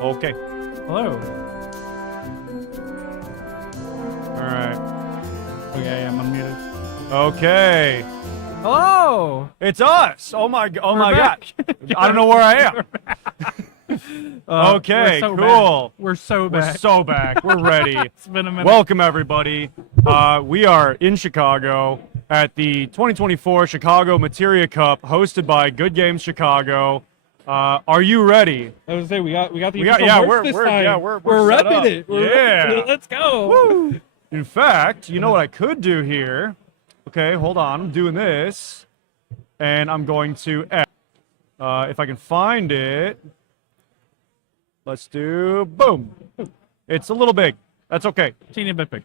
Okay. Hello. All right. Okay, I'm unmuted. Okay. Hello. It's us. Oh my god. back. I don't know where I am. Okay, we're so cool. Back. We're so back. We're so back. We're ready. It's been a minute. Welcome everybody. We are in Chicago at the 2024 Chicago Materia Cup, hosted by Good Games Chicago. Are you ready? I was gonna say we got the Yeah, official merch we're this we're time. yeah we're set repping up. it. Yeah. Let's go. Woo. In fact, you know what I could do here? Okay, hold on. I'm doing this, and I'm going to if I can find it. Let's do boom. It's a little big. That's okay. Teeny bit big.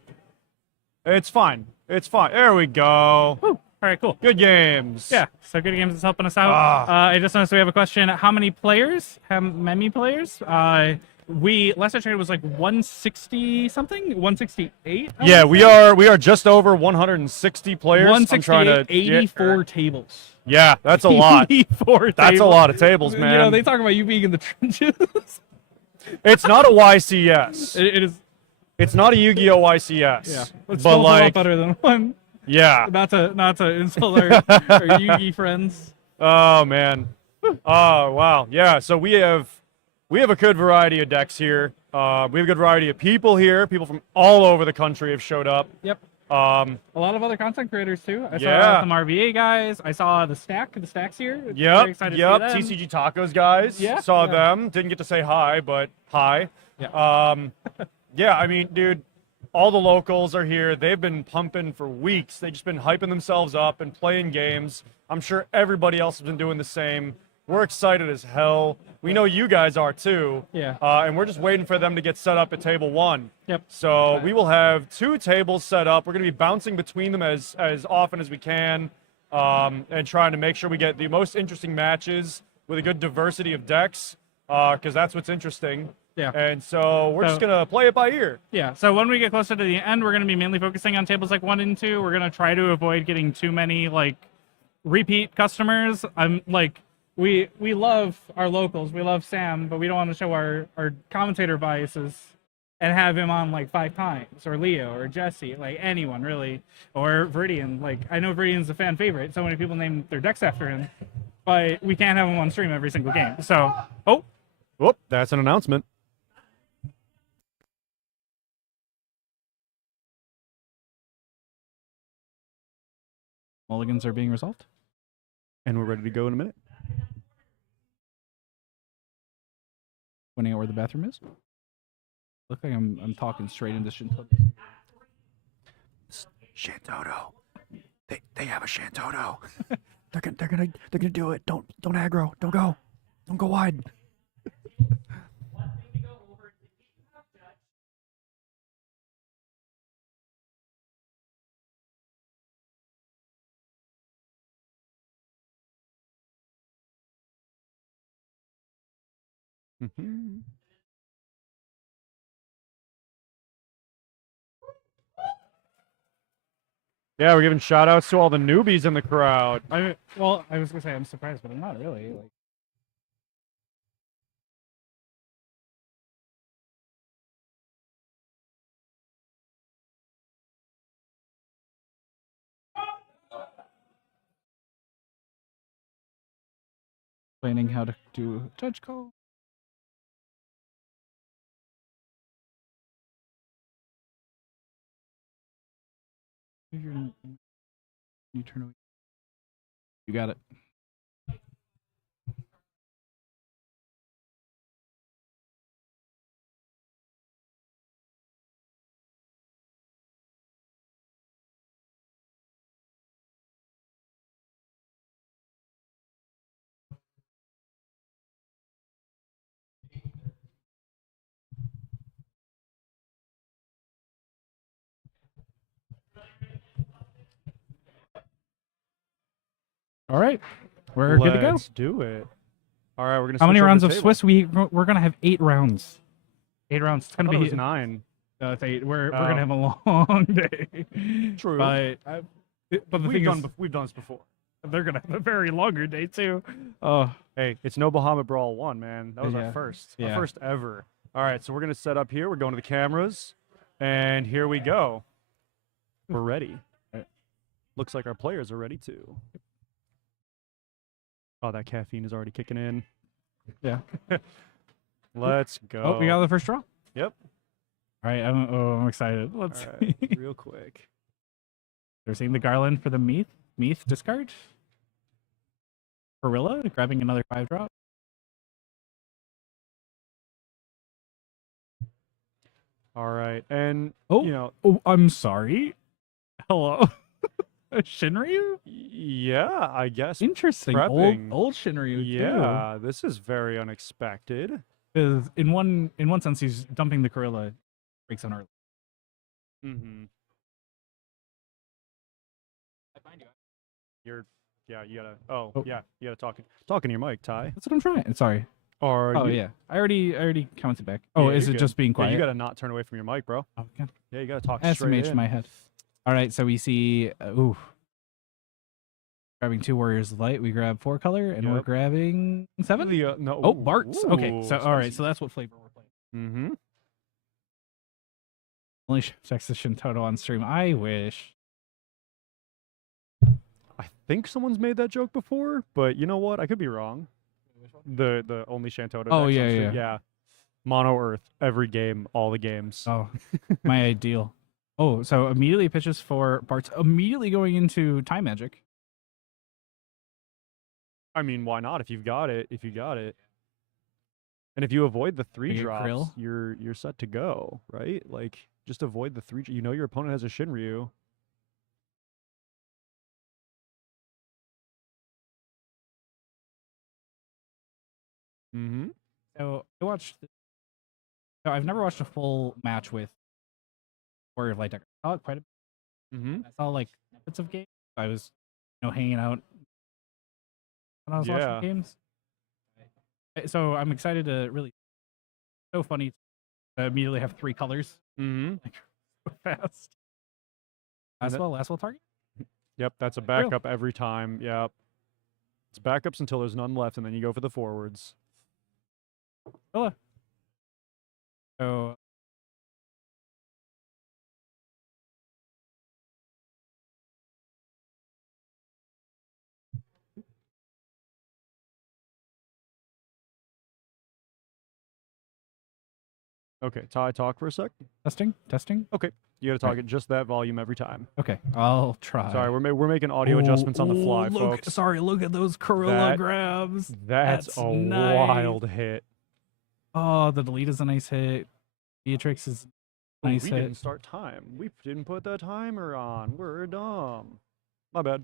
It's fine. It's fine. There we go. Woo. All right, cool. Good games. Yeah, so Good Games is helping us out. I just noticed we have a question. How many players? How many players? Last I checked was like 160 something, 168. Yeah, we are just over 160 players. 168, 84 tables. Yeah, that's a lot. 84 That's tables. a lot of tables, man. You know, they talk about you being in the trenches. It's not a YCS. It is. It's not a Yu-Gi-Oh YCS. Yeah, it's but still a lot like, better than one. yeah. Not to insult our Yugi friends. Oh man. Oh wow. Yeah. So we have a good variety of decks here. We have a good variety of people here. People from all over the country have showed up. Yep. A lot of other content creators too. I Yeah. saw some RVA guys. I saw the stacks here. Very Yep. excited Yep. to see them. TCG Tacos guys. Yeah, Saw yeah. them. Didn't get to say hi, but hi. Yeah. Yeah. I mean, dude, all the locals are here. They've been pumping for weeks. They've just been hyping themselves up and playing games. I'm sure everybody else has been doing the same. We're excited as hell. We know you guys are too. Yeah. And we're just waiting for them to get set up at table one. Yep. So we will have 2 tables set up. We're going to be bouncing between them as often as we can, and trying to make sure we get the most interesting matches with a good diversity of decks, because that's what's interesting. Yeah. And so we're just going to play it by ear. Yeah. So when we get closer to the end, we're going to be mainly focusing on tables like 1 and 2. We're going to try to avoid getting too many like repeat customers. I'm like. We love our locals. We love Sam, but we don't want to show our commentator biases and have him on like 5 times, or Leo, or Jesse, like anyone really, or Viridian. Like I know Viridian's a fan favorite. So many people name their decks after him, but we can't have him on stream every single game. So, Whoop, that's an announcement. mulligans are being resolved. And we're ready to go in a minute. Pointing out where the bathroom is. Look like I'm talking straight into Shantotto. Shantotto. They have a Shantotto. they're gonna do it. Don't aggro. Don't go wide. Yeah, we're giving shout outs to all the newbies in the crowd. I was gonna say I'm surprised, but I'm not really. Like, explaining how to do a judge call. You turn away. You got it. All right, we're good to go. Let's do it. All right, we're gonna. How many switch over rounds to of table. Swiss? We're gonna have 8 rounds. 8 rounds. It's I gonna thought be it was 9. No, it's 8. We're gonna have a long day. True. But the We've thing done is, we've done this before. They're gonna have a very longer day too. Oh, Hey, it's no Bahamut Brawl 1, man. That was Yeah. our first. Yeah. Our first ever. All right, so we're going to set up here. We're going to the cameras. And here we go. We're ready. Right. Looks like our players are ready too. Oh, that caffeine is already kicking in. yeah. Let's go. Oh, we got the first draw. Yep. All right. I'm excited. Let's All right, see. real quick. They're seeing the Garland for the Meath. Meath discard. Gorilla grabbing another 5-drop. All right, and Oh, you know, oh, I'm sorry. Hello, Shinryu. yeah, I guess. Interesting. Prepping. Old Shinryu. Yeah, this is very unexpected. Because in one sense he's dumping the Gorilla, breaks on early. Mm-hmm. Yeah, you gotta. Oh, Oh. yeah, you gotta talk in your mic, Ty. That's what I'm trying. Sorry. Or Oh you, yeah, I already commented back. Oh, Yeah, is you're it good. just being Yeah, quiet? you gotta not turn away from your mic, bro. Oh, okay. Yeah, you gotta talk SMH straight in in. my head. All right, so we see. Grabbing 2 Warriors of Light, we grab 4 color, and we're Yep. grabbing 7. No. Oh, Bart's. Okay, so all right, spicy. so that's what flavor we're playing. Mm-hmm. Only checks the Shantotto on stream. I wish. I think someone's made that joke before, but you know what? I could be wrong. The only Shantotto. Oh, decks on yeah, stream. yeah. Yeah. Mono Earth, every game, all the games. Oh, my ideal. Oh, so immediately pitches for Bart's. Immediately going into Time Magic. I mean, why not? If you've got it, if you got it, and if you avoid the 3 get drops, Krill? you're set to go, right? Like just avoid the 3. You know your opponent has a Shinryu. Mm-hmm. So I watched. So I've never watched a full match with Warrior of Light deck. I saw it quite a bit. Mm-hmm. I saw like bits of games. I was, hanging out when I was Yeah. watching games. So I'm excited to really. So funny to immediately have 3 colors Mm-hmm. like so fast. And Last spell target. Yep, that's a backup every time. Yep. It's backups until there's none left, and then you go for the forwards. Hello. So Okay, Ty, talk for a sec. testing. You gotta talk at just that volume every time. Okay, I'll try. Sorry, we're making audio adjustments on the fly, look, folks. Sorry, look at those Corilla That- grabs. That's That's a nice. wild hit. Oh, the delete is a nice hit. Beatrix is Ooh, nice we hit. didn't start time. We didn't put the timer on. We're dumb. My bad.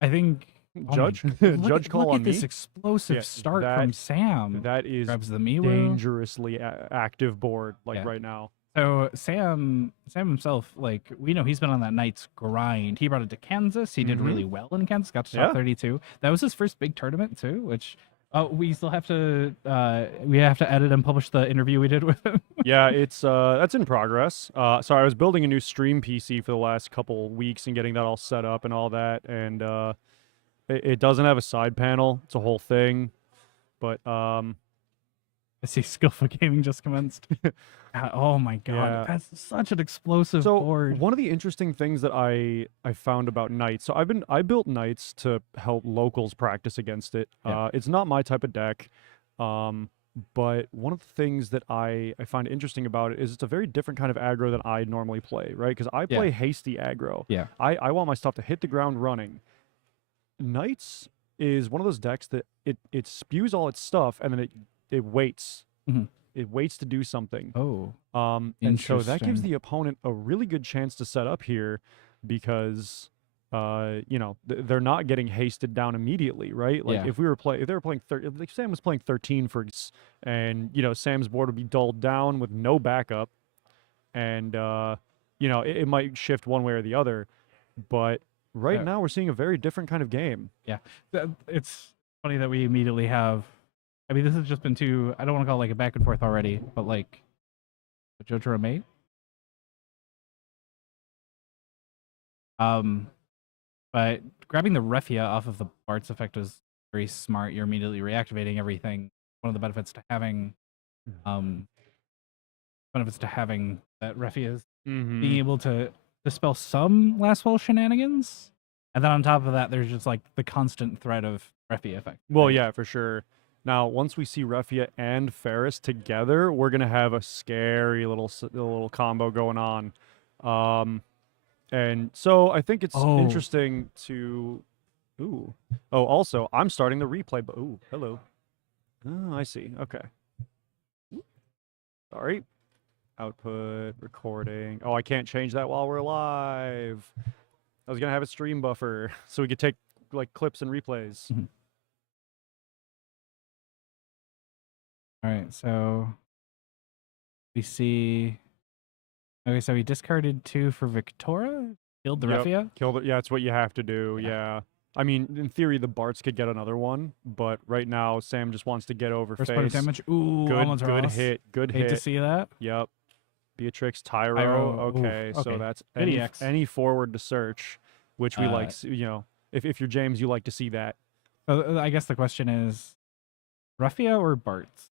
I think Judge, judge call look on at this me. explosive Yeah, start that- from Sam. That is Grabs the Miwu. dangerously active board, like Yeah. right now. So Sam himself, like we know he's been on that Knights grind. He brought it to Kansas. He did Mhm. really well in Kansas. Got to Yeah. top 32. That was his first big tournament too. Which we still have to edit and publish the interview we did with him. Yeah, it's that's in progress. Sorry, I was building a new stream PC for the last couple weeks and getting that all set up and all that, and it doesn't have a side panel. It's a whole thing, but I see Skillful Gaming just commenced. Oh my god, Yeah. that's such an explosive so board. one of the interesting things that I found about Knights. So I built Knights to help locals practice against it. Yeah. It's not my type of deck. But one of the things that I find interesting about it is it's a very different kind of aggro than I normally play, right? Because I Yeah. play hasty aggro. Yeah. I want my stuff to hit the ground running. Knights is one of those decks that it spews all its stuff and then it waits. Mhm. It waits to do something. Oh, And so that gives Interesting. the opponent a really good chance to set up here because they're not getting hasted down immediately, right? Like Yeah. if they were playing like Sam was playing 13 and Sam's board would be dulled down with no backup, and it might shift one way or the other, but right Yeah. now we're seeing a very different kind of game. it's funny that we immediately have. I mean, this has just been too. I don't want to call it like a back and forth already, but like Jojo mate. But grabbing the Refia off of the Bart's effect was very smart. You're immediately reactivating everything. One of the benefits to having that Refia is being able to dispel some last spell shenanigans. And then on top of that, there's just like the constant threat of Refia effect. Well, yeah, for sure. Now, once we see Refia and Ferris together, we're gonna have a scary little combo going on. And so I think it's interesting to. Ooh. Oh, also, I'm starting the replay. But ooh, hello. Oh, I see. Okay. Sorry. Output recording. Oh, I can't change that while we're live. I was gonna have a stream buffer so we could take like clips and replays. All right, so we see. Okay, so he discarded 2 for Victoria. Killed the Refia. Killed it. Yeah, it's what you have to do. Yeah. I mean, in theory, the Barts could get another one, but right now Sam just wants to get over First face. point of damage. Ooh, Good hit. Good Hate hit. to see that. Yep. Beatrix, Tyro. Tyro, Okay, ooh, so okay. that's Good any, EX. any forward to search, which we like. You know, if you're James, you like to see that. So I guess the question is, Refia or Bart's?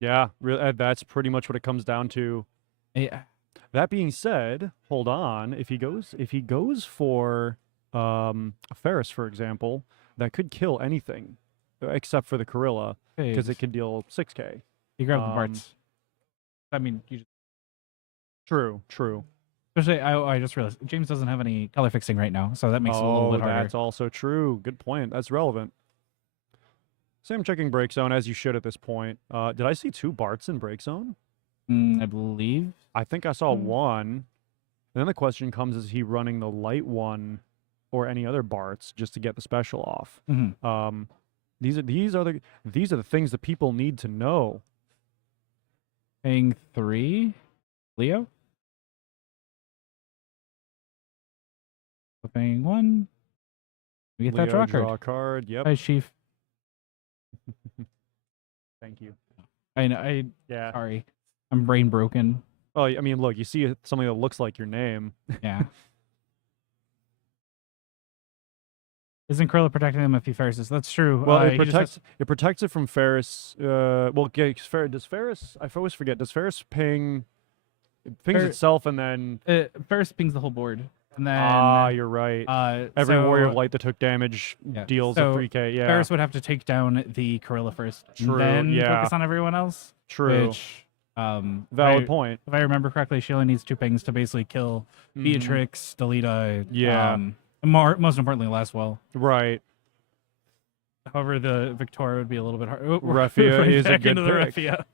Yeah, that's pretty much what it comes down to. Yeah. That being said, hold on. If he goes for a Ferris, for example, that could kill anything except for the Gorilla because it could deal 6k. You grab the Bart's. I mean, you just... True. Especially, I just realized James doesn't have any color fixing right now, so that makes it a little bit harder. That's also true. Good point. That's relevant. Sam checking break zone as you should at this point. Did I see 2 Barts in break zone? I believe. I think I saw 1. And then the question comes: is he running the light one, or any other Barts just to get the special off? These are the things that people need to know. Paying 3, Leo. Paying 1. We get that draw card. Draw card. Yep. Hi, Chief. Thank you. Yeah. Sorry, I'm brain broken. Well, I mean, look, you see something that looks like your name. Yeah. Isn't Krilla protecting them if he Ferrises? That's true. Well, it protects it from Ferris. Well, does Ferris? I always forget. Does Ferris ping? It pings itself and then Ferris pings the whole board. And then, you're right. Every Warrior of Light that took damage deals a 3k. Yeah. Ferris would have to take down the Gorilla first, then focus on everyone else. True. Which, valid point. If I remember correctly, she only needs 2 pings to basically kill Beatrix, Delita. Yeah. Most importantly, last well. Right. However, the Victoria would be a little bit hard. Refia is a good pick. Refia.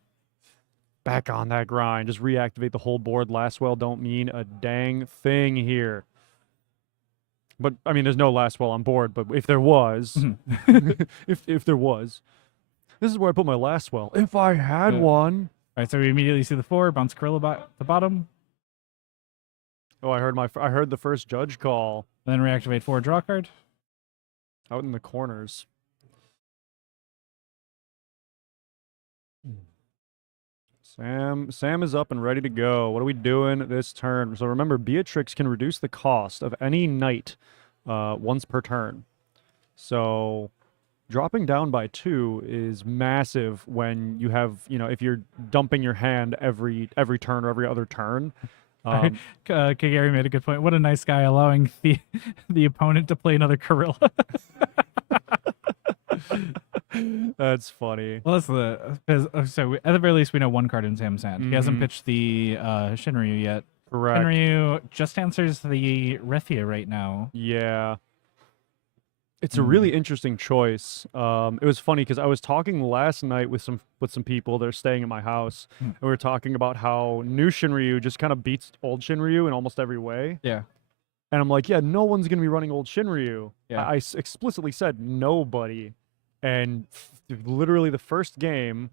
Back on that grind. Just reactivate the whole board. Last well don't mean a dang thing here. But I mean, there's no last well on board. But if there was, if there was, this is where I put my last well. If I had one. All right, so we immediately see the 4 bounce Gorilla the bottom. Oh, I heard the first judge call. Then reactivate 4 draw card. Out in the corners. Sam is up and ready to go. What are we doing this turn? So remember, Beatrix can reduce the cost of any knight once per turn. So dropping down by 2 is massive when you have, if you're dumping your hand every turn or every other turn. Kagari made a good point. What a nice guy, allowing the opponent to play another Gorilla. That's funny. Well, that's so at the very least we know 1 card in Sam's hand. He hasn't pitched the Shinryu yet. Correct. Shinryu just answers the Refia right now. Yeah. It's a really interesting choice. It was funny because I was talking last night with some people that are staying at my house, and we were talking about how new Shinryu just kind of beats old Shinryu in almost every way. Yeah. And I'm like, yeah, no one's gonna be running old Shinryu. Yeah. I explicitly said nobody, and literally the first game,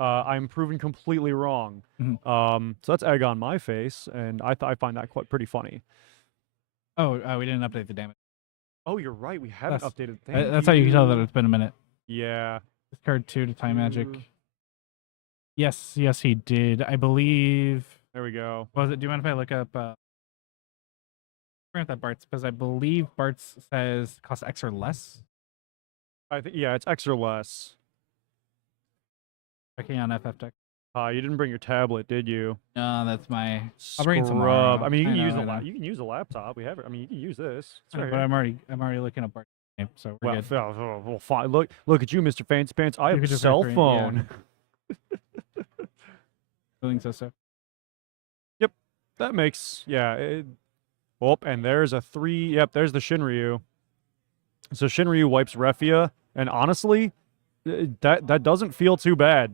I'm proven completely wrong. So that's egg on my face, and I find that pretty funny. Oh, we didn't update the damage. Oh, you're right. We haven't updated. That's how you can tell that it's been a minute. Yeah. Discard 2 to Time Magic. Yes, he did. I believe. There we go. Was it? Do you mind if I look up? confirm that Bart's, because I believe Bart's says cost X or less. I think yeah, it's X or less. Checking on FF Tech. You didn't bring your tablet, did you? No, that's my. I'll Scrub. bring it tomorrow. I mean, you can use I know. you can use a laptop. We have it. I mean, you can use this. It's I know, right but here. I'm already looking up Bart's name, so we're good. Well, fine. Look at you, Mr. Fancy Pants. I You have a could just cell refer- yeah. phone. Feeling so. Yep, that makes oh, and there's a 3. Yep, there's the Shinryu. So Shinryu wipes Refia, and honestly, that doesn't feel too bad.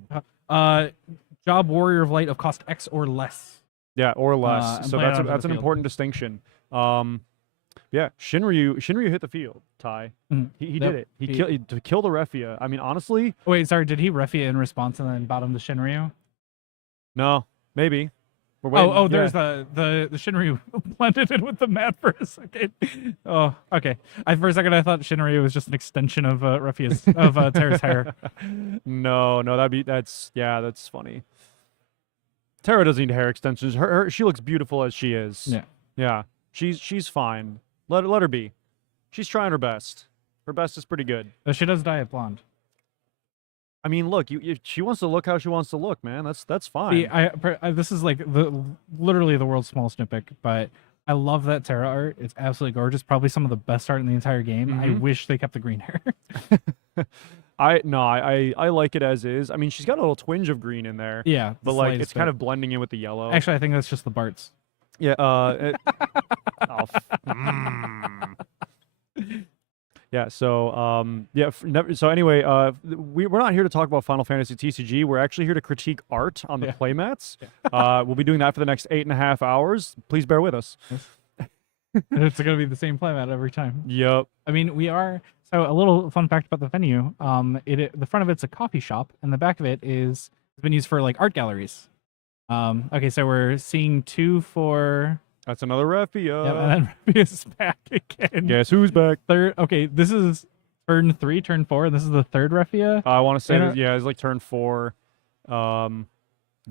Job Warrior of Light of cost X or less. Yeah, or less. and So play it onto that's the an field. important distinction. Yeah, Shinryu hit the field. Ty, Mhm. he Yep. did it. He killed the Refia. I mean, honestly, Wait, sorry, did he Refia in response and then bottom the Shinryu? no, maybe. We're waiting. Oh, yeah. there's the Shinryu blended in with the mat for a second. Oh, okay. For a second I thought Shinryu was just an extension of Refia's of Terra's hair. No, that's funny. Tara doesn't need hair extensions. She looks beautiful as she is. Yeah. She's fine. Let her be. She's trying her best. Her best is pretty good. Though she does dye it blonde. I mean, look, if she wants to look how she wants to look, man. That's fine. See, this is like literally the world's smallest nitpick, but I love that Terra art. It's absolutely gorgeous. Probably some of the best art in the entire game. I wish they kept the green hair. I like it as is. I mean, she's got a little twinge of green in there. Yeah, But like it's kind of blending in with the yellow. Actually, I think that's just the Bart's. Yeah. Yeah. So So anyway, we're not here to talk about Final Fantasy TCG. We're actually here to critique art on the playmats. We'll be doing that for the next 8.5 hours. Please bear with us. And it's going to be the same playmat every time. Yep. I mean, we are. So a little fun fact about the venue. The front of it's a coffee shop, and the back of it has been used for like art galleries. Okay, so we're seeing 2 for. That's another Refia. Yeah, and then Refia's back again. Guess who's back? Third. Okay, this is turn 3, turn 4, and this is the third Refia. I want to say it's like turn 4. Yeah.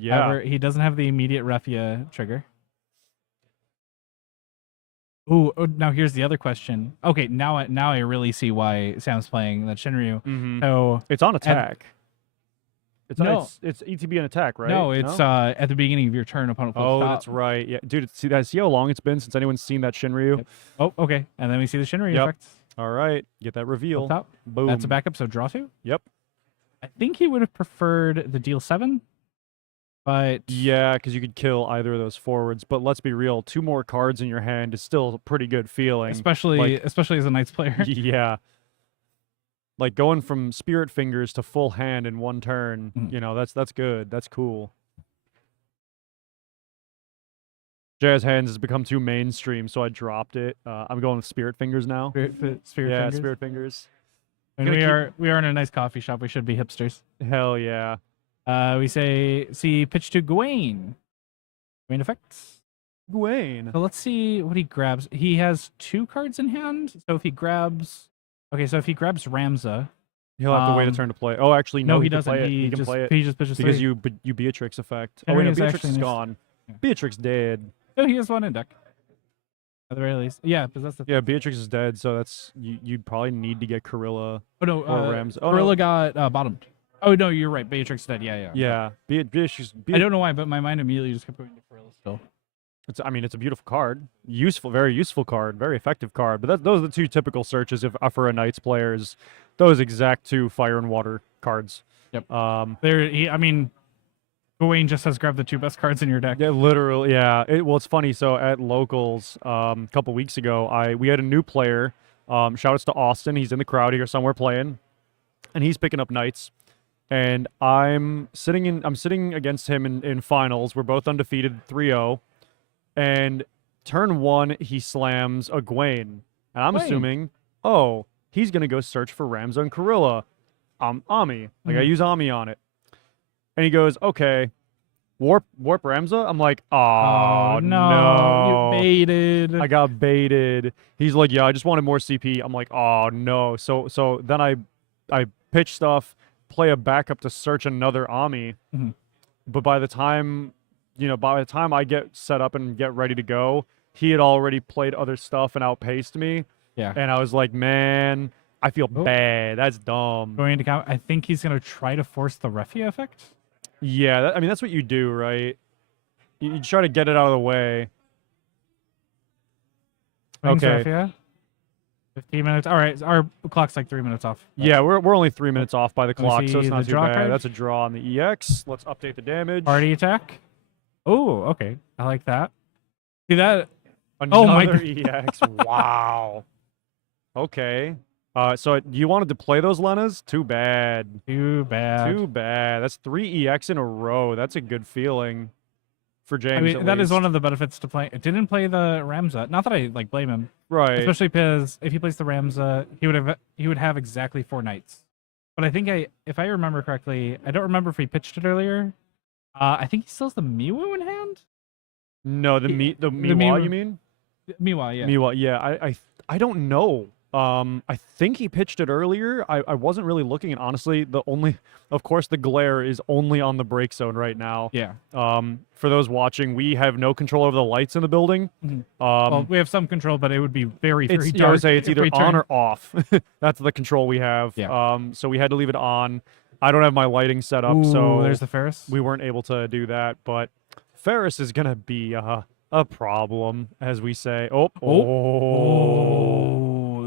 However, he doesn't have the immediate Refia trigger. Ooh, now here's the other question. Okay, now I really see why Sam's playing that Shinryu. So it's on attack. It's ETB and attack, right? No, it's at the beginning of your turn, opponent. Oh, that's right. Yeah, dude. See how long it's been since anyone's seen that Shinryu? Yep. Oh, okay. And then we see the Shinryu effect. All right, get that reveal. Up top. Boom. That's a backup. So draw 2. Yep. I think he would have preferred the deal 7, but yeah, because you could kill either of those forwards. But let's be real, 2 more cards in your hand is still a pretty good feeling, especially as a Knights player. Yeah. Like going from Spirit Fingers to full hand in one turn, that's good. That's cool. Jazz Hands has become too mainstream, so I dropped it. I'm going with Spirit Fingers now. Spirit Fingers. Spirit Fingers. And we are in a nice coffee shop. We should be hipsters. Hell yeah. We see pitch to Gawain. Gawain effects. Gawain. So let's see what he grabs. He has 2 cards in hand. So if he grabs Ramza, he'll have to wait a turn to play. Oh, actually, no, he doesn't. He can play it. He just pitches because 3. you Beatrix effect. And Oh wait, no, he's Beatrix actually is nice. gone. Yeah. Beatrix dead. Oh, he has 1 in deck. At the very least, yeah, because that's the. Yeah, Beatrix is dead, so that's you probably need to get Corilla. Oh no, or Rams. Oh, Gorilla no. got bottomed. Oh no, you're right. Beatrix is dead. Yeah. Yeah, Beatrix. I don't know why, but my mind immediately just kept going to Gorilla still. It's a beautiful card. Very useful card. Very effective card. But those are the 2 typical searches for a Knights players. Those exact 2 fire and water cards. Yep. Gawain just has grabbed the 2 best cards in your deck. Yeah, literally. Yeah. It's funny. So at locals, a couple weeks ago, we had a new player. Shout outs to Austin. He's in the crowd here somewhere playing, and he's picking up Knights. And I'm sitting against him in finals. We're both undefeated, 3-0. And turn 1, he slams a Gawain. And I'm assuming, he's going to go search for Ramza and Corilla. Ami. Like, I use Ami on it. And he goes, okay, warp Ramza? I'm like, oh, no. You baited. I got baited. He's like, yeah, I just wanted more CP. I'm like, oh, no. So then I pitch stuff, play a backup to search another Ami. But by the time I get set up and get ready to go, he had already played other stuff and outpaced me. Yeah. And I was like, man, I feel bad. That's dumb. Going into count, I think he's going to try to force the Refia effect. Yeah, I mean, that's what you do, right? You try to get it out of the way. Wings Okay. Refia. 15 minutes. All right, our clock's like 3 minutes off. Yeah, we're only 3 minutes off by the Let me clock, so it's see not the too draw bad. card. That's a draw on the EX. Let's update the damage. Party attack. Oh, okay. I like that. See that? Another my EX. Wow. Okay. So you wanted to play those Lenas? Too bad. Too bad. Too bad. That's 3 EX in a row. That's a good feeling for James. I mean, at that is least. one of the benefits to play. It didn't play the Ramza. Not that I like blame him, right. especially because if he plays the Ramza, he would have exactly 4 knights. But I think if I remember correctly, I don't remember if he pitched it earlier. I think he still has the Miwu in hand. No, the Miwa, Miwa. you mean? Miwa, yeah. Miwa, yeah. I don't know. I think he pitched it earlier. I wasn't really looking, and honestly, of course, the glare is only on the break zone right now. Yeah. For those watching, we have no control over the lights in the building. Mm-hmm. Well, we have some control, but it would be very, very dark. I would say it's if either we on turn- or off. That's the control we have. Yeah. So we had to leave it on. I don't have my lighting set up, Ooh, so there's the Ferris. we weren't able to do that. But Ferris is gonna be a problem, as we say. Oh,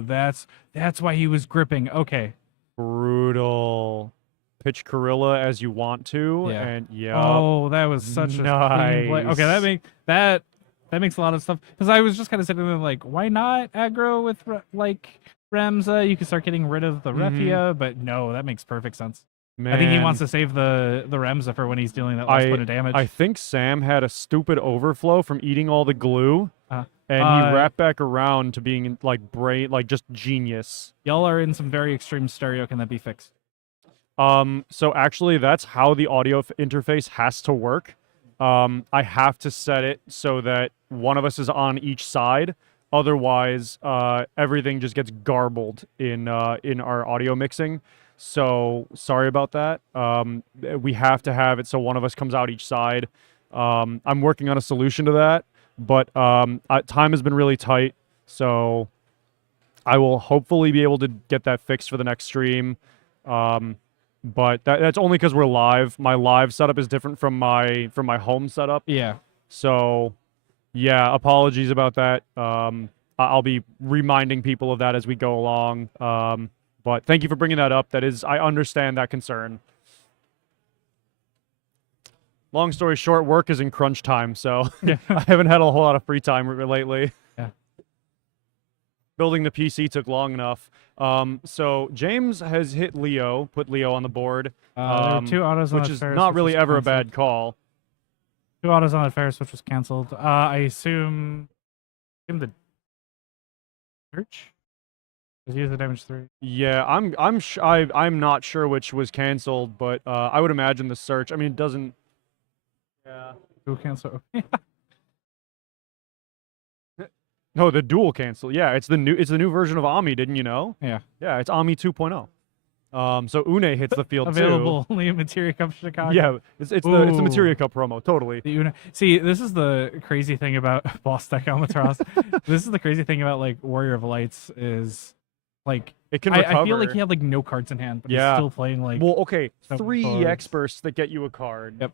that's why he was gripping. Okay. Brutal. Pitch Corilla as you want to, Yeah. and Oh, that was such a clean play. Okay, that makes a lot of stuff. Because I was just kind of sitting there like, why not aggro with like Remza? You can start getting rid of the Refia, but no, that makes perfect sense. Man, I think he wants to save the Remza for when he's dealing that last point of damage. I think Sam had a stupid overflow from eating all the glue, and he wrapped back around to being like just genius. Y'all are in some very extreme stereo. Can that be fixed? So actually, that's how the audio interface has to work. I have to set it so that one of us is on each side. Otherwise, everything just gets garbled in our audio mixing. So sorry about that. We have to have it so one of us comes out each side. I'm working on a solution to that, but time has been really tight, so I will hopefully be able to get that fixed for the next stream. But that's only because we're live. My live setup is different from my home setup. Yeah. So, yeah, apologies about that. I'll be reminding people of that as we go along. But thank you for bringing that up. I understand that concern. Long story short, work is in crunch time, so Yeah. I haven't had a whole lot of free time lately. Yeah. Building the PC took long enough. So James has hit Leo, put Leo on the board, There were 2 autos on which that is Ferris, not which really was ever a canceled. bad call. 2 autos on that Ferris, which was canceled. I assume the search. Does he use the damage 3? Yeah, I'm not sure which was canceled, but I would imagine the search. I mean, it doesn't. Yeah. Who cancel? No, the dual cancel. Yeah, it's the new version of Ami. Didn't you know? Yeah. Yeah, it's Ami 2.0. So Une hits the field Available only in Materia Cup Chicago. too. Yeah, it's the Materia Cup promo. Totally. The Una. See, this is the crazy thing about Boss Deck Albatross. This is the crazy thing about like Warrior of Lights is like It can recover. I feel like he had like no cards in hand, but he's Yeah. still playing like. Well, okay, some 3 cards. EX bursts that get you a card. Yep.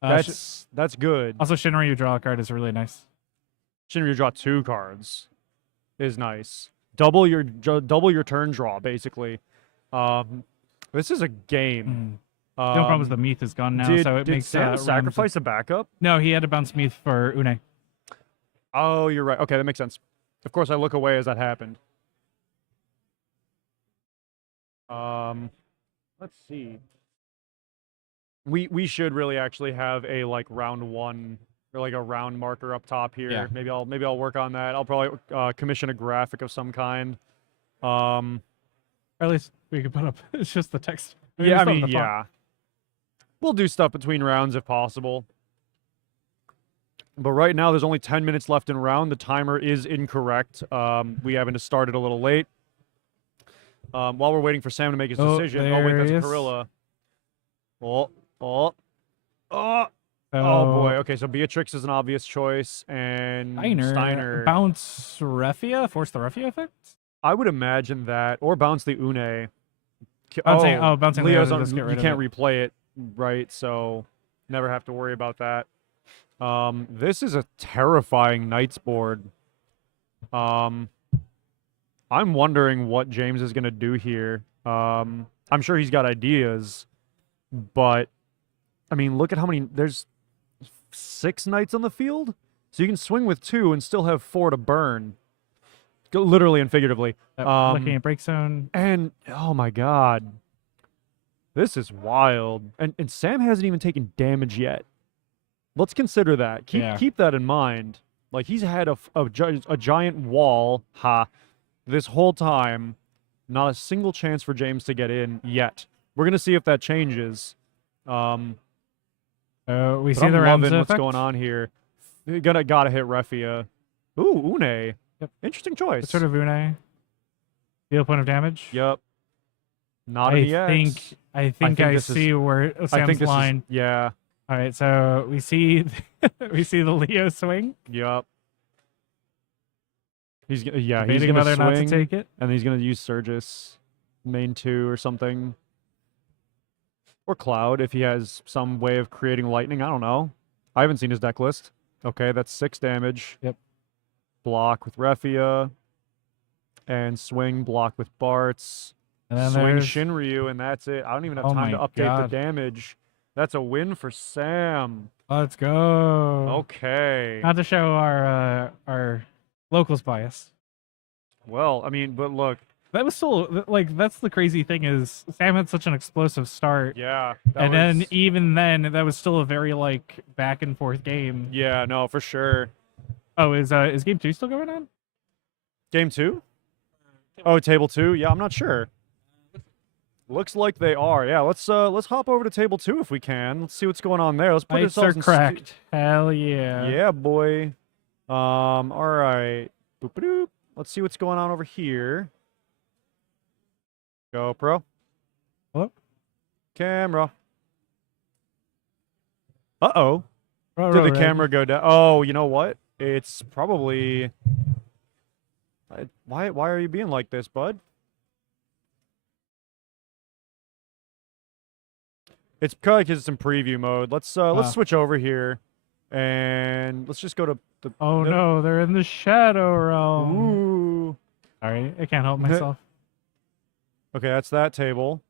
That's good. Also, Shinryu draw a card is really nice. Shinryu draw 2 cards is nice. Double your turn draw basically. This is a game. The only problem is the Meath is gone now, so it did makes Sam sacrifice a backup? No, he had to bounce Meath for Une. Oh, you're right. Okay, that makes sense. Of course, I look away as that happened. Let's see. We should really actually have a like round 1 or like a round marker up top here. Yeah. Maybe I'll work on that. I'll probably commission a graphic of some kind. Or at least we could put up. It's just the text. Yeah, I Just on mean, the font. yeah. We'll do stuff between rounds if possible. But right now, there's only 10 minutes left in round. The timer is incorrect. We haven't started a little late. While we're waiting for Sam to make his decision. Oh, wait, there that's he a is. Corilla. Oh. Oh So, boy. Okay, so Beatrix is an obvious choice, and Steiner. bounce Refia, force the Refia effect. I would imagine that, or bounce the Une. Bouncing Leo's the on. just get You rid of can't it. replay it, right? So never have to worry about that. This is a terrifying Knights board. Um, I'm wondering what James is gonna do here. I'm sure he's got ideas, but I mean, look at how many. There's 6 Knights on the field, so you can swing with 2 and still have 4 to burn, literally and figuratively. Looking at break zone. And oh my god, this is wild. And Sam hasn't even taken damage yet. Let's consider that. Keep that in mind. Like, he's had a giant wall, this whole time. Not a single chance for James to get in yet. We're gonna see if that changes. We But see I'm the Ramza loving what's effect. going on here. You gotta hit Refia. Ooh, Une. Yep. Interesting choice. Sort of Une. Deal point of damage. Yep. Not an EX. I think I this is- see where I Sam's think this line. is. Yeah. All right, so we see we see the Leo swing. Yep. He's he's Debating gonna whether or not to swing, take it. and he's gonna use Surgis, main 2 or something, or Cloud if he has some way of creating lightning. I don't know. I haven't seen his deck list. Okay, that's 6 damage. Yep. Block with Refia, and swing block with Bartz. And then Swing there's Shinryu, and that's it. I don't even have Oh time to my update God. the damage. That's a win for Sam. let's go. Okay. Not to show our locals bias. Well, I mean, but look, That was still like that's the crazy thing is Sam had such an explosive start. yeah. And then even then that was still a very like back and forth game. Yeah, no, for sure. Oh, is game 2 still going on? Game 2? Oh, table 2? Yeah, I'm not sure. Looks like they are. Yeah, let's hop over to table 2 if we can. Let's see what's going on there. Let's put Lights ourselves are in cracked. Hell yeah. Yeah, boy. All right. Boop-a-doop. Let's see what's going on over here. GoPro. Hello? Camera. Uh-oh. Row, Did row, the red. camera go down? Oh, you know what? It's probably... Why are you being like this, bud? It's probably because it's in preview mode. Let's switch over here, and let's just go to the. Oh no, they're in the shadow realm. Ooh. Sorry, I can't help myself. Okay, that's that table.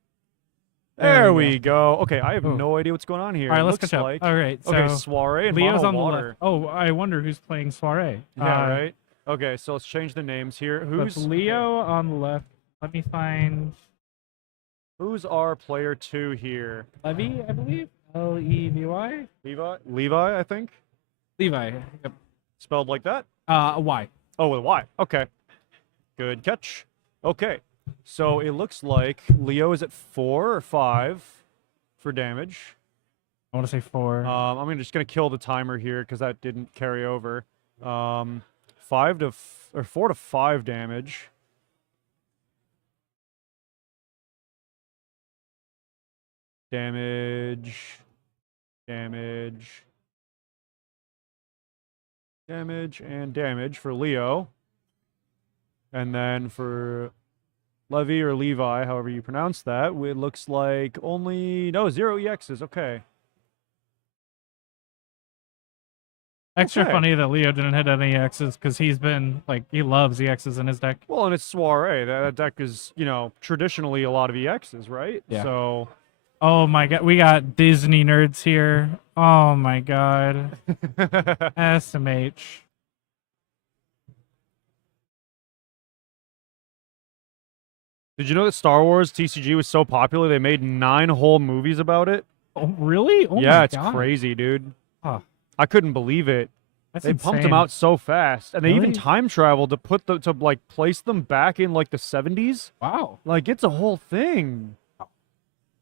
There There we we go. Okay, I have Ooh. no idea what's going on here. All right, It let's looks catch up. like- All right, so Okay, soiree and Leo's mono on the water. left. Oh, I wonder who's playing soiree. Yeah, right. Okay, so let's change the names here. That's Leo on the left. Let me find Who's our player 2 here? Levy, I believe. Levy. Levi, I think. Levi. Yep. Spelled like that. Y. Oh, with a Y. Okay. Good catch. Okay. So it looks like Leo is at 4 or 5 for damage. I want to say 4. I'm just gonna kill the timer here because that didn't carry over. 4 to 5 damage. Damage. And damage for Leo. And then for Levy or Levi, however you pronounce that, it looks like only 0 EXs. Okay. Extra okay. funny that Leo didn't hit any X's because he's been like he loves EXs in his deck. Well, and it's soiree. That deck is, traditionally a lot of EXs, right? Yeah. So Oh my god, we got Disney nerds here. Oh my god. SMH. Did you know that Star Wars TCG was so popular they made 9 whole movies about it? Oh really? Oh yeah, my it's god. crazy, dude. Huh. I couldn't believe it. That's They pumped them insane. out so fast, and they even Really? time traveled to place them back in like the 70s. Wow. Like, it's a whole thing.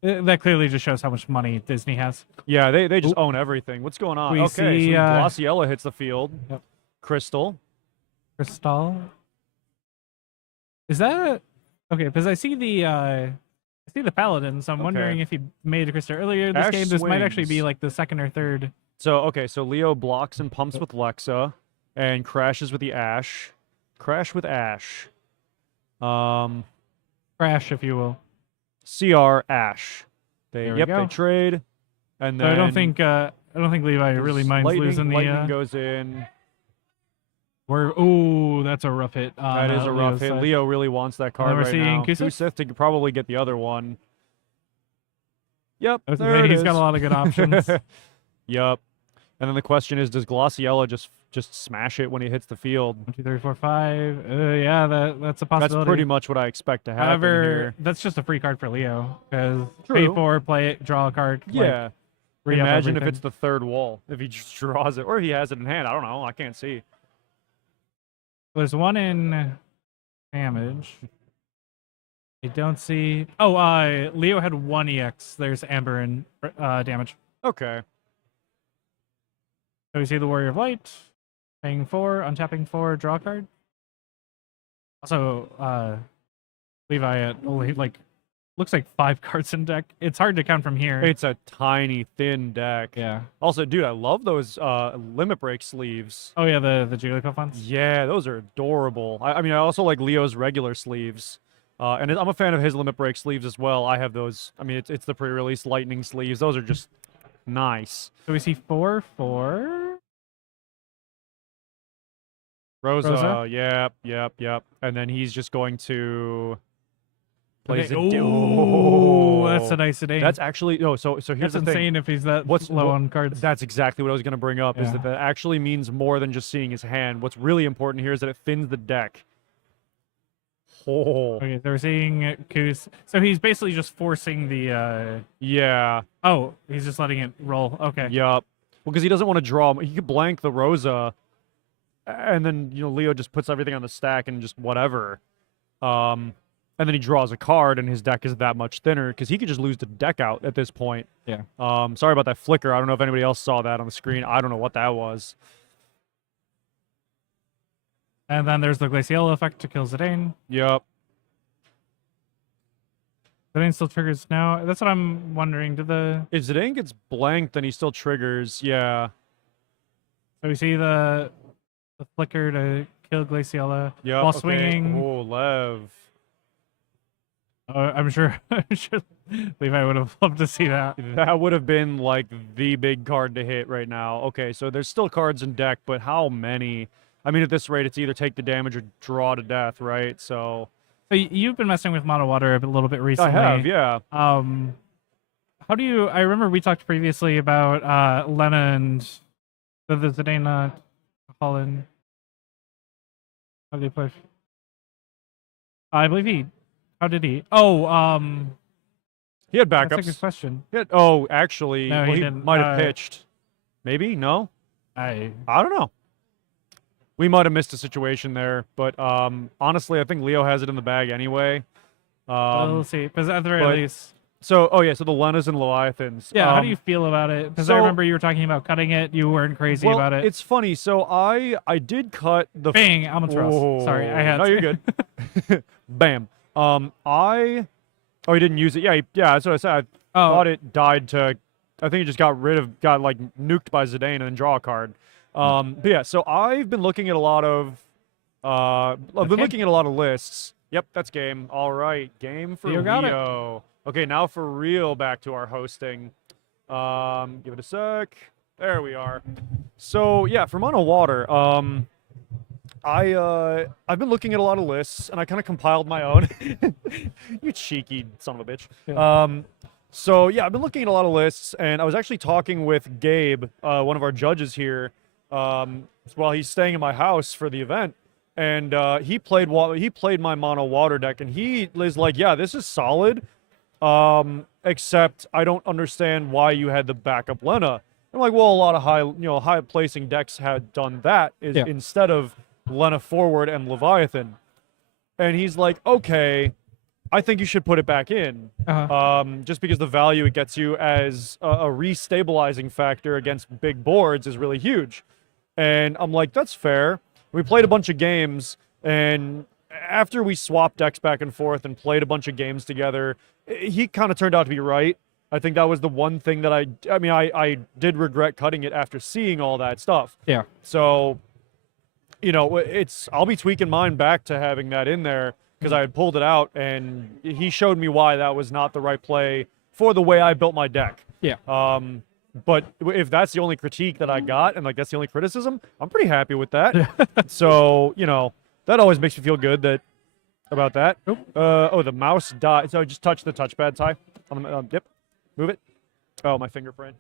That clearly just shows how much money Disney has. Yeah, they just own everything. What's going on? We Okay, see, so Glossiella hits the field. Yep. Crystal. Crystal. Is that okay? Because I see the Paladin, so I'm wondering Okay. if he made a Crystal earlier this Ash game. This might actually be swings. like the second or third So Leo blocks and pumps with Lexa, and crashes with the Ash. Crash with Ash. Crash, if you will. CR Ash. There we go. They trade, and So then I don't think Levi really minds losing the. lightning goes in. Ooh, that's a rough hit. That is a rough hit. Side. Leo really wants that card we're right seeing now. Kusith? Kusith to probably get the other one. Yep, I was there gonna say, it he's is. got a lot of good options. Yep. And then the question is, does Glossiella just smash it when he hits the field? 1, 2, 3, 4, 5. Yeah, that's a possibility. That's pretty much what I expect to happen However, here. that's just a free card for Leo because True. pay 4, play it, draw a card. Yeah. Like, re-up Imagine if everything. it's the third wall. If he just draws it, or if he has it in hand. I don't know. I can't see. There's 1 in damage. I don't see. Oh, Leo had 1 EX. There's Amber in damage. Okay. So we see the Warrior of Light, paying 4, untapping 4, draw a card. Also, Levi at only looks like 5 cards in deck. It's hard to count from here. It's a tiny, thin deck. Yeah. Also, dude, I love those limit break sleeves. Oh yeah, the Jigglypuff ones. Yeah, those are adorable. I mean, I also like Leo's regular sleeves. And I'm a fan of his limit break sleeves as well. I have those. I mean, it's the pre-release lightning sleeves. Those are just nice. So we see 4. Rosa. Yep. And then he's just going to play Okay. Zidane. Ooh, that's a nice Zidane. That's actually So here's That's the insane thing. if he's that low on cards. That's exactly what I was going to bring up. Is Yeah. that actually means more than just seeing his hand. What's really important here is that it thins the deck. Oh. Okay, so we're seeing Koos. So he's basically just forcing the. Yeah. Oh, he's just letting it roll. Okay. Yup. Well, because he doesn't want to draw. He could blank the Rosa, and then Leo just puts everything on the stack and just whatever. And then he draws a card, and his deck is that much thinner because he could just lose the deck out at this point. Yeah. Sorry about that flicker. I don't know if anybody else saw that on the screen. I don't know what that was. And then there's the Glacial effect to kill Zidane. Yup. Zidane still triggers now. That's what I'm wondering. If Zidane gets blanked, then he still triggers. Yeah. So we see the flicker to kill Glaciella Yep. while Okay. swinging. Oh, Lev. I'm sure Levi would have loved to see that. That would have been like the big card to hit right now. Okay, so there's still cards in deck, but how many? I mean, at this rate, it's either take the damage or draw to death, right? So You've been messing with Mono Water a little bit recently. I have, yeah. How do you? I remember we talked previously about Lena and the Zidane Holland. How did he play? I believe he. How did he? Oh, He had that's a backups. good question. Actually, No, well, he he didn't. might have pitched. Maybe? No? I don't know. We might have missed a situation there, but honestly, I think Leo has it in the bag anyway. we'll see. Because at the very least, So the Lenas and Leviathans. yeah. How do you feel about it? Because I remember you were talking about cutting it. You weren't crazy well, about it. It's funny. So I did cut the. Bang! Almond Sorry, I had. No, you're good. Bam. Oh, he didn't use it. Yeah, that's what I said. I thought it died to. I think it just got nuked by Zidane and then draw a card. But yeah, so I've been looking at a lot of. Looking at a lot of lists. Yep, that's game. All right, game for You got it. Leo. Okay, now for real, back to our hosting. Give it a sec. There we are. So yeah, for Mono Water, I've been looking at a lot of lists, and I kind of compiled my own. You cheeky son of a bitch. Yeah. So yeah, I've been looking at a lot of lists, and I was actually talking with Gabe, one of our judges here, while he's staying in my house for the event, and he played my Mono Water deck, and he is like, yeah, this is solid, except I don't understand why you had the backup Lena. I'm like, well, a lot of high placing decks had done that instead of Lena forward and Leviathan. And he's like, okay, I think you should put it back in. Just because the value it gets you as a restabilizing factor against big boards is really huge. And I'm like, that's fair. We played a bunch of games, and after we swapped decks back and forth and played a bunch of games together, he kind of turned out to be right. I think that was the one thing that I mean, I did regret cutting it after seeing all that stuff. Yeah. So, I'll be tweaking mine back to having that in there because I had pulled it out, and he showed me why that was not the right play for the way I built my deck. Yeah. But if that's the only critique that I got, and like that's the only criticism, I'm pretty happy with that. So, that always makes me feel good about that. Oh, the mouse died. So just touch the touchpad, Ty. Yep. Move it. Oh, my fingerprint.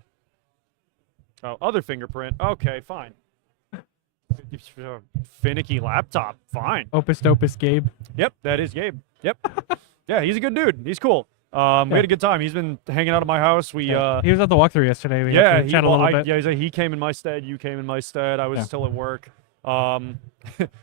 Oh, other fingerprint. Okay, fine. Finicky laptop. Fine. Opus Dopus Gabe. Yep, that is Gabe. Yep. Yeah, he's a good dude. He's cool. We had a good time. He's been hanging out at my house. He was at the walkthrough yesterday. We had to chat a little bit. Yeah, he came in my stead. You came in my stead. I was still at work.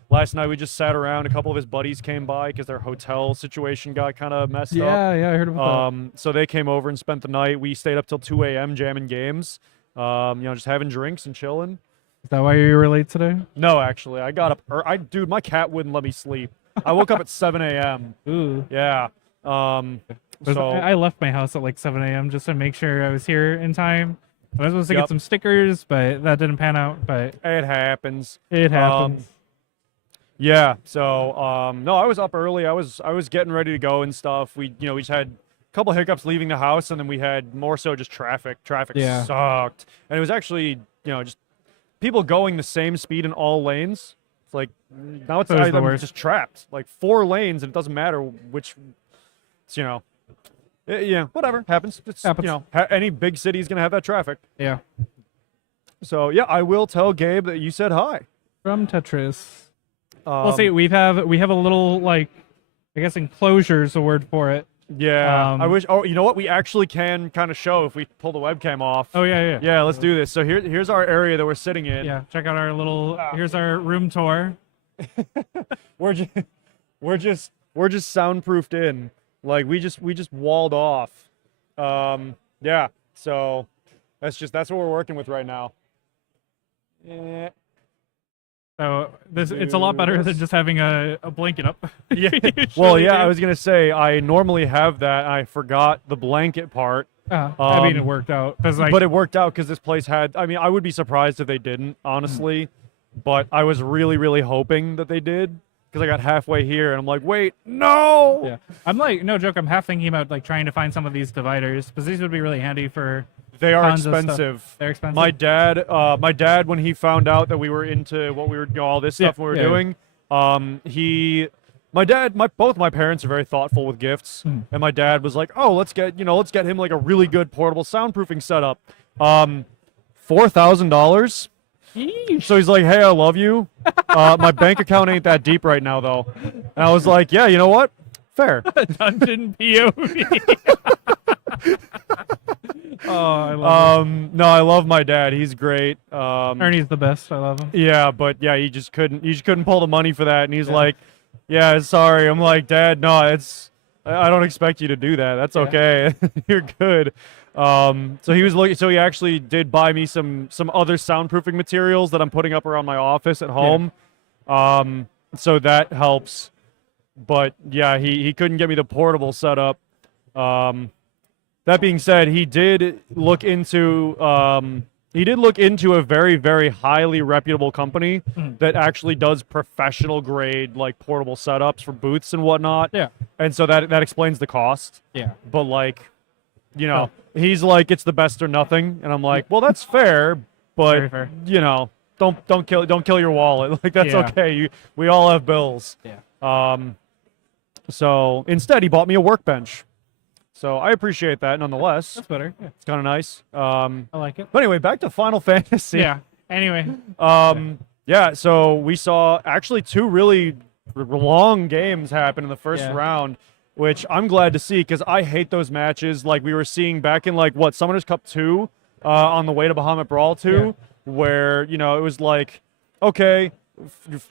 Last night we just sat around. A couple of his buddies came by because their hotel situation got kind of messed up. Yeah, I heard about that. So they came over and spent the night. We stayed up till 2 a.m. jamming games. Just having drinks and chilling. Is that why you were late today? No, actually, I got up. Dude, my cat wouldn't let me sleep. I woke up at 7 a.m. Ooh. Yeah. So I left my house at like 7 a.m. just to make sure I was here in time. I was supposed to get some stickers, but that didn't pan out. But it happens. It happens. Yeah. So no, I was up early. I was getting ready to go and stuff. We just had a couple hiccups leaving the house, and then we had more so just traffic. Traffic sucked, and it was actually just people going the same speed in all lanes. It's like now I'm just trapped. Like 4 lanes, and it doesn't matter which. It's, yeah, whatever happens. It's happens. Any big city is gonna have that traffic. Yeah. So yeah, I will tell Gabe that you said hi from Tetris. We'll see. We have a little I guess enclosure is the word for it. Yeah. I wish. Oh, you know what? We actually can kind of show if we pull the webcam off. Oh yeah. Yeah, let's do this. So here's our area that we're sitting in. Yeah. Check out our little. Here's our room tour. we're just soundproofed in. Like we just walled off. Yeah. So that's what we're working with right now. Yeah. So it's a lot better than just having a blanket up. Yeah. Well, yeah, I was gonna say I normally have that. I forgot the blanket part. I mean, it worked out. But it worked out because this place had. I mean, I would be surprised if they didn't, honestly. But I was really, really hoping that they did. Because I got halfway here and I'm like, wait, no. Yeah, I'm like, no joke. I'm half thinking about trying to find some of these dividers because these would be really handy for. They are expensive. They're expensive. My dad, when he found out that we were into what we were, all this stuff we were doing, both my parents are very thoughtful with gifts, and my dad was like, oh, let's get him like a really good portable soundproofing setup, $4,000. So he's like, hey, I love you. My bank account ain't that deep right now, though. And I was like, yeah, you know what? Fair. Dungeon POV. Oh, I love him. No, I love my dad. He's great. Ernie's the best. I love him. Yeah, but yeah, he just couldn't pull the money for that. And he's like, yeah, sorry. I'm like, Dad, no, I don't expect you to do that. That's okay. You're good. So he was looking. So he actually did buy me some other soundproofing materials that I'm putting up around my office at home. Yeah. So that helps. But yeah, he couldn't get me the portable setup. That being said, he did look into a very, very highly reputable company that actually does professional grade like portable setups for booths and whatnot. Yeah. And so that explains the cost. Yeah. But he's like, it's the best or nothing, and I'm like, well, that's fair, but very fair. Don't kill your wallet. Like that's okay. We all have bills. Yeah. So instead, he bought me a workbench. So I appreciate that nonetheless. That's better. Yeah. It's kind of nice. I like it. But anyway, back to Final Fantasy. Yeah. Anyway. Yeah. So we saw actually 2 really long games happen in the first round, which I'm glad to see because I hate those matches like we were seeing back in Summoners Cup 2 on the way to Bahamut Brawl 2, where it was like, okay,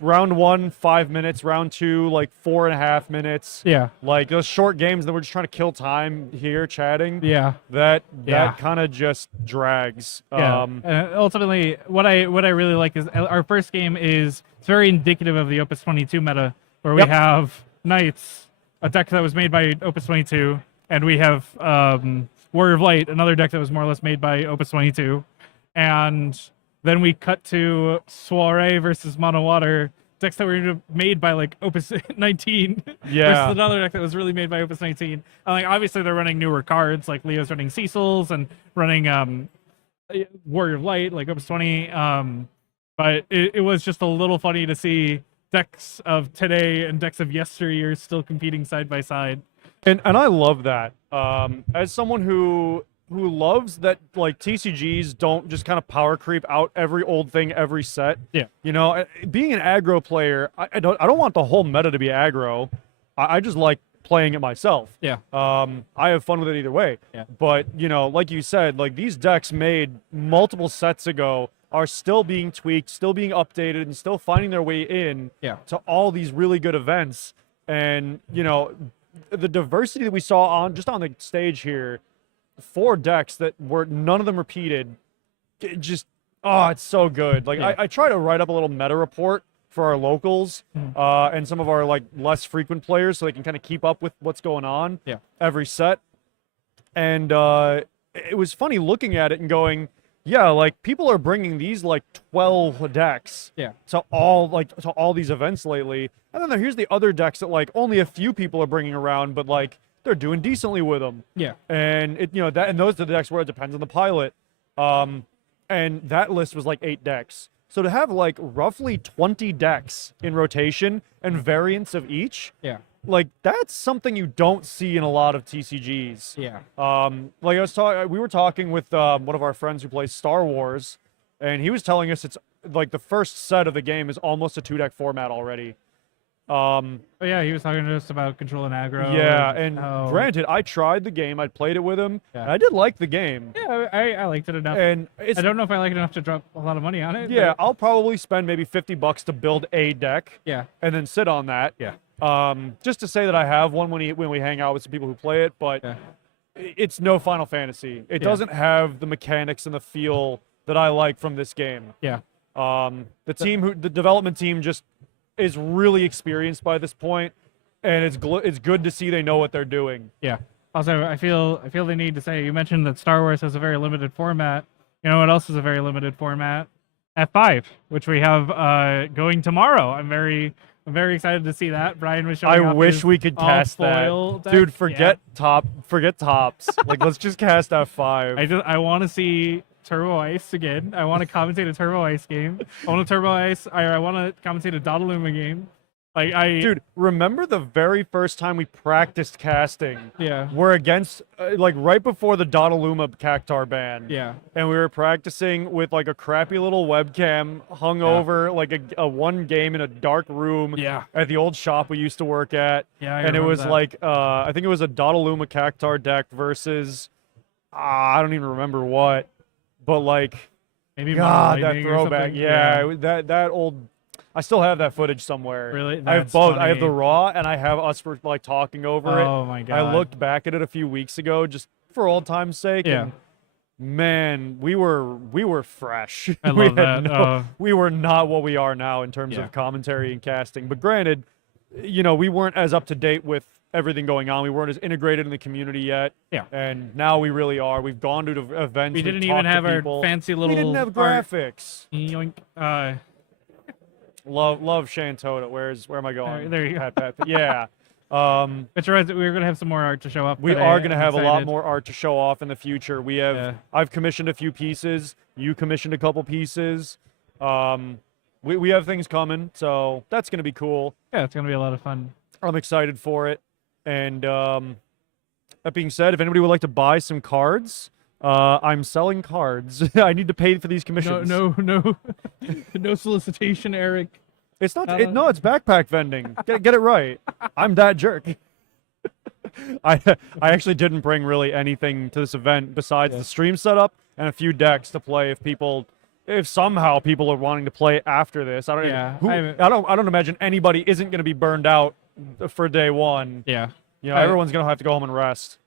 round 1 5 minutes, round 2 like 4.5 minutes. Yeah, like those short games that we're just trying to kill time here chatting. Yeah, that kind of just drags. Yeah. Ultimately, what I really like is our first game is very indicative of the Opus 22 meta, where we have Knights, a deck that was made by Opus 22, and we have Warrior of Light, another deck that was more or less made by Opus 22. And then we cut to Soiree versus Mono Water, decks that were made by like Opus 19 Yeah. versus another deck that was really made by Opus 19. And like obviously they're running newer cards, like Leo's running Cecil's and running Warrior of Light, like Opus 20. But it was just a little funny to see decks of today and decks of yesteryear still competing side by side. And I love that. As someone who loves that, like, TCGs don't just kind of power creep out every old thing every set. Yeah. You know, being an aggro player, I don't want the whole meta to be aggro. I just like playing it myself. Yeah. I have fun with it either way. Yeah. But, you know, like you said, like these decks made multiple sets ago are still being tweaked, still being updated, and still finding their way in to all these really good events. And, you know, the diversity that we saw on the stage here, 4 decks that were none of them repeated, it just, it's so good. Like I try to write up a little meta report for our locals and some of our like less frequent players so they can kind of keep up with what's going on every set. And it was funny looking at it and going, yeah, like people are bringing these like 12 decks to all these events lately. And then here's the other decks that like only a few people are bringing around, but like they're doing decently with them. Yeah. And those are the decks where it depends on the pilot. And that list was like 8 decks. So to have like roughly 20 decks in rotation and variants of each, like that's something you don't see in a lot of TCGs. Yeah. Like we were talking with one of our friends who plays Star Wars, and he was telling us it's like the first set of the game is almost a 2-deck format already. Yeah, he was talking to us about Control and Aggro. Yeah, and granted, I tried the game, I played it with him, and I did like the game. Yeah, I liked it enough. And I don't know if I like it enough to drop a lot of money on it. Yeah, but... I'll probably spend maybe $50 to build a deck. Yeah. And then sit on that. Yeah. Just to say that I have one when we hang out with some people who play it, but it's no Final Fantasy. It doesn't have the mechanics and the feel that I like from this game. Yeah. The development team just is really experienced by this point, and it's good to see they know what they're doing. Yeah. Also, I feel the need to say, you mentioned that Star Wars has a very limited format. You know what else is a very limited format? F5, which we have going tomorrow. I'm very excited to see that. Brian was showing I wish we could cast that. Deck. Dude, forget tops. Like, let's just cast F5. I want to see Turbo Ice again. I want to commentate a Turbo Ice game. I want to commentate a Dottaluma game. Dude, remember the very first time we practiced casting? Yeah. We're against, like, right before the Dottaluma Cactar ban. Yeah. And we were practicing with, like, a crappy little webcam hung over, like, a one game in a dark room at the old shop we used to work at. Yeah, and it was, like, I think it was a Dottaluma Cactar deck versus, I don't even remember what. But, like, maybe God, that throwback. Yeah, that old... I still have that footage somewhere. Really? I have both. Funny. I have the raw, and I have us for like talking over it. Oh my God! I looked back at it a few weeks ago, just for old time's sake. Yeah. And man, we were fresh. I love that. We were not what we are now in terms of commentary and casting. But granted, you know, we weren't as up to date with everything going on. We weren't as integrated in the community yet. Yeah. And now we really are. We've gone to events. We didn't even have our fancy little. We didn't have graphics. Yoink. Love Shantotto. Where am I going? There you go. Pat. Yeah. It's right. We're gonna have some more art to show up. We today. are gonna have excited. a lot more art to show off in the future. We have. Yeah. I've commissioned a few pieces. You commissioned a couple pieces. We have things coming, so that's gonna be cool. Yeah, it's gonna be a lot of fun. I'm excited for it. And that being said, if anybody would like to buy some cards, I'm selling cards. I need to pay for these commissions. No solicitation, Eric. It's not. No, it's backpack vending. Get it right. I'm that jerk. I actually didn't bring really anything to this event besides the stream setup and a few decks to play if somehow people are wanting to play after this. I don't imagine anybody isn't going to be burned out for day one. Yeah. You know, everyone's going to have to go home and rest.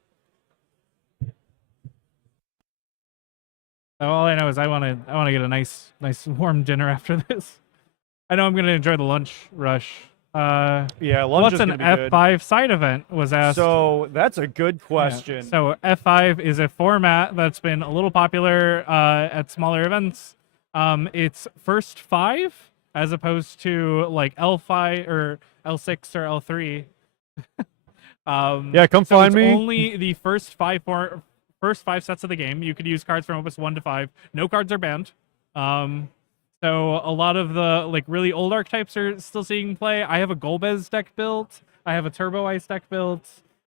All I know is I want to get a nice warm dinner after this. I know I'm going to enjoy the lunch rush Yeah, lunge What's is an gonna be good. F5 side event was asked. So that's a good Yeah. question. So F5 is a format that's been a little popular at smaller events. It's first 5 as opposed to like L5 or L6 or L3. Yeah, come so find it's me. only the first 5 sets of the game. You could use cards from Opus 1 to 5. No cards are banned. So a lot of the like really old archetypes are still seeing play. I have a Golbez deck built. I have a Turbo Ice deck built.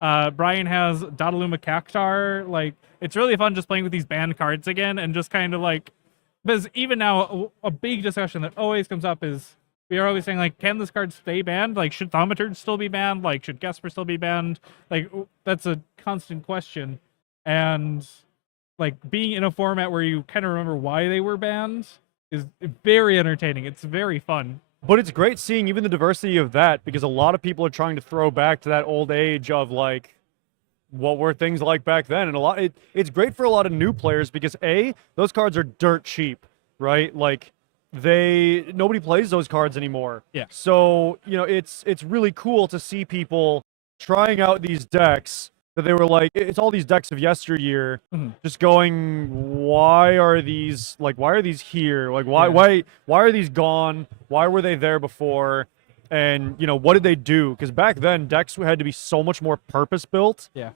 Brian has Dodaluma Cactar. Like, it's really fun just playing with these banned cards again and just kind of like, because even now a big discussion that always comes up is we are always saying like, can this card stay banned? Like, should Thaumaturge still be banned? Like, should Gesper still be banned? Like, that's a constant question. And like being in a format where you kind of remember why they were banned is very entertaining. It's very fun. But it's great seeing even the diversity of that because a lot of people are trying to throw back to that old age of like what were things like back then, and it's great for a lot of new players because those cards are dirt cheap, right? Like nobody plays those cards anymore. Yeah. So it's really cool to see people trying out these decks that they were like, it's all these decks of yesteryear, just going, why are these here? Like, why are these gone? Why were they there before? And, what did they do? Because back then, decks had to be so much more purpose-built. Yeah.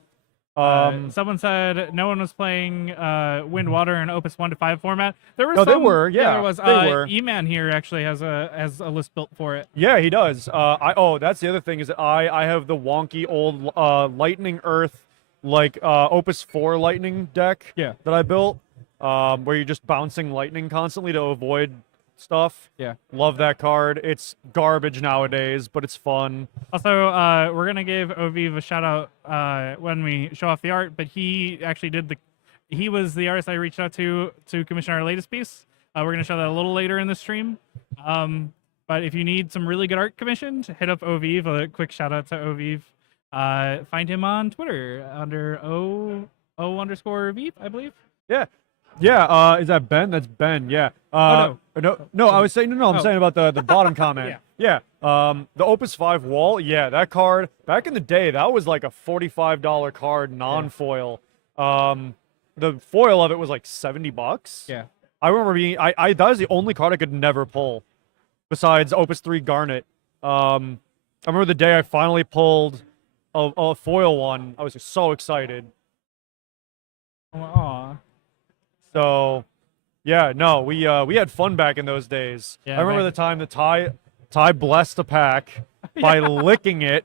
Someone said no one was playing Wind, Water, and Opus 1 to 5 format. There was they were. Yeah, there was. they were. E-Man here actually has a list built for it. Yeah, he does. That's the other thing is that I have the wonky old Lightning Earth, like Opus 4 Lightning deck that I built, where you're just bouncing lightning constantly to avoid stuff. Yeah. Love that card. It's garbage nowadays, but it's fun. Also, we're gonna give Oviv a shout out when we show off the art, but he actually he was the artist I reached out to commission our latest piece. We're gonna show that a little later in the stream. But if you need some really good art commissioned, hit up Oviv. A quick shout out to Oviv. Find him on Twitter under O_Viv, I believe. Yeah. Yeah, is that Ben? That's Ben, yeah. No, I was saying, I'm saying about the bottom comment. Yeah. The Opus 5 wall, yeah, that card, back in the day, that was like a $45 card, non-foil. The foil of it was like $70. Yeah. I remember that was the only card I could never pull, besides Opus 3 Garnet. I remember the day I finally pulled a foil one, I was just so excited. Aw. So, yeah, no, we had fun back in those days. Yeah, I remember the time that Ty blessed a pack by licking it,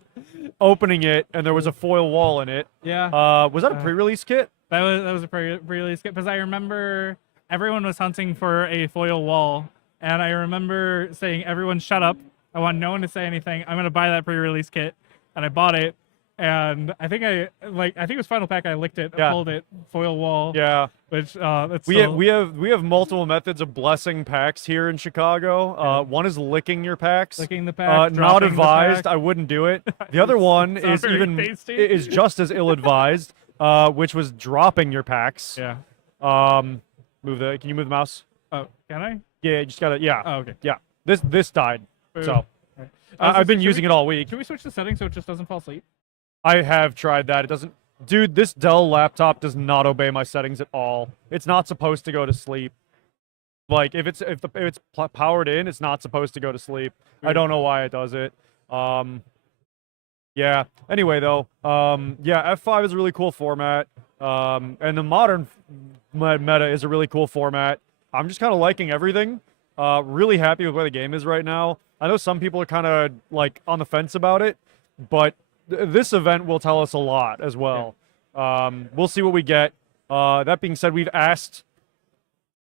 opening it, and there was a foil wall in it. Yeah. Was that a pre-release kit? That was a pre-release kit because I remember everyone was hunting for a foil wall, and I remember saying, "Everyone, shut up! I want no one to say anything. I'm gonna buy that pre-release kit," and I bought it. And I think it was Final Pack. I licked it, pulled it, foil wall. Yeah. Which that's we have multiple methods of blessing packs here in Chicago. One is licking your packs. Licking the pack. Not advised. The pack. I wouldn't do it. The other one is just as ill-advised, which was dropping your packs. Yeah. Can you move the mouse? Oh, can I? Yeah, you just gotta. Yeah. Oh, okay. Yeah. This died. Boom. So I've been using it all week. Should we switch the settings so it just doesn't fall asleep? I have tried that. It doesn't. Dude, this Dell laptop does not obey my settings at all. It's not supposed to go to sleep. Like if it's powered in, it's not supposed to go to sleep. I don't know why it does it. Yeah. Anyway, though, F5 is a really cool format. And the modern meta is a really cool format. I'm just kind of liking everything. Really happy with where the game is right now. I know some people are kind of like on the fence about it, but this event will tell us a lot as well. Yeah. We'll see what we get. That being said, we've asked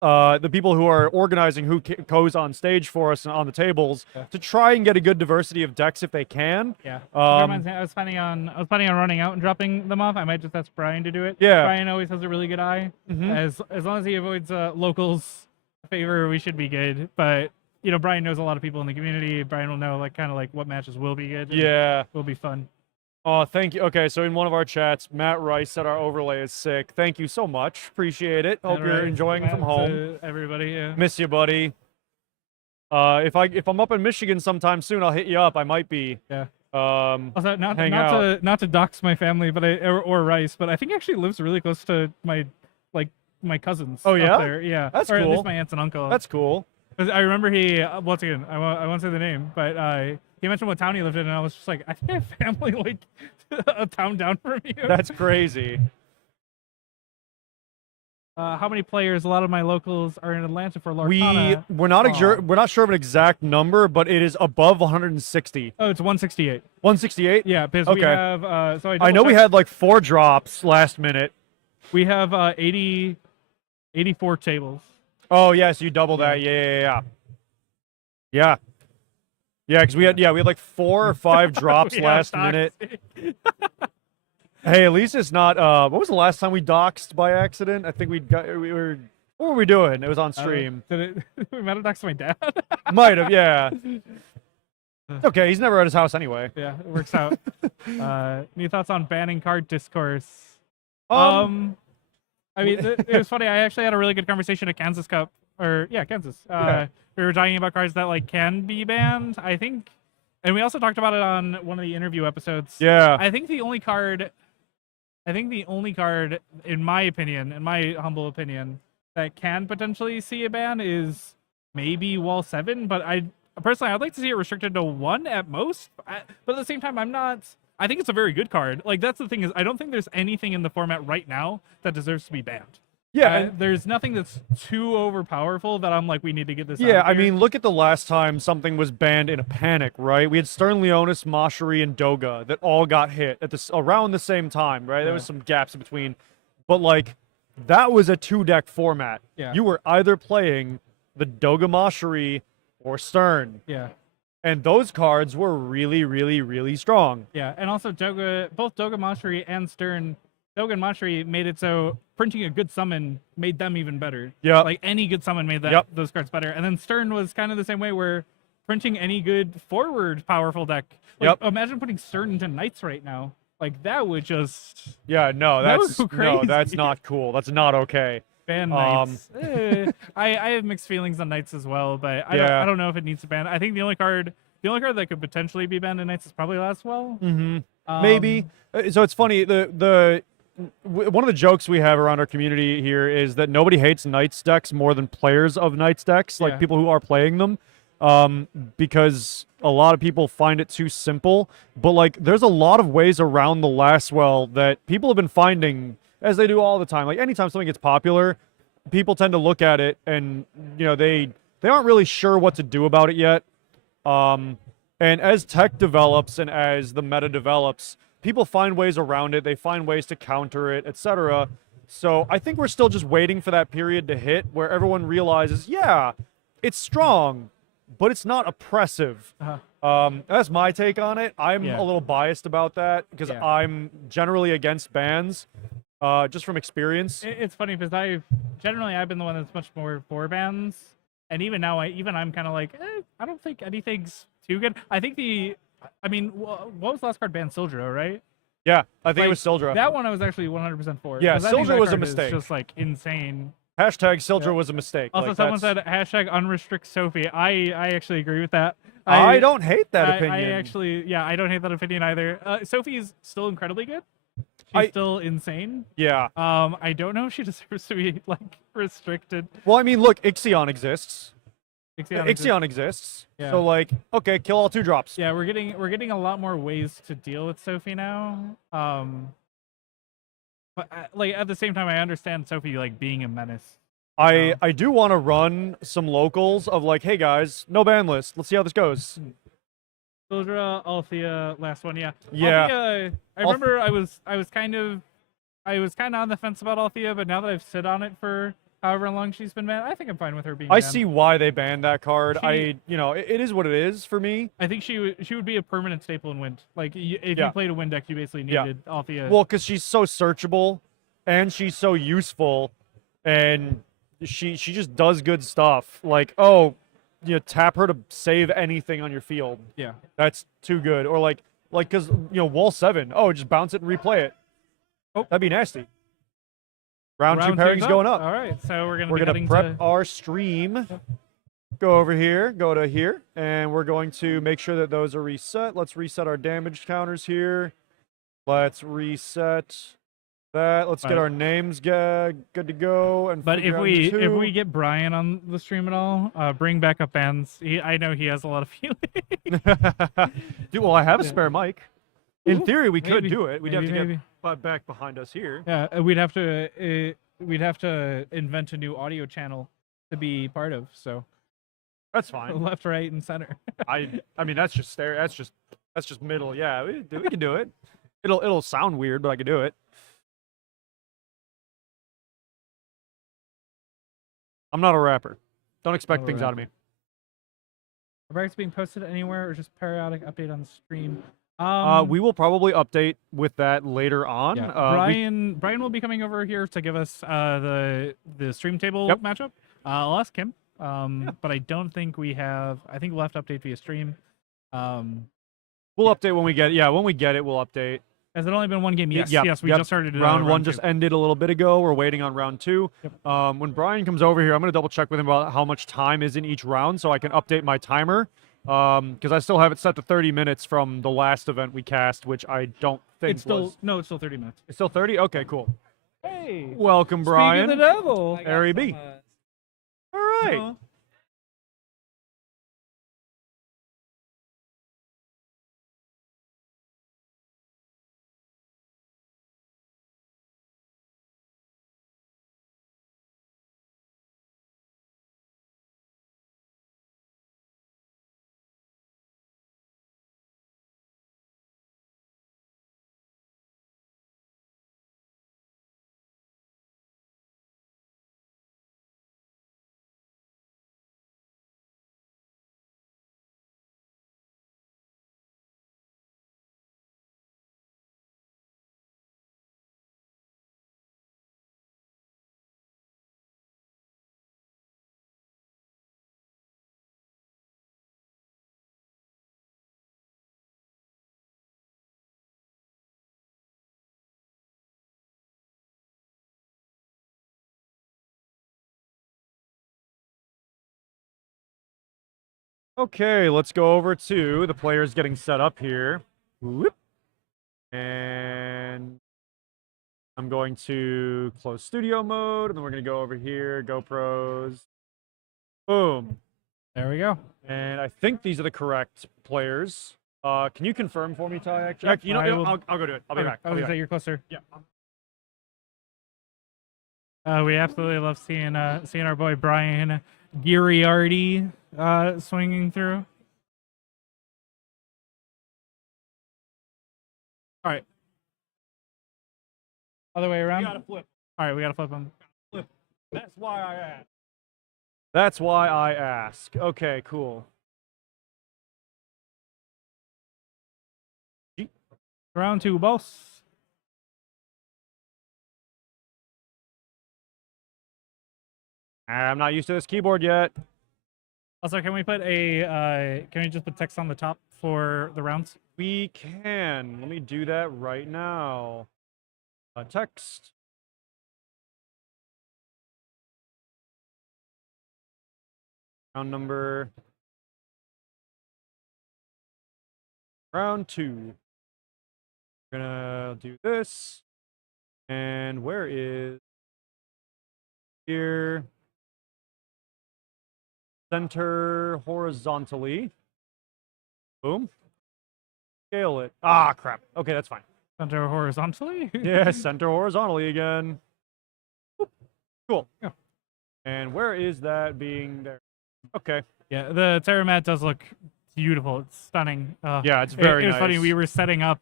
the people who are organizing who goes on stage for us and on the tables to try and get a good diversity of decks if they can. Yeah. I was planning on running out and dropping them off. I might just ask Brian to do it. Yeah. Brian always has a really good eye. As long as he avoids locals favor, we should be good. But Brian knows a lot of people in the community. Brian will know kind of what matches will be good. Yeah. Will be fun. Oh, thank you. Okay, so in one of our chats, Matt Rice said our overlay is sick. Thank you so much. Appreciate it. Hope you're enjoying from home. Everybody, yeah. Miss you, buddy. If I'm up in Michigan sometime soon, I'll hit you up. I might be. Yeah. Also, not to dox my family, but or Rice, but I think he actually lives really close to my cousins. Oh, yeah? Up there. Yeah. That's or cool. At least my aunts and uncle. That's cool. 'Cause I remember he once again I won't say the name, but he mentioned what town he lived in, and I was just like, I think I have family like a town down from you. That's crazy. How many players? A lot of my locals are in Atlanta for Larkana. We're not sure of an exact number, but it is above 160. Oh, it's 168. 168? Yeah, because Okay. we have. So I know we had like 4 drops last minute. We have 84 tables. Oh yes, you double that. Yeah. Because we had like 4 or 5 drops last minute. Hey, at least it's not. What was the last time we doxed by accident? I think we were. What were we doing? It was on stream. We might have doxed my dad. Might have, yeah. It's okay, he's never at his house anyway. Yeah, it works out. Any thoughts on banning card discourse? I mean, it was funny. I actually had a really good conversation at Kansas Cup, Kansas. We were talking about cards that like can be banned. I think, and we also talked about it on one of the interview episodes. Yeah. I think the only card, in my opinion, in my humble opinion, that can potentially see a ban is maybe Wall 7. But personally, I'd like to see it restricted to 1 at most. But at the same time, I think it's a very good card. Like, that's the thing is, I don't think there's anything in the format right now that deserves to be banned. Yeah. There's nothing that's too overpowerful that I'm like, we need to get this out Yeah, of I here. mean, look at the last time something was banned in a panic, right? We had Stern Leonis, Mashari, and Doga that all got hit at around the same time, right? Yeah. There was some gaps in between. But, like, that was a 2-deck format. Yeah. You were either playing the Doga Mashari or Stern. Yeah. And those cards were really, really, really strong. Yeah, and also both Doga Mashari and Stern, Doga and Mashari made it so printing a good summon made them even better. Yeah. Like any good summon made those cards better. And then Stern was kind of the same way where printing any good forward powerful deck. Like, imagine putting Stern into Knights right now. Like that would just that would go crazy. No, that's not cool. That's not okay. Ban Knights. I have mixed feelings on Knights as well, but I don't know if it needs to ban. I think the only card that could potentially be banned in Knights is probably Lastwell. Mm-hmm. Maybe. So it's funny. One of the jokes we have around our community here is that nobody hates Knights decks more than players of Knights decks, like people who are playing them, because a lot of people find it too simple. But like, there's a lot of ways around the Lastwell that people have been finding, as they do all the time. Like anytime something gets popular, people tend to look at it and they aren't really sure what to do about it yet. And as tech develops and as the meta develops, people find ways around it. They find ways to counter it, etc. So I think we're still just waiting for that period to hit where everyone realizes, yeah, it's strong, but it's not oppressive. That's my take on it. I'm a little biased about that because I'm generally against bans, just from experience. It's funny because I've been the one that's much more for bans, and even now, I'm kind of like, I don't think anything's too good. I think what was the last card banned? Sildra, right? Yeah, I think it was Sildra. That one I was actually 100% for. Yeah, Sildra was a mistake. Just like insane. Hashtag Sildra was a mistake. Also, like, someone said hashtag unrestrict Sophie. I actually agree with that. I don't hate that opinion. I don't hate that opinion either. Sophie is still incredibly good. She's still insane. Yeah. I don't know if she deserves to be like restricted. Well, I mean, look, Ixion exists. Ixion exists. Yeah. So like, okay, kill all 2 drops. Yeah, we're getting a lot more ways to deal with Sophie now. But like at the same time, I understand Sophie like being a menace. I do want to run some locals of like, hey guys, no ban list. Let's see how this goes. Sildra, Althea, last one, yeah. Yeah. Althea, I remember I was kind of on the fence about Althea, but now that I've sit on it for however long she's been banned, I think I'm fine with her being I banned. see why they banned that card. It is what it is for me. I think she would be a permanent staple in Wind. Like if you played a Wind deck, you basically needed Althea. Well, because she's so searchable and she's so useful, and she just does good stuff. Like, tap her to save anything on your field. Yeah, that's too good. Or like because Wall 7. Oh, just bounce it and replay it. Oh, that'd be nasty. Round 2 pairings going up. All right, so we're gonna prep our stream. go over here, go to here, and we're going to make sure that those are reset. Let's reset our damage counters here. Let's reset that. Let's get our names good to go. And But if figure out we get Brian on the stream at all, bring backup bands. I know he has a lot of feeling. Dude, well, I have a spare mic. In theory, we could maybe, do it. We'd have to maybe. get back behind us here. Yeah, we'd have to invent a new audio channel to be part of. So That's fine. left, right, and center. I mean, that's just that's just middle. Yeah, we can do it. It'll sound weird, but I can do it. I'm not a rapper. Don't expect things out of me. Are brackets being posted anywhere or just periodic update on the stream? We will probably update with that later on. Yeah. Brian will be coming over here to give us the stream table matchup. I'll ask him. But I don't think we have. I think we'll have to update via stream. We'll update when we get it. Yeah, when we get it, we'll update. Has it only been one game? Yes. Yep, Yes, we just started round one. two. Just ended a little bit ago. We're waiting on round two. Yep. When Brian comes over here, I'm gonna double check with him about how much time is in each round, so I can update my timer. Because I still have it set to 30 minutes from the last event we cast, which I don't think It's still 30 minutes. It's still 30. Okay, cool. Hey, Welcome, Brian. Speaking of the devil. Harry B. All right. Uh-huh. Okay, let's go over to the players getting set up here. Whoop. And I'm going to close studio mode, and then we're going to go over here, GoPros. Boom. There we go. And I think these are the correct players. Can you confirm for me, Ty? Actually, Yep, you know, I will- I'll go do it. I'll be back. Oh, is that you're closer? Yeah. We absolutely love seeing our boy Brian Giriardi swinging through. All right. Other way around. We gotta flip. All right, we gotta flip him. Flip. That's why I asked. That's why I ask. Okay, cool. Round two, boss. I'm not used to this keyboard yet. Also, can we just put text on the top for the rounds? We can. Let me do that right now. Text. Round number. Round two. We're gonna do this. And where is here? Center horizontally. Boom. Scale it. Ah, crap. Okay, that's fine. Center horizontally? Yeah, center horizontally again. Boop. Cool. Yeah. And where is that being there? Okay. Yeah, the Terra mat does look beautiful. It's stunning. Yeah, it's very It was nice. funny. We were setting up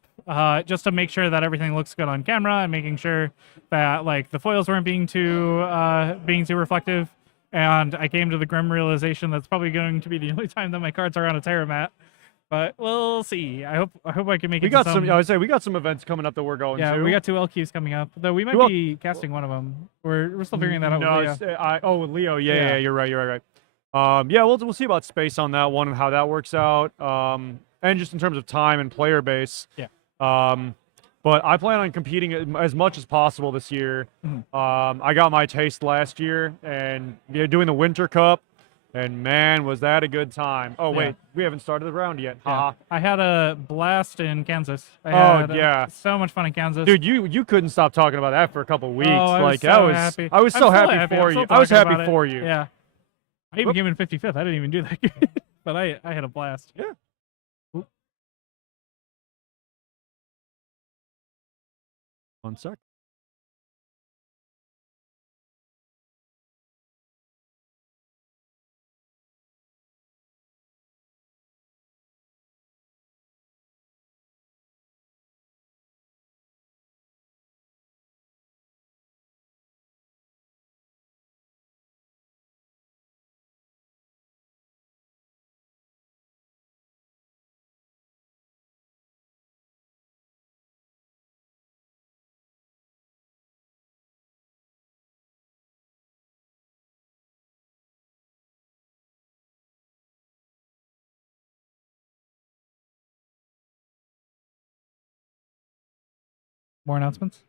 just to make sure that everything looks good on camera and making sure that like the foils weren't being too reflective. And I came to the grim realization that's probably going to be the only time that my cards are on a Terra mat. But we'll see. I hope I can make it. We got some. I would say we got some events coming up that we're going yeah, to. we got 2 LQs coming up. Though we might be casting one of them. We're still figuring that out. No, with Leo. with Leo. Yeah, Yeah. yeah, you're right. Yeah, we'll see about space on that one and how that works out. And just in terms of time and player base. Yeah. But I plan on competing as much as possible this year. Mhm. I got my taste last year, and doing the Winter Cup And man, was that a good time. Oh, wait, we haven't started the round yet. Yeah. Haha. I had a blast in Kansas. I Oh, had yeah. so much fun in Kansas. Dude, you couldn't stop talking about that for a couple weeks. Oh, I was like so that was happy. I was I'm so still happy for I'm you. still I was talking happy about it. for you. Yeah. I even came in 55th. I didn't even do that good. But I had a blast. Yeah. Oop. 1 sec. More announcements?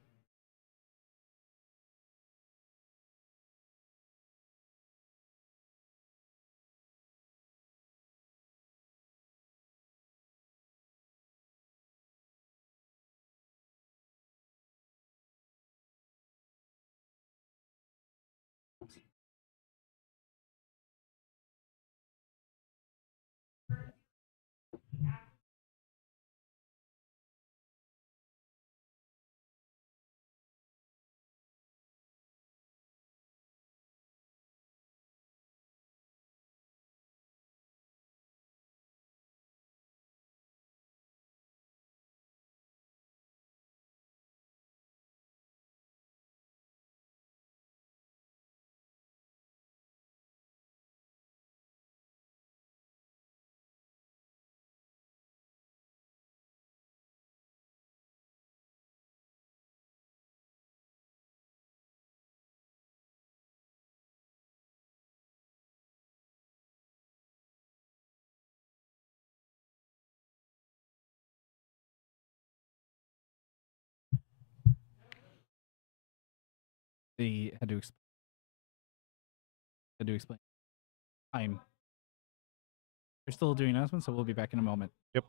Had to explain. We're still doing announcements, so we'll be back in a moment. Yep.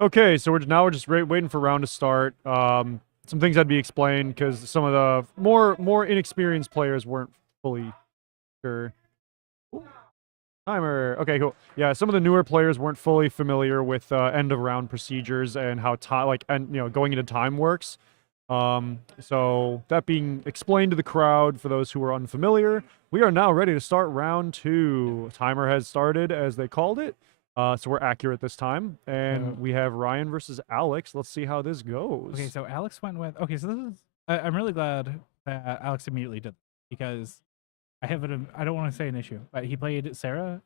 Okay, so we're just waiting for round to start. Some things had to be explained because some of the more inexperienced players weren't fully sure. Ooh, timer. Okay, cool. Yeah, some of the newer players weren't fully familiar with end of round procedures and how time going into time works. So that being explained to the crowd for those who are unfamiliar, we are now ready to start round 2. Timer has started as they called it. So we're accurate this time. And we have Ryan versus Alex. Let's see how this goes. Okay, so Alex went with. Okay, so this is. I'm really glad that Alex immediately did because I have I don't want to say an issue, but he played Sarah.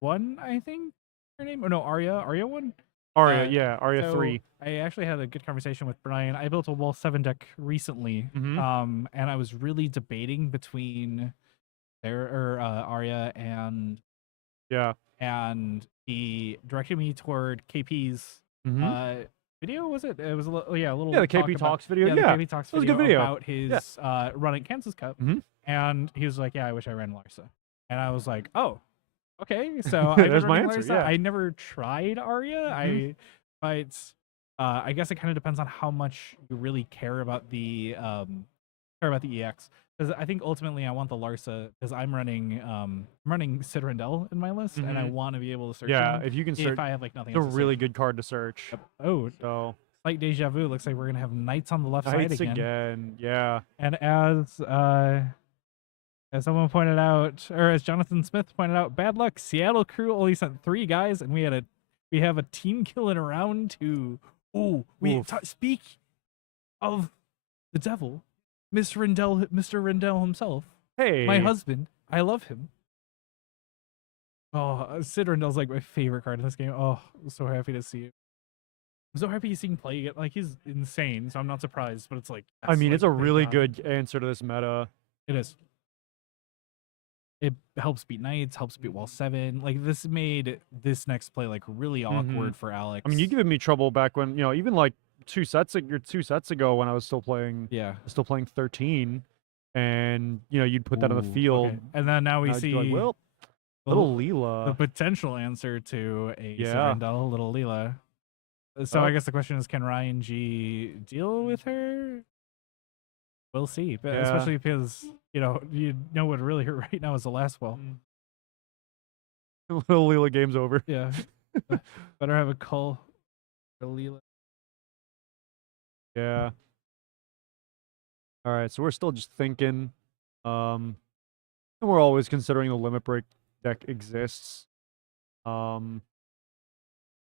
One, I think her name. Or no, Arya. Arya won. Arya, yeah, Arya so 3. I actually had a good conversation with Brian. I built a Wall 7 deck recently, Mhm. and I was really debating between Sarah or Arya Yeah. and he directed me toward KP's video. Was it? It was a little, yeah, a little. Yeah, the talk KP about- Talks video. Yeah, the KP Talks that was a good video about his run at Kansas Cup, and he was like, "Yeah, I wish I ran Larsa," and I was like, "Oh, okay." So I There's never my ran answer, Larsa. yeah. I never tried Arya. I guess it kind of depends on how much you really care about the EX. Because I think ultimately I want the Larsa because I'm running Citadel in my list and I want to be able to search. Yeah, him if you can search, if I have like nothing. it's a else to really search. good card to search. Yep. Oh, So slight deja vu. Looks like we're gonna have Knights on the left side Knights again. Yeah. And as someone pointed out, or as Jonathan Smith pointed out, bad luck. Seattle crew only sent 3 guys, and we have a team kill in round 2. Ooh, speak of the devil, Mr. Rendell himself. Hey. My husband. I love him. Oh, Sid Rendell's like my favorite card in this game. Oh, I'm so happy to see it. I'm so happy to see him play it. Like, he's insane, so I'm not surprised, but it's like... I mean, it's a thank really God. good answer to this meta. It is. It helps beat Knights, helps beat Wall 7. Like, this made this next play, like, really awkward for Alex. I mean, you giving me trouble back when, even like 2 sets ago when I was still playing 13, and, you'd put that on the field. Okay. And then now we see... Like, well, little Leela. The potential answer to a Yeah. Cyrandel, little Leela. So I guess the question is, can Ryan G deal with her? We'll see, but especially because what really hurt right now is the last well. Little Leela game's over. Yeah, better have a call for Leela. Yeah. All right, so we're still just thinking, and we're always considering the limit break deck exists.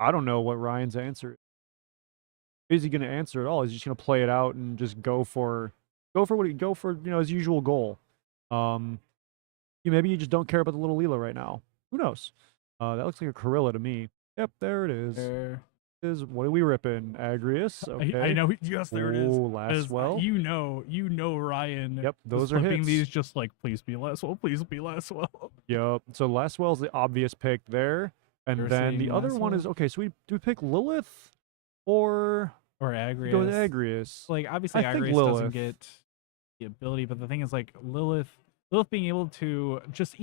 I don't know what Ryan's answer is. Is he going to answer at all? Is he just going to play it out and just go for his usual goal? Maybe you just don't care about the little Leela right now. Who knows? That looks like a Corilla to me. Yep, there it is. There. What are we ripping? Agrius. Okay. I know. Yes, there it is. Last well. You know, Ryan. Yep, those are hits. These just like, please be last well. Please be last well. Yep. So last well's the obvious pick there, and then the other one is okay. So do we pick Lilith or Agrius? Go with Agrius. Like, obviously, Agrius doesn't get the ability, but the thing is, like, Lilith being able to just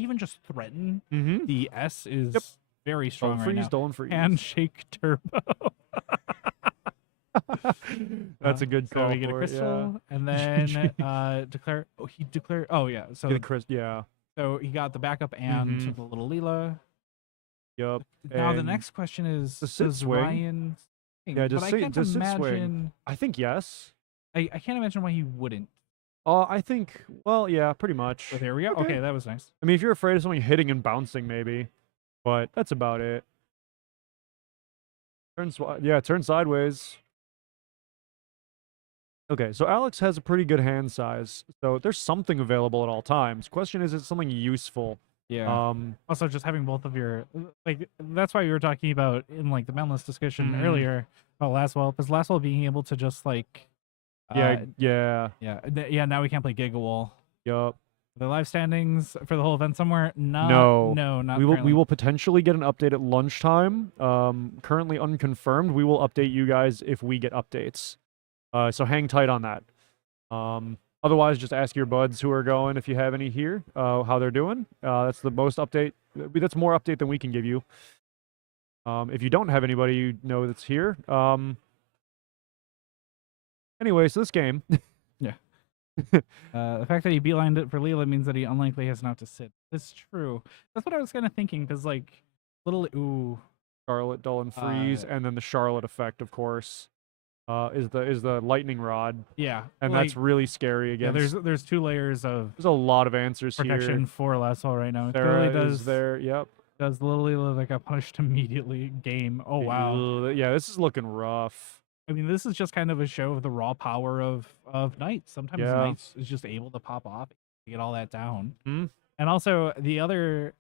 threaten the S is very strong right now. Stolen freeze. Handshake Turbo. That's a good call. So we get a crystal, and then declare. Oh, he declared. Oh yeah. So So he got the backup and the little Leela. Yep. Now the next question is: does Ryan? Yeah, does Sid swing? I think yes. I can't imagine why he wouldn't. I think. Well, yeah, pretty much. Oh, there we go. Okay, that was nice. I mean, if you're afraid of something hitting and bouncing, maybe, but that's about it. Turn sideways. Okay, so Alex has a pretty good hand size, so there's something available at all times. Question is it something useful? Yeah. Also, just having both of your that's why we were talking about in like the Boundless discussion earlier about Lastwell, because Lastwell being able to just like now we can't play Gigawall. Yup. The live standings for the whole event somewhere? Not we will potentially get an update at lunchtime. Currently unconfirmed. We will update you guys if we get updates. So hang tight on that. Otherwise, just ask your buds who are going if you have any here, how they're doing. That's the most update. That's more update than we can give you. If you don't have anybody you know that's here. Anyway, so this game. Yeah. The fact that he beelined it for Leela means that he unlikely has not to sit. That's true. That's what I was kind of thinking, because like ooh, Charlotte, Dull, and Freeze, and then the Charlotte effect, of course, is the lightning rod, yeah, and like, that's really scary yeah. against. There's 2 layers of There's a lot of answers protection here. for Lasso right now. It Sarah clearly is there. Yep. does Little Leela that got punished immediately. Game. Oh wow. Ugh, yeah, this is looking rough. I mean, this is just kind of a show of the raw power of Knights. Sometimes Yeah. Knights is just able to pop off to get all that down. Hmm? And also the other,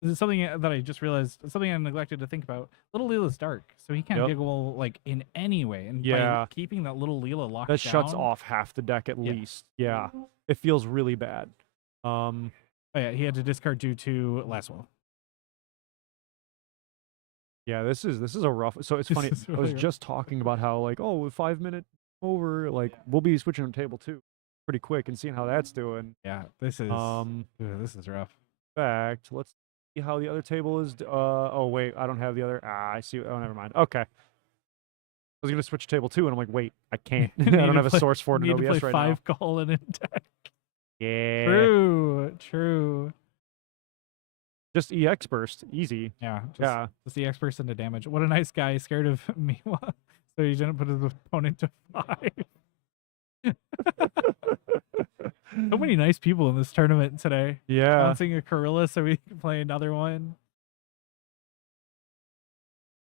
this is something that I just realized, something I neglected to think about. Little Leela's dark, so he can't Yep. giggle like in any way. And by Yeah. keeping that Little Leela locked That down, shuts off half the deck at Yeah. least. Yeah, it feels really bad. Oh yeah, he had to discard due to Lasso. Yeah, this is a rough. So it's This funny. is I was really rough. just talking about how like, oh, with 5 minute over, like we'll be switching to table 2 pretty quick and seeing how that's doing. Yeah, this is this is rough. In fact, let's see how the other table is. Oh wait, I don't have the other. I see. Oh, never mind. Okay. I was gonna switch to table 2, and I'm like, wait, I can't. I Need don't to have a play- source for it in Need to OBS play right 5 Colin in deck. now. Yeah. True. Just EX burst, easy. Yeah, Yeah. just the X person to damage. What a nice guy, scared of Miwa, so he didn't put his opponent to 5. So many nice people in this tournament today. Yeah. Bouncing a Corilla so we can play another one.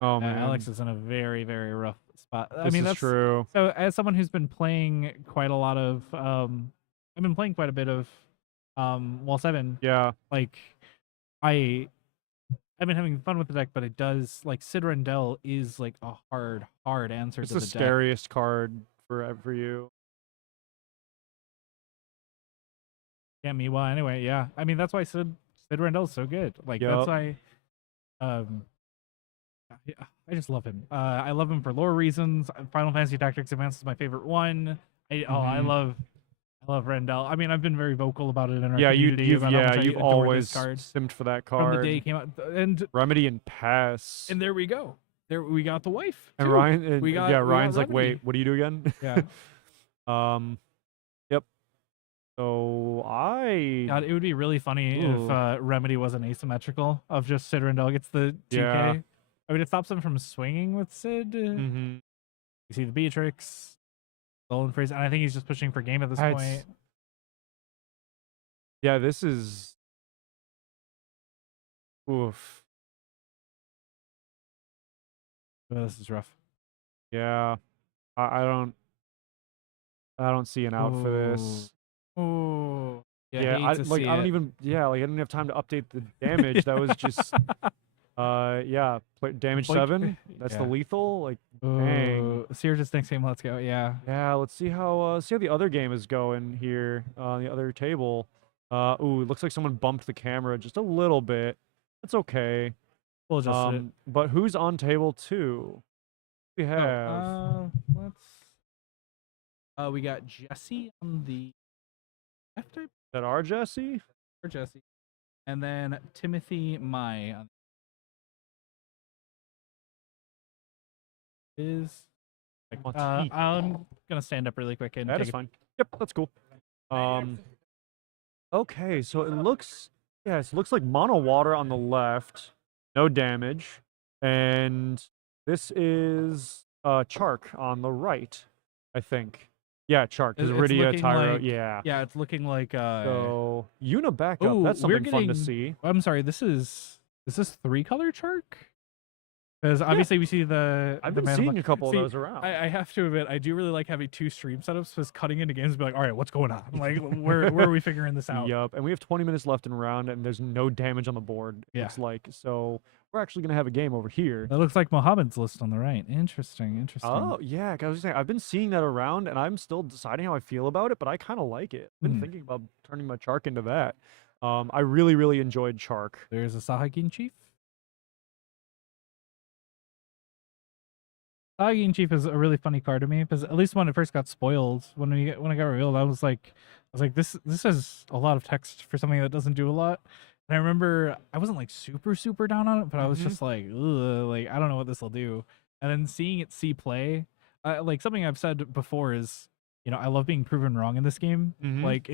Oh man, Alex is in a very, very rough spot. I this mean, is that's true. so. As someone who's been playing quite a lot of, I've been playing quite a bit of, Wall 7. Yeah. Like, I've been having fun with the deck, but it does like Sid Rendell is like a hard answer It's to the the deck. scariest card for you. Yeah, Miwa. Anyway, yeah. I mean, that's why Sid Rendell's so good. Like Yup. that's why, yeah, I just love him. I love him for lore reasons. Final Fantasy Tactics Advance is my favorite one. I Mhm. love Rendell. I mean, I've been very vocal about it in our Yeah, community. you've about how much I you've adore always this card simmed for that from card. the day it came out, and Remedy and Pass. there we go. There we got the wife. And too. Ryan, we got yeah, we got Ryan's like, Remedy. wait, what do you do again? Yeah. Yep. So God, it would be really funny Ooh. if Remedy wasn't asymmetrical of just Sid Rendell gets the 2K. Yeah. I mean, it stops him from swinging with Sid. Mm-hmm. You see the Beatrix, Stolen Phrase, and I think he's just pushing for game at this point. Yeah, this is. Oof. Oh, this is rough. Yeah, I don't see an out for this. Oh, Yeah, I don't even. Yeah, like I didn't have time to update the damage. That was just. Yeah, damage Boink. 7. That's the Yeah. lethal. Like, dang. Oh, Sears next game. Let's go. Yeah. Yeah, let's see how the other game is going here on the other table. Ooh, it looks like someone bumped the camera just a little bit. That's okay. We'll adjust it. But who's on table 2? We have. We got Jesse on the left, That are Jesse? or Jesse, and then Timothy Mai on is. Monty. I'm gonna stand up really quick and That take is a fine. Yep, that's cool. Okay, so it looks like mono water on the left, no damage, and this is Chark on the right, I think. Yeah, Chark. Because It's Rydia, looking Tyro, like- yeah. Yeah, it's looking like So Una backup. Ooh, That's we're something fun to getting- see. I'm sorry, is this 3-color Chark? Because obviously we see the I've the been man seeing above- a couple See, of those around. I have to admit, I do really like having 2 stream setups because cutting into games and be like, all right, what's going on? Like, where are we figuring this out? Yup, and we have 20 minutes left in round, and there's no damage on the board. Yeah. Looks like so. We're actually gonna have a game over here. That looks like Mohammed's list on the right. Interesting. Oh yeah, 'cause I was just saying I've been seeing that around, and I'm still deciding how I feel about it, but I kind of like it. I've been Hmm. thinking about turning my Chark into that. I really enjoyed Chark. There's a Sahagin Chief. Sahagin Chief is a really funny card to me because at least when it first got spoiled, when it got revealed, I was like, was like, this is a lot of text for something that doesn't do a lot. And I remember I wasn't like super down on it, but I was just like, ugh, like I don't know what this will do. And then seeing it see play, like something I've said before is, I love being proven wrong in this game. Like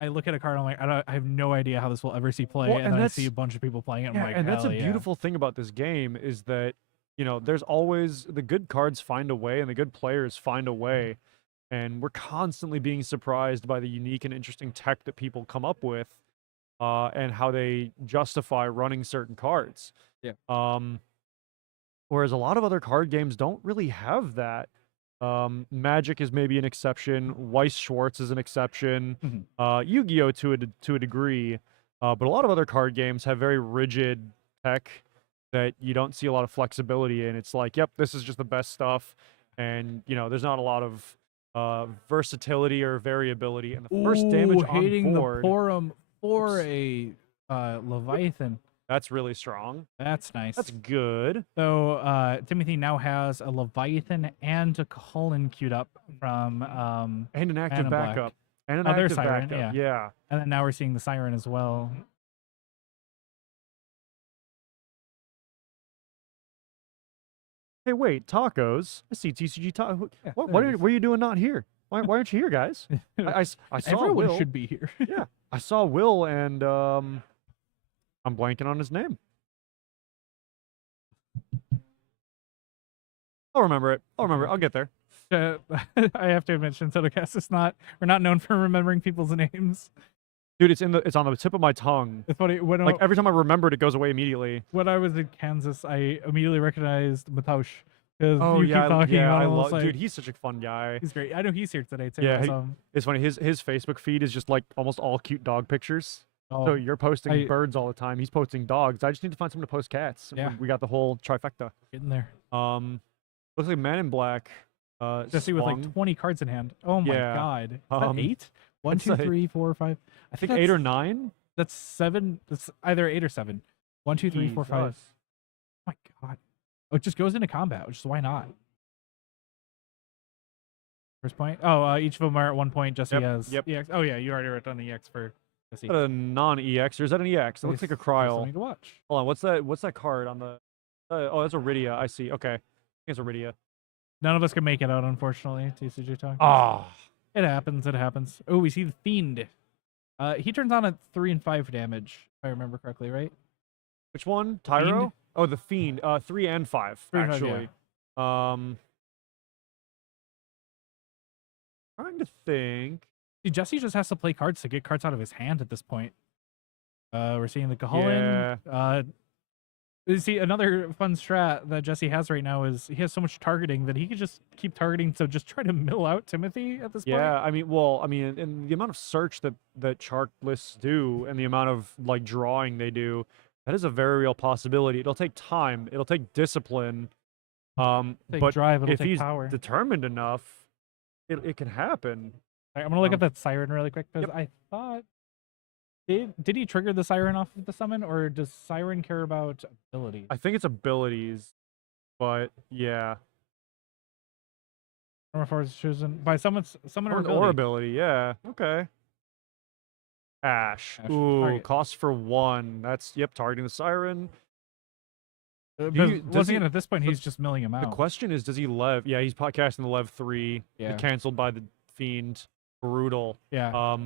I look at a card, I'm like, I have no idea how this will ever see play, Well, and then I see a bunch of people playing it. I'm like, and that's a hell yeah. beautiful thing about this game is that there's always the good cards find a way, and the good players find a way, and we're constantly being surprised by the unique and interesting tech that people come up with, and how they justify running certain cards. Yeah. Whereas a lot of other card games don't really have that. Magic is maybe an exception. Weiss Schwartz is an exception. Yu-Gi-Oh to a degree, but a lot of other card games have very rigid tech that you don't see a lot of flexibility in. It's like, yep, this is just the best stuff, and there's not a lot of versatility or variability. And the first damage hitting on board, the Porum for a Leviathan. That's really strong. That's nice. That's good. So Timothy now has a Leviathan and a Cullen queued up from and an active Black. backup. And an Other active Siren, backup. yeah. Yeah. And then now we're seeing the Siren as well. Hey, wait, tacos? I see TCG tacos. Yeah, What there it are you doing not here? Why aren't you here, guys? I saw Everyone Will. should be here. Yeah, I saw Will, and I'm blanking on his name. I'll remember it. I'll get there. I have to admit, ShantottoCast we're not known for remembering people's names. Dude, it's on the tip of my tongue. It's funny when Like every time I remember it, it goes away immediately. when I was in Kansas, I immediately recognized Mataush because Oh you yeah, keep talking yeah, about I him. love. Like, Dude, he's such a fun guy. he's great. I know he's here today too. Yeah, so, It's funny. His Facebook feed is just like almost all cute dog pictures. oh, So you're posting I- birds all the time. He's posting dogs. I just need to find someone to post cats. Yeah. We got the whole trifecta. getting there. Looks like Man in Black. Jesse with like swung. 20 cards in hand. Oh my Yeah. god. Is that Um, 8? 1, it's 2, like- 3, 4, 5. I think 8 or 9. That's 7. That's either 8 or 7. 1, 2, 3, 4, 5. Jesus. Oh my god. Oh, it just goes into combat, which is why not? First point. Oh, each of them are at 1 point. Jesse Yep, has yep. EX. Oh yeah, you already wrote down the EX for Jesse. Is that a non-EX or is that an EX? It looks like a Cryol. Something to watch. Hold on, what's that card on the? Oh, that's a Rydia. I see. Okay, I think it's a Rydia. None of us can make it out, unfortunately. TCG talk. Ah, It happens. It happens. Oh, we see the Fiend. He turns on at 3 and 5 damage, if I remember correctly, right? which one? Tyro? Oh, the Fiend. 3 and 5 3 and 5, actually. Trying to think. See, Jesse just has to play cards to get cards out of his hand at this point. We're seeing the Caholen. You see, another fun strat that Jesse has right now is he has so much targeting that he could just keep targeting to just try to mill out Timothy at this point. Yeah, I mean, and the amount of search that chart lists do, and the amount of like drawing they do, that is a very real possibility. It'll take time. It'll take discipline. Take But drive, it'll if take he's power. determined enough, it can happen. Alright, I'm gonna look um, at that siren really quick because I thought did he trigger the siren off of the summon, or does siren care about abilities? I think it's abilities, but yeah, Or if I was chosen by summon or or ability. ability. Yeah, okay. Ash. Ash, Ooh, target. cost for 1. That's targeting the siren. Because does once he- again, at this point, he's just milling him out. The question is, does he lev? Yeah, he's podcasting the lev 3. Yeah. Canceled by the Fiend. Brutal. Yeah.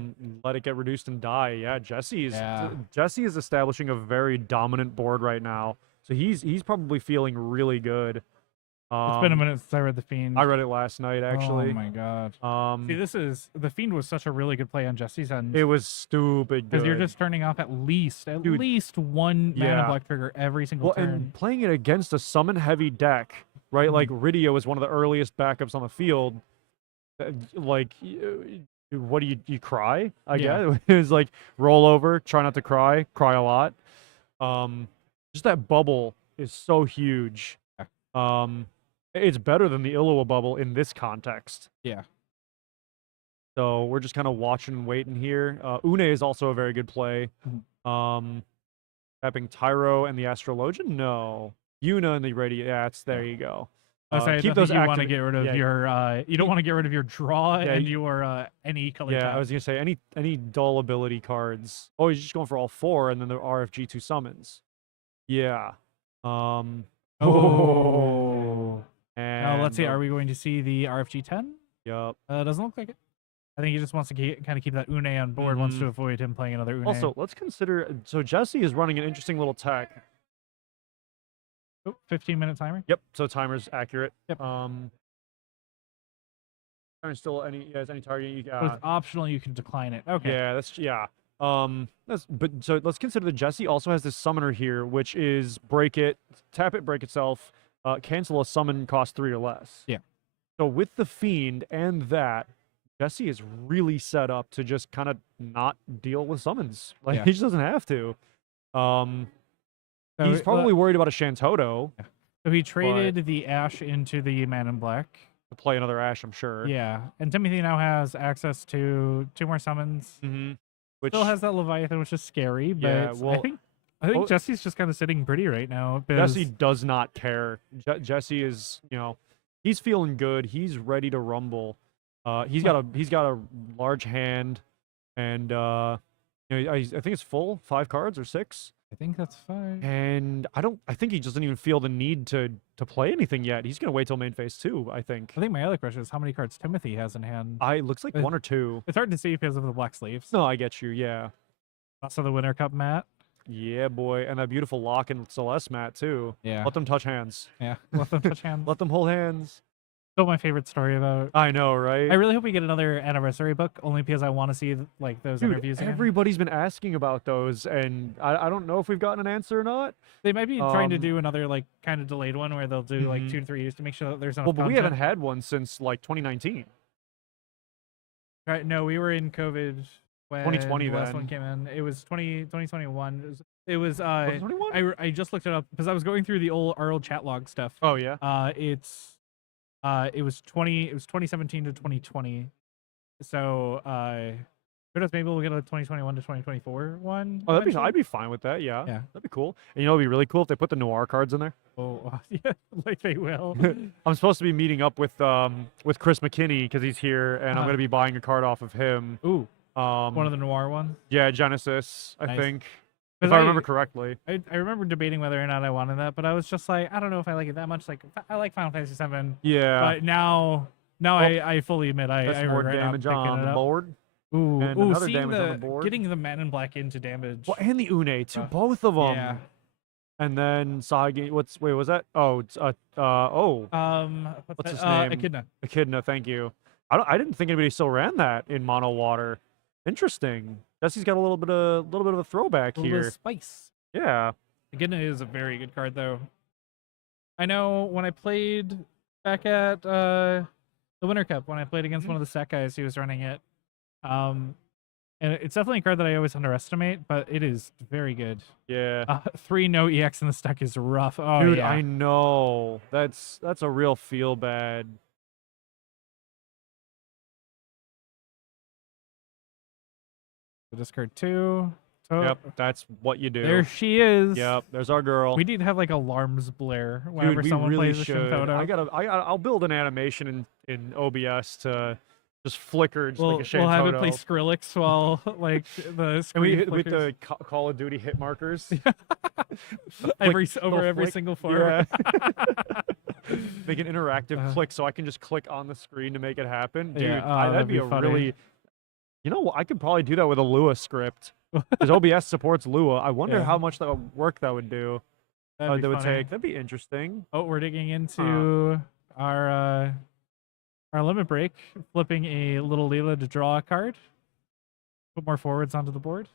Let it get reduced and die. Yeah, Jesse Yeah. is establishing a very dominant board right now. So he's probably feeling really good. It's been a minute since I read the Fiend. I read it last night actually. Oh my god. Um, See, the Fiend was such a really good play on Jesse's end. it was stupid good. Because you're just turning off at least Dude, one mana yeah. black trigger every single turn. and playing it against a summon heavy deck, right? Like Rydio is one of the earliest backups on the field. Like, what do you cry? I Yeah. guess it was like roll over, try not to cry a lot. Just that bubble is so huge. It's better than the Illawa bubble in this context. Yeah. So we're just kind of watching and waiting here. Une is also a very good play. Tapping Tyro and the Astrologian? No. Yuna and the Radio. Yeah, there you go. I keep don't those think you want to active. get rid of Yeah, your you don't want to get rid of your draw Yeah, and your any color yeah. tap. I was gonna say any dull ability cards. Oh, he's just going for all 4, and then the RFG2 summons. Yeah. Oh. Now let's see. And Are we going to see the RFG 10? Yup. Doesn't look like it. I think he just wants to kind of keep that Une on board. Wants to avoid him playing another Une. Also, let's consider. So Jesse is running an interesting little tech. 15-minute timer. Yep. So timer's accurate. Yep. Still any target you So it's optional. You can decline it. Okay. Yeah. But so let's consider that Jesse also has this summoner here, which is break it, tap it, break itself, cancel a summon, cost 3 or less. Yeah. So with the Fiend and that, Jesse is really set up to just kind of not deal with summons. Like he just doesn't have to. He's probably worried about a Shantotto. Yeah. So he traded the Ash into the Man in Black to play another Ash, I'm sure. Yeah, and Timothy now has access to 2 more summons. Which still has that Leviathan, which is scary. But I think Jesse's just kind of sitting pretty right now. Jesse does not care. Jesse is, he's feeling good. He's ready to rumble. He's got a large hand, and I think it's full 5 cards or 6. I think that's 5. And I think he just doesn't even feel the need to play anything yet. He's gonna wait till main phase 2, I think. I think my other question is how many cards Timothy has in hand. It looks like 1 or 2. It's hard to see because of the black sleeves. No, I get you. Yeah. Also the Winter Cup mat. Yeah, boy, and that beautiful lock and Celeste mat too. Yeah. Let them touch hands. Yeah. Let them touch hands. Let them hold hands. Still my favorite story about. I know, right? I really hope we get another anniversary book, only because I want to see like those interviews again. Everybody's been asking about those, and I don't know if we've gotten an answer or not. They might be trying to do another like kind of delayed one where they'll do like 2 to 3 years to make sure that there's enough but we content. haven't had one since like 2019. Right? No, we were in COVID when 2020 the last then. one came in. It was 2021. It was 2021? I just looked it up because I was going through our old chat log stuff. Oh yeah. It was 2017 to 2020. So who knows, maybe we'll get a 2021 to 2024 one. Oh, I'd be fine with that. Yeah. Yeah. That'd be cool. And it'd be really cool if they put the Noir cards in there. Oh, yeah, like they will. I'm supposed to be meeting up with Chris McKinney because he's here, and I'm gonna be buying a card off of him. Ooh. One of the Noir ones. Yeah, Genesis, I Nice. think. If I remember correctly. I remember debating whether or not I wanted that, but I was just like, I don't know if I like it that much. Like, I like Final Fantasy VII. Yeah. But now I fully admit I more regret not damage picking on it the up. board. Ooh, and another damage on the board. Getting the Man in Black into damage. Well, and the Une too, both of them. Yeah. And then Sagi. Was that? Oh, it's what's his name? Echidna. Echidna. Thank you. I didn't think anybody still ran that in mono water. Interesting. Jesse's got a little bit of a throwback A little bit here. of spice. Yeah. Echidna is a very good card, though. I know when I played back at the Winter Cup, when I played against one of the set guys, he was running it. And it's definitely a card that I always underestimate, but it is very good. Yeah. 3 no EX in the stack is rough. Oh, Dude, yeah. I know. That's a real feel bad. Discard 2. So Yep, that's what you do. there she is. Yep, there's our girl. We need to have like alarms blare whenever Dude, we someone really plays a should. Shantotto. I'll build an animation in OBS to just flicker just like a Shantotto. We'll have it play Skrillex while like the And screen with flickers. the Call of Duty hit markers. every they'll every flick. single form. Yeah. Make an interactive Uh-huh. click so I can just click on the screen to make it happen. Dude, Yeah, that'd that'd be be a funny. really. I could probably do that with a Lua script because OBS supports Lua. I wonder Yeah. how much work that would do. That'd be That would funny. take. That'd be interesting. Oh, we're digging into our limit break, flipping a little Leela to draw a card. Put more forwards onto the board.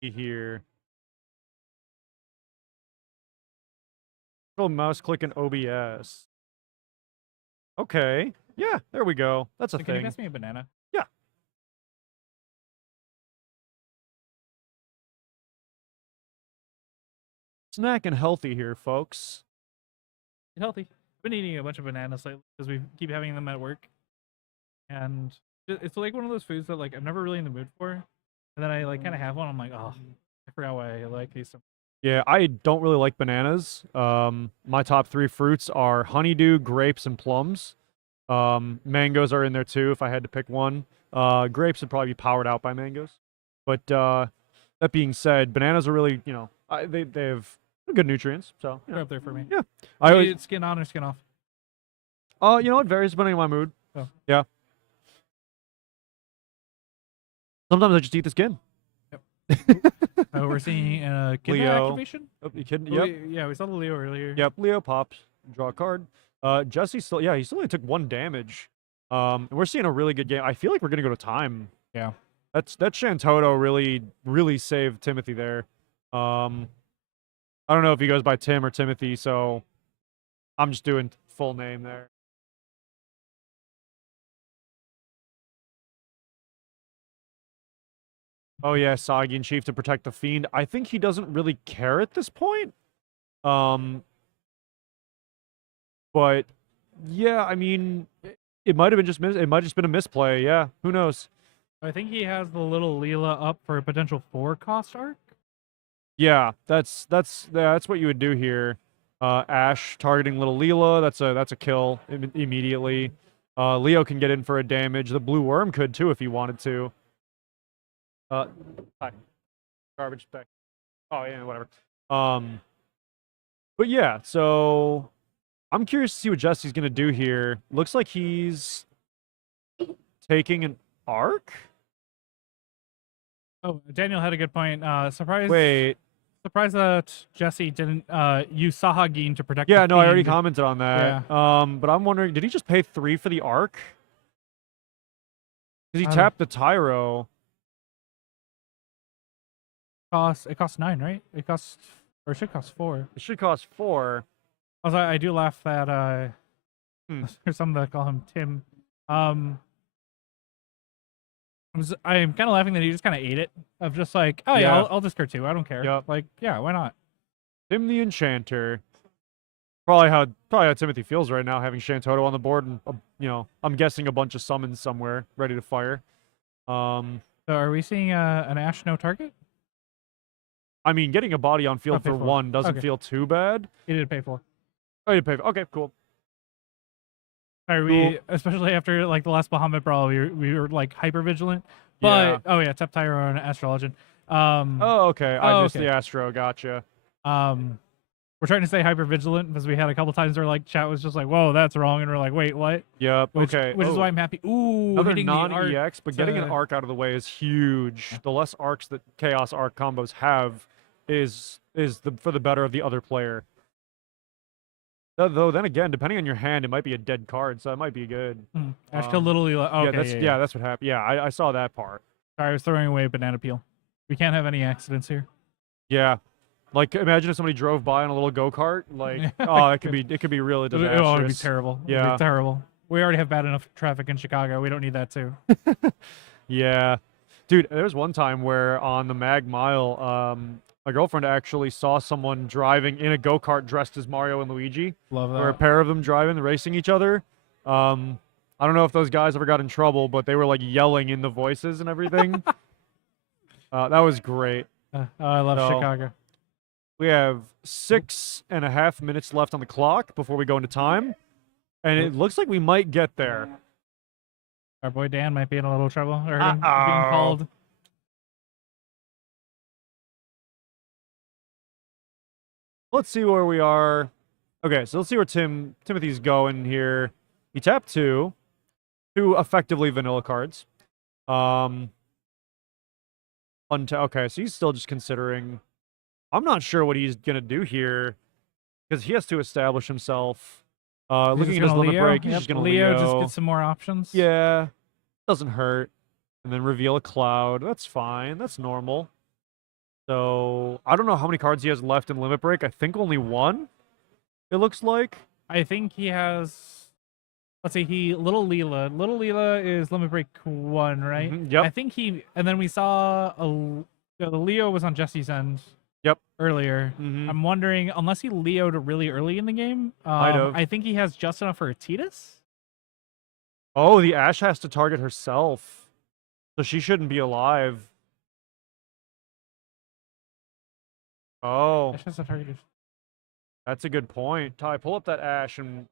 Here. Little mouse click in OBS. Okay. Yeah, there we go. That's a Can you thing. pass me a banana? Yeah. Snacking healthy here, folks. Get healthy. I've been eating a bunch of bananas lately because we keep having them at work, and it's like one of those foods that like I'm never really in the mood for, and then I like kind of have one. I'm like, oh, I forgot why I like these. Yeah, I don't really like bananas. My top 3 fruits are honeydew, grapes, and plums. Mangoes are in there too if I had to pick one. Grapes would probably be powered out by mangoes. But that being said, bananas are really, they have good nutrients. So, They're up there for me. yeah. I I always, skin on or skin off. it varies depending on my mood. Oh. Yeah. Sometimes I just eat the skin. We're seeing kidney Leo. activation. Oh, you kidding? Oh, Yep. yeah, we saw the Leo earlier. Yep. Leo pops. Draw a card. Jesse still, he still only took 1 damage. And we're seeing a really good game. I feel like we're gonna go to time. Yeah. That Shantotto really saved Timothy there. I don't know if he goes by Tim or Timothy, so I'm just doing full name there. Oh yeah, Sagian Chief to protect the Fiend. I think he doesn't really care at this point. But yeah, I mean, it might have been it might have just been a misplay. Yeah, who knows? I think he has the little Leela up for a potential 4-cost arc. Yeah, that's what you would do here. Ash targeting little Leela. That's a kill immediately. Leo can get in for a damage. The blue worm could too if he wanted to. Hi. Garbage back. Oh yeah, whatever. But yeah, so I'm curious to see what Jesse's gonna do here. Looks like he's taking an arc. Oh, Daniel had a good point. Surprise that Jesse didn't use Sahagin to protect. Yeah, the no, I already Fiend. commented on that. Yeah. But I'm wondering, did he just pay 3 for the arc? Because he tapped the Tyro. It costs 9, right? It should cost 4. It should cost 4. Also, I do laugh that there's some that call him Tim. I'm kind of laughing that he just kind of ate it. Of just like, oh yeah, I'll discard 2. I don't care. Yep. Like, yeah, why not? Tim the Enchanter. Probably how Timothy feels right now, having Shantotto on the board, and I'm guessing a bunch of summons somewhere ready to fire. So are we seeing an Ash no target? I mean, getting a body on field for 1 doesn't feel too bad. He did pay for. Oh, you pay for. Okay, cool. Are we, especially after like the last Bahamut brawl, we were like hyper vigilant. But Tap Tyro and Astro Legend. Okay. I missed the Astro. Gotcha. We're trying to stay hyper vigilant because we had a couple times where like chat was just like, "Whoa, that's wrong," and we're like, "Wait, what?" Yep. Which is why I'm happy. Ooh, another hitting non-EX, but getting an arc out of the way is huge. The less arcs that Chaos arc combos have is for the better of the other player. Though then again, depending on your hand, it might be a dead card, so it might be good. Ash killed Little Leela. Oh, yeah, that's what happened. Yeah, I saw that part. Sorry, I was throwing away a banana peel. We can't have any accidents here. Yeah. Like, imagine if somebody drove by on a little go-kart. Like, it could be really disastrous. Oh, it'd be terrible. Yeah. It'd be terrible. We already have bad enough traffic in Chicago. We don't need that too. Yeah. Dude, there was one time where on the Mag Mile, my girlfriend actually saw someone driving in a go-kart dressed as Mario and Luigi. Love that. Or a pair of them driving, racing each other. I don't know if those guys ever got in trouble, but they were like yelling in the voices and everything. That was great. I love Chicago. We have 6.5 minutes left on the clock before we go into time. And it looks like we might get there. Our boy Dan might be in a little trouble. Or being called. Let's see where we are. Okay, so let's see where Timothy's going here. He tapped 2 effectively vanilla cards. Okay, so he's still just considering. I'm not sure what he's gonna do here because he has to establish himself. Looking at his limit break, he's just gonna Leo. Just get some more options. Yeah, doesn't hurt. And then reveal a cloud. That's fine. That's normal. So I don't know how many cards he has left in limit break. I think only 1. It looks like. I think he has. Let's see. Little Leela. Little Leela is limit break 1, right? Yep. I think and then we saw the Leo was on Jesse's end. Yep. Earlier. I'm wondering, unless he Leo'd really early in the game, I think he has just enough for a Tidus. Oh, the Ash has to target herself. So she shouldn't be alive. Oh, Ash has a target. that's a good point. Ty, pull up that Ash and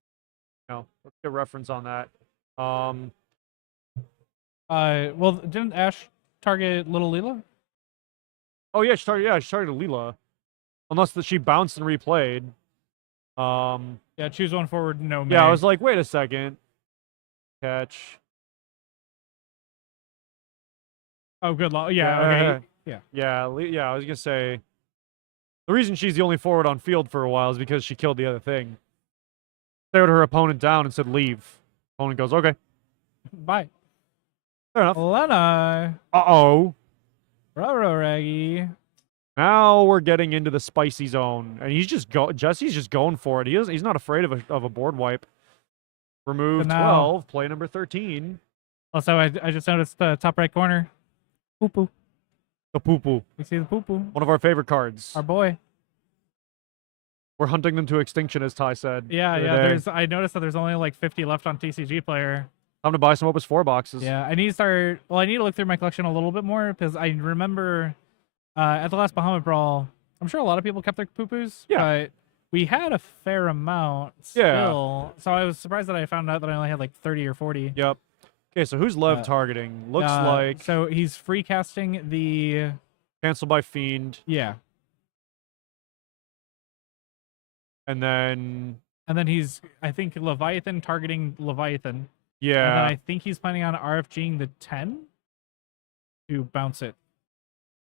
let's get reference on that. Well, didn't Ash target Little Leela? Oh yeah, she targeted Leela. Unless she bounced and replayed. Yeah, choose one forward, no May. Yeah, I was like, wait a second. Catch. Oh, good luck. Yeah, okay. Yeah. Yeah, I was gonna say the reason she's the only forward on field for a while is because she killed the other thing. Stared her opponent down and said leave. Opponent goes, okay. Bye. Fair enough. Lena. Uh-oh. Raggy. Now we're getting into the spicy zone. And Jesse's just going for it. He's not afraid of a board wipe. Remove 12, play number 13. Also, I just noticed the top right corner. Poo-poo. The poo-poo. You see the poo-poo? One of our favorite cards. Our boy. We're hunting them to extinction, as Ty said. Yeah. I noticed that there's only like 50 left on TCG Player. Time to buy some Opus 4 boxes. Yeah, I need to start. Well, I need to look through my collection a little bit more because I remember at the last Bahamut Brawl, I'm sure a lot of people kept their poo-poos. Yeah. But we had a fair amount still. So I was surprised that I found out that I only had like 30 or 40. Yep. Okay, so who's Lev targeting? Looks like... So he's free casting the... Cancel by Fiend. Yeah. And then he's, I think, Leviathan targeting Leviathan. Yeah. And then I think he's planning on RFGing the 10 to bounce it.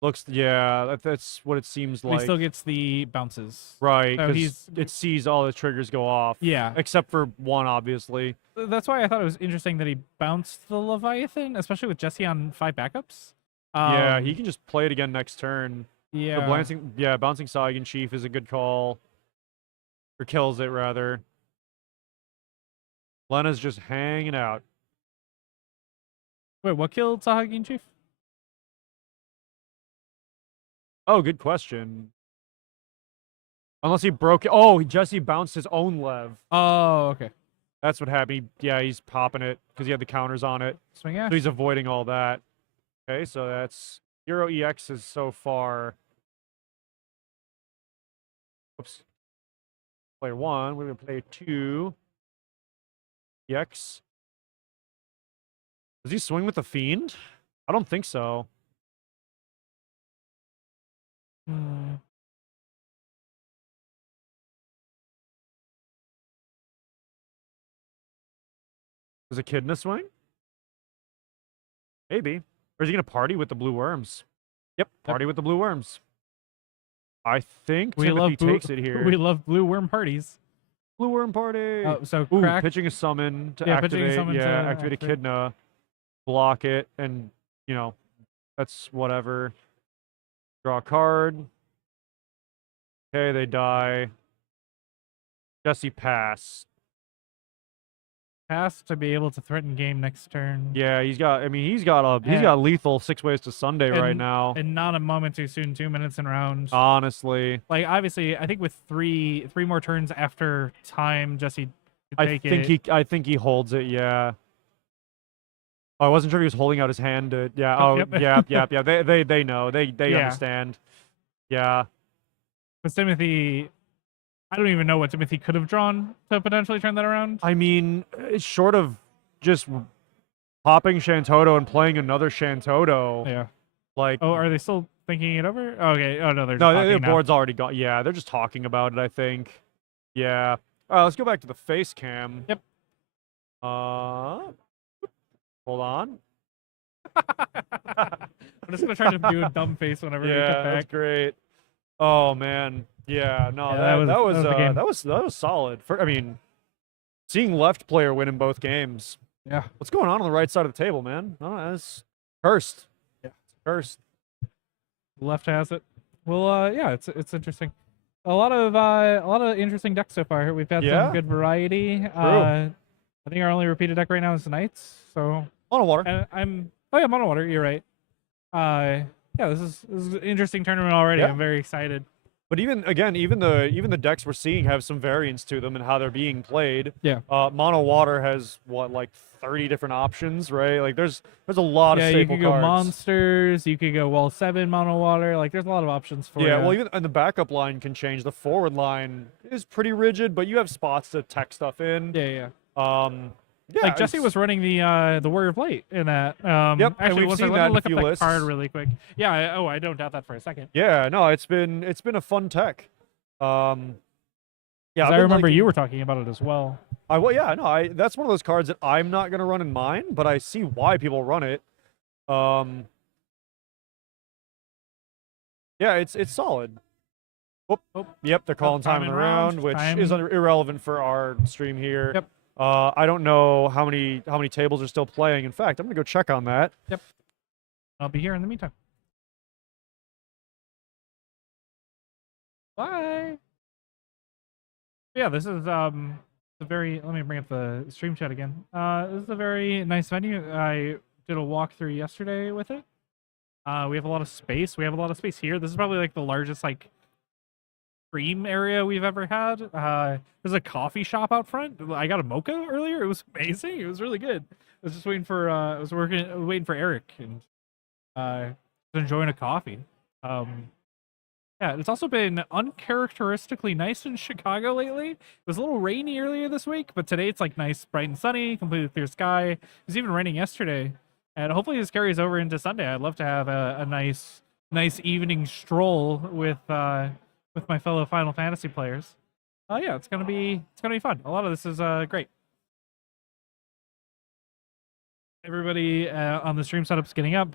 That's what it seems like. He still gets the bounces. Right, So because it sees all the triggers go off. Yeah. Except for one, obviously. That's why I thought it was interesting that he bounced the Leviathan, especially with Jesse on 5 backups. Yeah, he can just play it again next turn. Yeah. Bouncing Saiyan Chief is a good call. Or kills it, rather. Lena's just hanging out. Wait, what killed Sahagin Chief? Oh, good question. Unless he broke it. Oh, Jesse bounced his own Lev. Oh, okay. That's what happened. He's popping it because he had the counters on it. Swing Ash. So he's avoiding all that. Okay, so that's Hero EXs so far. Oops. Player 1. We're going to play 2. EX. Does he swing with the Fiend? I don't think so. Is Echidna swing? Maybe. Or is he going to party with the blue worms? Yep, party with the blue worms. I think Timothy takes it here. We love blue worm parties. Blue worm party. So Ooh, crack. pitching a summon to activate. Activate Echidna. Block it, and that's whatever. Draw a card. Okay, they die. Jesse pass. Pass to be able to threaten game next turn. Yeah, he's got lethal 6 ways to Sunday right now. And not a moment too soon, 2 minutes in round. Honestly. Like, obviously, I think with three more turns after time, Jesse could take it. I think he holds it, yeah. Oh, I wasn't sure if he was holding out his hand to They know. They understand. Yeah. Because Timothy, I don't even know what Timothy could have drawn to potentially turn that around. I mean, it's short of just popping Shantotto and playing another Shantotto. Yeah. Like, oh, are they still thinking it over? Okay. Oh no, the board's already gone. Yeah, they're just talking about it, I think. Yeah. All right, let's go back to the face cam. Yep. Hold on. I'm just gonna try to do a dumb face whenever we get back. That's great. Oh man. Yeah, no, that was solid. Seeing left player win in both games. Yeah. What's going on the right side of the table, man? Oh, that's cursed. Yeah, it's cursed. Left has it. Well, yeah, it's interesting. A lot of interesting decks so far. We've had some good variety. I think our only repeated deck right now is Knights. So Mono Water. And Mono Water. You're right. Yeah, this is an interesting tournament already. Yeah. I'm very excited. But even the decks we're seeing have some variance to them and how they're being played. Yeah. Mono water has what, like 30 different options, right? Like there's a lot of Yeah, you staple could go cards. monsters, you could go wall 7 mono water. Like there's a lot of options for Yeah, you. well, even and the backup line can change. The forward line is pretty rigid, but you have spots to tech stuff in. Yeah. Yeah, Like Jesse it's- was running the Warrior of Light in that. Yep, and Actually, we've one seen second, that let in me a look up few that lists. card really quick. Yeah. I don't doubt that for a second. Yeah, no, it's been a fun tech. Yeah, 'Cause I've I been remember liking- you were talking about it as well. well, yeah, no, that's one of those cards that I'm not gonna run in mine, but I see why people run it. Yeah, it's solid. Oh, yep, they're calling time and around, which is irrelevant for our stream here. Yep. I don't know how many tables are still playing. In fact, I'm gonna go check on that. Yep. I'll be here in the meantime. Bye. Yeah, this is a very. Let me bring up the stream chat again. This is a very nice venue. I did a walkthrough yesterday with it. We have a lot of space. We have a lot of space here. This is probably like the largest like stream area we've ever had. There's a coffee shop out front. I got a mocha earlier. It was amazing. It was really good. I was just waiting for waiting for Eric and was enjoying a coffee. Yeah, it's also been uncharacteristically nice in Chicago lately. It was a little rainy earlier this week, but today it's like nice, bright and sunny, completely clear sky. It was even raining yesterday, and hopefully this carries over into Sunday. I'd love to have a nice evening stroll with my fellow Final Fantasy players. Yeah, it's gonna be fun. A lot of this is great. Everybody on the stream setup's getting up.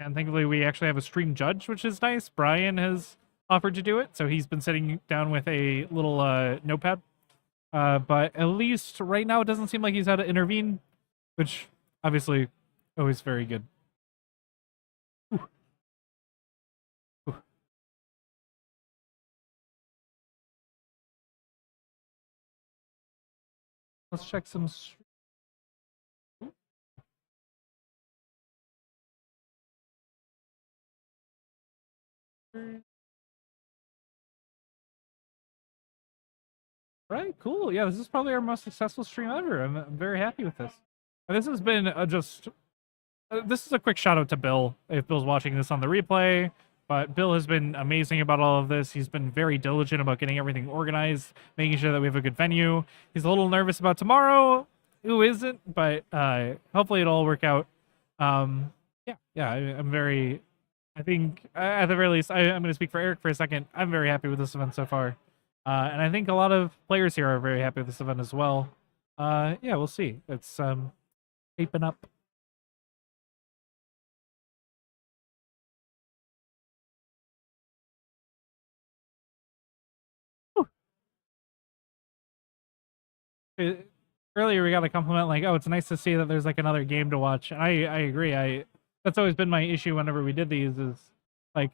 And thankfully, we actually have a stream judge, which is nice. Brian has offered to do it, so he's been sitting down with a little notepad. But at least right now, it doesn't seem like he's had to intervene, which obviously always very good. Ooh. Ooh. Let's check some. Right, cool. Yeah, this is probably our most successful stream ever. I'm very happy with this. And this has been this is a quick shout out to Bill, if Bill's watching this on the replay. But Bill has been amazing about all of this. He's been very diligent about getting everything organized, making sure that we have a good venue. He's a little nervous about tomorrow. Who isn't? But hopefully it'll all work out. Yeah, I'm very. I think at the very least, I'm going to speak for Eric for a second. I'm very happy with this event so far. And I think a lot of players here are very happy with this event as well. Yeah, we'll see. It's shaping up. Earlier we got a compliment like, oh, it's nice to see that there's like another game to watch. And I agree. That's always been my issue whenever we did these is like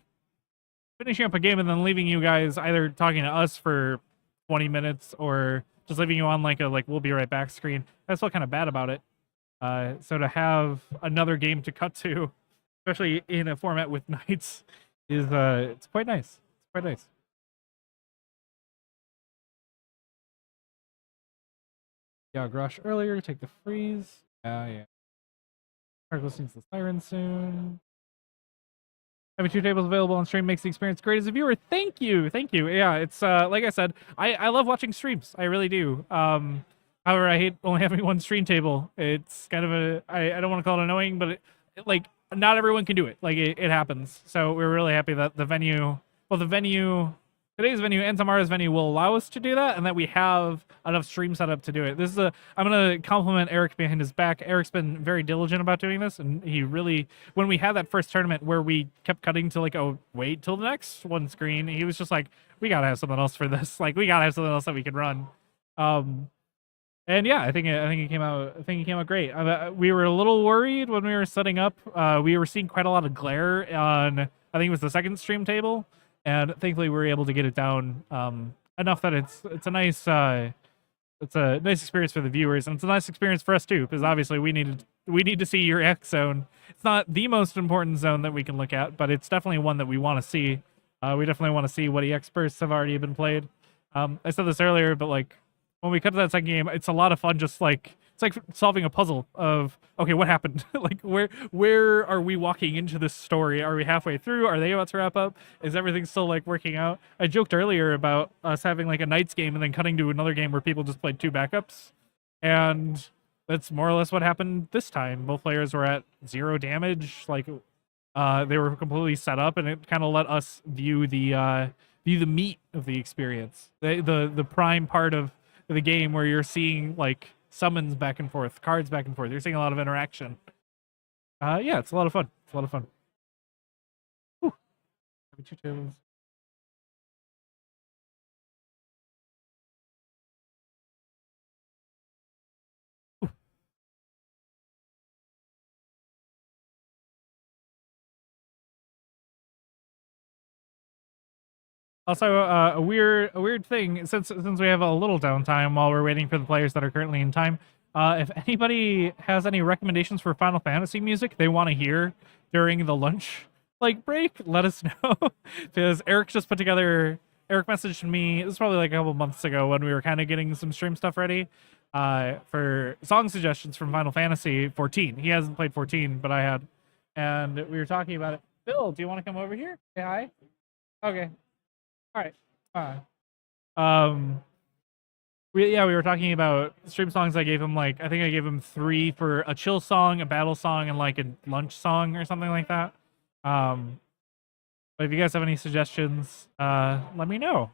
finishing up a game and then leaving you guys either talking to us for 20 minutes or just leaving you on like a we'll be right back screen. I felt kind of bad about it. So to have another game to cut to, especially in a format with knights, is it's quite nice. It's quite nice. Yeah, Grush earlier, take the freeze. Yeah. Argo sees the siren soon. Having 2 tables available on stream makes the experience great as a viewer. Thank you. Yeah, it's like I said, I love watching streams. I really do. However, I hate only having 1 stream table. It's kind of I don't want to call it annoying, but like not everyone can do it. Like it happens. So we're really happy that today's venue and tomorrow's venue will allow us to do that, and that we have enough stream set up to do it. I'm gonna compliment Eric behind his back. Eric's been very diligent about doing this, and he really, when we had that first tournament where we kept cutting to like, oh, wait till the next one screen, he was just like, we gotta have something else for this. Like we gotta have something else that we can run. And yeah, I think it came out great. We were a little worried when we were setting up. We were seeing quite a lot of glare on, I think it was the second stream table. And thankfully, we were able to get it down enough that it's a nice experience for the viewers, and it's a nice experience for us too, because obviously we need to see your X zone. It's not the most important zone that we can look at, but it's definitely one that we want to see. We definitely want to see what EX bursts have already been played. I said this earlier, but like when we cut to that second game, it's a lot of fun. Just like it's like solving a puzzle of okay, what happened? Like where are we walking into this story? Are we halfway through? Are they about to wrap up? Is everything still like working out? I joked earlier about us having like a Knights game and then cutting to another game where people just played 2 backups, and that's more or less what happened this time. Both players were at 0 damage. Like they were completely set up, and it kind of let us view the meat of the experience, the prime part of the game where you're seeing like summons back and forth, cards back and forth. You're seeing a lot of interaction. Yeah, it's a lot of fun. It's a lot of fun. Whew. 2 tables. Also, a weird thing since we have a little downtime while we're waiting for the players that are currently in time. If anybody has any recommendations for Final Fantasy music they want to hear during the lunch like break, let us know. Because Eric just put together. Eric messaged me. It was probably like a couple months ago when we were kind of getting some stream stuff ready. For song suggestions from Final Fantasy 14. He hasn't played 14, but I had, and we were talking about it. Bill, do you want to come over here? Say hi. Okay. All right. We were talking about stream songs. I gave him I think I gave him 3 for a chill song, a battle song, and like a lunch song or something like that. But if you guys have any suggestions, let me know.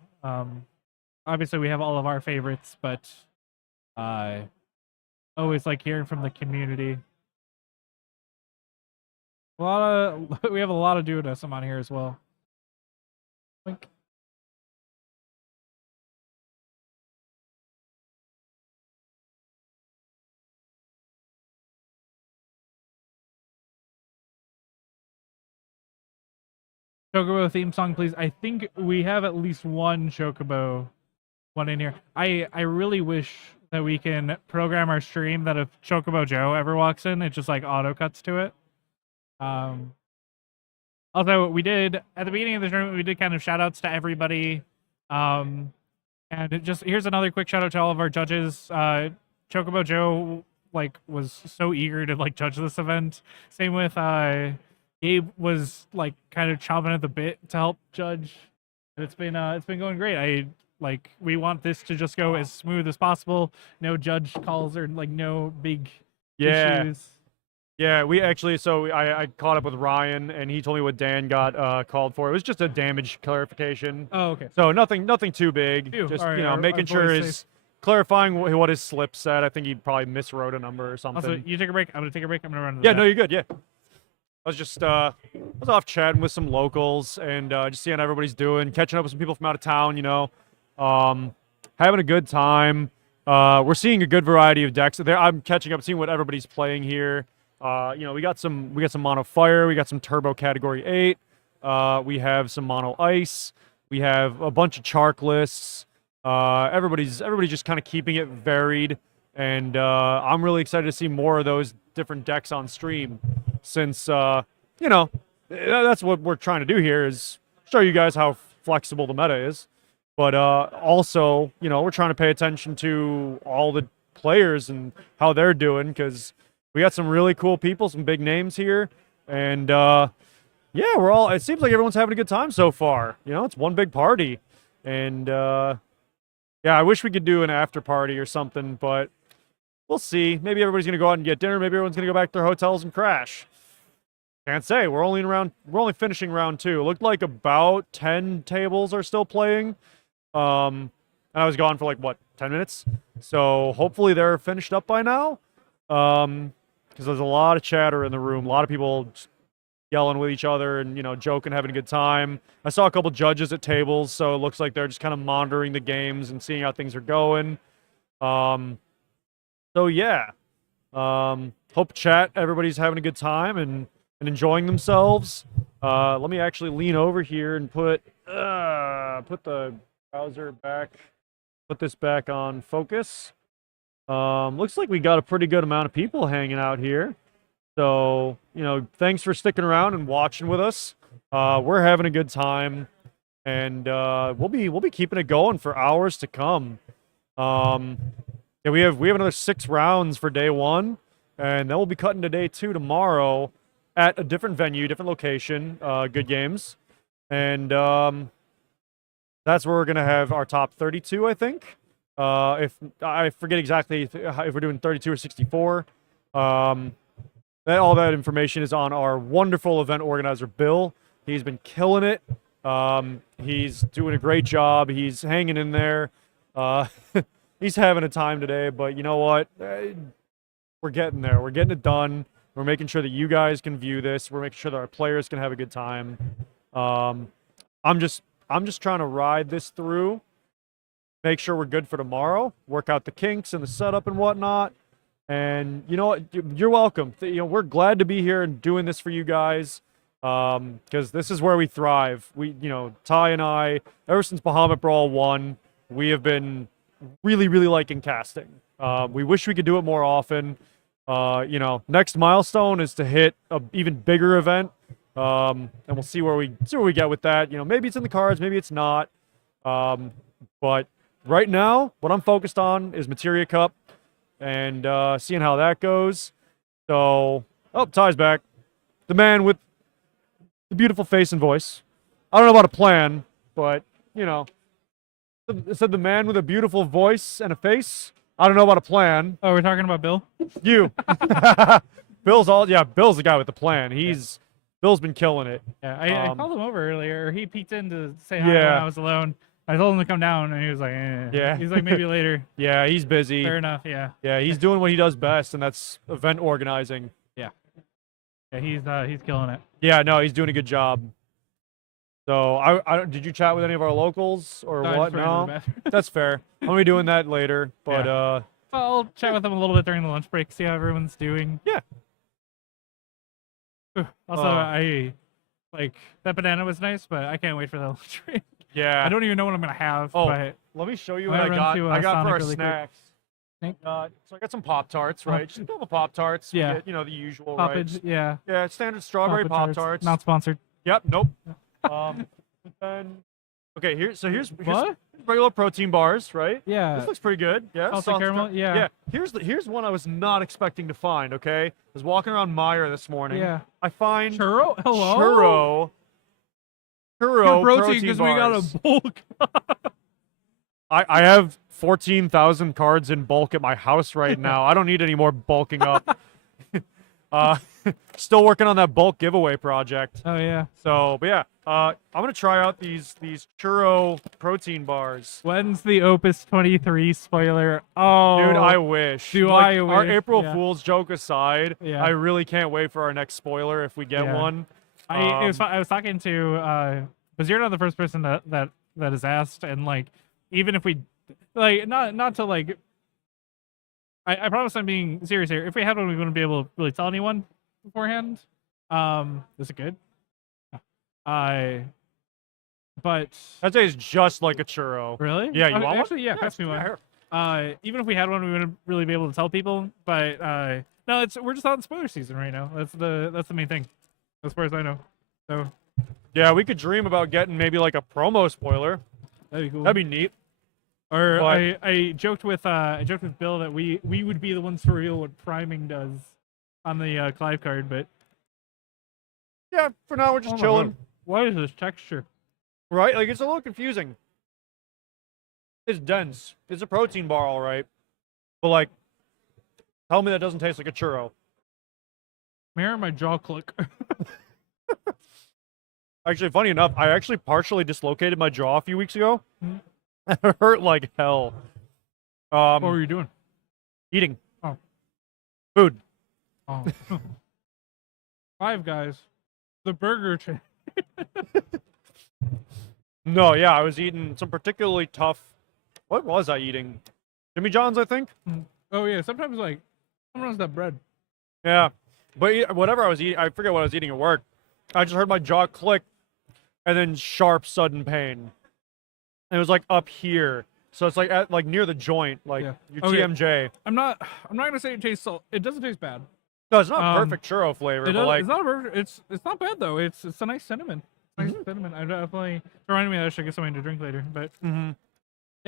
Obviously we have all of our favorites, but always like hearing from the community. We have a lot of Duodecim on here as well. Like, Chocobo theme song, please. I think we have at least one Chocobo one in here. I really wish that we can program our stream that if Chocobo Joe ever walks in, it just like auto cuts to it. Although we did at the beginning of the tournament, we did kind of shout outs to everybody. And it just here's another quick shout out to all of our judges. Chocobo Joe was so eager to judge this event. Same with Gabe was kind of chomping at the bit to help judge. And it's been going great. We want this to just go as smooth as possible. No judge calls or no big issues. Yeah, we actually, so I caught up with Ryan, and he told me what Dan got called for. It was just a damage clarification. Oh, okay. So nothing too big. Phew. Just, Right, making sure clarifying what his slip said. I think he probably miswrote a number or something. Also, you take a break. I'm going to take a break. I'm going to run to the Yeah, back. no, you're good, yeah. I was just, I was off chatting with some locals and just seeing how everybody's doing, catching up with some people from out of town, having a good time. We're seeing a good variety of decks. I'm catching up, seeing what everybody's playing here. We got some mono fire, we got some turbo category 8, we have some mono ice, we have a bunch of chark lists. Everybody's just kind of keeping it varied, and I'm really excited to see more of those different decks on stream, since that's what we're trying to do here, is show you guys how flexible the meta is, but also we're trying to pay attention to all the players and how they're doing, because we got some really cool people, some big names here, and it seems like everyone's having a good time so far. It's one big party, and I wish we could do an after party or something, but we'll see. Maybe everybody's gonna go out and get dinner. Maybe everyone's gonna go back to their hotels and crash. Can't say. We're only finishing round 2. It looked like about 10 tables are still playing, and I was gone for 10 minutes. So hopefully they're finished up by now. Because there's a lot of chatter in the room, a lot of people yelling with each other and joking, having a good time. I saw a couple judges at tables, so it looks like they're just kind of monitoring the games and seeing how things are going. So yeah, hope chat everybody's having a good time and enjoying themselves. Let me actually lean over here and put the browser back, put this back on focus. Looks like we got a pretty good amount of people hanging out here. So, thanks for sticking around and watching with us. We're having a good time. and we'll be keeping it going for hours to come. Yeah, we have another 6 rounds for day 1, and then we'll be cutting to day 2 tomorrow at a different venue, different location. Good games, and that's where we're gonna have our top 32, I think. If I forget exactly if we're doing 32 or 64. All that information is on our wonderful event organizer, Bill. He's been killing it. He's doing a great job. He's hanging in there. He's having a time today, but you know what? We're getting there. We're getting it done. We're making sure that you guys can view this. We're making sure that our players can have a good time. I'm just trying to ride this through, make sure we're good for tomorrow, work out the kinks and the setup and whatnot. And you know what? You're welcome. You know, we're glad to be here and doing this for you guys, because this is where we thrive. Ty and I, ever since Bahamut Brawl 1, we have been really, really liking casting. We wish we could do it more often. Next milestone is to hit an even bigger event, and we'll see where we get with that. Maybe it's in the cards, maybe it's not. But right now, what I'm focused on is Materia Cup and seeing how that goes. So, Ty's back. The man with the beautiful face and voice. I don't know about a plan, but, it said the man with a beautiful voice and a face. I don't know about a plan. Oh, we're talking about Bill? You. Bill's the guy with the plan. Bill's been killing it. Yeah, I called him over earlier. He peeked in to say hi when I was alone. I told him to come down, and he was like, eh. Yeah. He's like, maybe later. Yeah, he's busy. Fair enough, yeah. Yeah, he's doing what he does best, and that's event organizing. Yeah. Yeah, he's killing it. Yeah, no, he's doing a good job. So, I did you chat with any of our locals or what? No, that's fair. I'm gonna be doing that later, but I'll chat with them a little bit during the lunch break, see how everyone's doing. Yeah. Also, I like that banana was nice, but I can't wait for the lunch break. Yeah. I don't even know what I'm gonna have. Oh, but let me show you what I got. I got for our snacks. So I got some Pop-Tarts, right? Just a couple Pop-Tarts. Yeah. The usual, Poppage, right? yeah. Yeah, standard strawberry Pop-Tarts. Not sponsored. Yep, nope. Then, okay, here's what? Regular protein bars, right? Yeah. This looks pretty good. Yeah. Salted caramel. Yeah. Yeah. Here's one I was not expecting to find. Okay, I was walking around Meijer this morning. Yeah. I find churro. Hello. Churro protein because we got a bulk. I have 14,000 cards in bulk at my house right now. I don't need any more bulking up. Still working on that bulk giveaway project. Oh yeah. So, but yeah, I'm gonna try out these churro protein bars. When's the Opus 23 spoiler? Oh, dude, I wish. I wish? Our April Fool's joke aside, Yeah. I really can't wait for our next spoiler if we get one. I was talking to because you're not the first person that has asked, and like even if we like not to like. I promise I'm being serious here. If we had one, we wouldn't be able to really tell anyone beforehand. Is it good? But I'd say it's just like a churro. Really? Yeah, you want one? Actually, yeah, pass me one. Even if we had one, we wouldn't really be able to tell people. But no, we're just out in spoiler season right now. That's the main thing, as far as I know. So yeah, we could dream about getting maybe like a promo spoiler. that'd be cool. That'd be neat. Or But- I joked with Bill that we would be the ones to reveal what priming does on the Clive card, but Yeah, for now we're just Oh my chilling. God. What is this texture? Right? Like, it's a little confusing. It's dense. It's a protein bar, all right. But, like, tell me that doesn't taste like a churro. Mirror my jaw click. Actually, funny enough, I actually partially dislocated my jaw a few weeks ago. Mhm. It hurt like hell. What were you doing? Eating. Oh. Food. Oh. Five Guys. The burger chain. No, yeah, I was eating some particularly tough... What was I eating? Jimmy John's, I think? Oh, yeah. Sometimes that bread. Yeah. But whatever I was eating, I forget what I was eating at work. I just heard my jaw click and then sharp, sudden pain. And it was like up here. So it's like at near the joint, like Yeah. your Okay. TMJ. I'm not gonna say it tastes it doesn't taste bad. No, it's not perfect churro flavor, but like it's not perfect. It's not bad though. It's a nice cinnamon. Nice cinnamon. I definitely reminded me that I should get something to drink later. But yeah,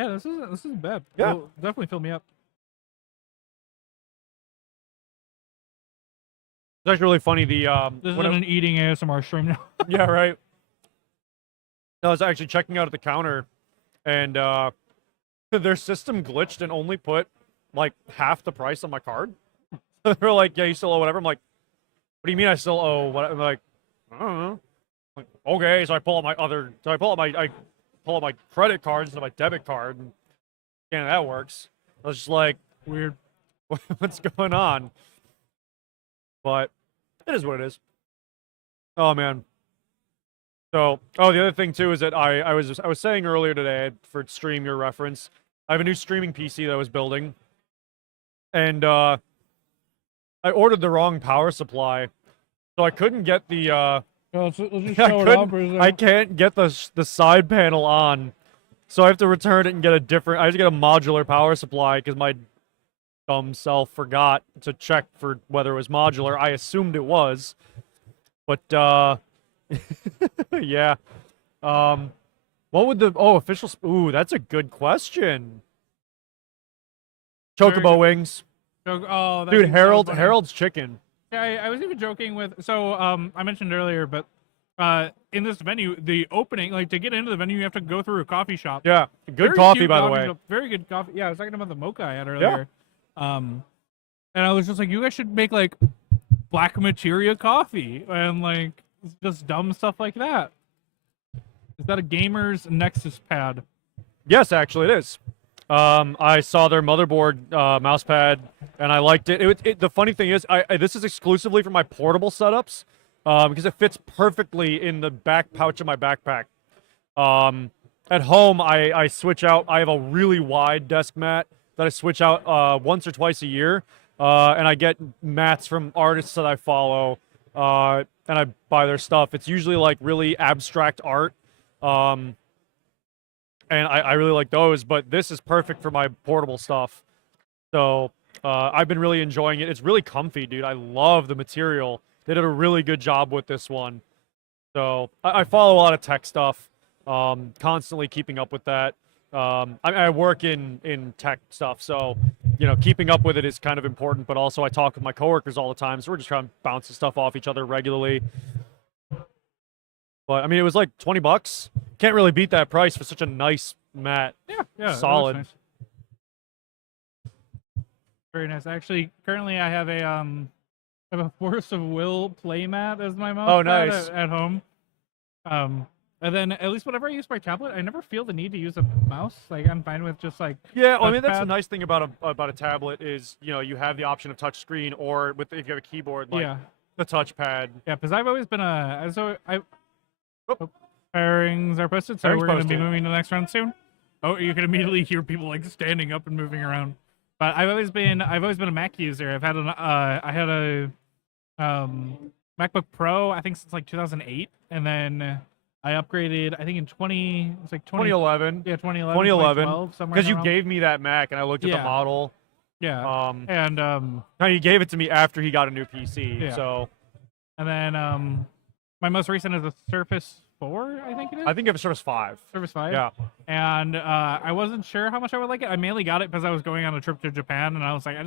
this isn't bad. Yeah. It'll definitely fill me up. It's actually really funny. This isn't an eating ASMR stream now. Yeah, right. I was actually checking out at the counter, and their system glitched and only put like half the price on my card. They're like, "Yeah, you still owe whatever." I'm like, "What do you mean I still owe what?" I'm like, "I don't know." I'm like, okay, so I pull out my credit card instead of my debit card, and yeah, that works. I was just like, Weird. what's going on? But it is what it is. Oh man. So, the other thing too is that I was saying earlier today for stream your reference, I have a new streaming PC that I was building, and I ordered the wrong power supply, so I couldn't get the Let's just show it off. I can't get the side panel on, so I have to return it and get I have to get a modular power supply because my dumb self forgot to check for whether it was modular. I assumed it was, but yeah. What would the official? Ooh, that's a good question. Chocobo wings, Oh, that'd dude. be so funny. Harold's chicken. Yeah, I was even joking with. So I mentioned earlier, but in this venue, the opening, like to get into the venue, you have to go through a coffee shop. Yeah, good Very coffee, cute by the coffee way. shop. Very good coffee. Yeah, I was talking about the mocha I had earlier. And I was just like, you guys should make like black materia coffee and like just dumb stuff like that. Is that a gamer's Nexus pad? Yes, actually, it is. I saw their motherboard mouse pad, and I liked it. The funny thing is, this is exclusively for my portable setups because it fits perfectly in the back pouch of my backpack. At home, I switch out. I have a really wide desk mat that I switch out once or twice a year, and I get mats from artists that I follow, and I buy their stuff. It's usually like really abstract art. And I really like those, but this is perfect for my portable stuff. So I've been really enjoying it. It's really comfy, dude. I love the material. They did a really good job with this one. So I follow a lot of tech stuff, constantly keeping up with that. I work in tech stuff, so keeping up with it is kind of important. But also, I talk with my coworkers all the time, so we're just trying to bounce stuff off each other regularly. But I mean, it was like $20. Can't really beat that price for such a nice mat. Yeah, Solid. Nice. Very nice. Actually, currently I have a Force of Will playmat as my mouse. Oh, pad nice. at home. And then at least whenever I use my tablet, I never feel the need to use a mouse. Like I'm fine with just like Yeah, well, I mean that's the touchpad. nice thing about a tablet is you have the option of touch screen or if you have a keyboard like the touchpad. Yeah, because I've always been Oh. Pairings are posted, so Pairings we're going to be posted. moving to the next round soon. Oh, you can immediately hear people like standing up and moving around. But I've always been a Mac user. I've had I had a MacBook Pro I think since like 2008, and then I upgraded I think in 2011. Yeah, 2011. 2011. Somewhere Because you around. gave me that Mac and I looked at the Yeah. model. Yeah. And Now you gave it to me after he got a new PC. Yeah. So and then my most recent is a Surface 4, I think it is. I think you have a Surface 5. Surface 5. Yeah. And I wasn't sure how much I would like it. I mainly got it because I was going on a trip to Japan, and I was like, I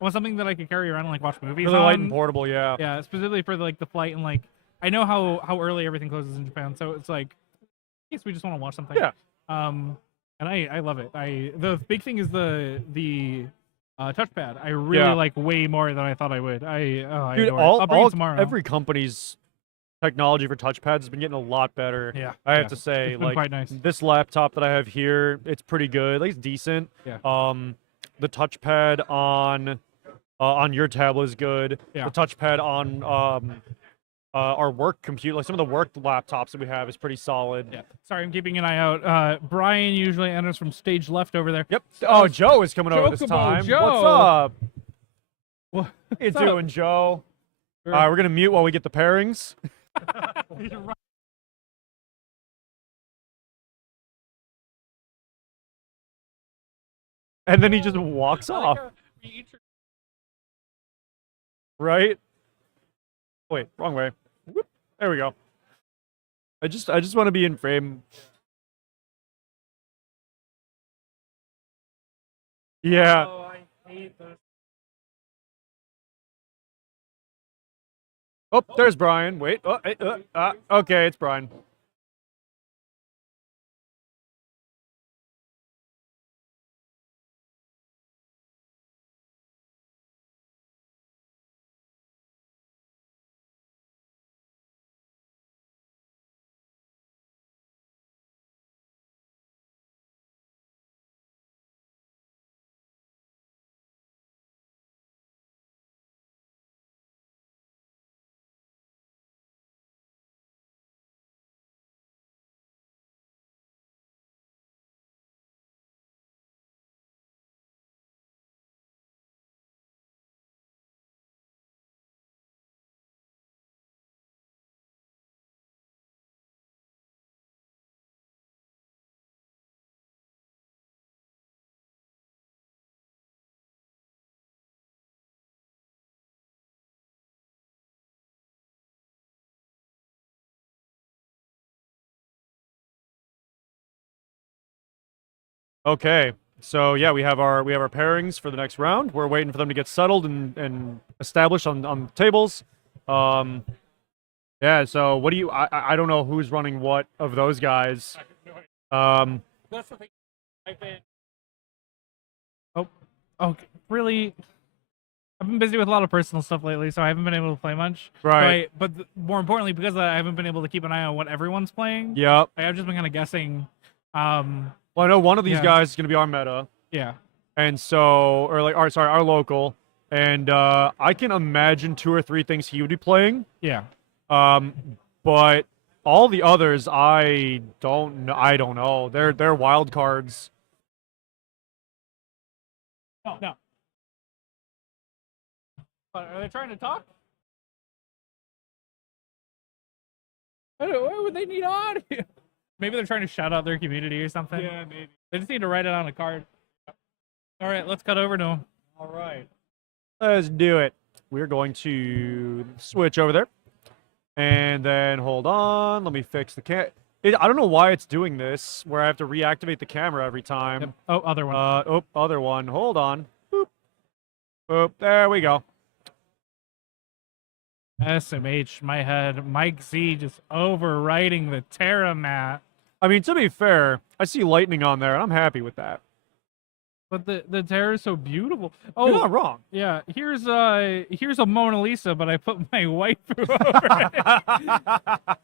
want something that I could carry around and like watch movies Really on. light and portable, yeah. Yeah, specifically for like the flight and like I know how early everything closes in Japan, so it's like in case we just want to watch something. Yeah. And I love it. The big thing is the touchpad. I really like way more than I thought I would. I Dude, adore it. I'll bring it tomorrow. every company's technology for touchpads has been getting a lot better. Yeah, I have to say, it's been like quite nice. this laptop that I have here, it's pretty good. Like it's decent. Yeah. The touchpad on your tablet is good. Yeah. The touchpad on our work computer, like some of the work laptops that we have, is pretty solid. Yeah. Sorry, I'm keeping an eye out. Brian usually enters from stage left over there. Yep. Oh, Joe is coming over this Chocobo time. Joe. What's up? What How you up? doing, Joe? All right, we're gonna mute while we get the pairings. And then he just walks off. Right? Wait, wrong way. Whoop. There we go. I just want to be in frame. Yeah. Oh, I hate those. Oh, there's Brian. Wait. Oh, okay, it's Brian. Okay. So yeah, we have our pairings for the next round. We're waiting for them to get settled and established on tables. Um, yeah. So what do you? I don't know who's running what of those guys. That's the thing. I've been. Oh, okay. Really? I've been busy with a lot of personal stuff lately, so I haven't been able to play much. Right. But more importantly, because I haven't been able to keep an eye on what everyone's playing. Yep. Like, I've just been kind of guessing. Well, I know one of these Yeah. guys is going to be our meta, Yeah. and so or like our local, and I can imagine 2 or 3 things he would be playing. Yeah. But all the others, I don't know. I don't know. They're wild cards. No. Are they trying to talk? Why would they need audio? Maybe they're trying to shout out their community or something. Yeah, maybe. They just need to write it on a card. All right, let's cut over to them. All right. Let's do it. We're going to switch over there. And then hold on. Let me fix the I don't know why it's doing this, where I have to reactivate the camera every time. Yep. Oh, other one. Other one. Hold on. Boop. Boop. There we go. SMH, my head. Mike Z just overwriting the Terra mat. I mean, to be fair, I see lightning on there, and I'm happy with that. But the Terra is so beautiful. Oh, You're not wrong. yeah. Here's a Mona Lisa, but I put my waifu over it.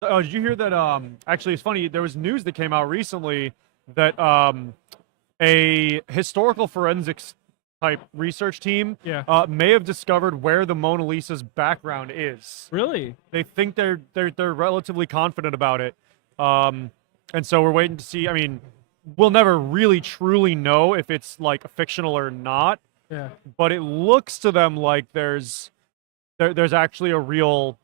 Oh, did you hear that? Actually, it's funny. There was news that came out recently that a historical forensics type research team Yeah. may have discovered where the Mona Lisa's background is. Really? They think they're relatively confident about it. And so we're waiting to see. I mean, we'll never really truly know if it's like fictional or not, Yeah. but it looks to them like there's actually a real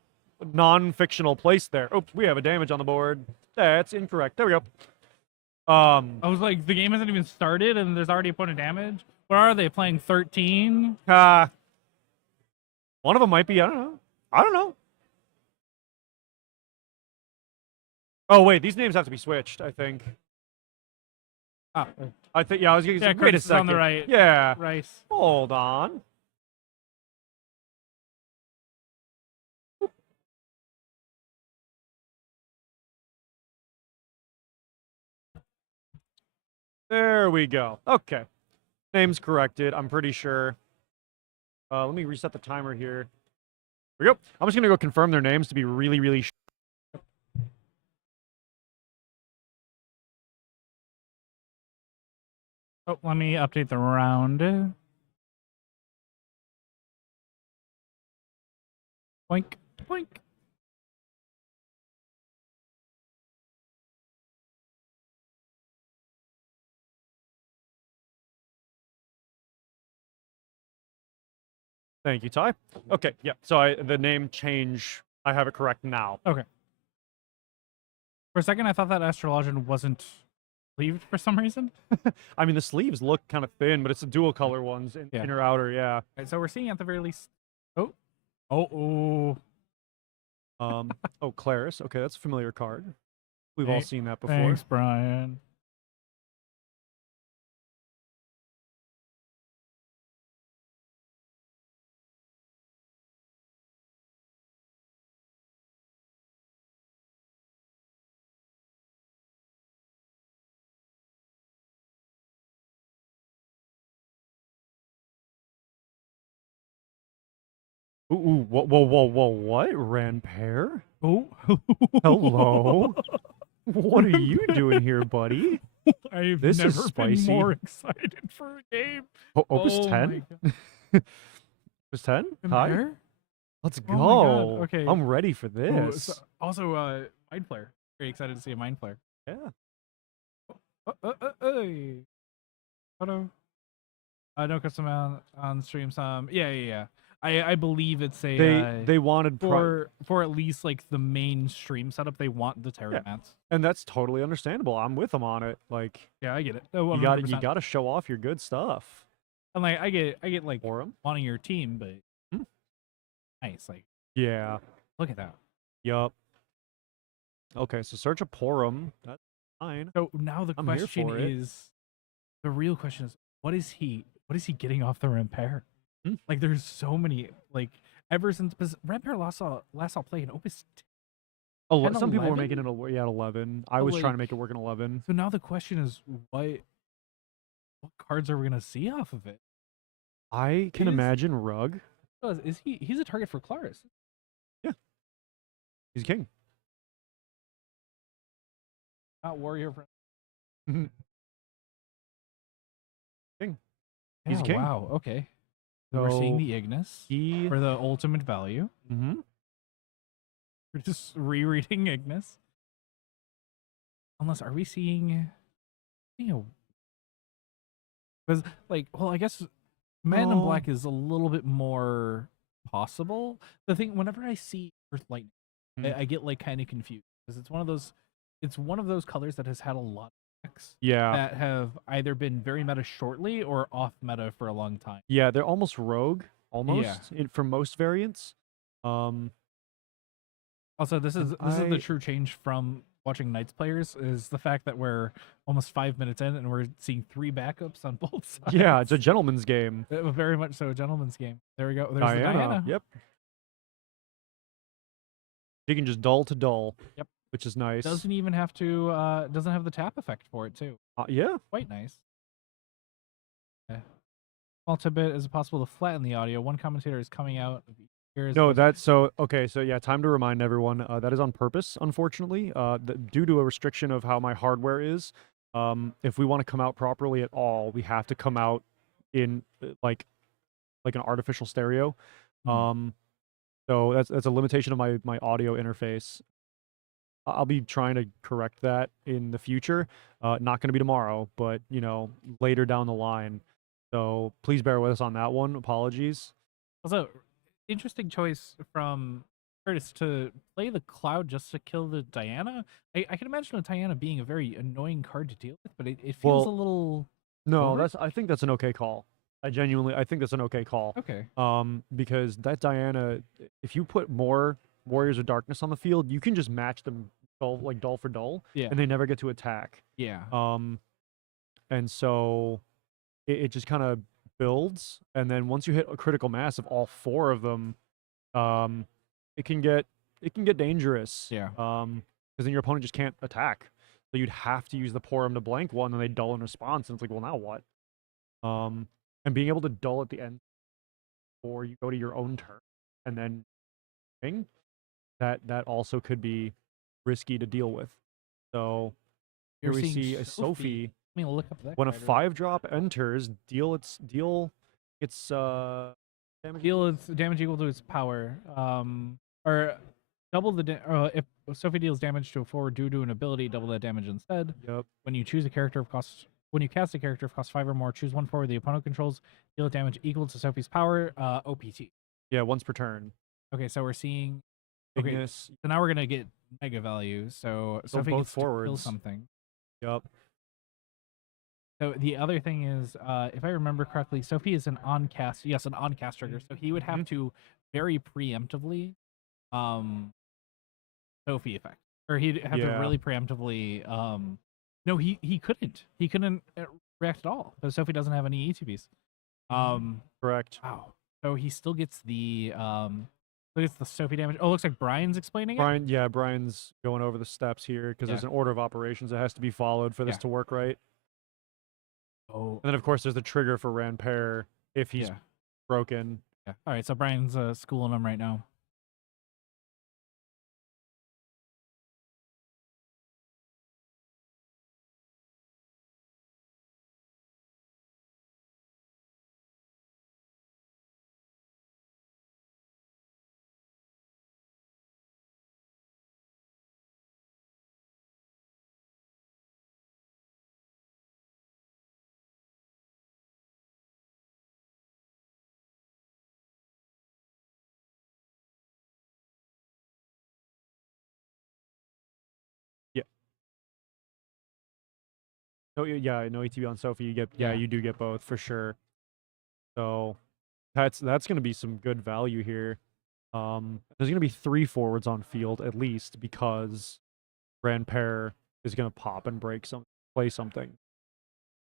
non-fictional place there. Oops, we have a damage on the board. That's incorrect. There we go. I was like, the game hasn't even started and there's already a point of damage. What are they playing? 13? One of them might be. I don't know. I don't know. Oh wait, these names have to be switched. I think. Ah, I think. Yeah, I was gonna say. yeah, Wait a Chris is second. on the right. Yeah. Rice. Hold on. There we go. Okay. Name's corrected, I'm pretty sure. Let me reset the timer here. Here we go. I'm just going to go confirm their names to be really, really sure. Oh, let me update the round. Boink, boink. Thank you, Ty. Okay, yeah. So the name change, I have it correct now. Okay. For a second, I thought that Astrologian wasn't sleeved for some reason. I mean, the sleeves look kind of thin, but it's the dual color ones, Yeah. inner outer, yeah. Right, so we're seeing at the very least. Oh, Oh, Oh, Claris. Okay, that's a familiar card. We've all Thank- seen that before. thanks, Brian. Ooh, whoa, what? Ranpair? Oh, Hello? What are you doing here, buddy? I've This is never been spicy. more excited for a game. Opus Oh 10? my Opus 10? god. Hi. Compare? Let's Oh my god, go. okay. I'm ready for Ooh, this. also, Mind Player. Very excited to see a Mind Player. Yeah. Hey. Hello. No custom on stream. Yeah. I believe it's a They wanted for at least like the main stream setup. They want the Terra mats. and that's totally understandable. I'm with them on it. Like Yeah, I get it. you got to show off your good stuff. And like I get like For 'em. wanting your team, but Hmm. nice. Like Yeah. look at that. Yup. Okay, so search a Porum. That's fine. So now the I'm here question for it. is, the real question is, what is he getting off the Repair? Hmm. Like there's so many like ever since Repair last saw play in Opus. Some people were 11? making it at 11. I But, was trying to like- make it work in 11. So now the question is, what cards are we gonna see off of it? I can Is- imagine Rug. Is he's a target for Claris? He's king. Not warrior. Mhm. King. He's Yeah, king. wow. Okay. So we're seeing So the Ignis he. for the ultimate value. Mhm. We're just rereading Ignis. Unless, are we seeing, because like, well, I guess Man in No. Black is a little bit more possible. The thing, whenever I see Earth Lightning, Mhm. I get like kind of confused because it's one of those colors that has had a lot of decks Yeah. that have either been very meta shortly or off meta for a long time. Yeah, they're almost rogue, almost for most variants. Also, this is And the true change from watching Knights players is the fact that we're almost 5 minutes in and we're seeing 3 backups on both sides. Yeah, it's a gentleman's game. Very much so a gentleman's game. There we go. There's Diana. the Diana. Yep. You can just dull to dull. Yep. Which is nice. Doesn't even have to doesn't have the tap effect for it too. Yeah. Quite nice. Yeah. Small tidbit, is it possible to flatten the audio? One commentator is coming out of each ear as No, opposed- that's so okay. So yeah, time to remind everyone that is on purpose. Unfortunately, due to a restriction of how my hardware is, if we want to come out properly at all, we have to come out in like an artificial stereo. So that's a limitation of my audio interface. I'll be trying to correct that in the future. Not going to be tomorrow, but later down the line. So please bear with us on that one. Apologies. Also, interesting choice from Curtis to play the Cloud just to kill the Diana. I can imagine a Diana being a very annoying card to deal with, but it feels Well, a little No, over? I think that's an okay call. I think that's an okay call. okay. Because that Diana, if you put more Warriors of Darkness on the field, you can just match them dull for dull, Yeah. and they never get to attack. Yeah. And so it just kind of builds, and then once you hit a critical mass of all 4 of them, it can get dangerous. Yeah. Because then your opponent just can't attack. So you'd have to use the Porum to blank one, and they dull in response, and it's like, well, now what? And being able to dull at the end, or you go to your own turn, and then thing, that also could be risky to deal with. So here You're we seeing see a Sophie. I mean, look up that. When a card or- 5-drop enters, deal its damage. deal its damage equal to its power, or double the if Sophie deals damage to a forward due to an ability, double that damage instead. Yep. When you cast a character of cost 5 or more, choose one forward the opponent controls, deal damage equal to Sophie's power, OPT. Yeah, once per turn. Okay, so we're seeing. Okay, Ignis. so now we're gonna get mega value. So Sophie both gets to kill forwards. something. Yep. So the other thing is, if I remember correctly, Sophie is an on-cast. Yes, an on-cast trigger. So he would have to very preemptively, um, Sophie effect, or he'd have to Yeah. really preemptively. No, he couldn't. He couldn't react at all because Sophie doesn't have any ETBs. Correct. Wow. So he still gets the Sophie damage. Oh, looks like Brian's explaining it. Brian's going over the steps here because Yeah. there's an order of operations that has to be followed for this Yeah. to work right. Oh, And then of course there's the trigger for Ranpair if he's yeah. broken. Yeah. All right. So Brian's schooling him right now. Yeah. No, yeah, no ETB on Sophie. You get Yeah. you do get both for sure. So that's going to be some good value here. There's going to be 3 forwards on field at least because Ranpair is going to pop and play something.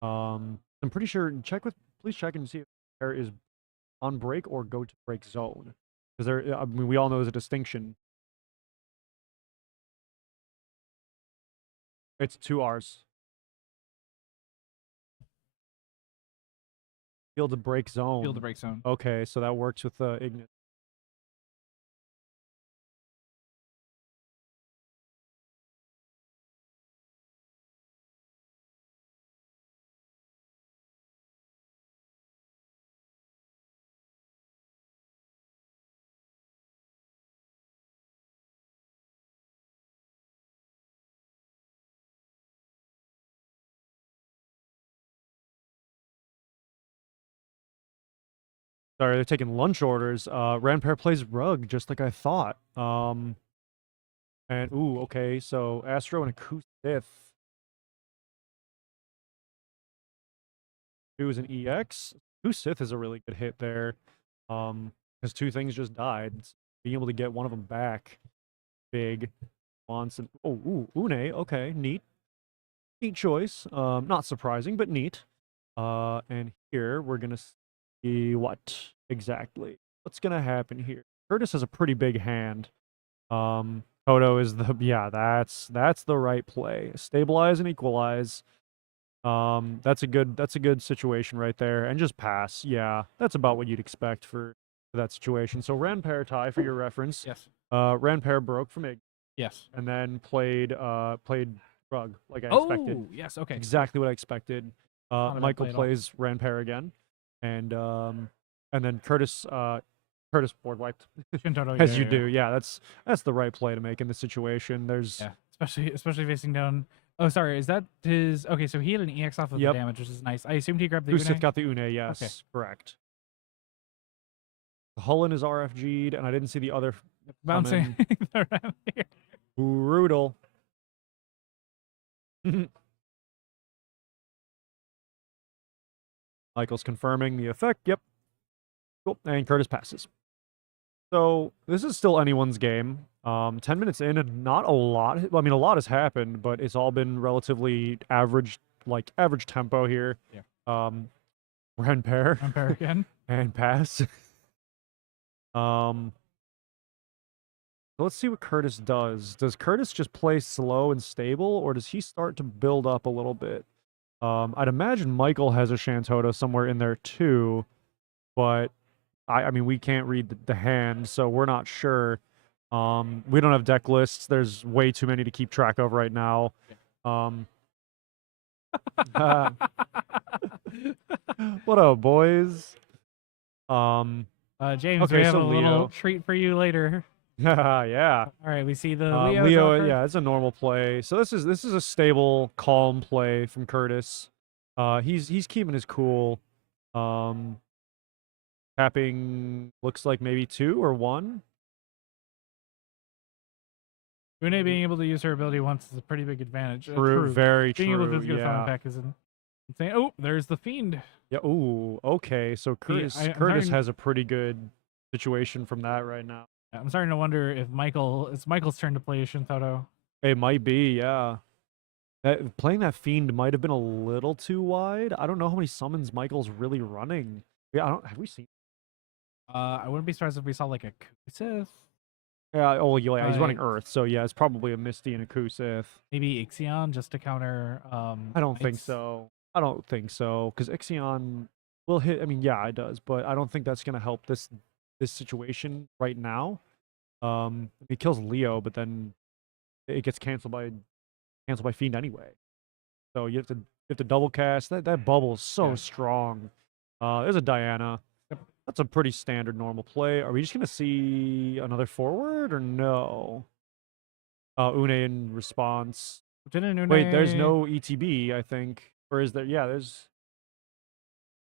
I'm pretty sure. Please check and see if Ranpair is on break or go to break zone because I mean, we all know there's a distinction. It's 2 R's. Field to break zone. Field to break zone. Okay, so that works with the Ignis. Sorry, they're taking lunch orders. Ranpair plays rug just like I thought. And ooh, okay, so Astro and a Sith. 2 is an EX. Sith is a really good hit there. Because 2 things just died. Being able to get one of them back, big. Wants and Une. Okay, neat. Neat choice. Not surprising, but neat. And here we're gonna see what exactly. What's gonna happen here? Curtis has a pretty big hand. Toto is that's the right play. Stabilize and equalize. That's a good situation right there. And just pass. Yeah, that's about what you'd expect for that situation. So Ranpair tie for your reference. Yes. Ranpair broke from Ig Yes. and then played rug like I expected. Oh, yes. Okay. Exactly what I expected. Not a bad Michael play at all. plays Ranpair again, and then Curtis board wiped Shantotto, as yeah, you yeah, do. Yeah, that's the right play to make in this situation. There's Yeah, especially facing down. Oh, sorry. Is that his? Okay, so he had an EX off of Yep. the damage, which is nice. I assumed he grabbed the Usith Une. got the Une. Yes, Okay. correct. Hullen is RFG'd, and I didn't see the other Bouncing around here. brutal. Michael's confirming the effect. Yep. Cool. And Curtis passes. So this is still anyone's game. 10 minutes in, and not a lot. I mean, a lot has happened, but it's all been relatively average tempo here. Yeah. Ranpair Ranpair again. and pass. So let's see what Curtis does. Does Curtis just play slow and stable, or does he start to build up a little bit? I'd imagine Michael has a Shantotto somewhere in there too, but I mean, we can't read the hand, so we're not sure. We don't have deck lists. There's way too many to keep track of right now. What up, boys? James, Okay, we have so a little Leo. treat for you later. Yeah. All right, we see the Leo, Joker. yeah, it's a normal play. So this is a stable, calm play from Curtis. He's keeping his cool. Tapping looks like maybe 2 or 1. Une being able to use her ability once is a pretty big advantage. True, very being true. able to get a Yeah. fountain pack is Saying, oh, there's the fiend. Yeah. Ooh. Okay. So Curtis I'm Curtis starting- has a pretty good situation from that right now. I'm starting to wonder if it's Michael's turn to play Shantotto. It might be. Yeah. Playing that fiend might have been a little too wide. I don't know how many summons Michael's really running. Yeah. I don't. Have we seen? I wouldn't be surprised if we saw like a Kusith, Yeah. Oh, yeah. He's running Like- Earth. So yeah, it's probably a Misty and a Kusith. maybe Ixion just to counter. I don't think Ice. so. I don't think so because Ixion will hit. I mean, yeah, it does, but I don't think that's gonna help this situation right now. It kills Leo, but then it gets canceled by Fiend anyway. So you have to double cast. That bubble is so Yeah. strong. There's a Diana. Yep. That's a pretty standard normal play. Are we just gonna see another forward or no? Une in response. Didn't Wait, there's Une- no ETB, I think. Or is there? Yeah, there's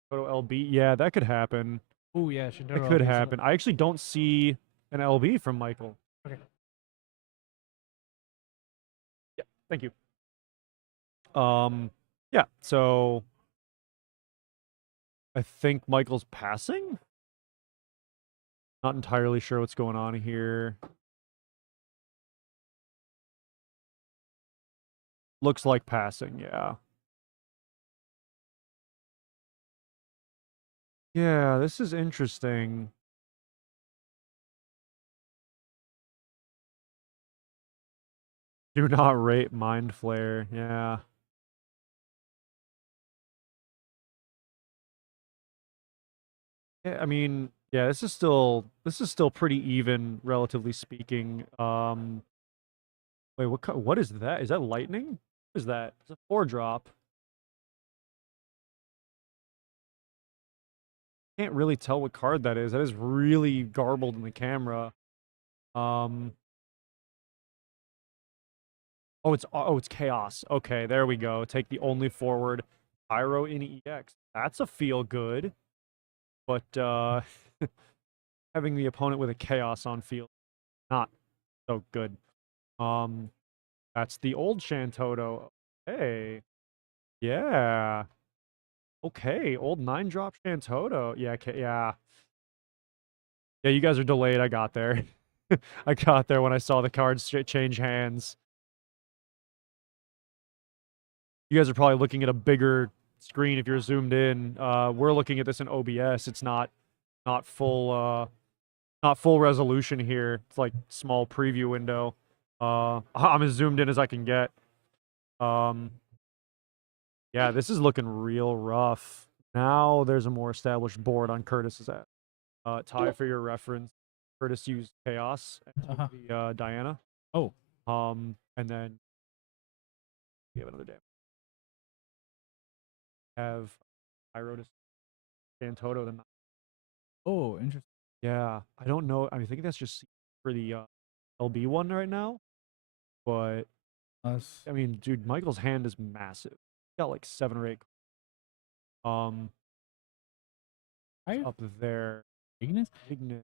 Photo LB. Yeah, that could happen. Oh yeah, Shantotto It could LB 's a- happen. I actually don't see an LB from Michael. Okay. Yeah, thank you. Yeah, so I think Michael's passing. Not entirely sure what's going on here. Looks like passing, yeah. Yeah, this is interesting. Do not rate Mind Flare, yeah. Yeah, I mean, yeah, this is still pretty even, relatively speaking. Wait, what is that? Is that lightning? What is that? It's a 4-drop. Can't really tell what card that is. That is really garbled in the camera. Oh, it's chaos. Okay, there we go. Take the only forward. Pyro in EX. That's a feel good. But having the opponent with a chaos on field, not so good. That's the old Shantotto. Hey. Yeah. Okay, old 9-drop Shantotto. Yeah, yeah. Yeah, you guys are delayed. I got there. I got there when I saw the cards change hands. You guys are probably looking at a bigger screen if you're zoomed in. We're looking at this in OBS. It's not full resolution here. It's like small preview window. I'm as zoomed in as I can get. Yeah, this is looking real rough. Now there's a more established board on Curtis's end. Ty, for your reference, Curtis used Chaos and took the Diana. Oh. And then we have another damage. Have Pyro to Shantotto the Oh, interesting. Yeah, I don't know. I think that's just for the LB one right now. But I mean, dude, Michael's hand is massive. He got like 7 or 8. Up there. Ignis? Ignis.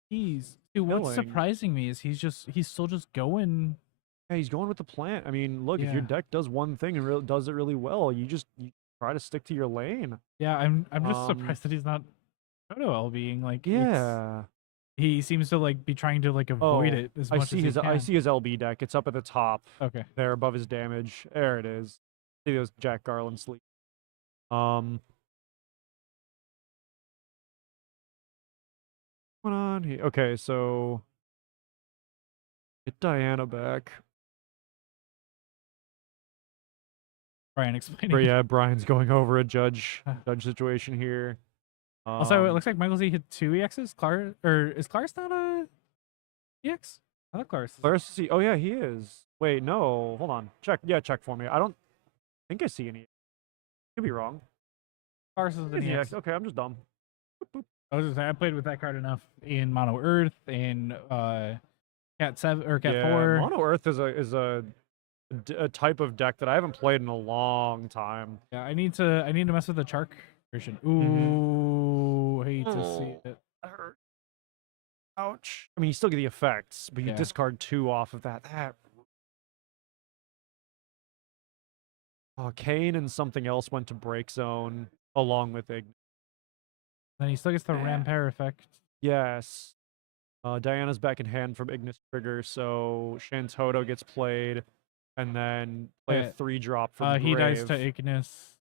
Dude, what's Killing. surprising me is he's still just going. Yeah, he's going with the plant. I mean, look, if your Yeah. deck does one thing and does it really well, you try to stick to your lane. Yeah, I'm just surprised that he's not Photo LBing. Like, Yeah. he seems to like be trying to like avoid it as much as he can. I see his LB deck. It's up at the top. Okay. There above his damage. There it is. See those Jack Garland sleep. What's going on here? Okay, so get Diana back. Brian explaining. But yeah, Brian's going over a judge situation here. Also, it looks like Michael Z hit 2 EXs. Is Clarus not a EX? I thought Clarus. Clarus, oh yeah, he is. Wait, no, hold on. Check for me. I don't think I see any. Could be wrong. Clarus is an EX. Okay, I'm just dumb. I was just saying, I played with that card enough in Mono Earth, in Cat 7 or Cat 4. Mono Earth is a type of deck that I haven't played in a long time. Yeah, I need to mess with the Chark version. Ooh, hate to see it. That hurt. Ouch. I mean, you still get the effects, but you Yeah. discard 2 off of that. That Kane and something else went to break zone along with Ignis. Then he still gets the Rampair effect. Yes. Diana's back in hand from Ignis Trigger, so Shantotto gets played, and then play a 3-drop from He Grave. dies to Ignis.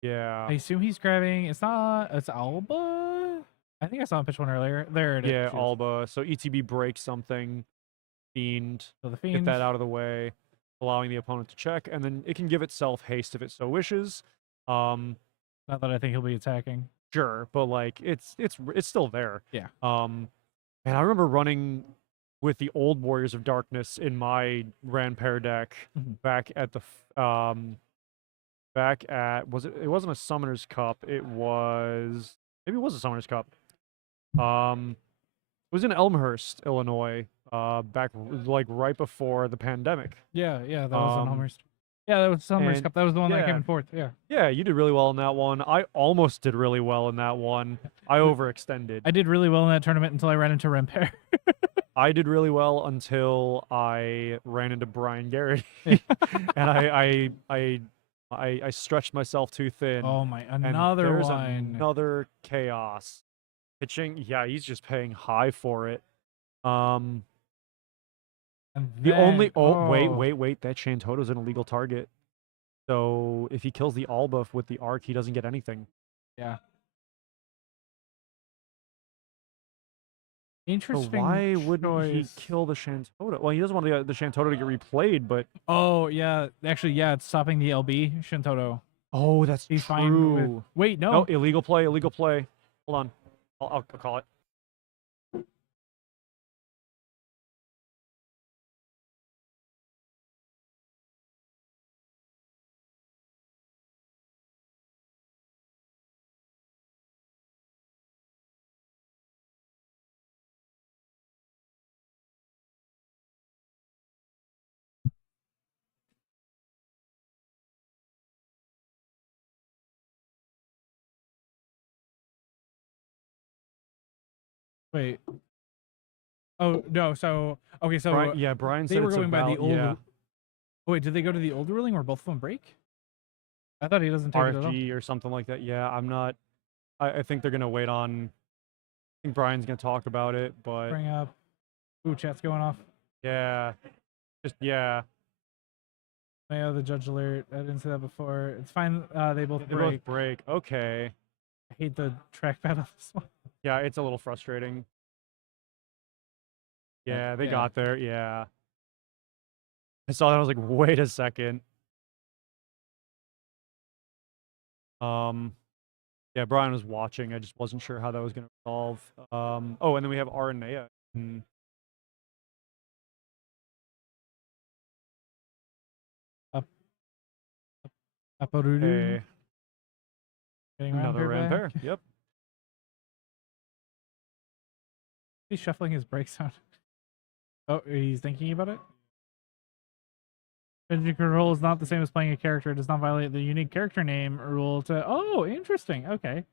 Yeah. I assume he's grabbing. It's Alba. I think I saw him pitch one earlier. There it is. Yeah, Alba. So ETB breaks something. Fiend. So the Get Fiend. that out of the way, allowing the opponent to check, and then it can give itself haste if it so wishes. Not that I think he'll be attacking. Sure, but like it's still there. Yeah. And I remember running with the old Warriors of Darkness in my Rampair deck back at the it wasn't a Summoner's Cup, maybe it was a Summoner's Cup. It was in Elmhurst, Illinois, back like right before the pandemic. Yeah, that was in Elmhurst. Yeah, that was Summer's Cup. That was the one that came in fourth. Yeah. Yeah, you did really well in that one. I almost did really well in that one. I overextended. I did really well in that tournament until I ran into Rampair. I did really well until I ran into Brian Garrity, and I stretched myself too thin. Oh my! and Another there's one. Another chaos pitching. Yeah, he's just paying high for it. And The then, only wait, that Shantotto's an illegal target. So if he kills the Alba with the arc, he doesn't get anything. Yeah. So Interesting. why wouldn't he choice. kill the Shantotto? Well, he doesn't want the Shantotto to get replayed, but Oh yeah, actually yeah, it's stopping the LB Shantotto. oh, that's He's true. fine with. Wait, no. No, illegal play. Hold on, I'll call it. Wait. Oh no. So okay. So Brian they said were it's going by the about- old. yeah. Oh, wait, did they go to the old ruling where both of them break? I thought he doesn't take it at all. RFG or something like that. Yeah, I'm not. I think they're gonna wait on. I think Brian's gonna talk about it, but Bring up. Ooh, chat's going off. yeah, yeah. Oh, the judge alert. I didn't see that before. It's fine. They both They break. both break. Okay. I hate the trackpad on this one. Yeah, it's a little frustrating. Yeah, they yeah. got there. Yeah. I saw that. I was like, wait a second. Yeah, Brian was watching. I just wasn't sure how that was gonna resolve. Oh, and then we have Aranea. Aparuru. Okay. Getting Another Rampair Rampair. Yep. He's shuffling his break sound. Oh, he's thinking about it? Engine control is not the same as playing a character. It does not violate the unique character name rule to... Oh, interesting. Okay.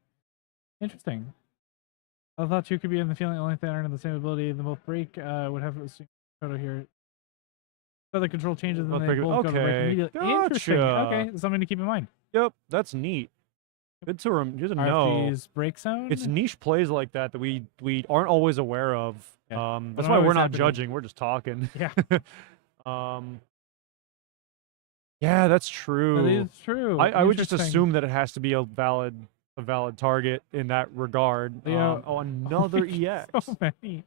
Interesting. I thought two could be in the feeling only if they aren't in the same ability. The both break would have a photo here. So the control changes and Both they break- both go to break okay. immediately. Interesting. Gotcha. Okay, something to keep in mind. Yep. That's neat. Good to know. RFG's break zone. It's niche plays like that that we aren't always aware of. Yeah. That's Don't why we're always not happen to- judging. We're just talking. Yeah. Yeah, that's true. That is true. I would just Interesting. assume that it has to be a valid target in that regard. Yeah. Oh, another EX. So many.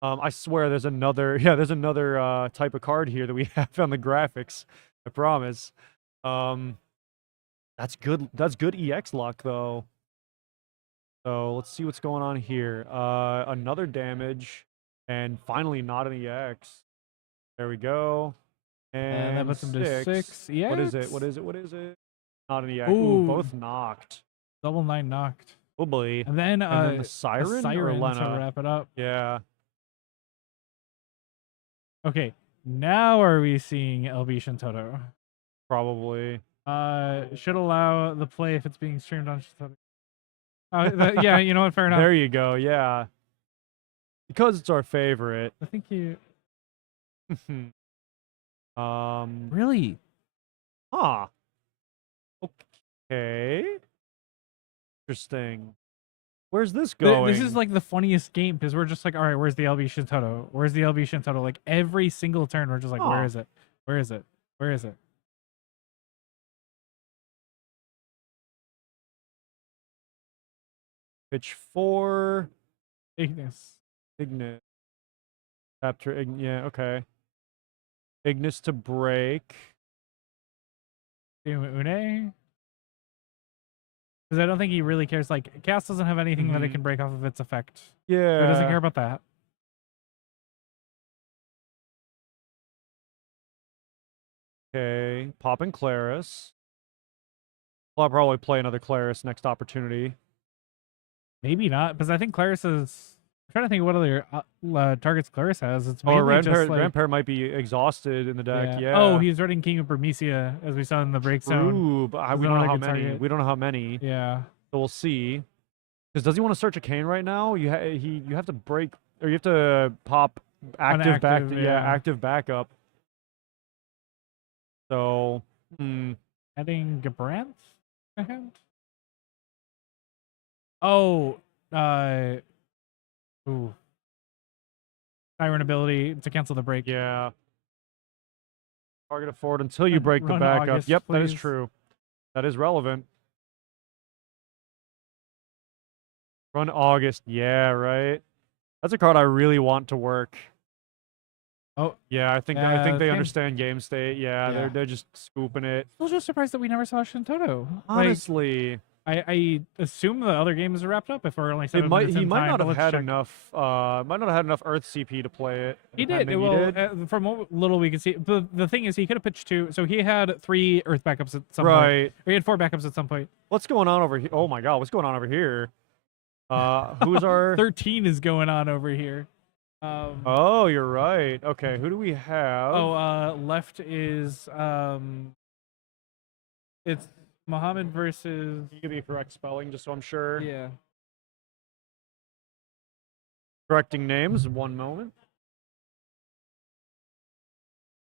I swear there's another type of card here that we have on the graphics. I promise. That's good EX luck though. So let's see what's going on here. Another damage, and finally not an EX. There we go. And that puts him to 6 EX. What is it? Not an EX. Ooh. Ooh, both knocked. Double 9 knocked. Oh boy. And then, the a siren or siren Lena? to wrap it up. Yeah. Okay, now are we seeing LB Shantotto? Probably. Should allow the play if it's being streamed on Shantotto. Yeah, you know what? Fair enough. There you go. Yeah. Because it's our favorite. I think you um. really. Huh. Okay. Interesting. Where's this This going? is like the funniest game because we're just like, all right, where's the LB Shantotto? Where's the LB Shantotto? Like every single turn, we're just like, where Huh. is it? Where is it? Where is it? Pitch 4. Ignis. Ignis. Capture Ignis. Yeah, okay. Ignis to break. Une? Because I don't think he really cares. Like, Cast doesn't have anything that it Mhm. can break off of its effect. Yeah. So he doesn't care about that. Okay. Popping Claris. Well, I'll probably play another Claris next opportunity. Maybe not, because I think Claris is. I'm trying to think of what other targets Claris has. It's Oh, mainly just Rampart, like. Rampart might be exhausted in the deck. Yeah. Oh, he's running King of Bermesia, as we saw in the break zone. Ooh, but Is we don't know another how good many. target. We don't know how many. Yeah. So we'll see. Because does he want to search a cane right now? You have to break, or you have to pop active back. Unactive, Yeah, yeah. active backup. So, Adding Gabrant ahead? Oh, ooh. Tyrant ability to cancel the break. yeah. Target it forward until you break the Run backup. August, Yep, that is please. true. That is relevant. Run August. Yeah, right. That's a card I really want to work. Oh, Yeah, I think they game- understand game state. Yeah, Yeah. they're just scooping it. I was just surprised that we never saw Shantotto. Honestly, I assume the other games are wrapped up if we're only 7 minutes he in might time, not but have let's had check. enough. Might not have had enough Earth CP to play it. He did. depending. Well, He did? from what little we could see, the thing is, he could have pitched 2. So he had 3 Earth backups at some point. Right. Or he had 4 backups at some point. What's going on over here? Oh my God, what's going on over here? Who's our? 13 is going on over here. Oh, you're right. Okay, who do we have? Left is it's Muhammad versus You give me correct spelling, just so I'm sure. yeah. Correcting names. One moment.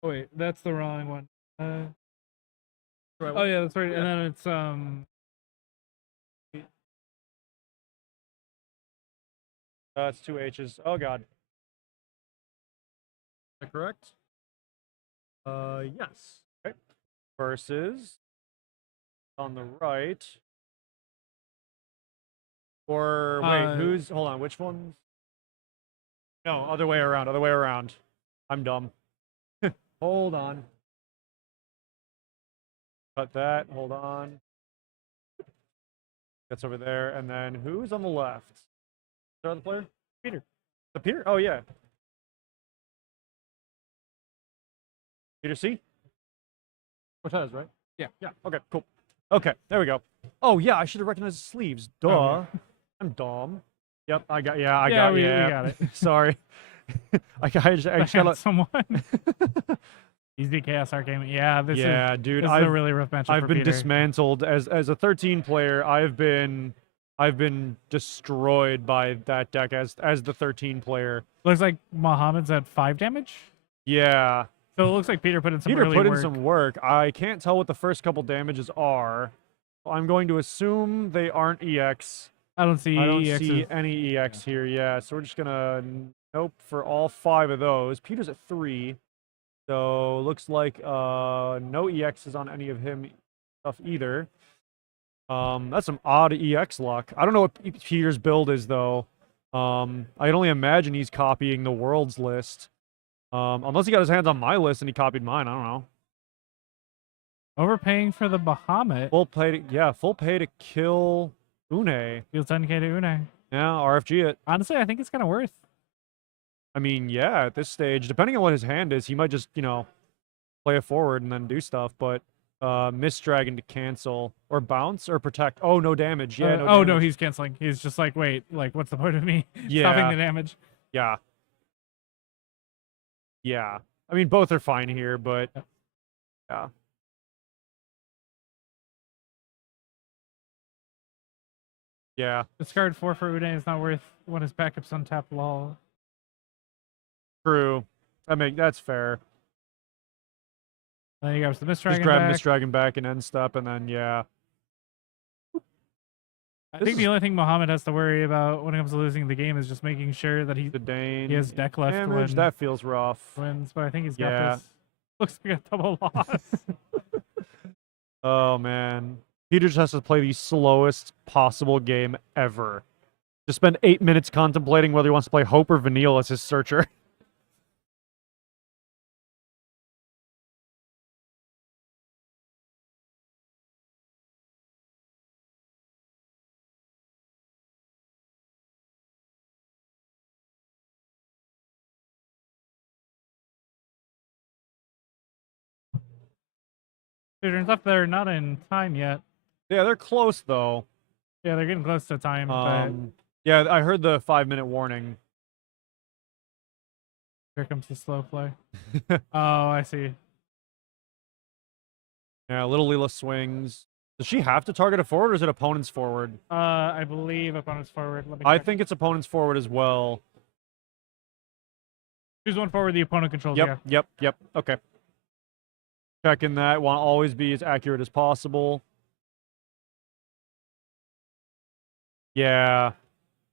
Oh wait, that's the wrong one. Right, Oh yeah, that's right. Yeah. And then it's It's 2 H's. Oh God. Is that correct? Yes. Okay. Versus on the right. Or wait, who's? Hold on. Which one's? No, other way around. Other way around. I'm dumb. Hold on. Cut that. Hold on. That's over there. And then who's on the left? Is there the player? Peter. The Peter? Oh yeah. Peter C? Cortez, right? Yeah. Yeah. Okay, cool. Okay, there we go. Oh yeah, I should have recognized the sleeves. Duh. Okay. I'm dumb. Yep, I got we yeah. got it. Sorry. I just gotta, someone. Easy chaos arcane. Yeah, this yeah, dude. is a really rough matchup. I've for been Peter. dismantled as a 13 player. I've been destroyed by that deck as the 13 player. Looks like Muhammad's at 5 damage. Yeah. So it looks like Peter put in some Peter early put in work. some work. I can't tell what the first couple damages are. I'm going to assume they aren't EX. I don't see. I don't EXs. see any EX here. Yeah, so we're just gonna nope for all 5 of those. Peter's at 3, so looks like no EXs on any of him stuff either. That's some odd EX luck. I don't know what Peter's build is though. I can only imagine he's copying the world's list. Unless he got his hands on my list and he copied mine. I don't know. Overpaying for the Bahamut. Full pay to kill Une. Deal 10k to Une. Yeah, RFG it. Honestly, I think it's kind of worth. I mean, yeah, at this stage, depending on what his hand is, he might just, play it forward and then do stuff, but Mist Dragon to cancel or bounce or protect. Oh, no damage. Yeah, no oh damage. no, he's canceling. He's just like, wait, like, what's the point of me Yeah. stopping the damage? Yeah. Yeah. I mean, both are fine here, but yeah. Yeah. Discard 4 for Une is not worth when his backup's untapped. Lol. True. That's fair. Then he grabs the Mist Just Dragon grab back. Mist Dragon back and end step, and then yeah. I think the only thing Mohammed has to worry about when it comes to losing the game is just making sure that the Dane. he has deck left damage. when That feels rough. wins. But I think he's got Yeah. this. Looks like a double loss. Oh man, Peter just has to play the slowest possible game ever. Just spend 8 minutes contemplating whether he wants to play Hope or Vanille as his searcher. Turns up they're not in time yet. Yeah, they're close though. Yeah, they're getting close to time. Yeah, I heard the 5-minute warning. Here comes the slow play. Oh, I see. Yeah, little Leela swings. Does she have to target a forward, or is it opponent's forward? I believe opponent's forward. Let me I check. think it's opponent's forward as well. Choose one forward the opponent controls. Yep. Okay. Checking that. Want to always be as accurate as possible. Yeah.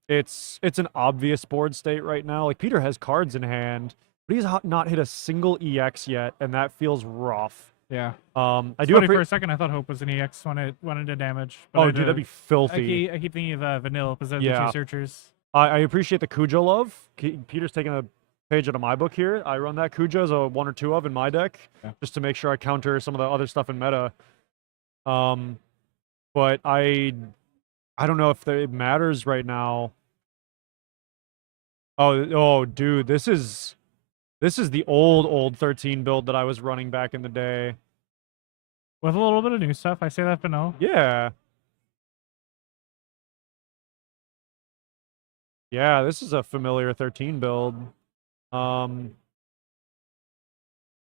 It's an obvious board state right now. Like, Peter has cards in hand, but he's not hit a single EX yet, and that feels rough. Yeah. I do Funny, for a second I thought Hope was an EX when it went into damage. But Oh, dude, that'd be filthy. I keep thinking of Vanilla because they're the Yeah. two searchers. I appreciate the Cujo love. Peter's taking a page out of my book here. I run that Cujo as a 1 or 2 of in my deck, just to make sure I counter some of the other stuff in meta. But I don't know if it matters right now. Oh, dude, this is the old 13 build that I was running back in the day. With a little bit of new stuff, I say that vanilla. Yeah. Yeah, this is a familiar 13 build.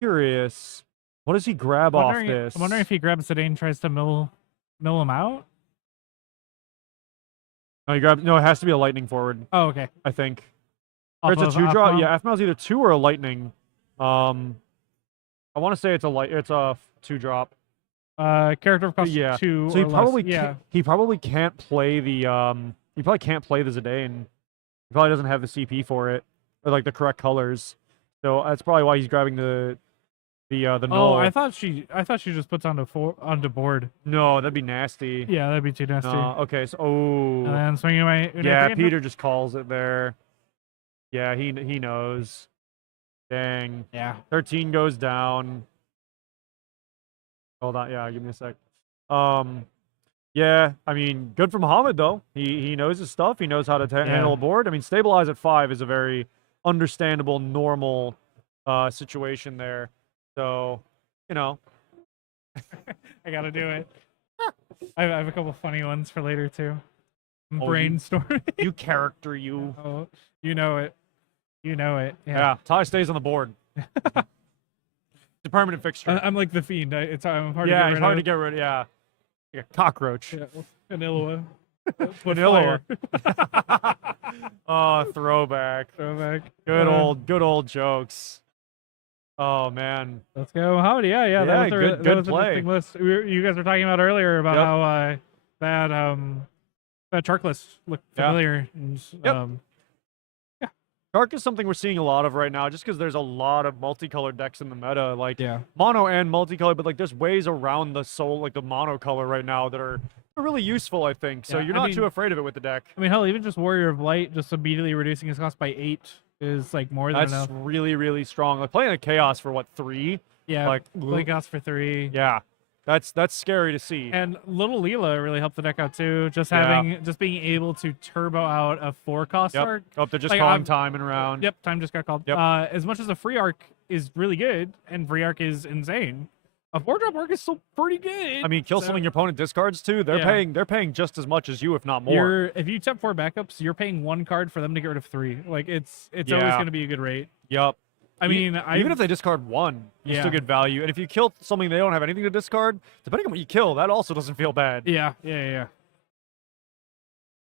Curious. What does he grab off this? I'm wondering if he grabs Zidane and tries to mill him out. No, it has to be a lightning forward. Oh, okay. I think. Or it's a 2-drop. Yeah, FML's either 2 or a lightning. I want to say it's a 2-drop. Character of cost 2. So he or probably less. he probably can't play the he probably can't play the Zidane. He probably doesn't have the CP for it, or like the correct colors. So that's probably why he's grabbing the null. Oh, I thought she just puts onto board. No, that'd be nasty. Yeah, that'd be too nasty. Okay, so and then swinging away. Yeah, Peter just calls it there. Yeah, he knows. Dang. Yeah. 13 goes down. Hold on. Yeah, give me a sec. Yeah, I mean, good for Muhammad, though. He knows his stuff. He knows how to handle a board. I mean, stabilize at 5 is a very understandable, normal situation there. So, you know. I got to do it. I have a couple funny ones for later, too. Brainstorming. You character, you. Oh, you know it. You know it. Yeah, Ty stays on the board. It's a permanent fixture. I'm like the Fiend. I'm hard yeah, to get rid it's hard of. to get rid of. Yeah. Like a cockroach. Yeah, vanilla. Vanilla. Oh, throwback. Good old jokes. Oh man. Let's go, Howdy. Yeah. That was good an play. interesting list. You guys were talking about earlier about how that chart list looked familiar. And, Dark is something we're seeing a lot of right now, just because there's a lot of multicolored decks in the meta, like mono and multicolored. But like, there's ways around the mono color right now that are really useful, I think. So you're not too afraid of it with the deck. I mean, hell, even just Warrior of Light, just immediately reducing his cost by 8 is like more than enough. That's really, really strong. Like playing a Chaos for what, 3? Yeah, like playing Chaos for 3. Yeah. That's scary to see. And little Leela really helped the deck out too. Just being able to turbo out a 4-cost arc. Oh, they're just calling time and round. Yep, time just got called. Yep. As much as a free arc is really good and free arc is insane, a 4-drop arc is still pretty good. I mean, kill something your opponent discards too. They're paying just as much as you, if not more. If you tap 4 backups, you're paying 1 card for them to get rid of 3. Like it's always going to be a good rate. Yep. I mean, even if they discard 1, you still get value. And if you kill something they don't have anything to discard, depending on what you kill, that also doesn't feel bad. Yeah.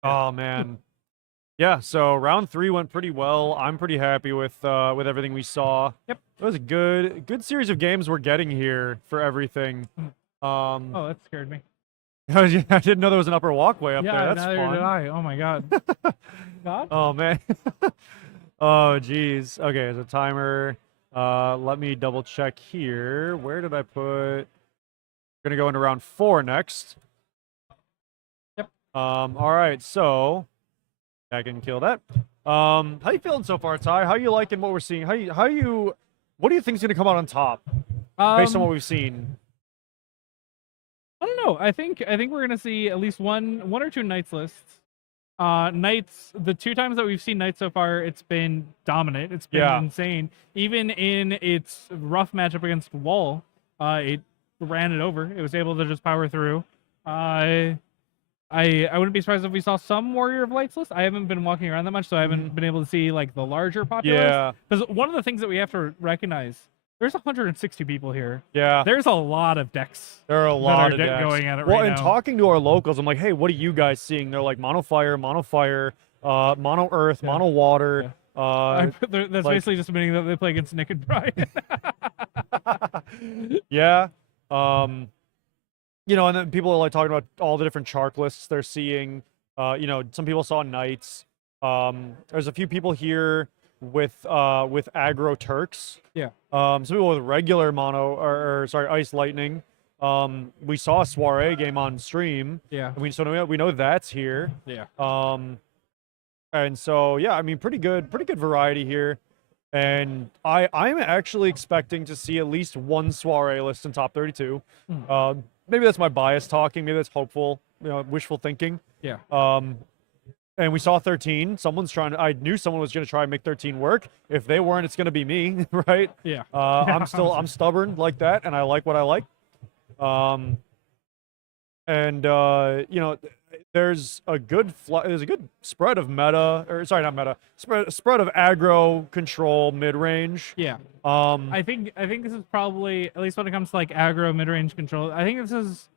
Oh man. Yeah. So round 3 went pretty well. I'm pretty happy with everything we saw. Yep. It was a good series of games we're getting here for everything. Oh, that scared me. I didn't know there was an upper walkway up there. Yeah, That's neither fun. did I. Oh my god. God? Oh man. Oh geez. Okay, there's a timer. Let me double check here. Where did I put? Gonna go into round 4 next. Yep. All right, so I can kill that. How you feeling so far, Ty? How you liking what we're seeing? What do you think's gonna come out on top based on what we've seen? I don't know. I think we're gonna see at least one or two Knights lists. Knights, the 2 times that we've seen Knights so far, it's been dominant. It's been insane. Even in its rough matchup against Wall, it ran it over. It was able to just power through. I wouldn't be surprised if we saw some Warrior of Lights list. I haven't been walking around that much, so I haven't been able to see like the larger popular list. Because one of the things that we have to recognize, there's 160 people here. Yeah. There's a lot of decks. There are a lot of decks going at it well, right and now. talking to our locals, I'm like, hey, what are you guys seeing? They're like mono fire, mono earth, mono water. That's like- basically just meaning that they play against Nick and Brian. Yeah. You know, and then people are like talking about all the different Chark lists they're seeing. You know, some people saw Knights. There's a few people here with aggro Turks. Yeah. Some people with regular mono or sorry, Ice Lightning. We saw a Soiree game on stream. Yeah. And we know that's here. Yeah. And so yeah, I mean pretty good variety here. And I'm actually expecting to see at least one Soiree list in top 32. Maybe that's my bias talking, maybe that's hopeful, you know, wishful thinking. Yeah. And we saw 13. I knew someone was going to try and make 13 work. If they weren't, it's going to be me, right? Yeah. I'm stubborn like that, and I like what I like. You know, there's a good spread of meta, or sorry, not meta, spread of aggro control mid range. Yeah. I think this is probably, at least when it comes to like aggro mid range control, I think this is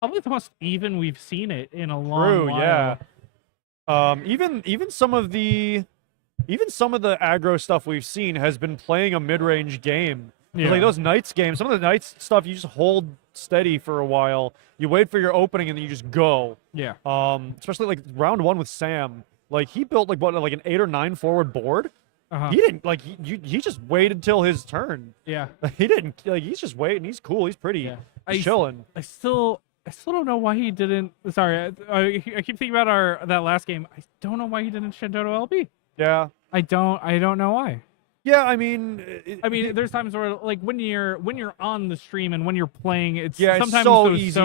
probably the most even we've seen it in a long while. Yeah. Even some of the aggro stuff we've seen has been playing a mid range game. Yeah. Like those Knights games, some of the Knights stuff, you just hold steady for a while. You wait for your opening and then you just go. Yeah. Especially like round 1 with Sam. Like he built like an 8 or 9 forward board. Uh-huh. He didn't like he just waited till his turn. Yeah. He didn't like he's just waiting. He's cool. He's pretty. Yeah. He's chilling. I still don't know why he didn't. Sorry, I keep thinking about that last game. I don't know why he didn't Shantotto LB. Yeah. I don't know why. Yeah, I mean, there's times where like when you're on the stream and when you're playing, it's Yeah, it's sometimes so those easy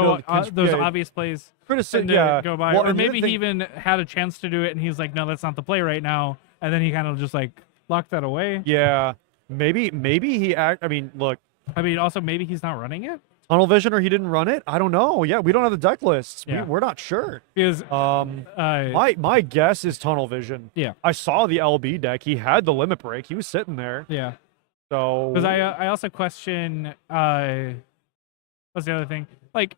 those yeah. obvious plays Criticism, tend to go by, Well, or and the maybe other he thing- even had a chance to do it and he's like, no, that's not the play right now, and then he kind of just like locked that away. Yeah, maybe he I mean, look, Also maybe he's not running it tunnel vision or he didn't run it. I don't know. Yeah, we don't have the deck lists. Yeah. We're not sure. because My guess is tunnel vision. yeah. I saw the LB deck. He had the limit break. He was sitting there. Yeah. So Because I also question what's the other thing? Like,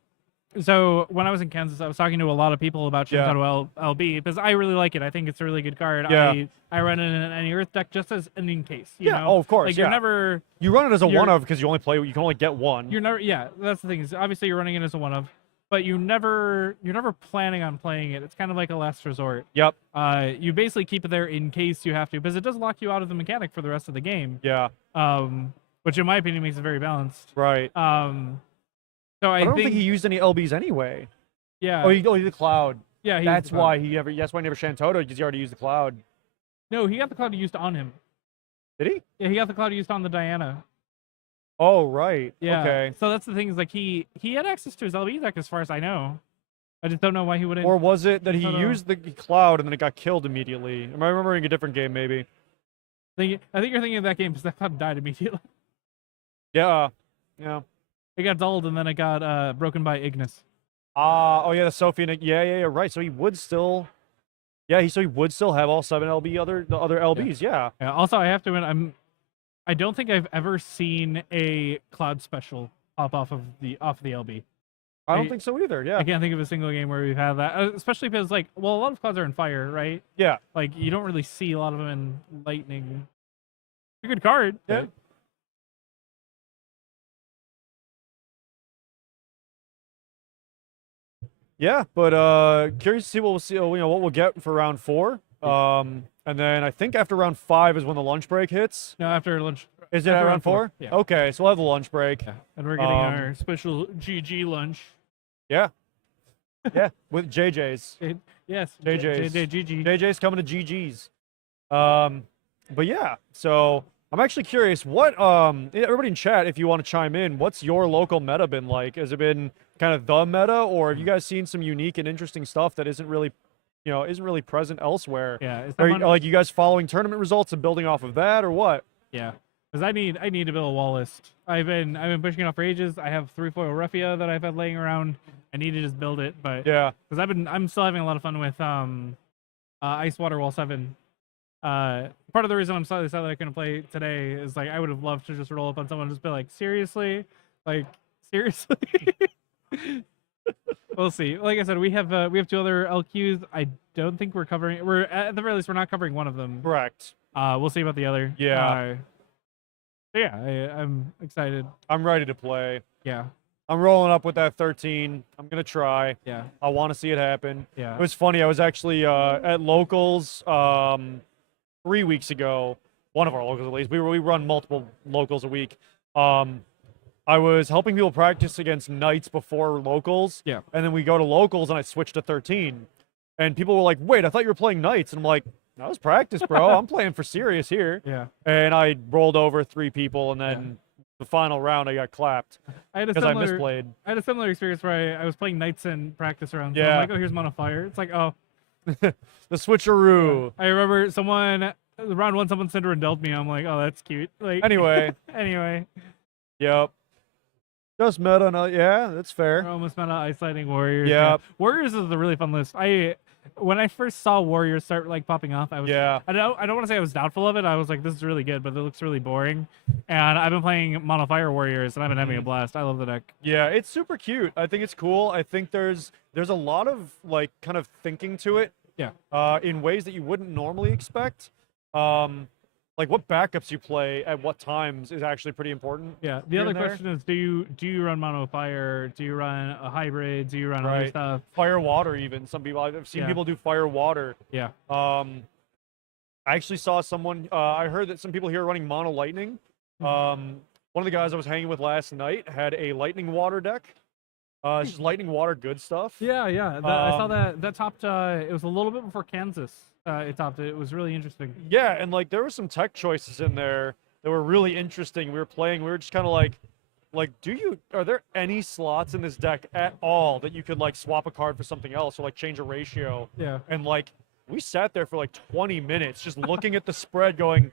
so when I was in Kansas, I was talking to a lot of people about Yeah. Shantotto LB because I really like it. I think it's a really good card. Yeah. I run it in any Earth deck just as an in case. You Yeah, know? oh, of course, Like yeah. you're never. you run it as a you're- one of because you can only get one. You're never. Yeah, that's the thing. Is obviously you're running it as a one of, but you're never planning on playing it. It's kind of like a last resort. Yep. You basically keep it there in case you have to, because it does lock you out of the mechanic for the rest of the game. Yeah. Which in my opinion makes it very balanced. Right. So I don't think he used any LBs anyway. Yeah. Oh, he did the cloud. Yeah. he That's used the why cloud. that's why he never Shantotto because he already used the cloud. No, he got the cloud used on him. Did he? Yeah, he got the cloud used on the Diana. Oh, right. Yeah. Okay. So that's the thing, is like he had access to his LB deck as far as I know. I just don't know why he wouldn't. Or was it that he Shantotto. used the cloud and then it got killed immediately? Am I remembering a different game maybe? I think you're thinking of that game because that cloud died immediately. Yeah. Yeah. It got dulled and then it got broken by Ignis. Oh yeah, the Sophie and yeah, right. So he would still he would still have all 7 the other LBs, yeah. Yeah, also, I have to admit, I don't think I've ever seen a cloud special pop off the LB. I don't think so either, yeah. I can't think of a single game where we've had that, especially because like, well, a lot of clouds are in fire, right? Yeah. Like you don't really see a lot of them in lightning. It's a good card. Yeah. but- Yeah, but curious to see what we'll see. What we'll get for round 4. And then I think after round 5 is when the lunch break hits. No, after lunch. Is it after at round 4? Yeah. Okay, so we'll have the lunch break. Yeah. And we're getting our special GG lunch. Yeah. Yeah, with JJ's. Yes. JJ's. GG. JJ's coming to GG's. But yeah, so I'm actually curious. What everybody in chat, if you want to chime in, what's your local meta been like? Has it been kind of the meta, or have you guys seen some unique and interesting stuff that isn't really present elsewhere? Yeah. Are like you guys following tournament results and building off of that, or what? Yeah. Because I need to build a wall list. I've been pushing it off for ages. I have 3 foil Ruffia that I've had laying around. I need to just build it, but yeah, because I'm still having a lot of fun with Ice Water Wall 7. Part of the reason I'm slightly sad that I couldn't play today is like I would have loved to just roll up on someone and just be like, seriously, We'll see. Like I said, we have 2 other LQs. I don't think we're covering. We're at the very least we're not covering one of them. correct. We'll see about the other. Yeah. So yeah, I'm excited. I'm ready to play. Yeah. I'm rolling up with that 13. I'm gonna try. Yeah. I want to see it happen. Yeah. It was funny. I was actually at locals 3 weeks ago. One of our locals, at least. We run multiple locals a week. I was helping people practice against knights before locals. Yeah. And then we go to locals, and I switched to 13. And people were like, "Wait, I thought you were playing knights." And I'm like, "That was practice, bro. I'm playing for serious here." Yeah. And I rolled over 3 people, and then the final round I got clapped because I misplayed. I had a similar experience where I was playing knights in practice rounds. So Yeah. I'm like, oh, here's Mono Fire. It's like, oh. The switcheroo. I remember round 1, someone Cinder and dealt me. I'm like, oh, that's cute. Like Anyway. Anyway. Yep. Just meta. Yeah, that's We're fair. almost meta Ice Lightning Warriors. Yep. Warriors is a really fun list. When I first saw Warriors start like popping off, I was I don't want to say I was doubtful of it. I was like, this is really good, but it looks really boring. And I've been playing Mono Fire Warriors, and I've been having a blast. I love the deck. Yeah, it's super cute. I think it's cool. I think there's a lot of like kind of thinking to it. Yeah. In ways that you wouldn't normally expect. Like what backups you play at what times is actually pretty important. Yeah. The other question is, do you run Mono Fire? Do you run a hybrid? Do you run other stuff? Fire water even. Some people I've seen people do fire water. Yeah. I actually saw someone. I heard that some people here are running mono lightning. One of the guys I was hanging with last night had a lightning water deck. It's just lightning water good stuff. Yeah, yeah. I saw that topped. It was a little bit before Kansas. It topped it. It was really interesting. Yeah, and like there were some tech choices in there that were really interesting. We were just kind of like, are there any slots in this deck at all that you could like swap a card for something else or like change a ratio? Yeah. And like we sat there for like 20 minutes just looking at the spread, going,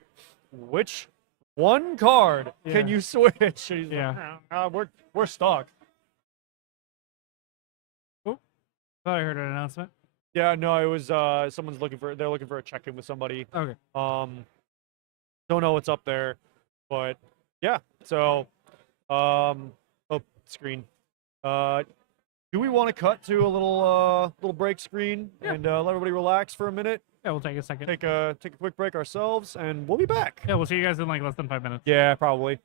which one card can you switch? And he's like, we're stuck. Oh, thought I heard an announcement. Yeah, no, it was they're looking for a check-in with somebody. Okay. Don't know what's up there, but yeah. So, screen. Do we want to cut to a little break screen and let everybody relax for a minute? Yeah, we'll take a second. Take a quick break ourselves, and we'll be back. Yeah, we'll see you guys in like less than 5 minutes. Yeah, probably.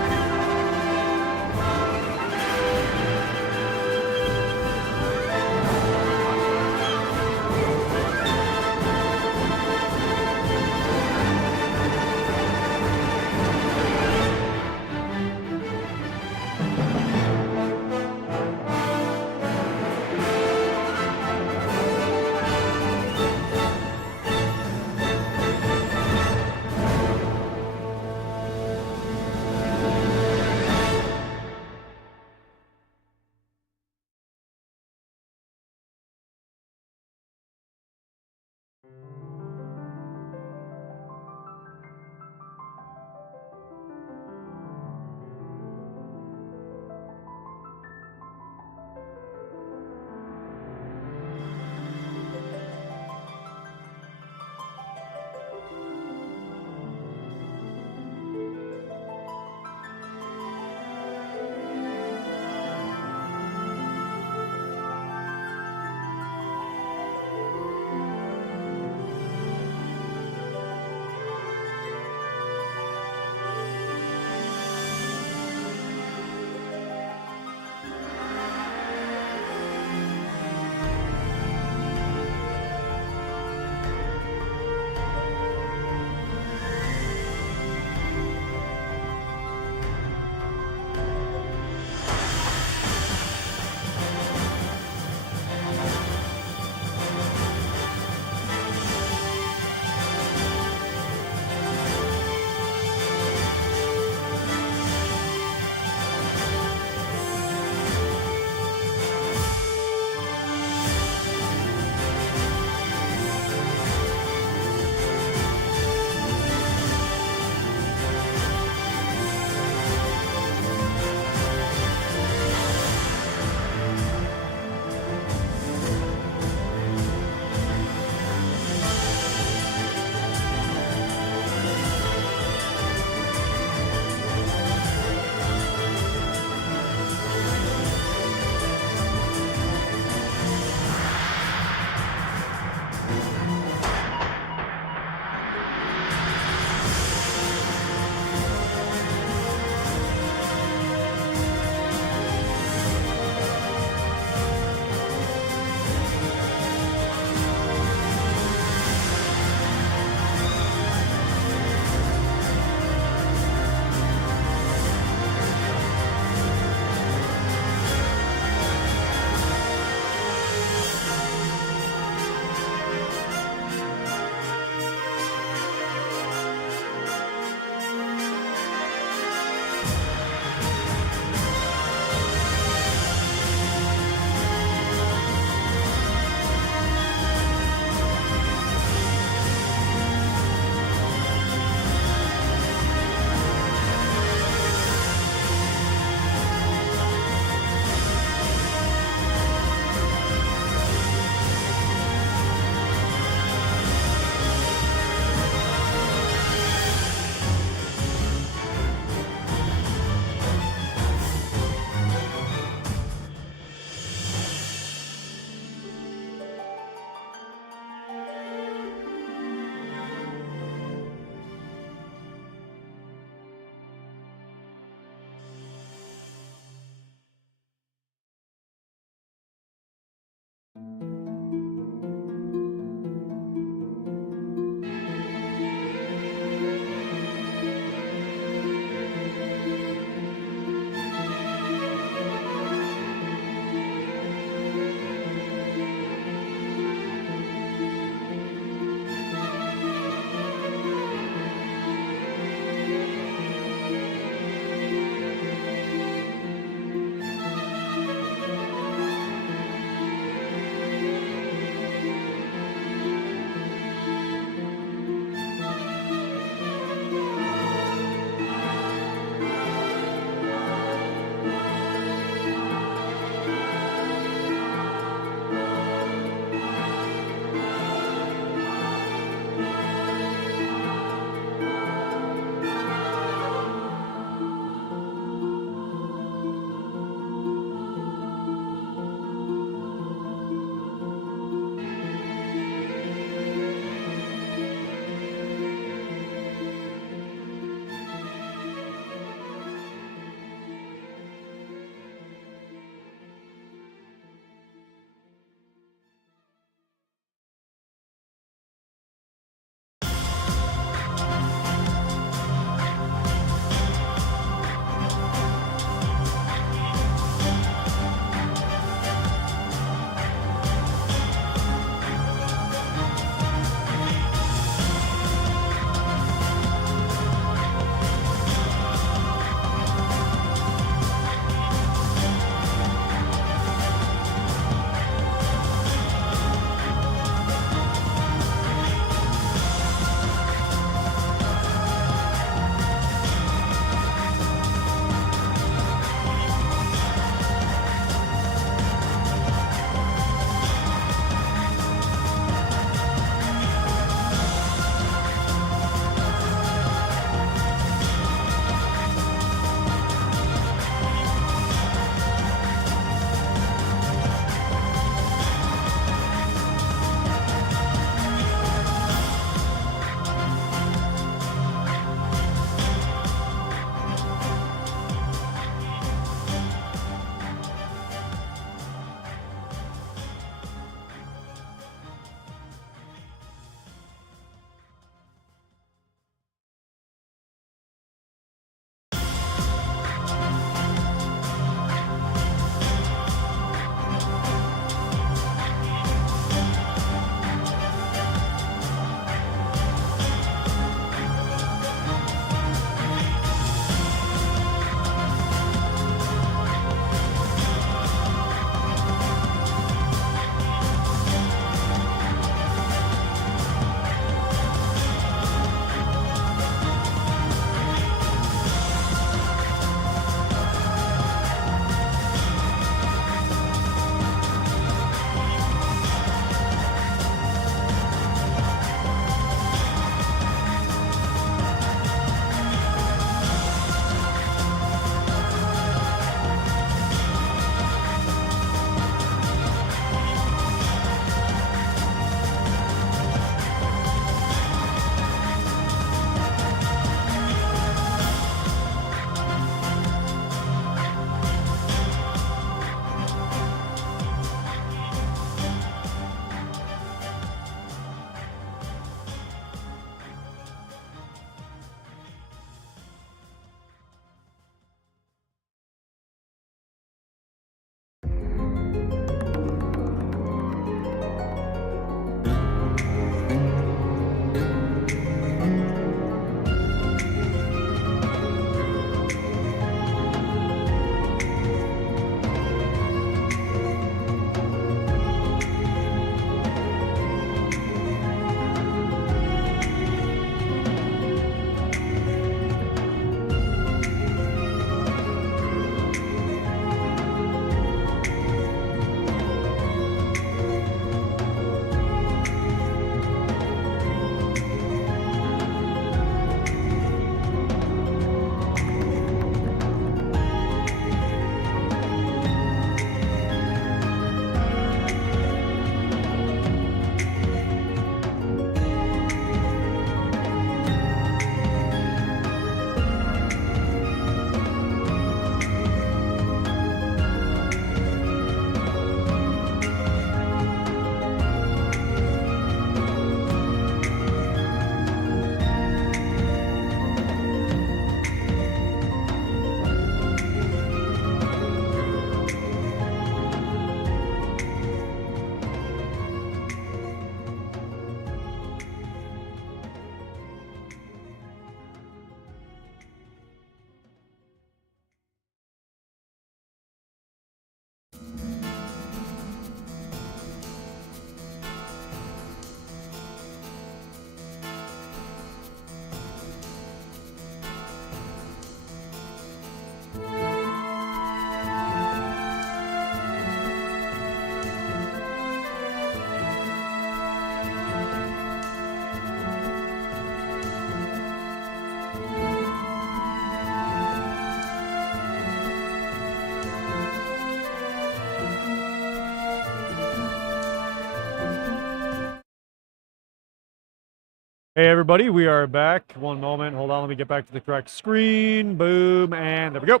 Hey everybody, we are back. One moment, hold on, let me get back to the correct screen. Boom, and there we go.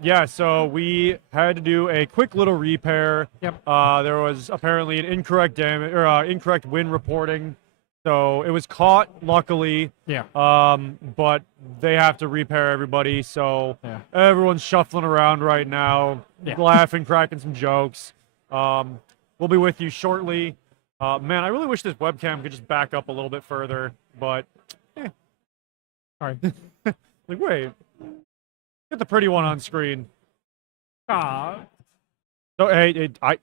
Yeah, so we had to do a quick little repair. Yep. There was apparently an incorrect damage or incorrect wind reporting. So it was caught, luckily. Yeah. But they have to repair everybody, so Yeah. everyone's shuffling around right now, Yeah. laughing, cracking some jokes. We'll be with you shortly. Man, I really wish this webcam could just back up a little bit further, but All right. like, wait, get the pretty one on screen. So hey, Because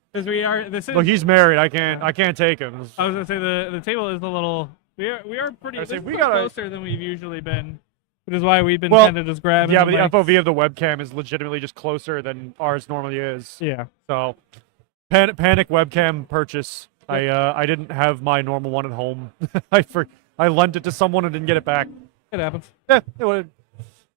this is. look, he's married. I can't take him. I was gonna say the table is a little. We are pretty. I was saying, This we is gotta- closer than we've usually been, which is why we've been Well, kind of just grabbing. Yeah, but the mics. FOV of the webcam is legitimately just closer than ours normally is. Yeah. So, panic webcam purchase. I didn't have my normal one at home. I lent it to someone and didn't get it back. It happens. Yeah, it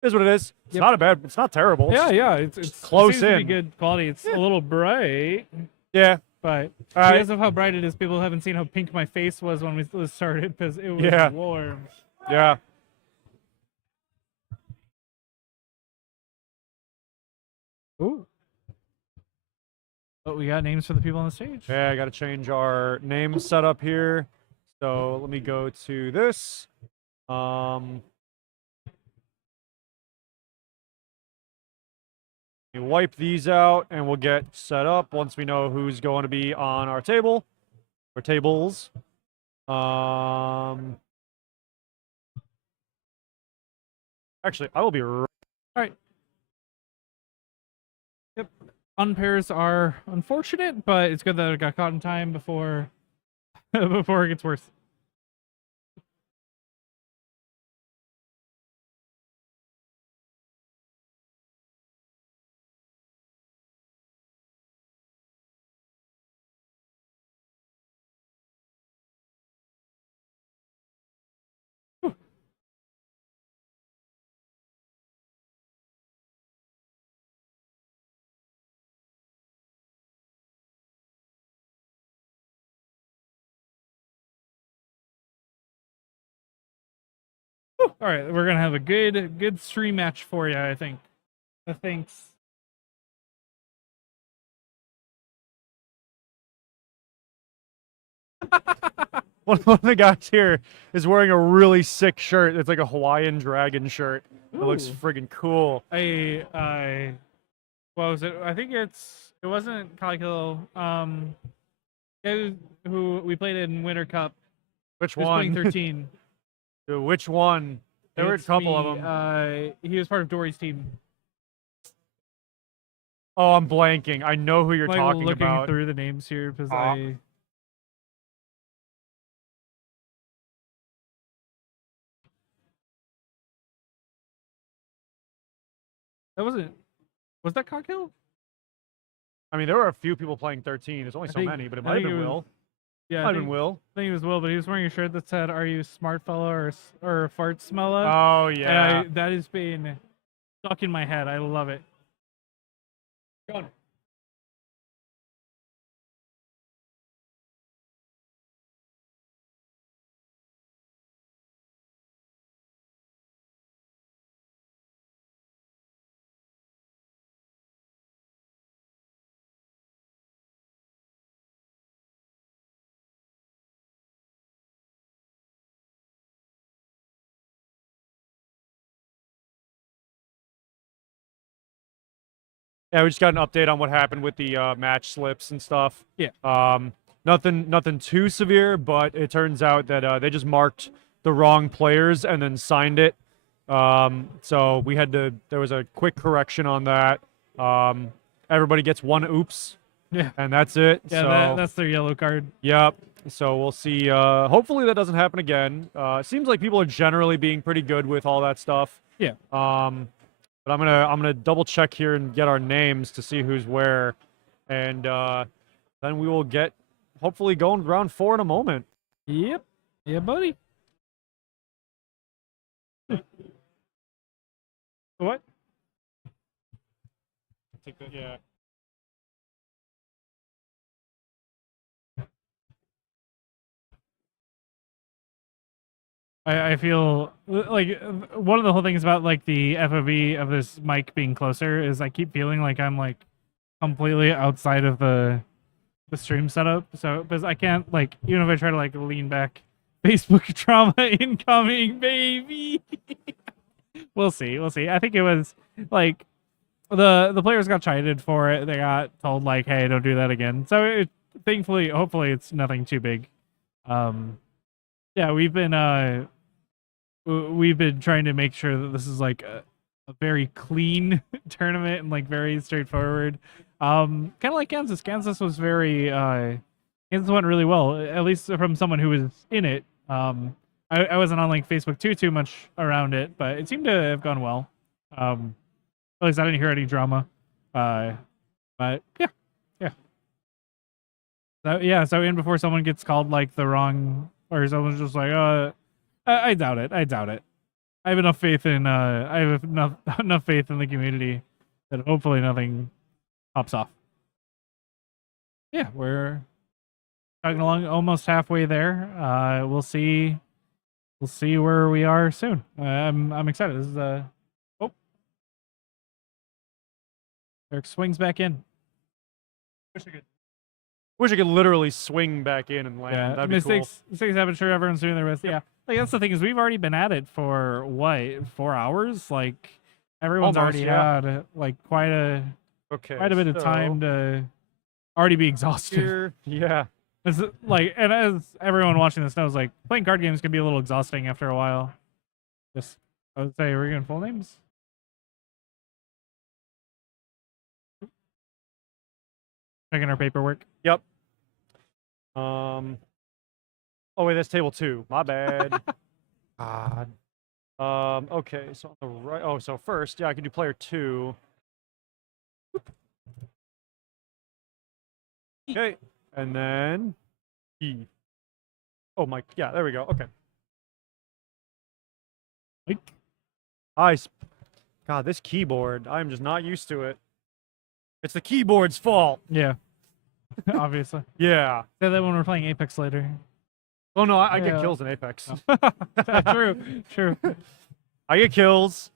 is what it is. It's Yep. not a bad. It's not terrible. Yeah. It's close it seems to be in. good quality. It's a little bright, Yeah. but All right. because of how bright it is, people haven't seen how pink my face was when we started because it was Yeah. warm. Yeah. Ooh. Oh, we got names for the people on the stage. Yeah, I got to change our name setup here. So let me go to this. Let me wipe these out, and we'll get set up once we know who's going to be on our table or tables. Actually, I will be. All right. Yep. Unpairs are unfortunate, but it's good that it got caught in time before before it gets worse. All right, we're gonna have a good stream match for you, I think. Thanks. One of the guys here is wearing a really sick shirt. It's like a Hawaiian dragon shirt. It looks Ooh. friggin' cool. What was it? I think it wasn't Calicule. Who we played in Winter Cup. Which He was playing one? 13. Dude, which one? There were a It's couple of me, them. He was part of Dory's team. Oh, I'm blanking. I know who you're Like, talking looking about. through the names here because Ah. that wasn't. Was that Cockhill? I mean, there were a few people playing 13. There's only I so think- many, but it I might have think been it was- Will. Yeah, Might I have think, been Will. I think it was Will, but he was wearing a shirt that said, "Are you smart fella or fart smella?" Oh, yeah. And that has been stuck in my head. I love it. John. Yeah, we just got an update on what happened with the match slips and stuff. Yeah. Nothing too severe, but it turns out that they just marked the wrong players and then signed it. So we had to. There was a quick correction on that. Everybody gets one oops. Yeah. And that's it. Yeah, so, that's their yellow card. Yep. So we'll see. Hopefully that doesn't happen again. It seems like people are generally being pretty good with all that stuff. Yeah. But I'm gonna double check here and get our names to see who's where, and then we will get hopefully going round 4 in a moment. Yep. Yeah, buddy. What? Yeah. I feel like one of the whole things about like the FOV of this mic being closer is I keep feeling like I'm like completely outside of the stream setup. So because I can't like even if I try to like lean back, Facebook trauma incoming, baby. We'll see. We'll see. I think it was like the players got chided for it. They got told like, "Hey, don't do that again." So thankfully, hopefully, it's nothing too big. Yeah, we've been trying to make sure that this is like a very clean tournament and like very straightforward. Kind of like Kansas. Kansas was very Kansas went really well, at least from someone who was in it. I wasn't on like Facebook too much around it, but it seemed to have gone well. At least I didn't hear any drama. But yeah, yeah. So yeah, so in before someone gets called like the wrong, or someone's just like, I doubt it. I doubt it. I have enough faith in I have enough faith in the community that hopefully nothing pops off. Yeah, we're chugging along almost halfway there. We'll see where we are soon. I'm excited. This is oh, Eric swings back in. Wish I could literally swing back in and land. Yeah, That'd be mistakes happen. Sure, everyone's doing their best. Yeah, like that's the thing is we've already been at it for what 4 hours. Like everyone's Almost, already yeah. had like quite a bit of so time to already be exhausted. Here, yeah. It's like, and as everyone watching this knows, like playing card games can be a little exhausting after a while. Just I would say, we're going full names. Checking our paperwork. Yep. Oh wait, that's table 2. My bad. God. Okay, so on the right. Oh, so first, yeah, I can do player 2. Okay, and then E. Oh my, yeah, there we go. Okay. Like, Nice. God, this keyboard, I'm just not used to it. It's the keyboard's fault. yeah, obviously. Yeah. Say that when we're playing Apex later. Oh no, I Yeah. get kills in Apex. True. I get kills.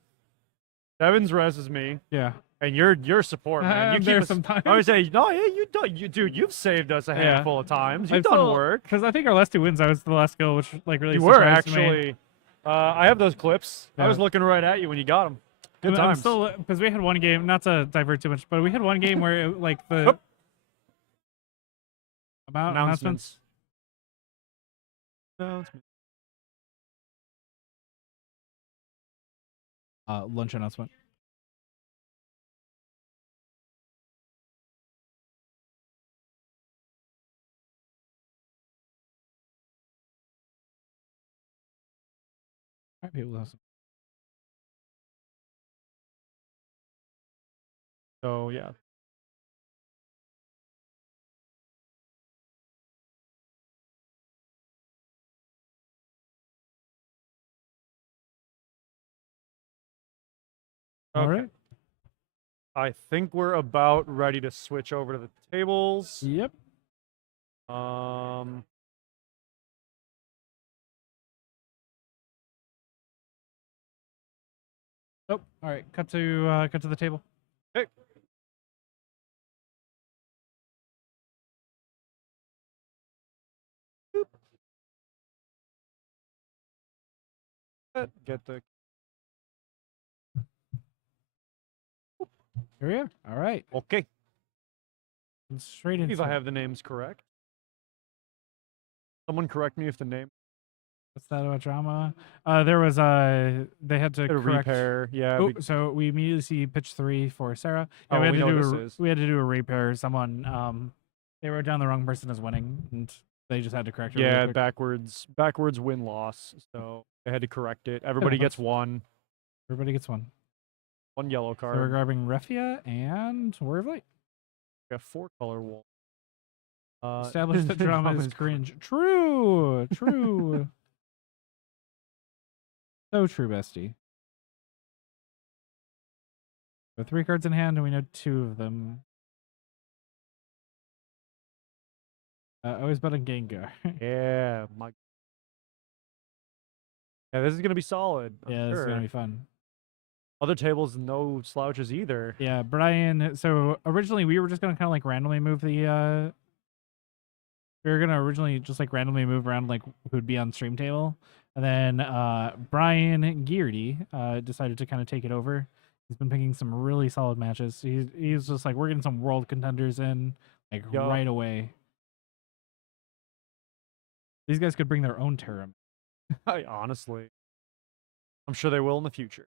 Devins reses me, Yeah. and you're support, man. You I'm keep there us, sometimes. I would say, no, yeah, dude, you've saved us a handful of times. You've I've done still- work. Because I think our last 2 wins, I was the last kill, which like really You were surprised me. actually. I have those clips. I Yeah. was looking right at you when you got them. Good I'm times. still because we had one game, not to divert too much, but we had one game where it, like the about announcements. Lunch announcement. Might be able to have some. So yeah. All Okay. right. I think we're about ready to switch over to the tables. Yep. Oh, all right. Cut to the table. Okay. Get the. Here we are. All right. Okay. And straight See if I into. have the names correct. Someone correct me if the name. What's that about drama? There was they had to A correct. repair. Yeah. Oh, so we immediately see pitch 3 for Sarah. Yeah, Oh, we had we to know do what a, this is. we had to do a repair. Someone they wrote down the wrong person as winning, and they just had to correct it. Yeah, really quick. backwards win loss. So they had to correct it. Everybody gets one. Everybody gets one. One yellow So we're card. grabbing Refia and Warrior of Light. Got 4 color wall. Established that drama is cringe. True. So true, bestie. With 3 cards in hand, and we know 2 of them. Always bet on Gengar. Yeah, my Yeah, this is gonna be solid. I'm Yeah, this is sure. gonna be fun. Other tables, no slouches either. Yeah, Brian. So originally we were just gonna kind of like randomly move the. We were gonna originally just like randomly move around like who'd be on stream table, and then Brian Geardy decided to kind of take it over. He's been picking some really solid matches. He's just like we're getting some world contenders in like Yup. right away. These guys could bring their own tournament. Honestly, I'm sure they will in the future.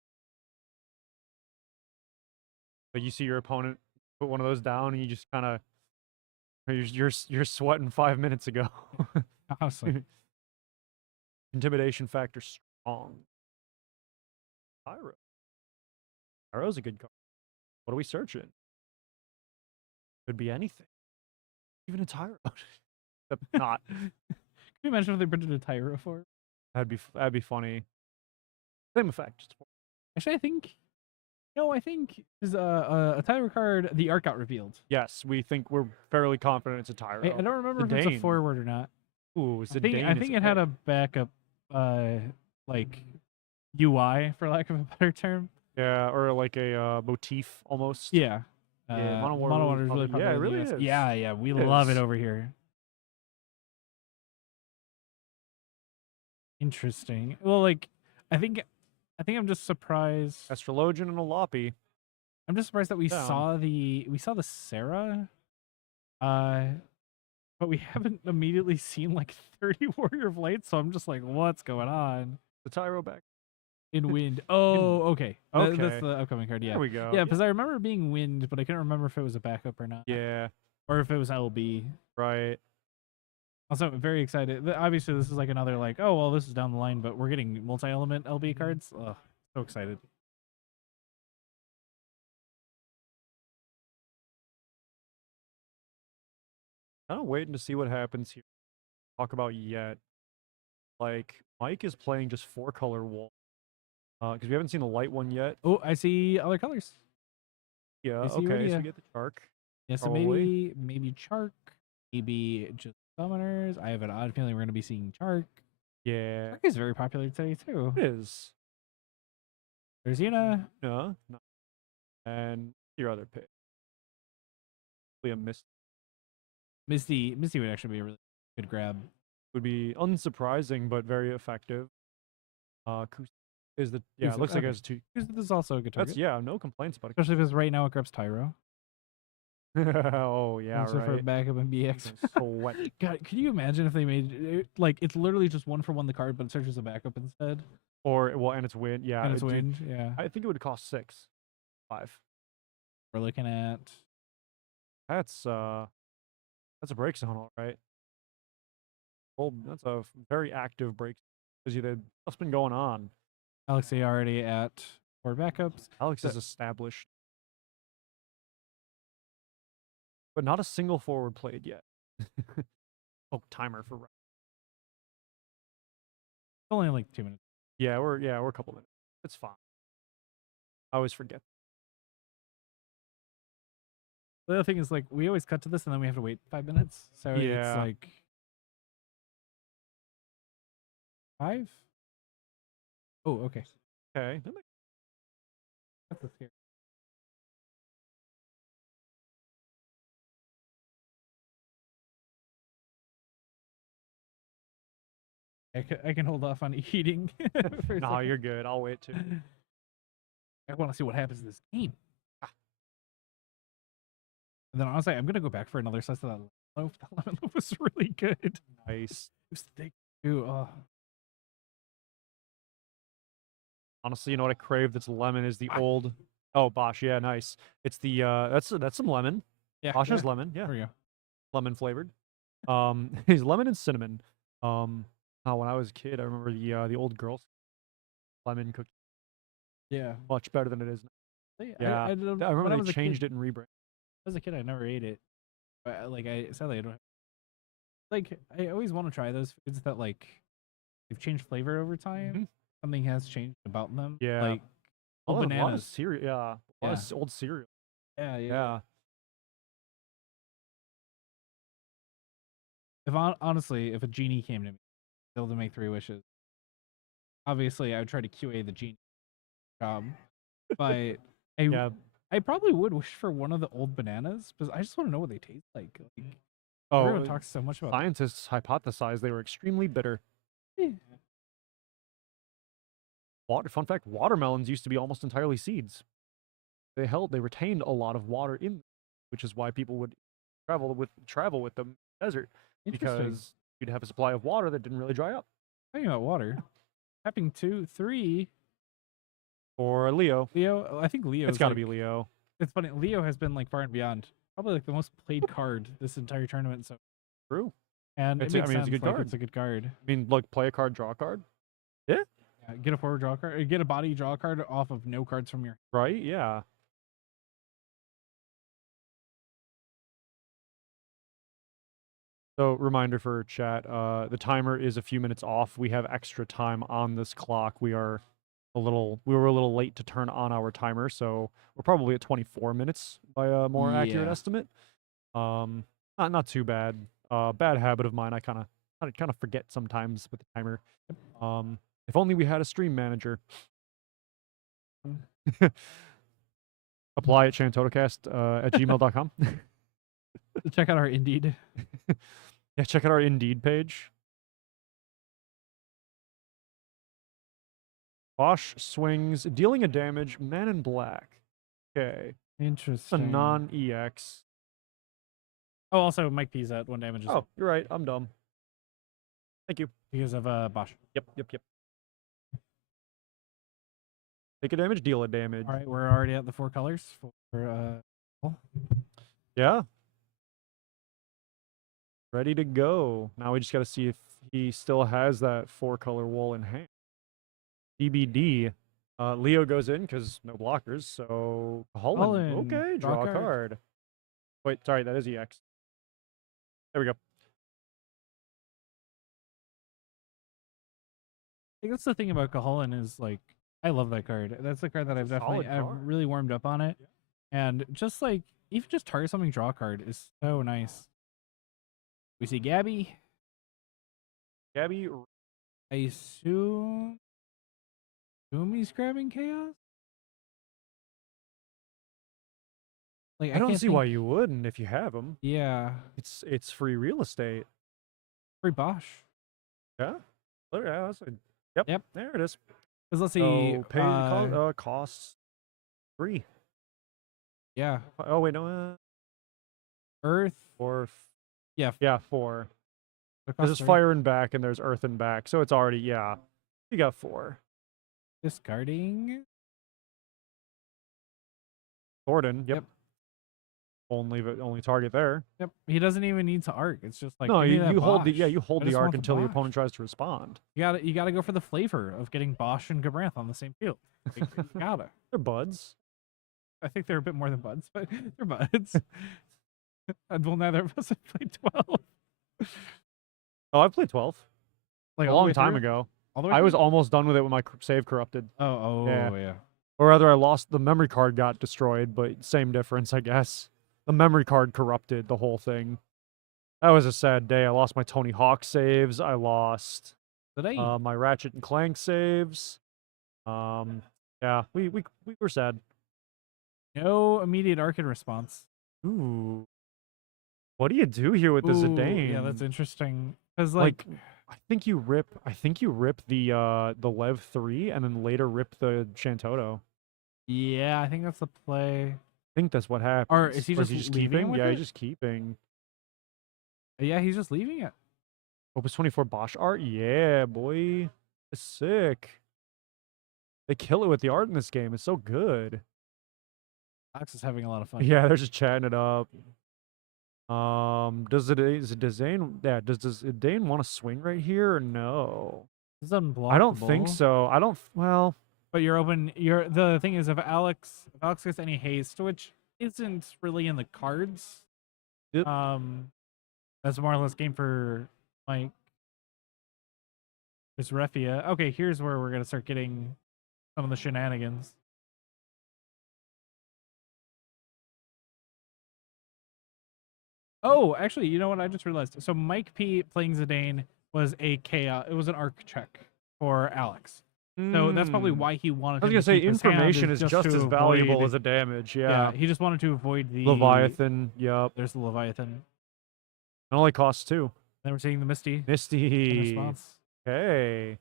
But you see your opponent put one of those down, and you just kind of you're sweating 5 minutes ago. Honestly, Intimidation factor strong. Pyro. Pyro's a good card. What are we searching? Could be anything. Even a Tyro. Except not. can you imagine if they printed a Tyro for it? That'd be funny. Same effect. Just Actually, I think is a Tyro card. The art got revealed. yes, we're fairly confident it's a Tyro. I don't remember if The it's a Dane. forward or not. Ooh, I think it had a backup, like UI for lack of a better term. yeah, or like a motif almost. Yeah. Yeah, Mono War Mono Water is probably- really popular. yeah, it in the really US. is. Yeah, we It love is. it over here. Interesting. Well, like, I think I'm just surprised. Astrologian and a Loppy. I'm just surprised that we Down. saw the Sarah, but we haven't immediately seen like 30 Warrior of Light. So I'm just like, what's going on? The Tyro back. In Wind. Oh, okay. Okay. That's the upcoming card. Yeah. There we go. Yeah, because I remember it being Wind, but I couldn't remember if it was a backup or not. Yeah, Or if it was LB. right. Also, I'm very excited. Obviously, this is like another like, oh well, this is down the line, but we're getting multi-element LB cards. Ugh, so excited. Kind of waiting to see what happens here. Talk about yet. Like Mike is playing just 4-color wall. Because we haven't seen the light one yet. Oh, I see other colors. Yeah. I see Okay. So Iridia. we get the Shark. Yeah, so Probably. maybe Chark, maybe just summoners. I have an odd feeling we're gonna be seeing Chark. Yeah. Chark is very popular today too. It is. There's Yuna. No. And your other pick. Probably a miss. Misty would actually be a really good grab. Would be unsurprising but very effective. Kus is the yeah. It Kusa, looks like it okay. has two. This is also a good target. That's yeah. No complaints about it. Especially because right now it grabs Tyro. Oh yeah, Also for right. backup and BX. Sweat. God, can you imagine if they made it, like it's literally just 1-for-1 the card, but it searches a backup instead, Or well, and it's wind. Yeah, and it's it did- wind. Yeah, I think it would cost 6, 5. we're looking at. That's a break zone, all right. Well, that's a very active break. Because what's been going on? Alexei already at 4 backups. Alex So- is established, but not a single forward played yet. Oh, timer for Only like 2 minutes. yeah, we're a couple minutes. It's fine. I always forget. The other thing is like we always cut to this and then we have to wait 5 minutes. So Yeah. it's like 5. Oh, okay. Okay, that makes That's a scare. I can hold off on eating. For a no, second. you're good. I'll wait too. I want to see what happens in this game. And then honestly, I'm gonna go back for another slice of that loaf. That lemon loaf was really good. It Nice. was thick too. Oh. Honestly, you know what I crave? That's lemon is the old. Oh, Bosch. Yeah, nice. It's the that's some lemon. Yeah. Bosch has yeah. lemon. Yeah, There we go. lemon flavored. He's lemon and cinnamon. When I was a kid, I remember the old girls lemon cookie Yeah. much better than it is now. Yeah, I don't, I remember when I they was a changed kid, it and rebranded. As a kid, I never ate it. But I sadly I don't. Like I always want to try those foods that like they've changed flavor over time. Mhm. Something has changed about them. Yeah. Like A lot of bananas. cereal. Yeah, a lot Yeah. of old cereal. Yeah. Yeah. If honestly, if a genie came to me, able to make 3 wishes, obviously I would try to QA the gene job, but I Yeah. I probably would wish for one of the old bananas because I just want to know what they taste like. Oh, Everyone talks so much about scientists hypothesized they were extremely bitter. Eh, Fun fact: watermelons used to be almost entirely seeds. They retained a lot of water in them, which is why people would travel with them in the desert interesting. because you'd have a supply of water that didn't really dry up. Talking about water, tapping 2, 3. Or Leo, Leo, I think Leo. it's got to be Leo. It's funny. Leo has been like far and beyond, probably like the most played card this entire tournament. So, True. and It's it a- makes I mean, it's a sense, good like, card. It's a good card. I mean, look, play a card, draw a card. Yeah. Get a forward draw card. Get a body draw card off of no cards from your. Right? Yeah. So, reminder for chat: the timer is a few minutes off. We have extra time on this clock. We were a little late to turn on our timer, so we're probably at 24 minutes by a more accurate Yeah. estimate. Not too bad. Bad habit of mine. I kind of forget sometimes with the timer. If only we had a stream manager. Apply at ShantottoCast at gmail.com. Check out our Indeed. Yeah, check out our Indeed page. Bosch swings, dealing a damage, man in black. Okay. It's a Interesting. non-EX. Oh, also Mike P's at 1 damage as well Oh, you're right. I'm dumb. Thank you. because of Bosch. Yep. Take a damage, deal a damage. All right, we're already at the 4 colors for Yeah. Ready to go. Now we just got to see if he still has that 4-color wall in hand. DBD. Leo goes in because no blockers. So Holland. Holland, Okay, draw draw a a card. card. Wait, sorry, that is EX. There we go. I think that's the thing about Caholan is like I love that card. That's the card that I've Solid definitely I've card. really warmed up on it. And just like even just target something draw card is so nice. We see Gabby. Gabby. I assume he's grabbing chaos. Like I don't can't see think- why you wouldn't if you have them. Yeah, It's free real estate. free Bosch. Yeah. Yep. Yep. There it is. Because let's see. So pay costs 3. Yeah, Oh wait, no. Earth. Or Yeah, yeah, 4. it There's costs 3. fire and back, and there's earth and back, so it's already You got 4. Discarding. Gordon. Yep. Yep. Only target there. Yep. He doesn't even need to arc. It's just like No, give me that you hold the Bosch. you hold I the just arc want the until the Bosch. opponent tries to respond. You gotta go for the flavor of getting Bosch and Gabranth on the same field. Like, you gotta. They're buds. I think they're a bit more than buds, but they're buds. And well, neither of us have played 12. Oh, I've played 12 Like a all the long way time through? ago. All the way I was through? almost done with it when my save corrupted. Oh, Yeah. yeah. Or rather, I lost the memory card, got destroyed, but same difference, I guess. The memory card corrupted the whole thing. That was a sad day. I lost my Tony Hawk saves. I lost Today. my Ratchet and Clank saves. Yeah, we were sad. No immediate arc in response. Ooh, what do you do here with the Ooh, Zidane? yeah, that's interesting. Because Like, I think you rip the Lev 3 and then later rip the Shantotto. yeah, I think that's the play. I think that's what happens. Or is he just leaving keeping? with Yeah, it? he's just keeping. Yeah, he's just leaving it. Opus 24 Bosch art? Yeah, boy. It's sick. They kill it with the art in this game. It's so good. Alex is having a lot of fun. Yeah, they're just chatting it up. Does Zidane want to swing right here or no? This doesn't block. I don't the think ball. so. Well, But you're open. The thing is, if Alex gets any haste, which isn't really in the cards, Yep. that's more or less game for Mike. There's Refia. Okay, here's where we're gonna start getting some of the shenanigans. Oh, actually, you know what? I just realized. So Mike P playing Zidane was a chaos. It was an arc check for Alex. So that's probably Mm. why he wanted I was him gonna to say keep his hand, information is just to as valuable avoid, as a damage. yeah, Yeah. he just wanted to avoid the Leviathan. Yep. There's the Leviathan. It only costs 2. Then we're seeing the Misty in Misty. response. Okay.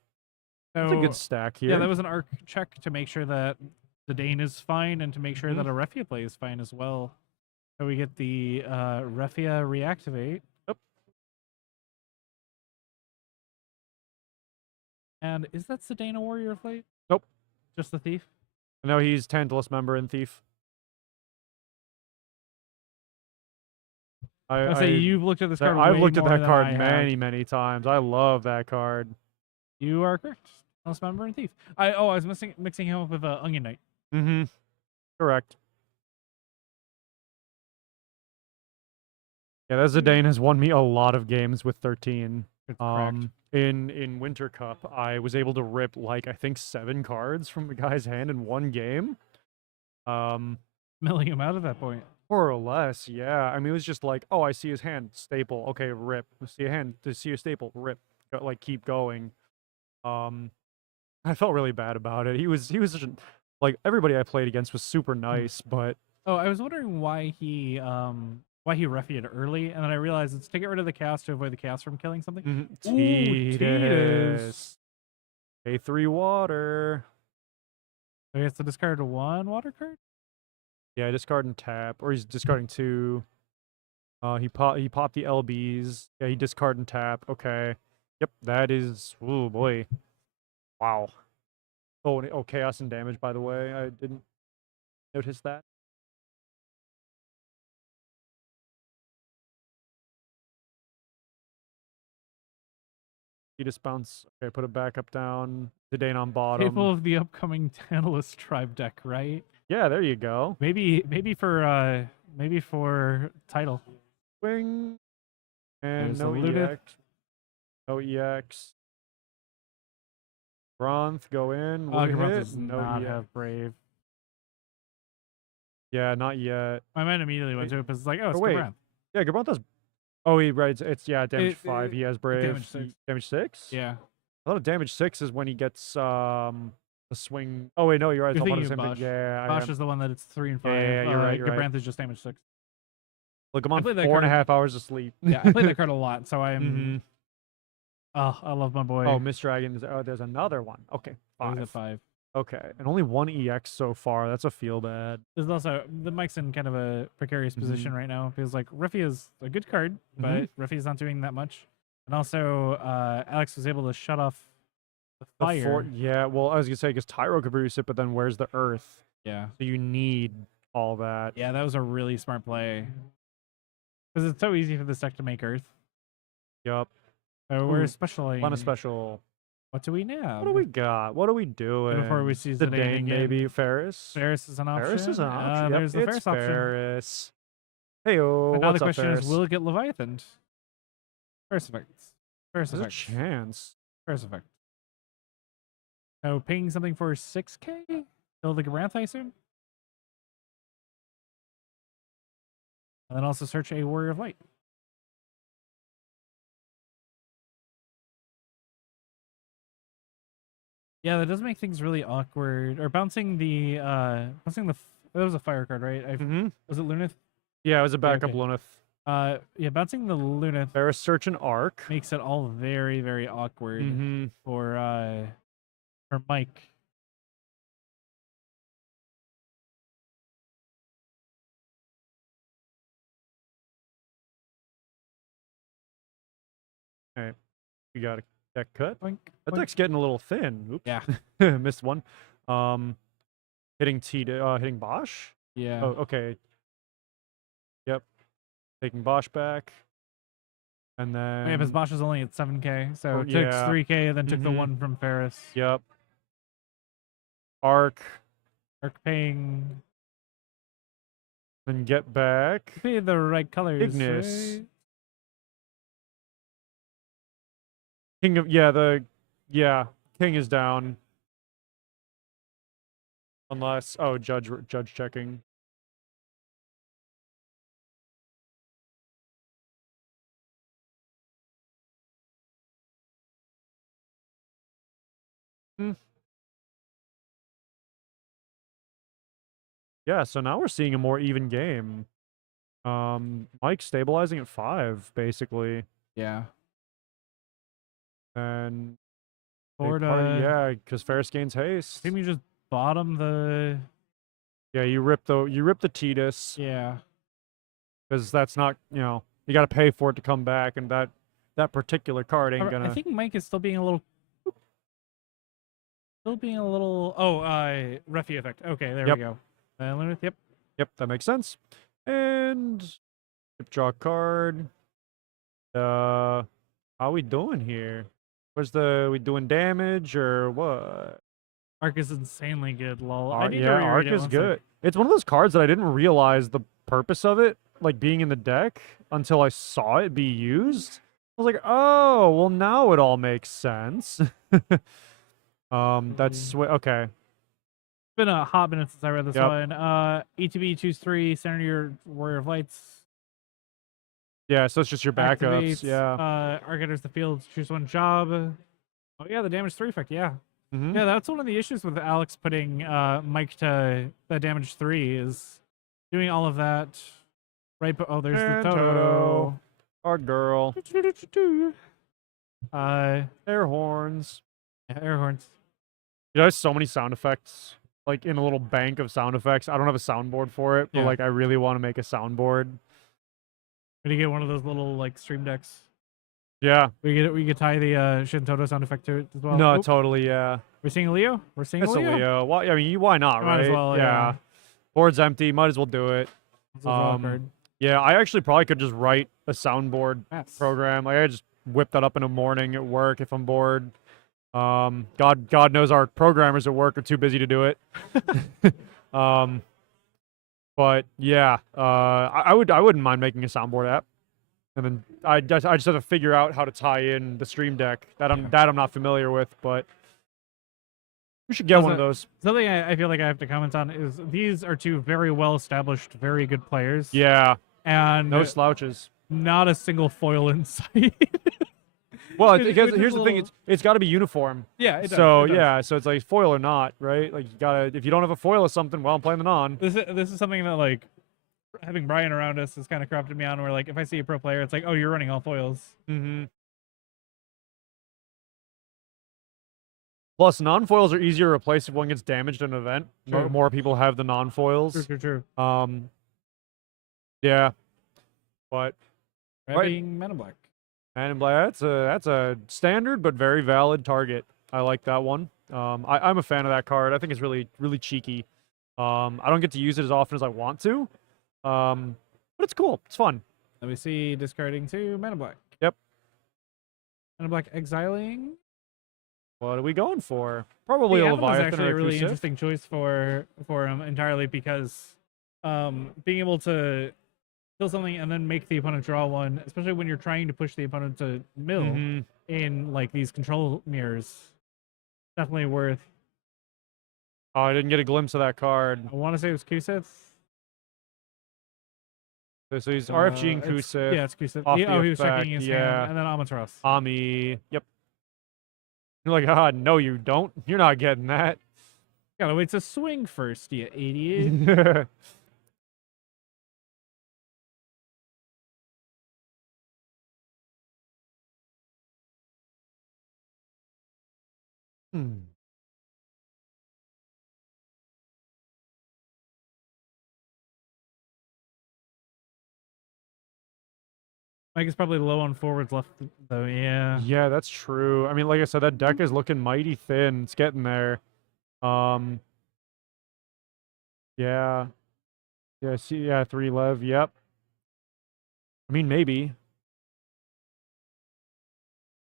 That's a So good stack here. yeah, that was an arc check to make sure that the Dane is fine and to make sure that a Refia play is fine as well. So we get the Refia reactivate. Yep. And is that Sedana Warrior Flight? Nope. Just the Thief? No, he's Tantalus member and Thief. I say you've looked at this card. I've way looked at more that than card I have. many times. I love that card. You are correct. Tantalus member and Thief. I was mixing him up with Onion Knight. Mm-hmm. Correct. Yeah, that Zidane has won me a lot of games with 13. Correct. In Winter Cup, I was able to rip like I think 7 cards from the guy's hand in one game. Milling him out at that point. More or less, yeah. I mean, it was just like, oh, I see his hand, staple. Okay, rip. See a hand, to see a staple, rip. Like keep going. I felt really bad about it. He was such a, like everybody I played against was super nice, but Oh, I was wondering why he refied early, and then I realized it's to get rid of the cast to avoid the cast from killing something. Tidus. A3 water. So he has to discard 1 water card? Yeah, discard and tap, or he's discarding 2. He popped the LBs. Yeah, he discard and tap. Okay. Yep, that is. Oh boy. Wow. Oh, chaos and damage. By the way, I didn't notice that. He just bounce. Okay, put it back up down. Zidane on bottom. Staple of the upcoming Tantalus tribe deck, right? Yeah, there you go. Maybe for title. Wing. And There's no the Ludith. EX. No EX. Gronth, go in. Will Gronth hit? does No not EX. have Brave. Yeah, not yet. My mind immediately went to it because it's like, oh, it's wait. Gronth. Yeah, Gronth does. Oh, he right. It's damage 5. He has Brave. Damage 6. Damage 6? Yeah. I thought damage 6 is when he gets the swing. Oh wait, no, you're right. You're It's thinking on of his Bosch. Yeah, I Bosch am. is the one that it's 3 and 5. Yeah, you're right, you're right. Gabranth is just damage 6. Look, I'm on played that 4.5 hours of sleep. Yeah, I play that card a lot, so I am. Mhm. Oh, I love my boy. Oh, Miss Dragon. Oh, there's another one. Okay, He's 5. at 5. Okay, and only 1 EX so far. That's a feel bad. There's also the Mike's in kind of a precarious position right now. Feels like Riffy is a good card, but Riffy's not doing that much. And also, Alex was able to shut off the fire. Yeah, well, I was gonna say because Tyro could produce it, but then where's the Earth? Yeah. So you need all that. Yeah, that was a really smart play. Because it's so easy for this deck to make Earth. Yup. So we're especially. On a special. What do we now? What do we got? What are we doing? Before we see the Zidane Dane, again. maybe Ferris. Ferris is an option. Ferris is an option. Yep, There's the it's Ferris option. Ferris. Hey, oh, But now the what's up, question Ferris? is, will it get Leviathan? Ferris effects. Ferris There's a effects. chance. Ferris effect. So paying something for 6K? Kill the Gabranth, I assume? And then also search a Warrior of Light. Yeah, that does make things really awkward. Or bouncing the that was a fire card, right? Was it Lunith? Yeah, it was a backup okay. Lunith. Yeah, bouncing the Lunith Ferris search and arc. makes it all very, very awkward for Mike. All right, we got a deck cut. Boink, That boink. deck's getting a little thin. Oops. Yeah. Missed one. Hitting hitting Bosch. Yeah. Oh, okay. Yep. Taking Bosch back. And then. Yeah, because Bosch is only at 7K, so Oh, it took yeah. 3K, and then took the one from Ferris. Yep. Arc. Arc paying. Then get back. Pay the right colors. Ignis. Right? King of King is down. Unless judge checking. Yeah, so now we're seeing a more even game. Mike stabilizing at 5, basically. Yeah. And Ford, yeah, because Ferris gains haste. I think you just bottom the. Yeah, you rip the Titus, Yeah. because that's not, you got to pay for it to come back, and that particular card ain't I gonna. think Mike is still being a little. Oh, Refi effect. Okay, there Yep. we go. Yep. Yep, that makes sense. And draw card. How we doing here? We doing damage or what? Arc is insanely good, lol. I Arc, need to yeah, reread Arc it is once good. It's one of those cards that I didn't realize the purpose of it, like being in the deck, until I saw it be used. I was like, oh, well, now it all makes sense. That's okay. It's been a hot minute since I read this Yep. one. ETB choose 3, center your Warrior of Lights. Yeah, so it's just your backups. Activates, Yeah. Arc enters the field, choose 1 job. Oh yeah, the damage 3 effect, yeah. Mhm. Yeah, that's one of the issues with Alex putting Mike to that damage 3 is doing all of that. Right, but there's And the Toto. Toto. Our girl. Air horns. Yeah, air horns. There's so many sound effects, like in a little bank of sound effects. I don't have a soundboard for it, but Yeah. like I really want to make a soundboard. We need to get one of those little like stream decks. Yeah. We could tie the Shantotto sound effect to it as well. No, Oop. totally. Yeah. We're seeing Leo. We're seeing It's a Leo. Leo. Why? I mean, why not, Might right? as well, yeah. Board's empty. Might as well do it. This is a draw card. Yeah, I actually probably could just write a soundboard Yes. program. Like I just whip that up in the morning at work if I'm bored. God knows our programmers at work are too busy to do it. But yeah, I wouldn't mind making a soundboard app, and then I just have to figure out how to tie in the Stream Deck that I'm not familiar with, but we should get one of those. Something I feel like I have to comment on is these are 2 very well established, very good players. Yeah, And no slouches. not a single foil in sight. Well, Which because is here's a the thing: little- it's got to be uniform. Yeah, it does. So it does. yeah, so it's like foil or not, right? Like you gotta, if you don't have a foil of something, well, I'm playing the non. This is something that like having Brian around us has kind of corrupted me on where like if I see a pro player, it's like, oh, you're running all foils. Mm-hmm. Plus, non-foils are easier to replace if one gets damaged in an event. True. More people have the non-foils. True. Yeah, but Red Right. being Men in Black. Man in Black, that's a standard but very valid target. I like that one. I'm a fan of that card. I think it's really cheeky. I don't get to use it as often as I want to, but it's cool. It's fun. Let me see discarding 2 Men in Black. Yep. Men in Black exiling. What are we going for? Probably The a Atom was Leviathan actually or a a really Kusith. interesting choice for him entirely because being able to kill something and then make the opponent draw 1, especially when you're trying to push the opponent to mill Mhm. in like these control mirrors, definitely worth. Oh, I didn't get a glimpse of that card. I want to say it was Kusith. So he's RFG and It's- Kusith. Yeah, it's Kusith. off He the was checking effect, his yeah. hand, and then Amaterasu. Ami. Yep. You're like, ah, no, you don't. You're not getting that. Gotta wait to swing first, you idiot. Hmm. Mike is probably low on forwards left, though. Yeah. Yeah, that's true. I mean, like I said, that deck is looking mighty thin. It's getting there. Yeah. Yeah, see, yeah, 3 Lev, yep. I mean, maybe.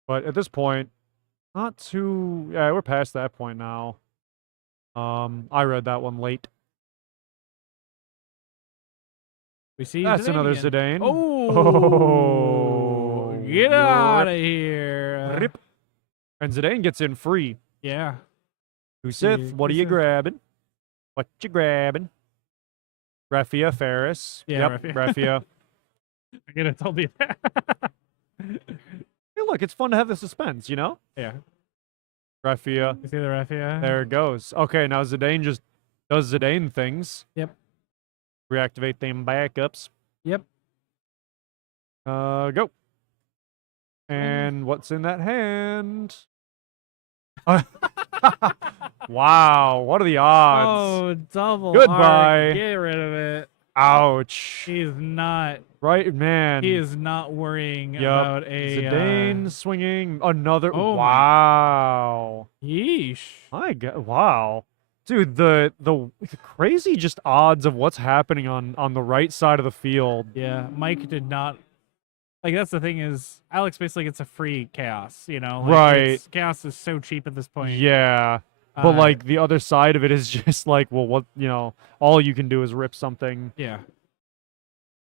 But at this point, not too... Yeah, we're past that point now. I read that one late. We see That's Zidane another again. Zidane. Oh, get Yorp. out of here. Rip. And Zidane gets in free. Yeah. Kusith, what are you Kusith. grabbing? What you grabbing? Refia, Ferris. Yeah, Yep, Refia. Refia. I could have told you that. Hey, look, it's fun to have the suspense, you know? Yeah. Refia. You see the Refia? There it goes. Okay, now Zidane just does Zidane things. Yep. Reactivate them backups. Yep. Go. And what's in that hand? Wow, what are the odds? Oh, double. Goodbye. Art. Get rid of it. Ouch. He is not. Right, man. He is not worrying Yep. about a. Zidane swinging another. Oh my- Wow. Yeesh. My God. Wow. Dude, the crazy just odds of what's happening on the right side of the field. Yeah, Mike did not. Like, that's the thing is, Alex basically gets a free chaos, you know? Like, Right. Chaos is so cheap at this point. Yeah. But like the other side of it is just like, well, what, all you can do is rip something. Yeah.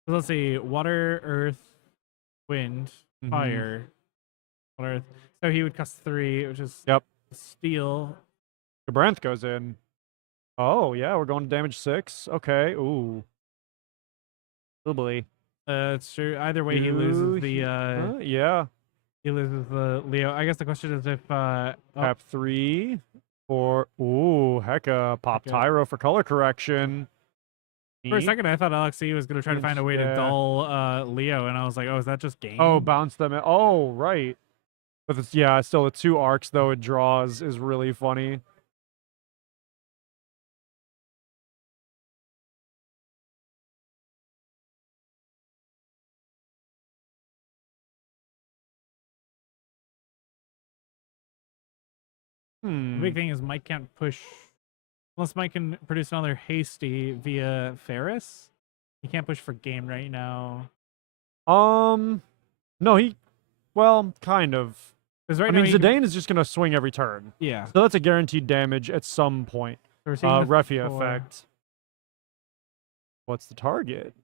So let's see. Water, earth, wind, fire, water, earth. So he would cost 3, which is steel. Gabranth goes in. Oh, yeah, we're going to damage 6. Okay. Ooh. Oh, boy. It's true. Either way, he loses the. Yeah. He loses the Leo. I guess the question is if. Tap 3. Or, ooh, hecka. Pop Hecka. Tyro for color correction. For a second, I thought LXC was going to try to find a way to dull Leo, and I was like, oh, is that just game? Oh, bounce them in. Oh, right. But it's, yeah, still the 2 arcs, though, it draws is really funny. The big thing is Mike can't push. Unless Mike can produce another hasty via Ferris. He can't push for game right now. No, well, kind of. Right I mean, Zidane is just going to swing every turn. Yeah. So that's a guaranteed damage at some point. Refia effect. What's the target?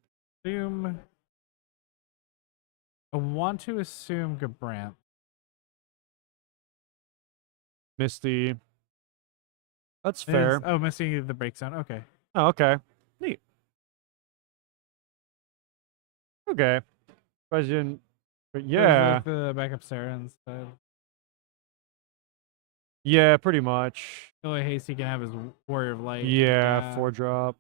I want to assume Gabranth. Misty. That's fair. Oh, Misty the break zone. Okay. Oh, okay. Neat. Okay. Question. But yeah. Like the backup Sarah instead. Yeah, pretty much. The only haste he can have is Warrior of Light. Yeah, 4-drop.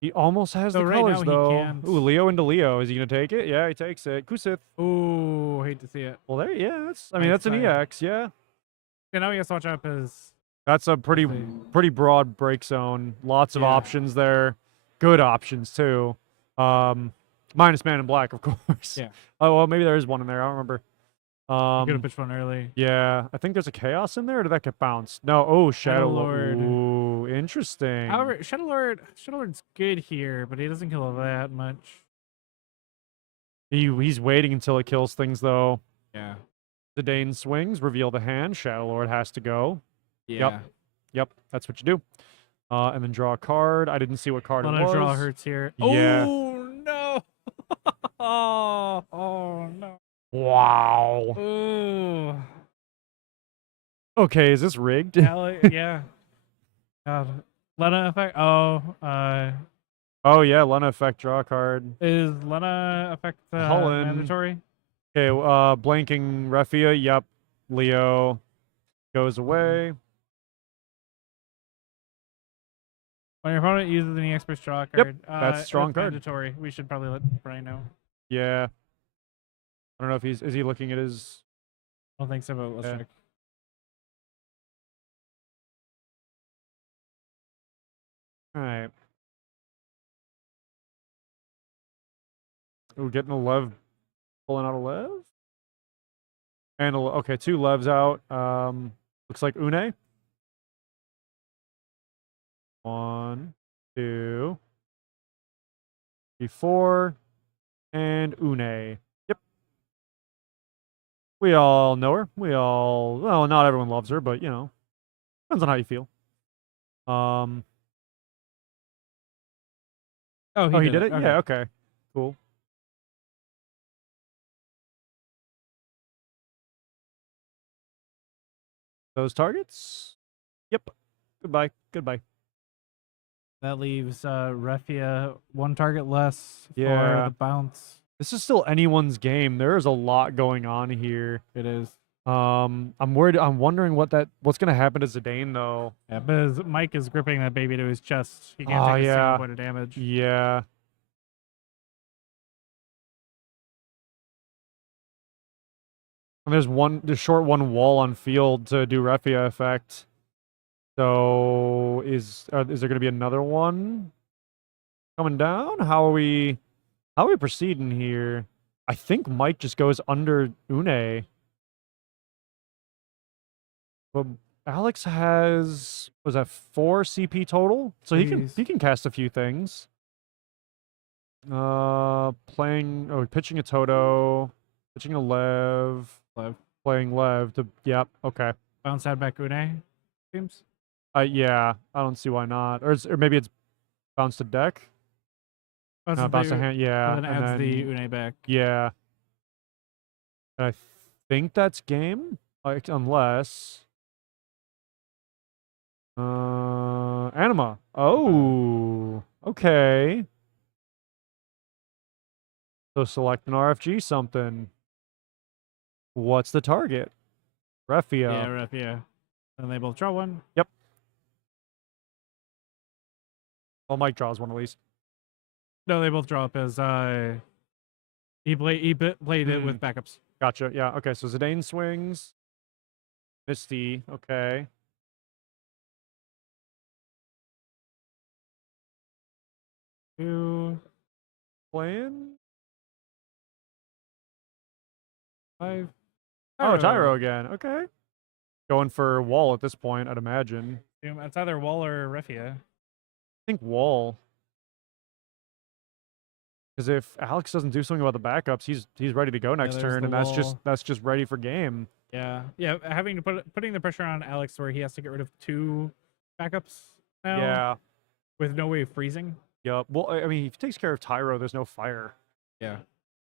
He almost has the right colors, now though. he can't. Ooh, Leo into Leo. Is he going to take it? Yeah, he takes it. Kusith. Ooh, hate to see it. Well, that's an EX, yeah. Yeah, now he has to watch out his. That's a pretty broad break zone. Lots of options there. Good options, too. Minus Man in Black, of course. Yeah. Oh, well, maybe there is one in there. I don't remember. Could have pitched one early. Yeah. I think there's a Chaos in there, or did that get bounced? No. Oh, Shadow Lord. Ooh, interesting. However, Shadow Lord's good here, but he doesn't kill that much. He's waiting until it kills things, though. Yeah. Zidane swings, reveal the hand. Shadow Lord has to go. Yeah. Yep. That's what you do. And then draw a card. I didn't see what card it was. Draw hurts here. Yeah. Oh, no. oh, no. Wow. Ooh. Okay, is this rigged? Yeah. God. Lena effect. Oh, oh yeah, Lena effect. Draw a card. is Lena effect mandatory? Okay, blanking Refia. Yep. Leo goes away. When your opponent uses an EX draw card, that's a strong card. Mandatory. We should probably let Brian know. Yeah. I don't know if is he looking at his. I don't think so, but let's check. All right. We're getting a Lev, pulling out a Lev. And okay, 2 Levs out. Looks like Une. 1, 2, 3, 4, and Une. Yep. We all know her. Well, not everyone loves her, but depends on how you feel. Oh, he did it? Okay. Yeah, okay. Cool. Those targets? Yep. Goodbye. That leaves Refia 1 target less for the bounce. This is still anyone's game. There is a lot going on here. It is. I'm worried. I'm wondering what's gonna happen to Zidane though. Yeah, but Mike is gripping that baby to his chest. He can't Oh take a single yeah, point of damage. yeah. And there's short one wall on field to do Refia effect. So is there gonna be another one coming down? How are we proceeding here? I think Mike just goes under Une. But Alex was that 4 CP total? So he can cast a few things. Pitching a Toto, pitching a Lev. playing Lev to yep, okay. Bounce out back Une. Seems. Yeah, I don't see why not. Or maybe it's bounce to deck. Bounce to hand, yeah, And then adds the Une back. yeah. And I think that's game, like unless Anima. Oh, okay. So select an RFG something. What's the target? Refia. Yeah, Refia. And they both draw one. Yep. Well, Mike draws one at least. No, they both draw up as he played it with backups. Gotcha. Yeah. Okay. So Zidane swings. Misty. Okay. Two, Playing. 5. Oh, Tyro again. Okay. Going for wall at this point, I'd imagine. It's either Wall or Refia. I think wall. Because if Alex doesn't do something about the backups, he's ready to go next there's turn, the and that's just ready for game. Yeah, having to putting the pressure on Alex where he has to get rid of 2 backups now. Yeah. With no way of freezing. Yep. Well, I mean, if he takes care of Tyro, there's no fire. Yeah.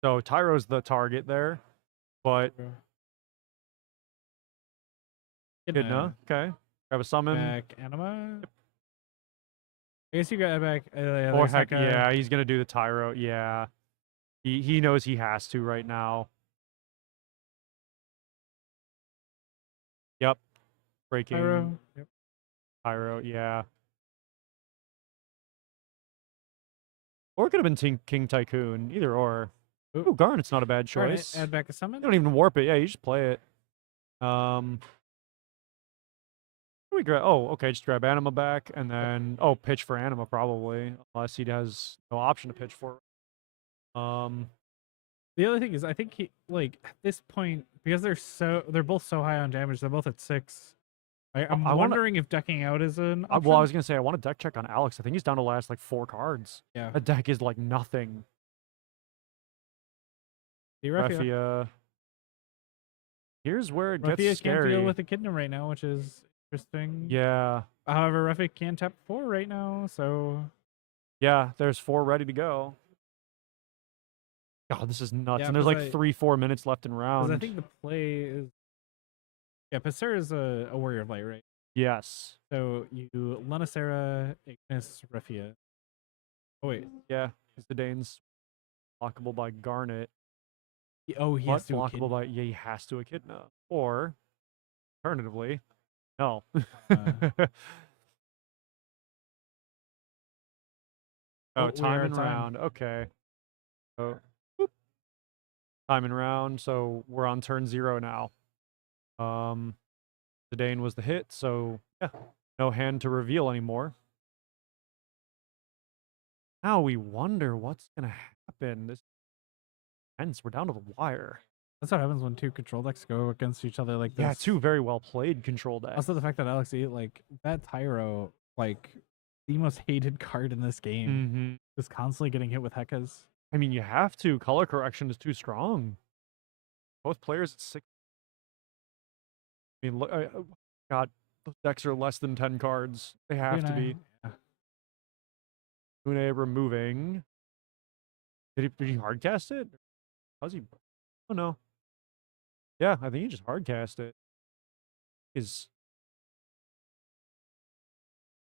So Tyro's the target there, but Echidna. Okay. Grab a summon. Back Anima. I guess you got back. Or heck, yeah, he's gonna do the Tyro. Yeah, he knows he has to right now. Yep. Breaking Tyro. Yep. Tyro. Yeah. Or it could have been King Tycoon. Either or. Ooh, Garnet's not a bad choice. Add back a summon. You don't even warp it. Yeah, you just play it. We grab. Oh, okay. Just grab Anima back, and then pitch for Anima probably, unless he has no option to pitch for. The other thing is, I think he at this point, because they're both so high on damage. They're both at 6. I'm wondering if decking out is an option. Well, I was gonna say I want a deck check on Alex. I think he's down to last like 4 cards. Yeah. A deck is like nothing. Refia. Here's where it gets Refia scary. can't deal with Echidna right now, which is interesting. Yeah. However, Refia can tap 4 right now, so yeah, there's 4 ready to go. God, this is nuts. Yeah, and there's like 3-4 minutes left in round. I think the play is Passera is a Warrior of Light, right? Yes. So you Lunacera, Ignis, Refia. Oh wait. Yeah, because the Dane's blockable by Garnet. He has to blockable by he has to Echidna. Or alternatively, no. Time and round. Okay. So time and round. So we're on turn 0 now. Zidane was the hit, so yeah, no hand to reveal anymore. Now we wonder what's gonna happen. This ends. We're down to the wire. That's what happens when 2 control decks go against each other like this. Yeah, 2 very well played control decks. Also, the fact that Alex that Tyro, the most hated card in this game, is constantly getting hit with Hekkas. I mean, you have to. Color correction is too strong. Both players at 6. I mean, look, God, those decks are less than 10 cards. They have to be. Yeah. Une removing. Did he hardcast it? How's he? Oh no. Yeah, I think he just hardcast it.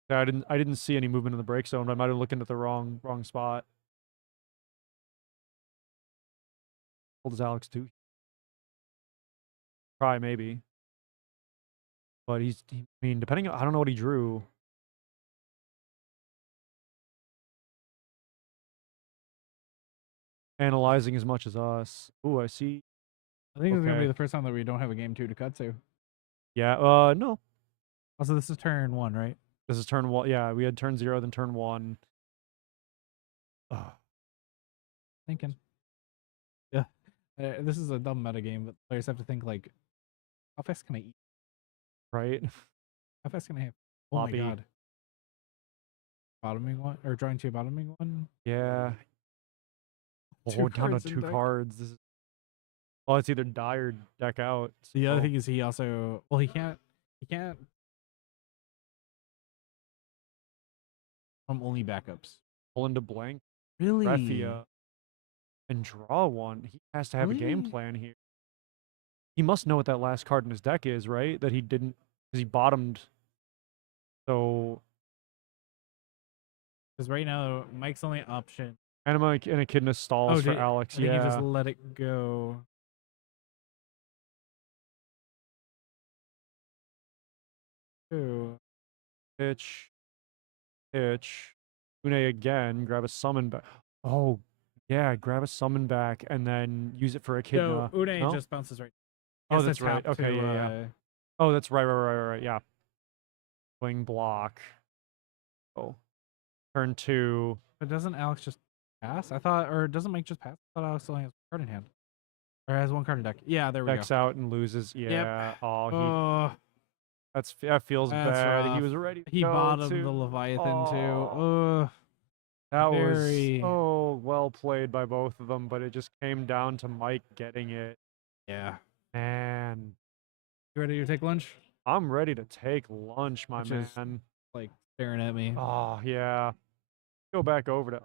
Yeah, I didn't see any movement in the break zone. I might have looked into the wrong spot. What does Alex do? try maybe. But I mean, depending on, I don't know what he drew. Analyzing as much as us. Ooh, I see. I think it's gonna be Okay. the first time that we don't have a game 2 to cut to. Yeah, no. Also, this is turn 1, right? This is turn 1. Yeah, we had turn 0, then turn 1. Thinking. Yeah. This is a dumb meta game, but players have to think like, how fast can I eat? Right? How fast can I have? Oh my Floppy. god. Bottoming one or drawing 2 bottoming one? Yeah. Two Oh, down to cards in 2 deck. cards. This is, well, it's either die or deck out. The other so- thing is he also he can't from only backups. pull into blank, Really? Refia, and draw one. He has to have a game Really? plan here. He must know what that last card in his deck is, right? That he didn't, because he bottomed. So, Because right now Mike's only option. Anima and Echidna stalls for did- Alex. I think Yeah. he just let it go. Ooh. Pitch. Une again. Grab a summon back. Oh, yeah. Grab a summon back and then use it for Echidna. No, Une No? just bounces right. Oh, Has to that's right. tap Okay, to, yeah. Oh, that's right. Yeah. Wing block. Oh. Turn 2. But doesn't Alex just pass? I thought, or doesn't Mike just pass? I thought Alex only has one card in hand. Or has one card in deck. Yeah, there we Decks out and loses. Yeah. Oh, go. that feels That's bad. He rough. was ready to He go bottomed too. the Leviathan Oh. too. That very- was well played by both of them, but it just came down to Mike getting it. Yeah. Man, You ready to take lunch? I'm ready to take lunch, my Which is- man. Like staring at me. Oh, yeah. Go back over to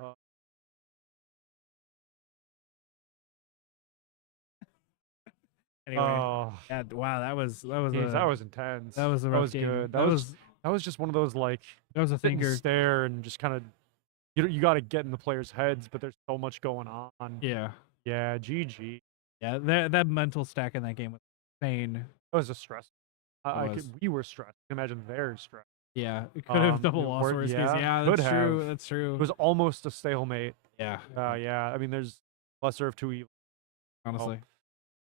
Anyway. Oh, Yeah, wow, that was geez, that was intense. that was a That rough was game. good. That was just one of those like was a sit and thinker. stare and just kind of you got to get in the players' heads, but there's so much going on. Yeah. Yeah, GG. Yeah, that mental stack in that game was insane. It was a stress. was. We were stressed. I can imagine they're stressed. Yeah, it could have double it loss worked- worst case. Yeah, could that's true. have. That's true. It was almost a stalemate. yeah, Yeah. I mean, there's lesser of two evils. honestly.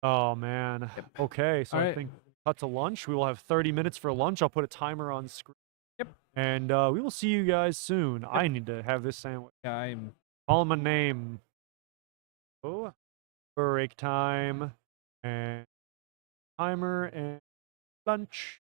Oh man. Yep. Okay, so I Alright. think cut to lunch. We will have 30 minutes for lunch. I'll put a timer on screen. Yep. And we will see you guys soon. I need to have this sandwich. Yeah, I'm Call my name. Oh, break time and timer and lunch.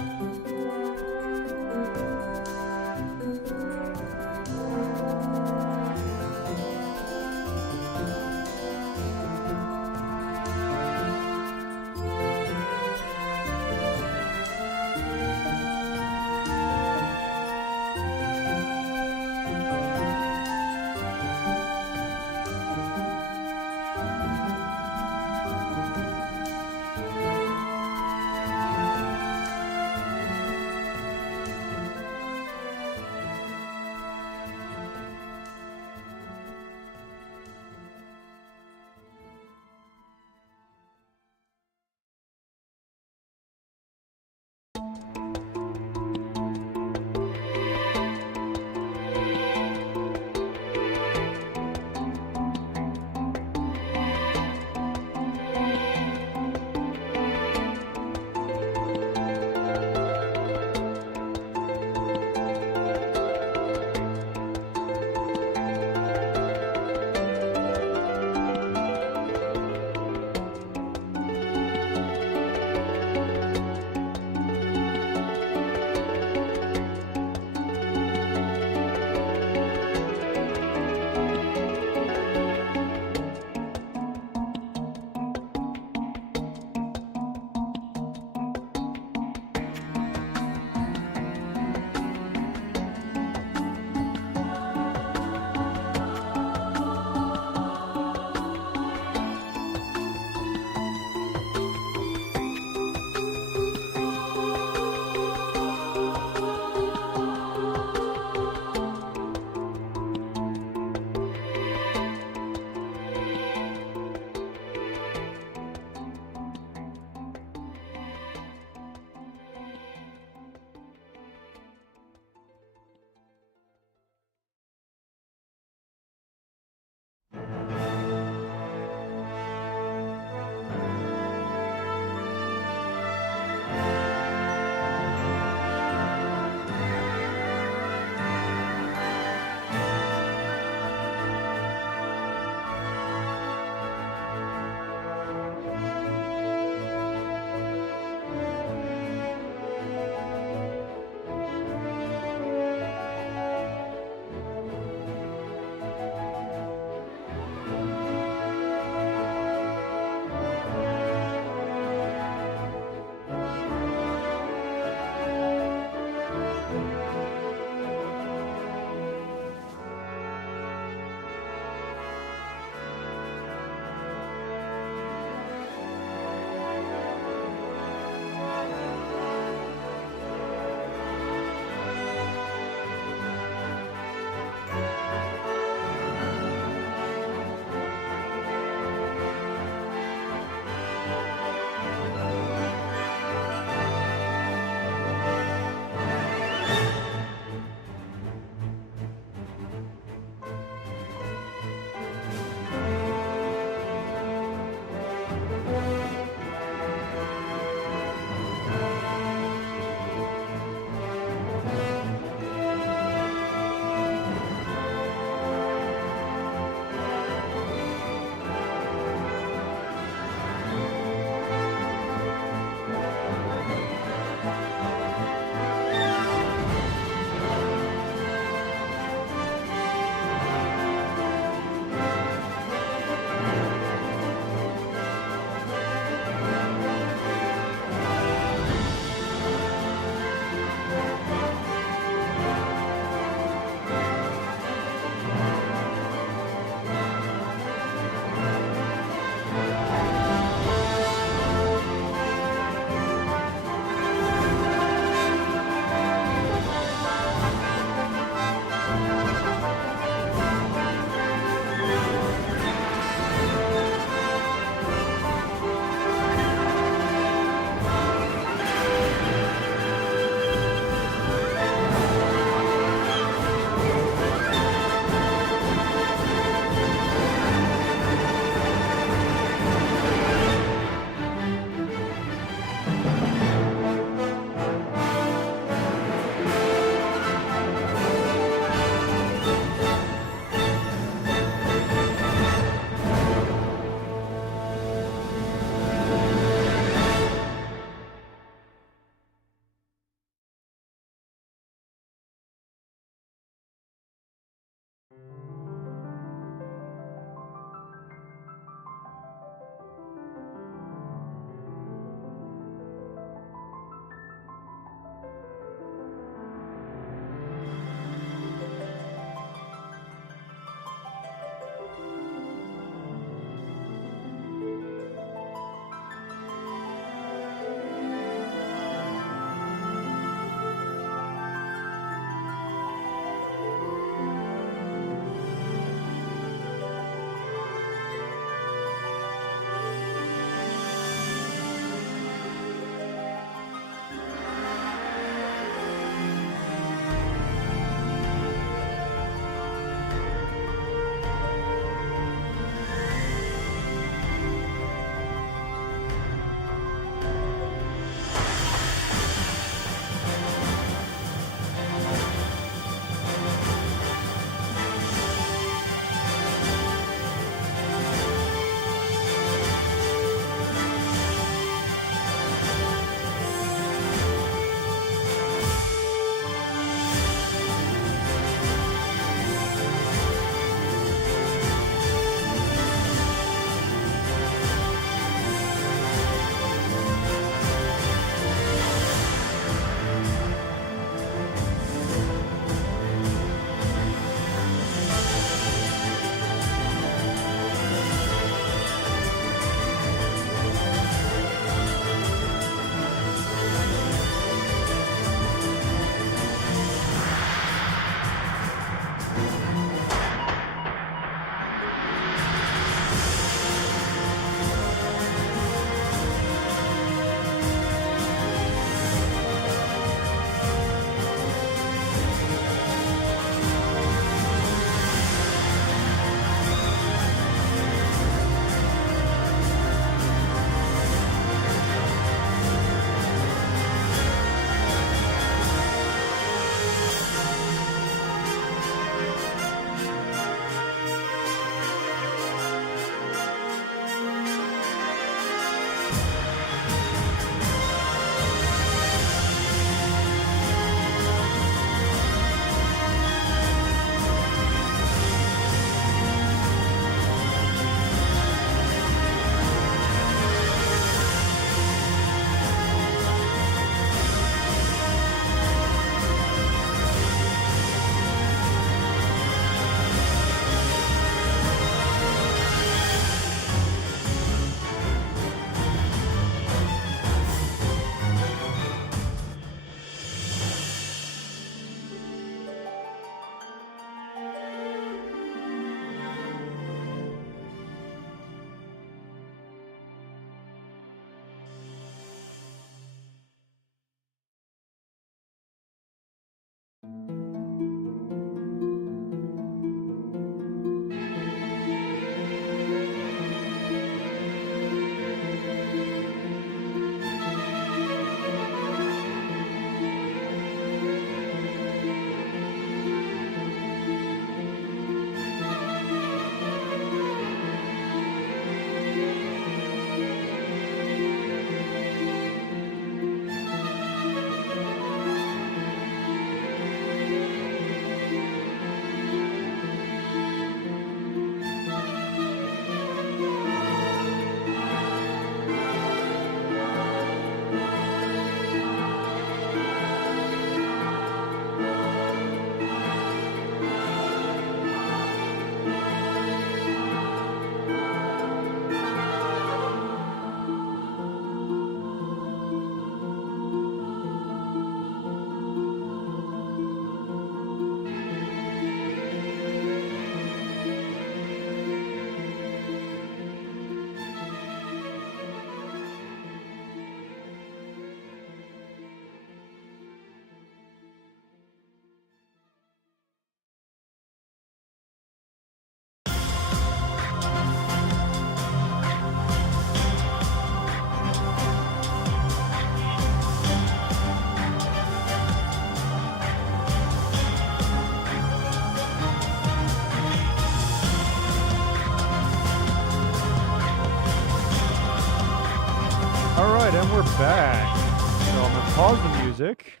All right, and we're back. So I'm gonna pause the music,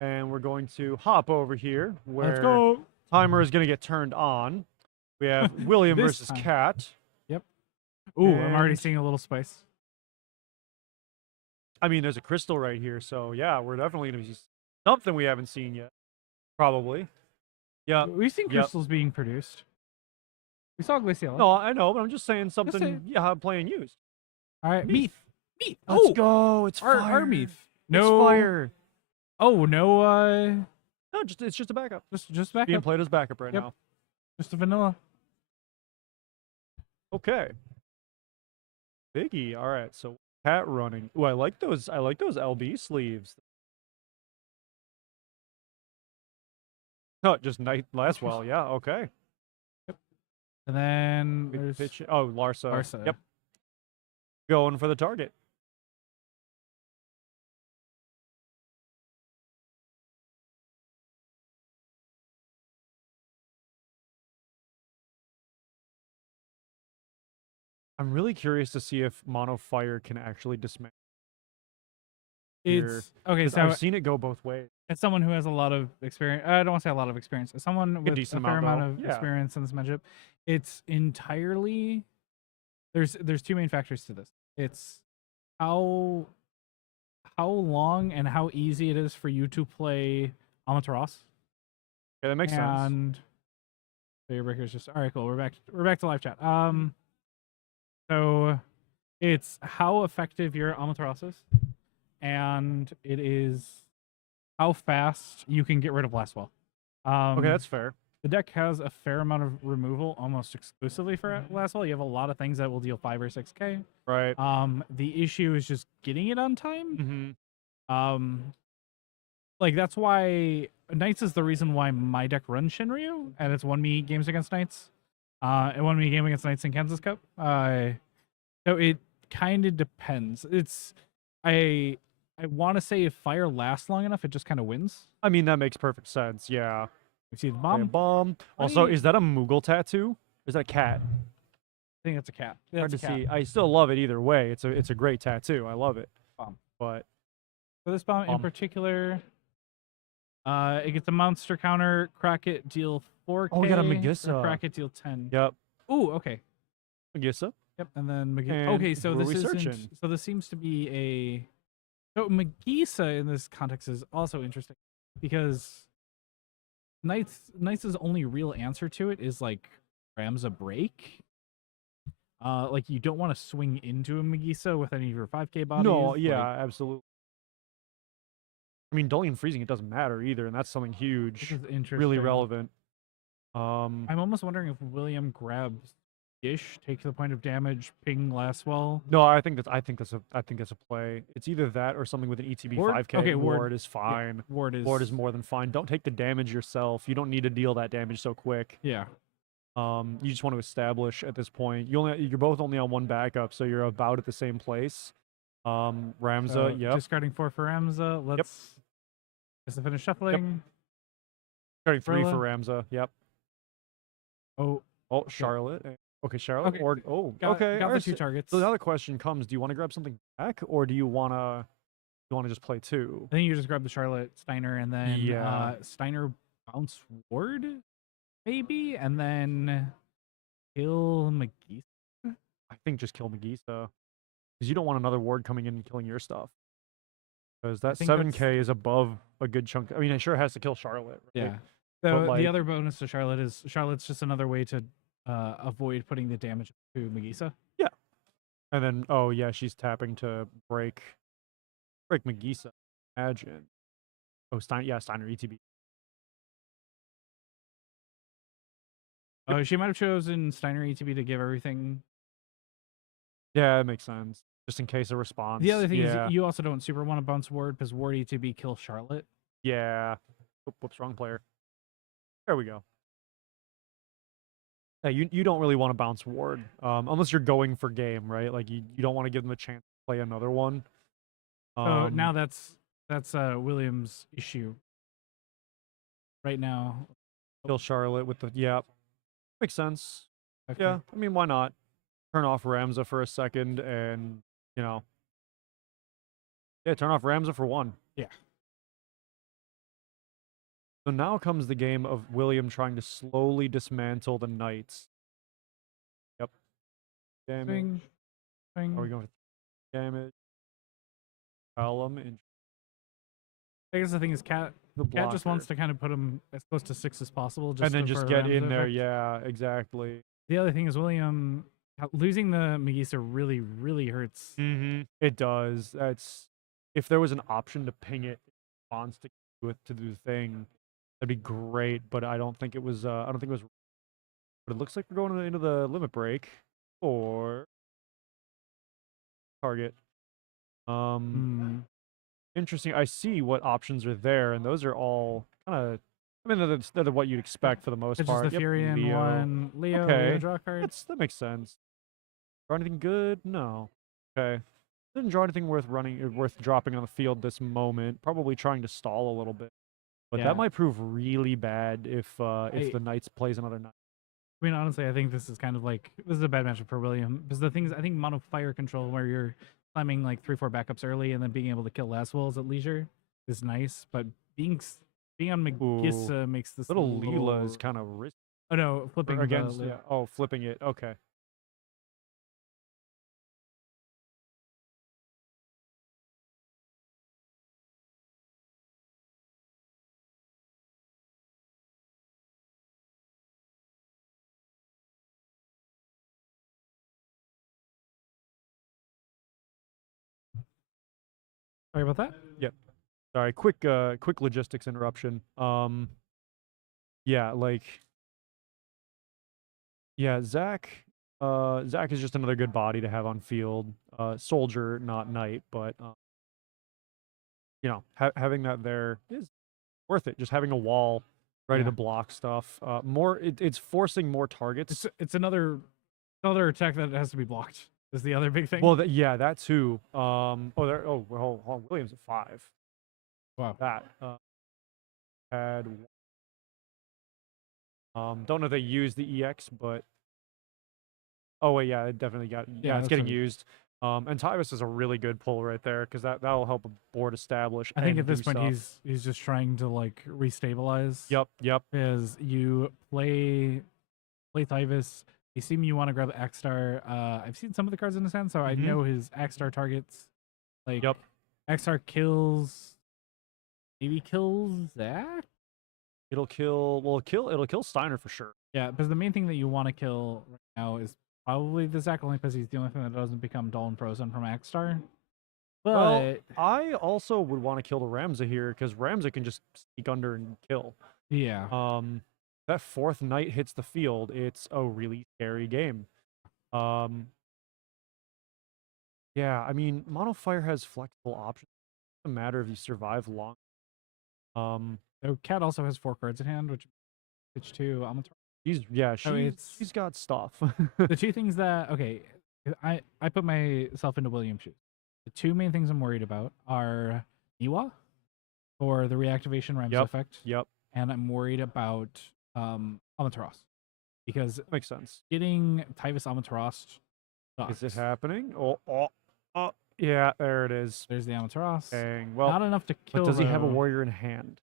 and we're going to hop over here where Let's go. timer is gonna get turned on. We have William This versus time. Cat. Yep. Ooh, I'm already And- seeing a little spice. I mean, there's a crystal right here, so yeah, we're definitely gonna see something we haven't seen yet. Probably. Yeah. We've seen Yep. crystals being produced. We saw Glaciella. No, I know, but I'm just saying something. saying. Yeah, playing used. All right, Meath. Meath. Let's Oh, go. It's our fire. Meath. It's No fire. Oh no. No, it's just a backup. Just back Being up. played as backup right Yep. now. Just a vanilla. Okay. Biggie. All right. So Cat running. Ooh, I like those. I like those LB sleeves. No, just night last well. Yeah. Okay. And then Big there's pitch. Oh, Larsa. Larsa. Yep. Going for the target. I'm really curious to see if Mono Fire can actually dismantle. here. It's okay. 'Cause So I've seen it go both ways. as someone who has a lot of experience, I don't want to say a lot of experience. As someone with a decent fair amount, amount though. of Yeah. experience in this matchup, it's entirely there's two main factors to this. It's how long and how easy it is for you to play Amaterasu. Yeah, that makes sense. And so your breaker's just all right. Cool. We're back to live chat. So it's how effective your Amaterasu is, and it is how fast you can get rid of Lastwell. Okay, that's fair. The deck has a fair amount of removal almost exclusively for Lastwell. You have a lot of things that will deal 5 or 6k. Right. The issue is just getting it on time. Mm-hmm. Like that's why Knights is the reason why my deck runs Shinryu, and it's won me games against Knights. It won me a game against Knights in Kansas Cup. So it kind of depends. I want to say if fire lasts long enough, it just kind of wins. I mean, that makes perfect sense. Yeah. We see the Okay, bomb. bomb. Also, Funny- is that a Moogle tattoo? Or is that a cat? I think that's a cat. Hard That's to a cat. see. I still love it either way. It's a great tattoo. I love it. Bomb. But So this bomb in Bomb. particular, it gets a monster counter. Crack it, deal 4k. Oh, we got a or Megissa. Crack it, deal 10. yep. Ooh, okay. Megissa. Yep, and then Megissa. And Okay, so who are this we isn't. searching? So this seems to be a. So Megissa in this context is also interesting because Knight's only real answer to it is like Ramza break. Like you don't want to swing into a Megissa with any of your 5k bodies. No, like- yeah, absolutely. I mean, dulling and freezing, it doesn't matter either, and that's something This huge, is interesting. really relevant. I'm almost wondering if William grabs Gish, takes the point of damage, ping Lastwell. No, I think that's a play. It's either that or something with an ETB Ward? 5k. Okay, Ward, Ward. is fine. Ward is Ward is more than fine. Don't take the damage yourself. You don't need to deal that damage so quick. Yeah. You just want to establish at this point. You're both only on one backup, so you're about at the same place. Ramza, So yep. discarding 4 for Ramza. Let's just finish shuffling. Starting 3 for Rilla. Ramza, yep. Oh, Oh, Charlotte. Okay, Charlotte. Okay, Or got, okay. got the alright, 2 targets. So now the question comes: do you want to grab something back, or do you wanna just play 2? I think you just grab the Charlotte Steiner and then Yeah. Steiner bounce Ward, maybe, and then kill McGee. I think just kill Megissa, because you don't want another ward coming in and killing your stuff. Because that think that's- 7k is above a good chunk. I mean, it sure has to kill Charlotte. Right? Yeah. So like- the other bonus to Charlotte is Charlotte's just another way to avoid putting the damage to Megissa. And then, oh yeah, she's tapping to break Megissa. Imagine. Oh, Steiner ETB. She might have chosen Steiner ETB to give everything. Yeah, it makes sense. Just in case of response. The other thing yeah. is you also don't super want to bounce Ward because Ward ETB kills Charlotte. Yeah. Whoops, wrong player. There we go. Yeah, you don't really want to bounce Ward, unless you're going for game, right? Like you don't want to give them a chance to play another one. So now that's William's issue. Right now. kill Charlotte with the makes sense. Okay. Yeah, I mean, why not? Turn off Ramza for a second, and Yeah, turn off Ramza for 1. Yeah. So now comes the game of William trying to slowly dismantle the knights. Yep. Damage. Swing. Are we Swing. going for damage? Column and I guess the thing is, Cat the Cat just wants blocker. to kind of put him as close to 6 as possible, And then for just a get Ramza in there. effect. Yeah, exactly. The other thing is William losing the Megisa really, really hurts. Mm-hmm. It does. That's if there was an option to ping it in response to do the thing, that'd be great. But I don't think it was. I don't think it was. But it looks like we're going into the limit break for target. Interesting. I see what options are there, and those are all kind of. I mean, they're what you'd expect for the most It's part. just the Yep, Fury in Leo. one. Leo, Okay. Leo draw cards. That makes sense. Draw anything good? No. Okay. Didn't draw anything worth dropping on the field this moment. Probably trying to stall a little bit. But Yeah. that might prove really bad if the Knights plays another Knight. I mean, honestly, I think this is kind of like this is a bad matchup for William because the things I think mono fire control where you're climbing like 3-4 backups early and then being able to kill last wolves at leisure is nice, but being on Megissa makes this little Leela is kind of risky. Oh no, flipping against the yeah. Oh, flipping it. Okay. Sorry about that. Yep. Sorry, quick logistics interruption. Yeah, Zach is just another good body to have on field. Soldier, not knight, but you know, having that there is worth it. Just having a wall ready to block stuff. It's forcing more targets. It's another attack that has to be blocked. Is the other big thing. Well, yeah, that too. Williams at 5. Wow. That had don't know if they used the EX, but oh wait, yeah, it definitely got it's getting used. And Tyvus is a really good pull right there because that'll help a board establish. I think at this point he's just trying to like restabilize. Yep. Is you play Tyvus. You seem you want to grab Axstar. I've seen some of the cards in his hand, so I know his Axstar targets. Like Axstar maybe kills Zach. It'll kill Steiner for sure. Yeah, because the main thing that you want to kill right now is probably the Zach, only because he's the only thing that doesn't become dull and frozen from Axstar. But well, I also would want to kill the Ramza here because Ramza can just sneak under and kill. Yeah. That 4th Knight hits the field. It's a really scary game. Yeah, I mean, Mono Fire has flexible options. It doesn't matter if you survive long. So Cat also has 4 cards in hand, which pitch to Amateur. She's got stuff. The two things that I put myself into William's shoes. The two main things I'm worried about are Miwa or the reactivation Ramza effect. Yep. And I'm worried about Amaterasu because makes sense. Getting Tyvus Amaterasu sucks. Is it happening? Oh, yeah, there it is. There's the Amaterasu. Dang. Well, not enough to kill. But does he have a warrior in hand?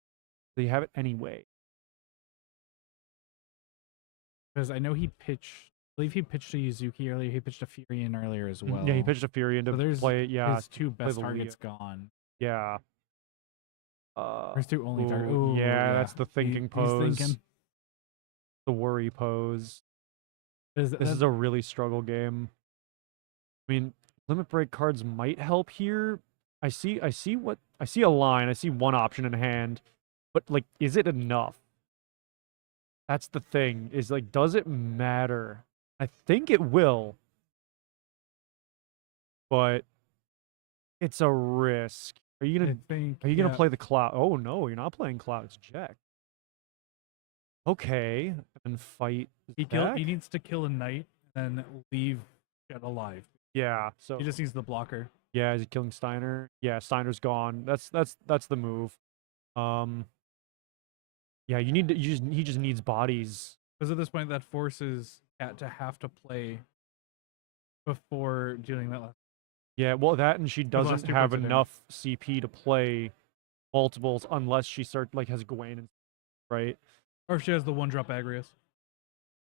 Does he have it anyway? Because I know I believe he pitched a Yuzuki earlier. He pitched a Fury in earlier as well. Yeah, he pitched a Fury in to play. Yeah, his 2 best targets Leo. gone. Yeah. His 2 only targets. Yeah, that's the thinking pose. He's thinking. The worry pose. This is a really struggle game. I mean, limit break cards might help here. I see a line. I see one option in hand, but like, is it enough? That's the thing. Is like, does it matter? I think it will, but it's a risk. Are you gonna play the cloud? Oh no, you're not playing clouds. Jack. Okay, and fight. He needs to kill a knight and then leave Jet alive. Yeah, so he just needs the blocker. Yeah, is he killing Steiner? Yeah, Steiner's gone. That's the move. Yeah, he just needs bodies. Because at this point, that forces Cat to have to play before doing that. Yeah, well, that and she the last doesn't 2 have parts of damage. enough CP to play multiples unless she has Gawain, right? Or if she has the 1-drop Agrius.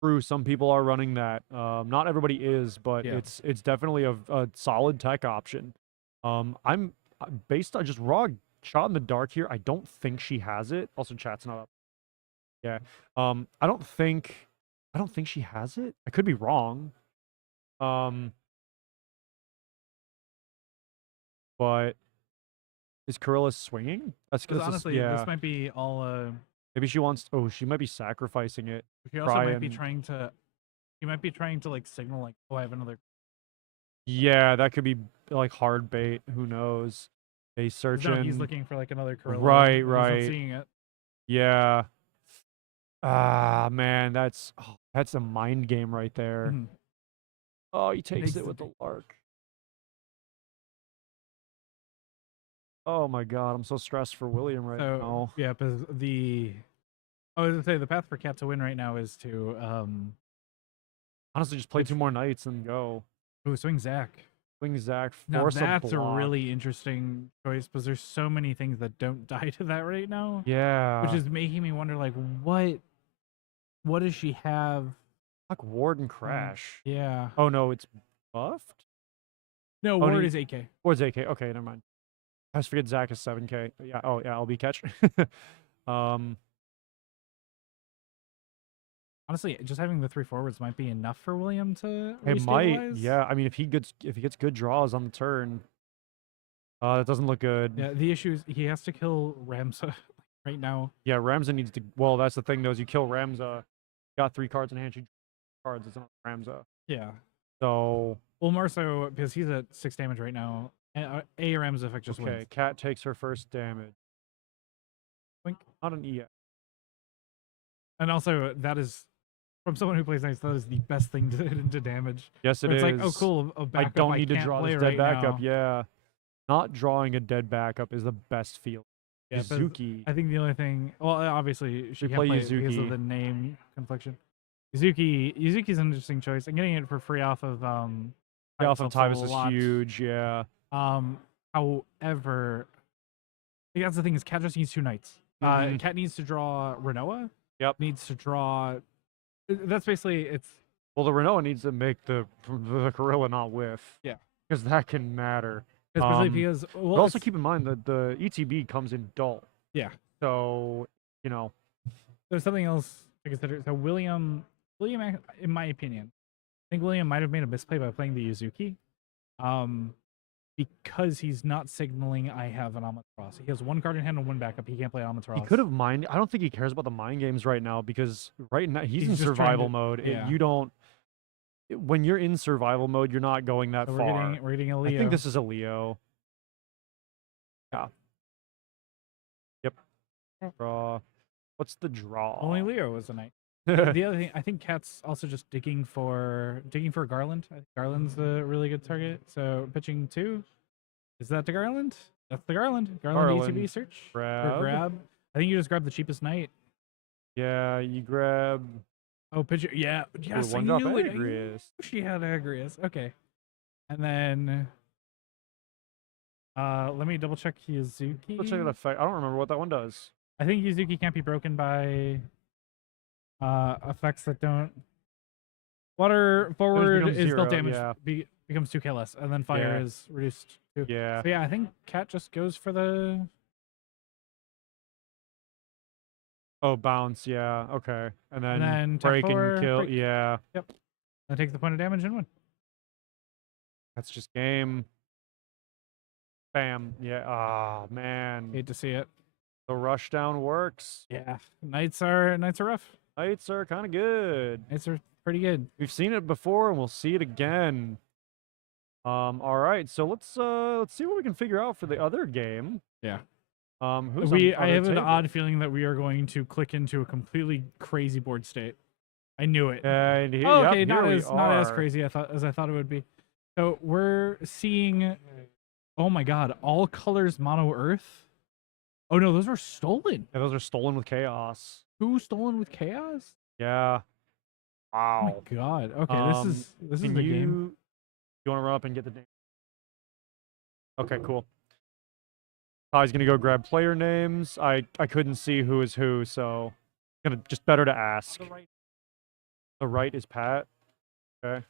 True, some people are running that. Not everybody is, but Yeah. it's definitely a solid tech option. I'm based on just raw shot in the dark here. I don't think she has it. Also, chat's not up. Yeah. I don't think she has it. I could be wrong. But is Corilla swinging? That's Because because honestly, yeah. this might be all. Maybe she wants. Oh, she might be sacrificing it. She also Try might be and- trying to. He might be trying to like signal like, oh, I have another. Yeah, that could be like hard bait. Who knows? They 'Cause searching. now he's looking for like another Corilla. Right, He's not right. seeing it. Yeah. Man, that's a mind game right there. Mhm. Oh, he takes Takes it the with the lark. Oh my god, I'm so stressed for William right So now. yeah, because I was gonna say the path for Cat to win right now is to Honestly, just play 2 more knights and go. swing Zach. Swing Zach, Now force that's a block. really interesting choice because there's so many things that don't die to that right now, Yeah. which is making me wonder like what does she have? Fuck Ward and Crash. Yeah. Oh no, it's buffed? No, Oh, Ward no, is 8K. Ward's 8K. Okay, never mind. I just forget Zach is 7K. Yeah, oh yeah, LB catch. Honestly, just having the 3 forwards might be enough for William to it might. restabilize. Yeah, I mean if he gets good draws on the turn. That doesn't look good. Yeah, the issue is he has to kill Ramsa right now. Yeah, Ramza needs to. Well, that's the thing though. Is you kill Ramza, got 3 cards in hand. She cards. It's not Ramza. Yeah. So Well, more so because he's at 6 damage right now. And a Ramsa effect just okay, wins. Cat takes her first damage. Blink. Not an EX. And also, that is from someone who plays Knights. That is the best thing to hit into damage. Yes, it Where is. it's like, oh, cool, a I backup don't need to can't draw play this dead right backup. now. Yeah, not drawing a dead backup is the best feel. Yeah, but Yuzuki. I think the only thing, well, obviously she We can't play play it because Yuzuki. of the name confliction. Yuzuki's an interesting choice, and getting it for free off of Yeah, off of helps a Tyvus is lot. huge. Yeah. However, I think that's the thing is Cat just needs 2 knights. Mhm. Cat needs to draw Renoa. Yep. Needs to draw. That's basically it's. Well, the Renoa needs to make the Corilla not whiff. Yeah. Because that can matter. Especially because well, But also it's- keep in mind that the ETB comes in dull. Yeah. So, you know. there's something else to consider. So William, in my opinion, I think William might have made a misplay by playing the Yuzuki, because he's not signaling I have an Amaterasu. He has 1 card in hand and 1 backup. He can't play Amaterasu. He could have mind. I don't think he cares about the mind games right now because right now he's in He's just trying survival to- mode. yeah. You don't. When you're in survival mode, you're not going that So far. we're getting a I Leo. think this is a Leo. Yeah. Yep. Draw. What's the draw? Only Leo was a knight. The other thing, I think Cat's also just digging for Garland. I think Garland's the really good target. So pitching 2. Is that the Garland? That's the Garland. Garland ETB search. Or grab. I think you just grab the cheapest knight. Yeah, you grab. Oh, pitcher. Yeah. Yes, I 1-drop knew it. I knew Agrius. she had Agrius. Okay. And then let me double check Yuzuki. Let's check that effect. I don't remember what that one does. I think Yuzuki can't be broken by effects that don't. Water forward becomes is still 0, damage yeah. becomes 2k less, and then fire Yeah. is reduced to. Yeah. So yeah, I think Cat just goes for the. Oh, bounce. Yeah. Okay. And then, tap break four, and kill. break. Yeah. And take the point of damage and win. That's just game. Bam. Yeah. Ah, man. Hate to see it. The rush down works. Yeah, knights are rough. Knights are kind of good. Knights are pretty good. We've seen it before, and we'll see it again. All right. So let's see what we can figure out for the other game. Yeah. Who's I have an odd feeling that we are going to click into a completely crazy board state. I knew it. And Oh, okay, yep, not here we as are. crazy as I thought it would be. So we're seeing, oh my god, all colors mono earth. Oh no, those were stolen. Yeah, those are stolen with chaos. Who stolen with chaos? Yeah. Oh Wow. my god. Okay, this is Can the you, game. You want to run up and get the name? Okay, cool. He's gonna go grab player names. I couldn't see who is who, so gonna just better to ask. The right is Pat. Okay.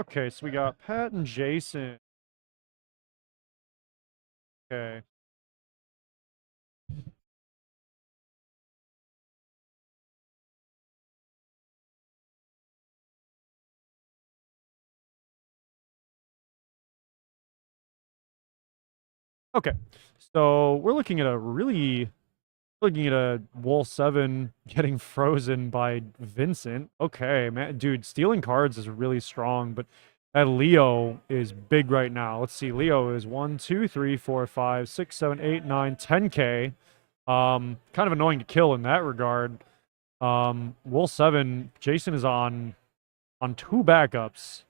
Okay, so we got Pat and Jason. Okay. Okay. So we're looking at a Wall 7 getting frozen by Vincent. Okay, man, dude, stealing cards is really strong, but that Leo is big right now. Let's see, Leo is 1, 2, 3, 4, 5, 6, 7, 8, 9, 10K. Kind of annoying to kill in that regard. Wall 7, Jason is on two backups,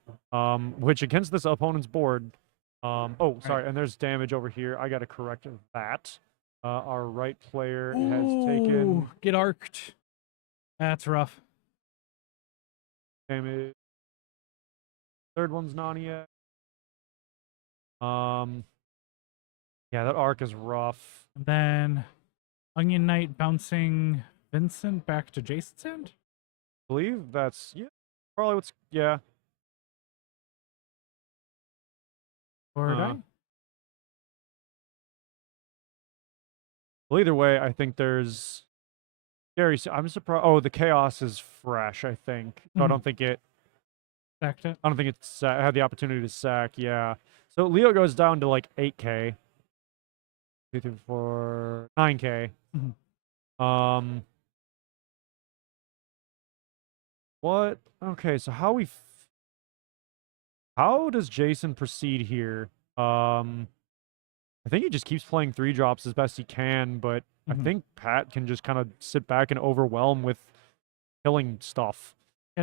which against this opponent's board. Oh, sorry, and there's damage over here. I gotta correct that. Our right player has taken Get arced. That's rough. damage. Third one's not yet. Yeah, that arc is rough. Then Onion Knight bouncing Vincent back to Jason's end. I believe that's probably what's Or die? Well, either way, I think there's Gary. I'm surprised. Oh, the chaos is fresh. I think. So I don't think it. Sacked it. I don't think it's had the opportunity to sack. Yeah. So Leo goes down to like 8K. 2, 3, 4, 9K. What? Okay. So how does Jason proceed here? I think he just keeps playing 3-drops as best he can, but I think Pat can just kind of sit back and overwhelm with killing stuff. Yeah,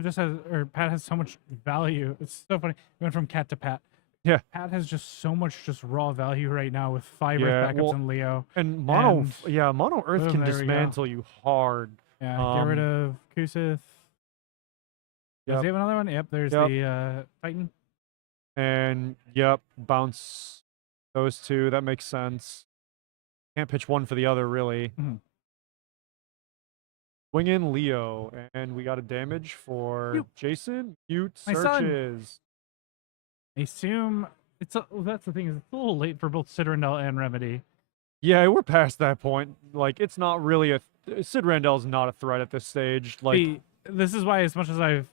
Pat has so much value. It's so funny. We went from Cat to Pat. Yeah. Pat has just so much just raw value right now with 5 Yeah, Earth backups well, and Leo. And Mono Earth boom, can there we go. dismantle you hard. Yeah, get rid of Kusith. Does he have another one? Yep, there's the Titan. And bounce those two. That makes sense. Can't pitch one for the other, really. Wing in Leo, and we got a damage for Jason. Mute searches. I assume that's the thing, is it's a little late for both Sid Randell and Remedy. Yeah, we're past that point. Like, it's not really Sid Randell's not a threat at this stage. Like, this is why, as much as I've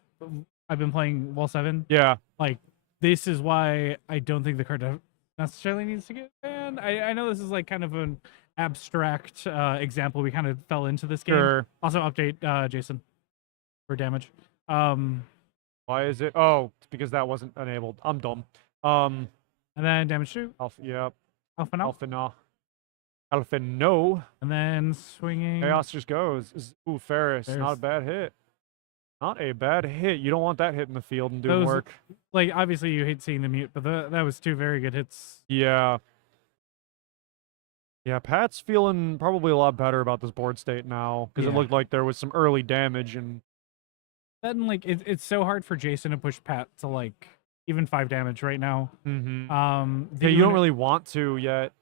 been playing Wall 7. Yeah. Like, this is why I don't think the card necessarily needs to get banned. I know this is like kind of an abstract example. We kind of fell into this game. Sure. Also update Jason for damage. Why is it? Oh, it's because that wasn't enabled. I'm dumb. And then damage 2. Alpha no. Alpha no. And then swinging. Chaos just goes. Ooh, Ferris. Not a bad hit. Not a bad hit. You don't want that hit in the field and doing work. Like, obviously you hate seeing the mute, but that was 2 very good hits. Yeah. Yeah, Pat's feeling probably a lot better about this board state now, because it looked like there was some early damage. And then, like, it's so hard for Jason to push Pat to, like, even 5 damage right now. Yeah, you don't really want to yet.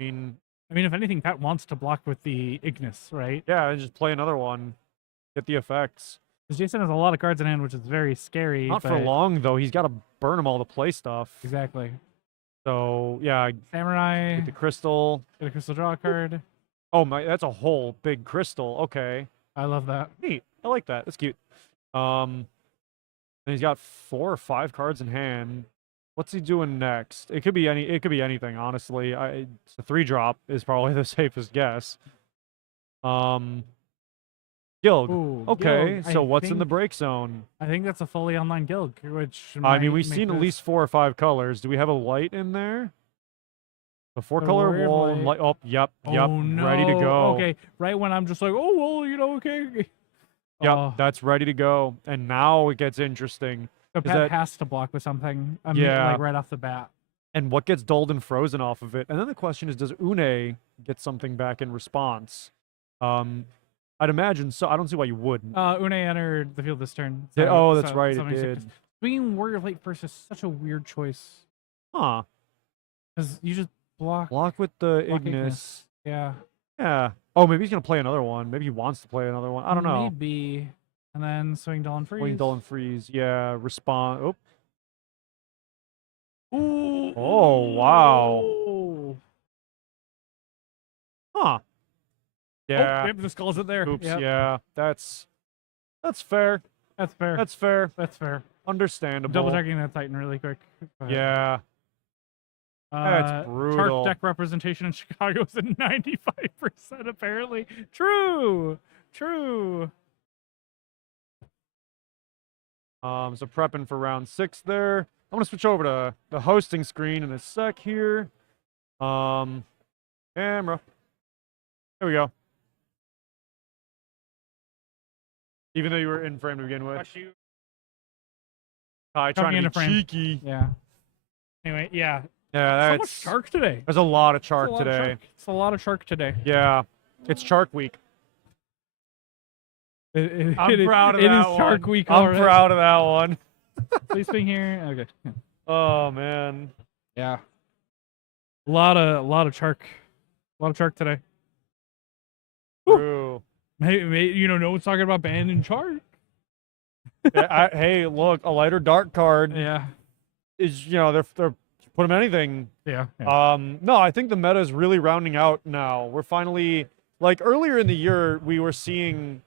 I mean, if anything, Pat wants to block with the Ignis, right? Yeah, and just play another one. Get the effects. Because Jason has a lot of cards in hand, which is very scary. Not for long, though. He's got to burn them all to play stuff. Exactly. So, yeah. Samurai. Get the crystal. Get a crystal, draw a card. Oh, my, that's a whole big crystal. Okay. I love that. Neat. I like that. That's cute. And he's got 4 or 5 cards in hand. What's he doing next? It could be anything, honestly. It's a 3-drop is probably the safest guess. Guild. Ooh, Okay, Guild. so what's in the break zone? I think that's a fully online guild, which I mean, might we've make seen at this least 4 or 5 colors. Do we have a light in there? A 4-color Warrior of wall Light. and light. Oh, yep, Oh no! ready to go. Okay, right when I'm just like, oh well, okay. Yep, Oh, that's ready to go. And now it gets interesting. the Is pet that- has to block with something. Yeah. Like right off the bat. And what gets dulled and frozen off of it? And then the question is, does Une get something back in response? I'd imagine so. I don't see why you wouldn't. Une entered the field this turn. Oh, that's right, it 76. did. Swinging Warrior of Light first is such a weird choice Huh. because you just block. Block with the Block Ignis. Yeah. Yeah. Oh, maybe he's gonna play another one. Maybe he wants to play another one. I don't know. Maybe. And then swing Dull and Freeze. Swing dull and freeze. Yeah. Respond. Oh. Ooh. Oh, wow. Ooh. Huh. Yeah. Oh, yep, the skull's in there. Oops. Yep. Yeah. That's fair. That's fair. That's fair. That's fair. Understandable. Double checking that Titan really quick. Go ahead. Yeah. That's brutal. Shark deck representation in Chicago is at 95% apparently. True. So prepping for round 6 there. I'm gonna switch over to the hosting screen in a sec here. Camera. There we go. Even though you were in frame to begin with. Trying Coming to into be frame. cheeky. Yeah. Anyway, yeah. Yeah, So much that's shark today. there's a lot of It's a shark lot of today. shark. It's a lot of shark today. Yeah, it's Shark Week. I'm It proud of is that Shark one. Week I'm already. proud of that one. Please swing here. Okay. Oh man. Yeah. A lot of shark. A lot of shark today. True. Hey, no one's talking about banning shark. Yeah, hey, look, a lighter dark card Yeah. is they're put them anything. Yeah. No, I think the meta is really rounding out now. We're finally like earlier in the year we were seeing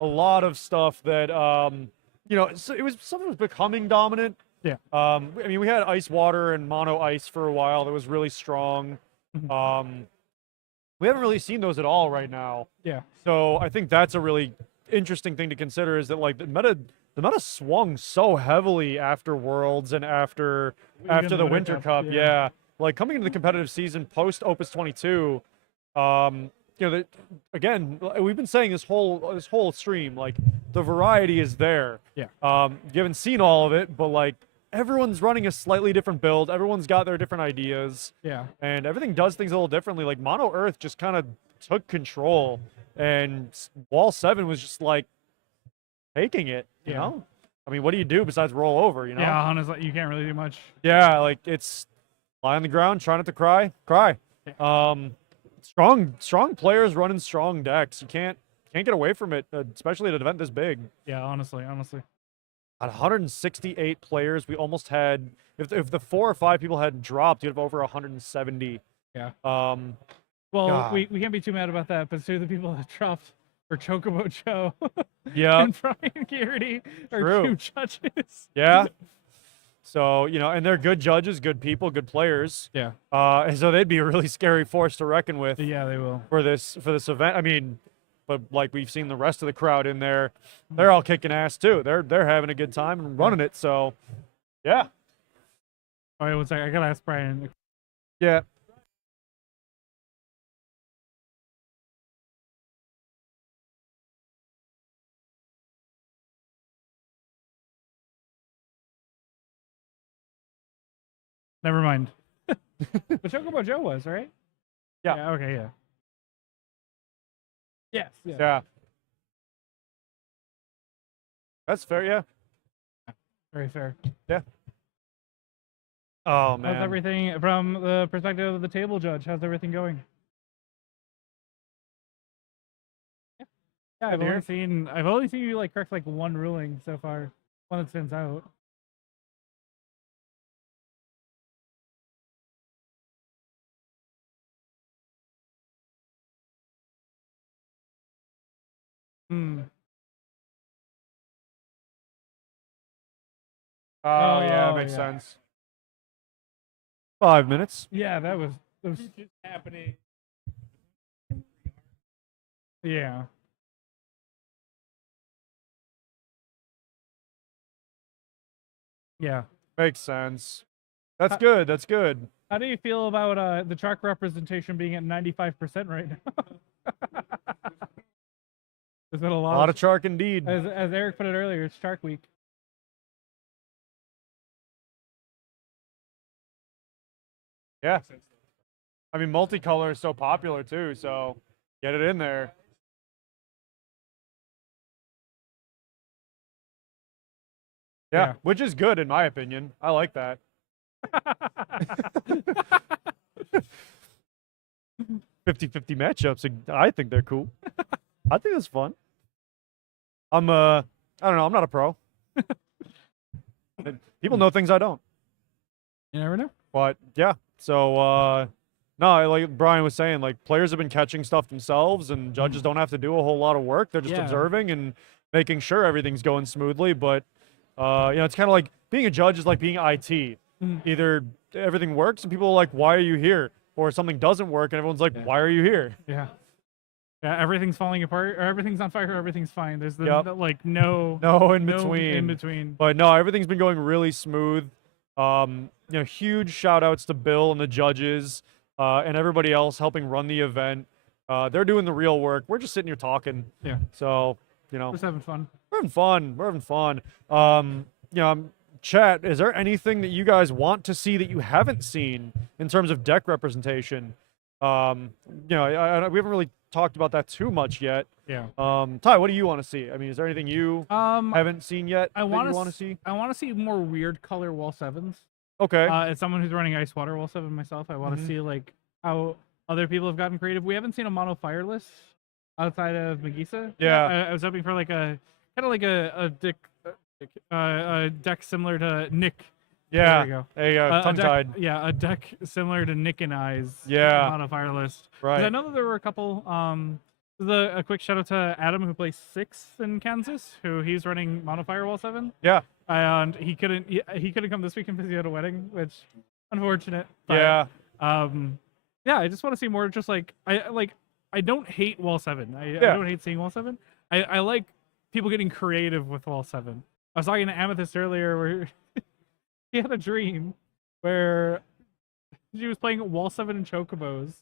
a lot of stuff that so it was something was becoming dominant. Yeah. I mean, we had ice water and mono ice for a while that was really strong. We haven't really seen those at all right now. Yeah. So I think that's a really interesting thing to consider is that like the meta swung so heavily after Worlds and after the Winter Cup. Yeah. Like coming into the competitive season post Opus 22, again, we've been saying this whole stream, like the variety is there. Yeah. You haven't seen all of it, but like everyone's running a slightly different build. Everyone's got their different ideas. Yeah. And everything does things a little differently. Like Mono Earth just kind of took control, and Wall 7 was just like taking it. You Yeah. know, I mean, what do you do besides roll over? You know? Yeah, honestly, you can't really do much. Yeah, like it's lie on the ground, try not to cry. Strong players running strong decks. You can't get away from it, especially at an event this big. Yeah, honestly. At 168 players, we almost had if the 4 or 5 people hadn't dropped, you'd have over 170. Yeah. Well, Well, we can't be too mad about that, but two of the people that dropped for Chocobo Joe yeah, and Brian Garrity are True. 2 judges. yeah. So and they're good judges, good people, good players. Yeah. And so they'd be a really scary force to reckon with Yeah, they will. for this event. I mean, but like we've seen the rest of the crowd in there, they're all kicking ass too. They're having a good time and running it. So, yeah, All right, one second. I gotta ask Brian. yeah. Never mind. But Chocobo Joe was, right? Yeah. Okay, yeah. Yes. Yeah. Yeah. That's fair, yeah. Very fair. Oh How's man. everything from the perspective of the table judge? How's everything going? Yeah, Good I've only seen you like correct like one ruling so far. One that stands out. Hmm. Oh, yeah, makes sense. 5 minutes. Yeah, that was just happening. Yeah. Yeah. Makes sense. That's good. That's good. How do you feel about the truck representation being at 95% right now? There's been a A lot of Chark indeed. as Eric put it earlier, it's Shark Week. Yeah. I mean, multicolor is so popular too, so get it in there. Yeah, which is good in my opinion. I like that. 50-50 matchups. I think they're cool. I think it's fun. I don't know, I'm not a pro. People know things I don't. You never know. But yeah, so no, like Brian was saying, like players have been catching stuff themselves, and judges don't have to do a whole lot of work. They're just observing and making sure everything's going smoothly. But it's kind of like being a judge is like being IT. Either everything works and people are like, "Why are you here?" or something doesn't work and everyone's like, "Why are you here?" Yeah. Yeah, everything's falling apart, or everything's on fire, or everything's fine. There's like no in between. In between. But no, everything's been going really smooth. Huge shout outs to Bill and the judges and everybody else helping run the event. They're doing the real work. We're just sitting here talking. Yeah. So, we're just having fun. We're having fun. Chat, is there anything that you guys want to see that you haven't seen in terms of deck representation? We haven't really talked about that too much yet. Yeah. Ty, what do you want to see? I mean, is there anything you haven't seen yet I want to see? I want to see more weird color wall sevens. Okay. As someone who's running ice water wall 7 myself, I want to see like how other people have gotten creative. We haven't seen a mono fireless outside of Megisa. Yeah. I was hoping for like a kind of like a deck similar to Nick. Yeah. There we go. Tongue-tied. A deck similar to Nick and I's mono fireless. Right. I know that there were a couple. A quick shout out to Adam who plays 6th in Kansas, who he's running mono firewall 7. Yeah. And he couldn't come this weekend because he had a wedding, which unfortunate. But, yeah. I just want to see more. Just like I don't hate wall 7. I don't hate seeing wall 7. I like people getting creative with wall 7. I was talking to Amethyst earlier where he had a dream where she was playing wall 7 and chocobos.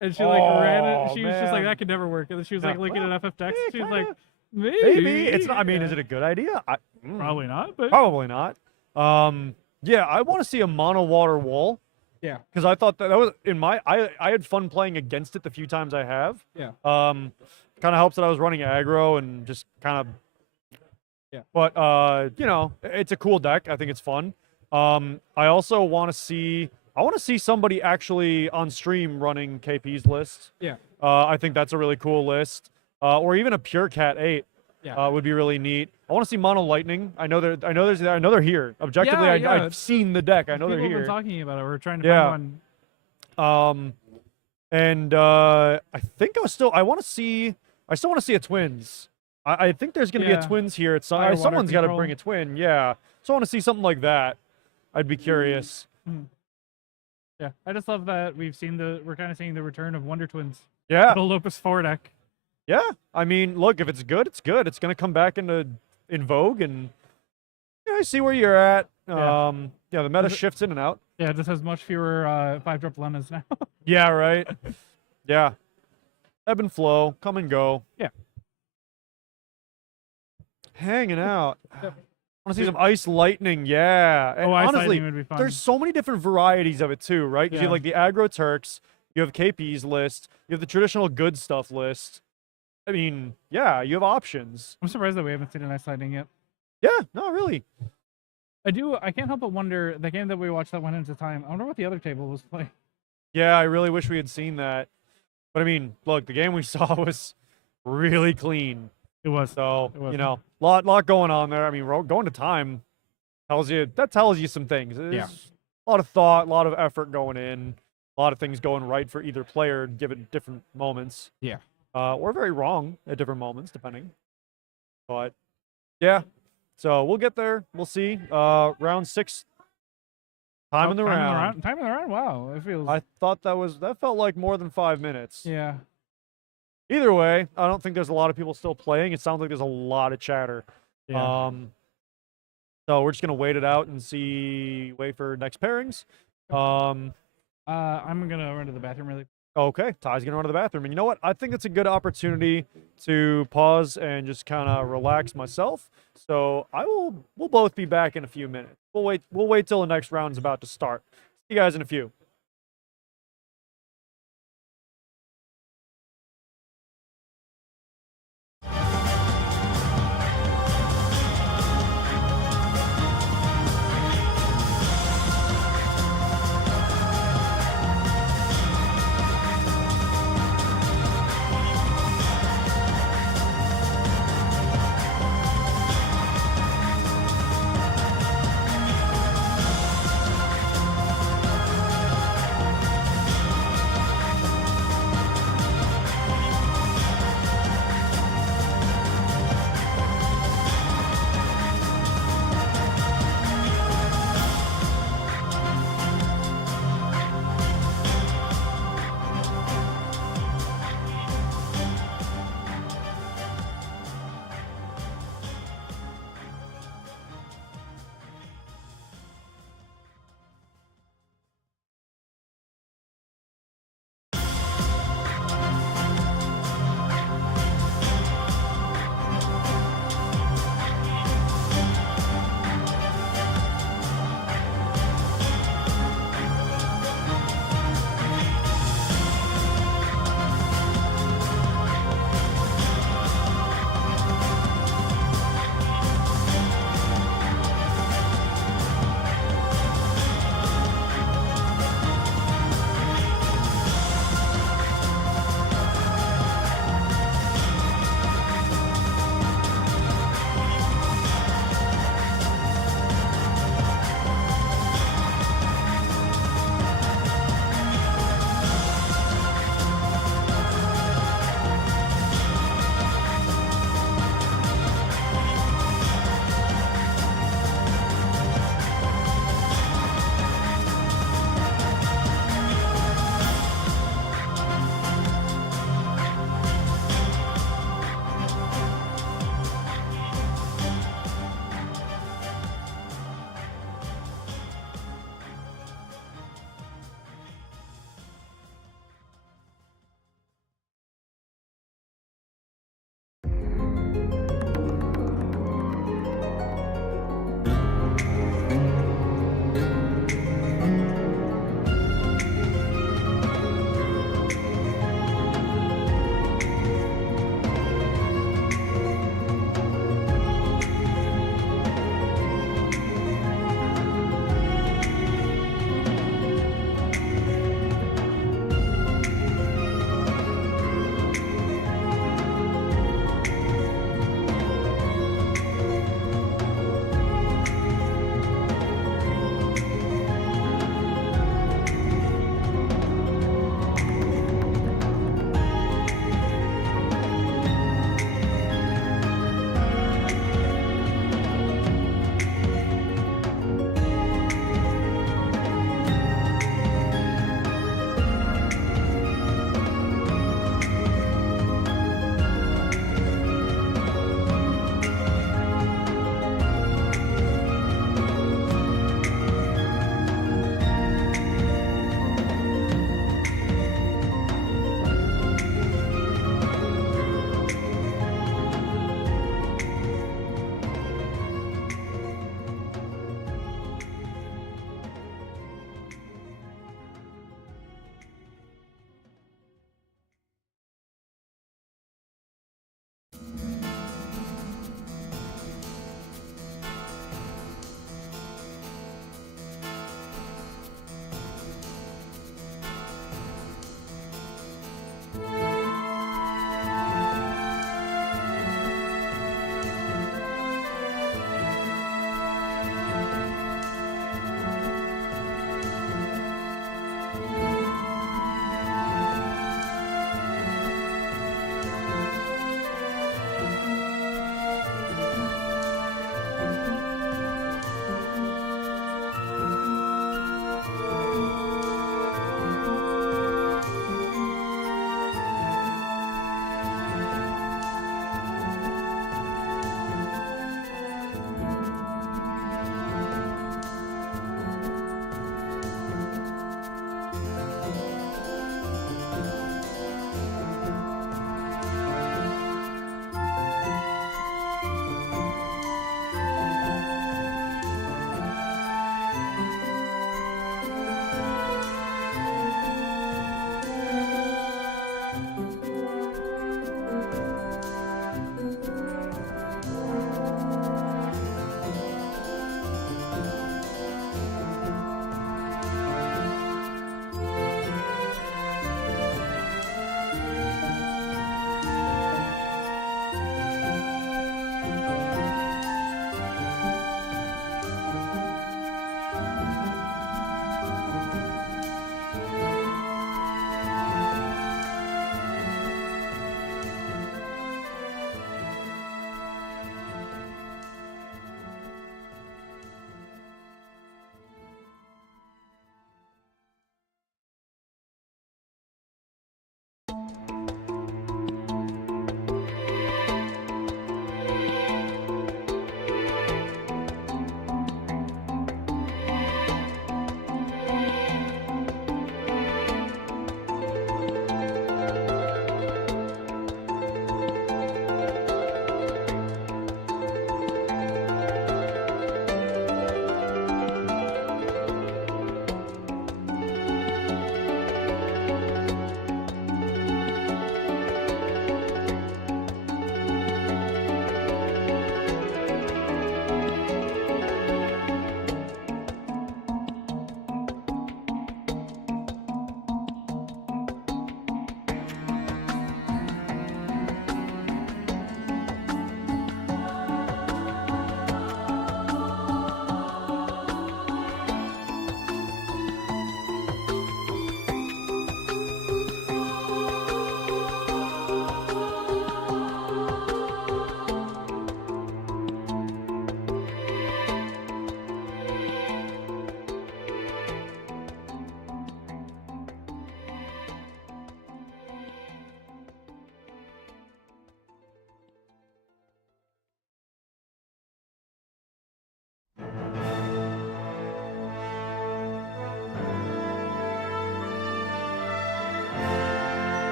And she ran it. She was just like, that could never work. And then she was like looking at FF decks. She was like, maybe. It's not. I mean, is it a good idea? Probably not. But probably not. I want to see a mono water wall. Yeah. Because I thought that was in my. I had fun playing against it the few times I have. Yeah. Kind of helps that I was running aggro and just kind of. Yeah. But it's a cool deck. I think it's fun. I also want to see. I want to see somebody actually on stream running KP's list. Yeah. I think that's a really cool list. Or even a pure cat 8. Yeah. Would be really neat. I want to see mono lightning. I know they're here. Objectively, I've seen the deck. I know they're here. People have been talking about it. We're trying to find one. And I think I still want to see a twins. I think there's going to be a twins here. It's someone's got to bring a twin. Yeah. So I want to see something like that. I'd be curious. Yeah, I just love that we're kind of seeing the return of Wonder Twins. Yeah. The Lopus 4 deck. Yeah, I mean, look, if it's good, it's good. It's going to come back in vogue, and see where you're at. The meta shifts in and out. Yeah, it just has much fewer 5-drop lemmas now. Yeah, right. Yeah. Ebb and flow, come and go. Yeah. Hanging out. Yep. I want to see some ice lightning, yeah. And ice honestly, lightning would be fun. There's so many different varieties of it too, right? Because you have like the aggro Turks, you have KP's list, you have the traditional good stuff list. I mean, yeah, you have options. I'm surprised that we haven't seen an ice lightning yet. Yeah, no, really. I can't help but wonder, the game that we watched that went into time, I wonder what the other table was playing. Yeah, I really wish we had seen that. But I mean, look, the game we saw was really clean. It was. So, lot going on there. I mean, going to time tells you some things. There's a lot of thought, a lot of effort going in, a lot of things going right for either player given different moments. Yeah. Or very wrong at different moments, depending. But, yeah, So we'll get there. We'll see. Round 6. Time in the round. Time in the round. Wow, it feels. I thought that felt like more than 5 minutes. Yeah. Either way, I don't think there's a lot of people still playing. It sounds like there's a lot of chatter. Yeah. So we're just gonna wait it out and wait for next pairings. I'm gonna run to the bathroom really. Okay, Ty's gonna run to the bathroom, and you know what? I think it's a good opportunity to pause and just kind of relax myself. So we'll both be back in a few minutes. We'll wait till the next round is about to start. See you guys in a few.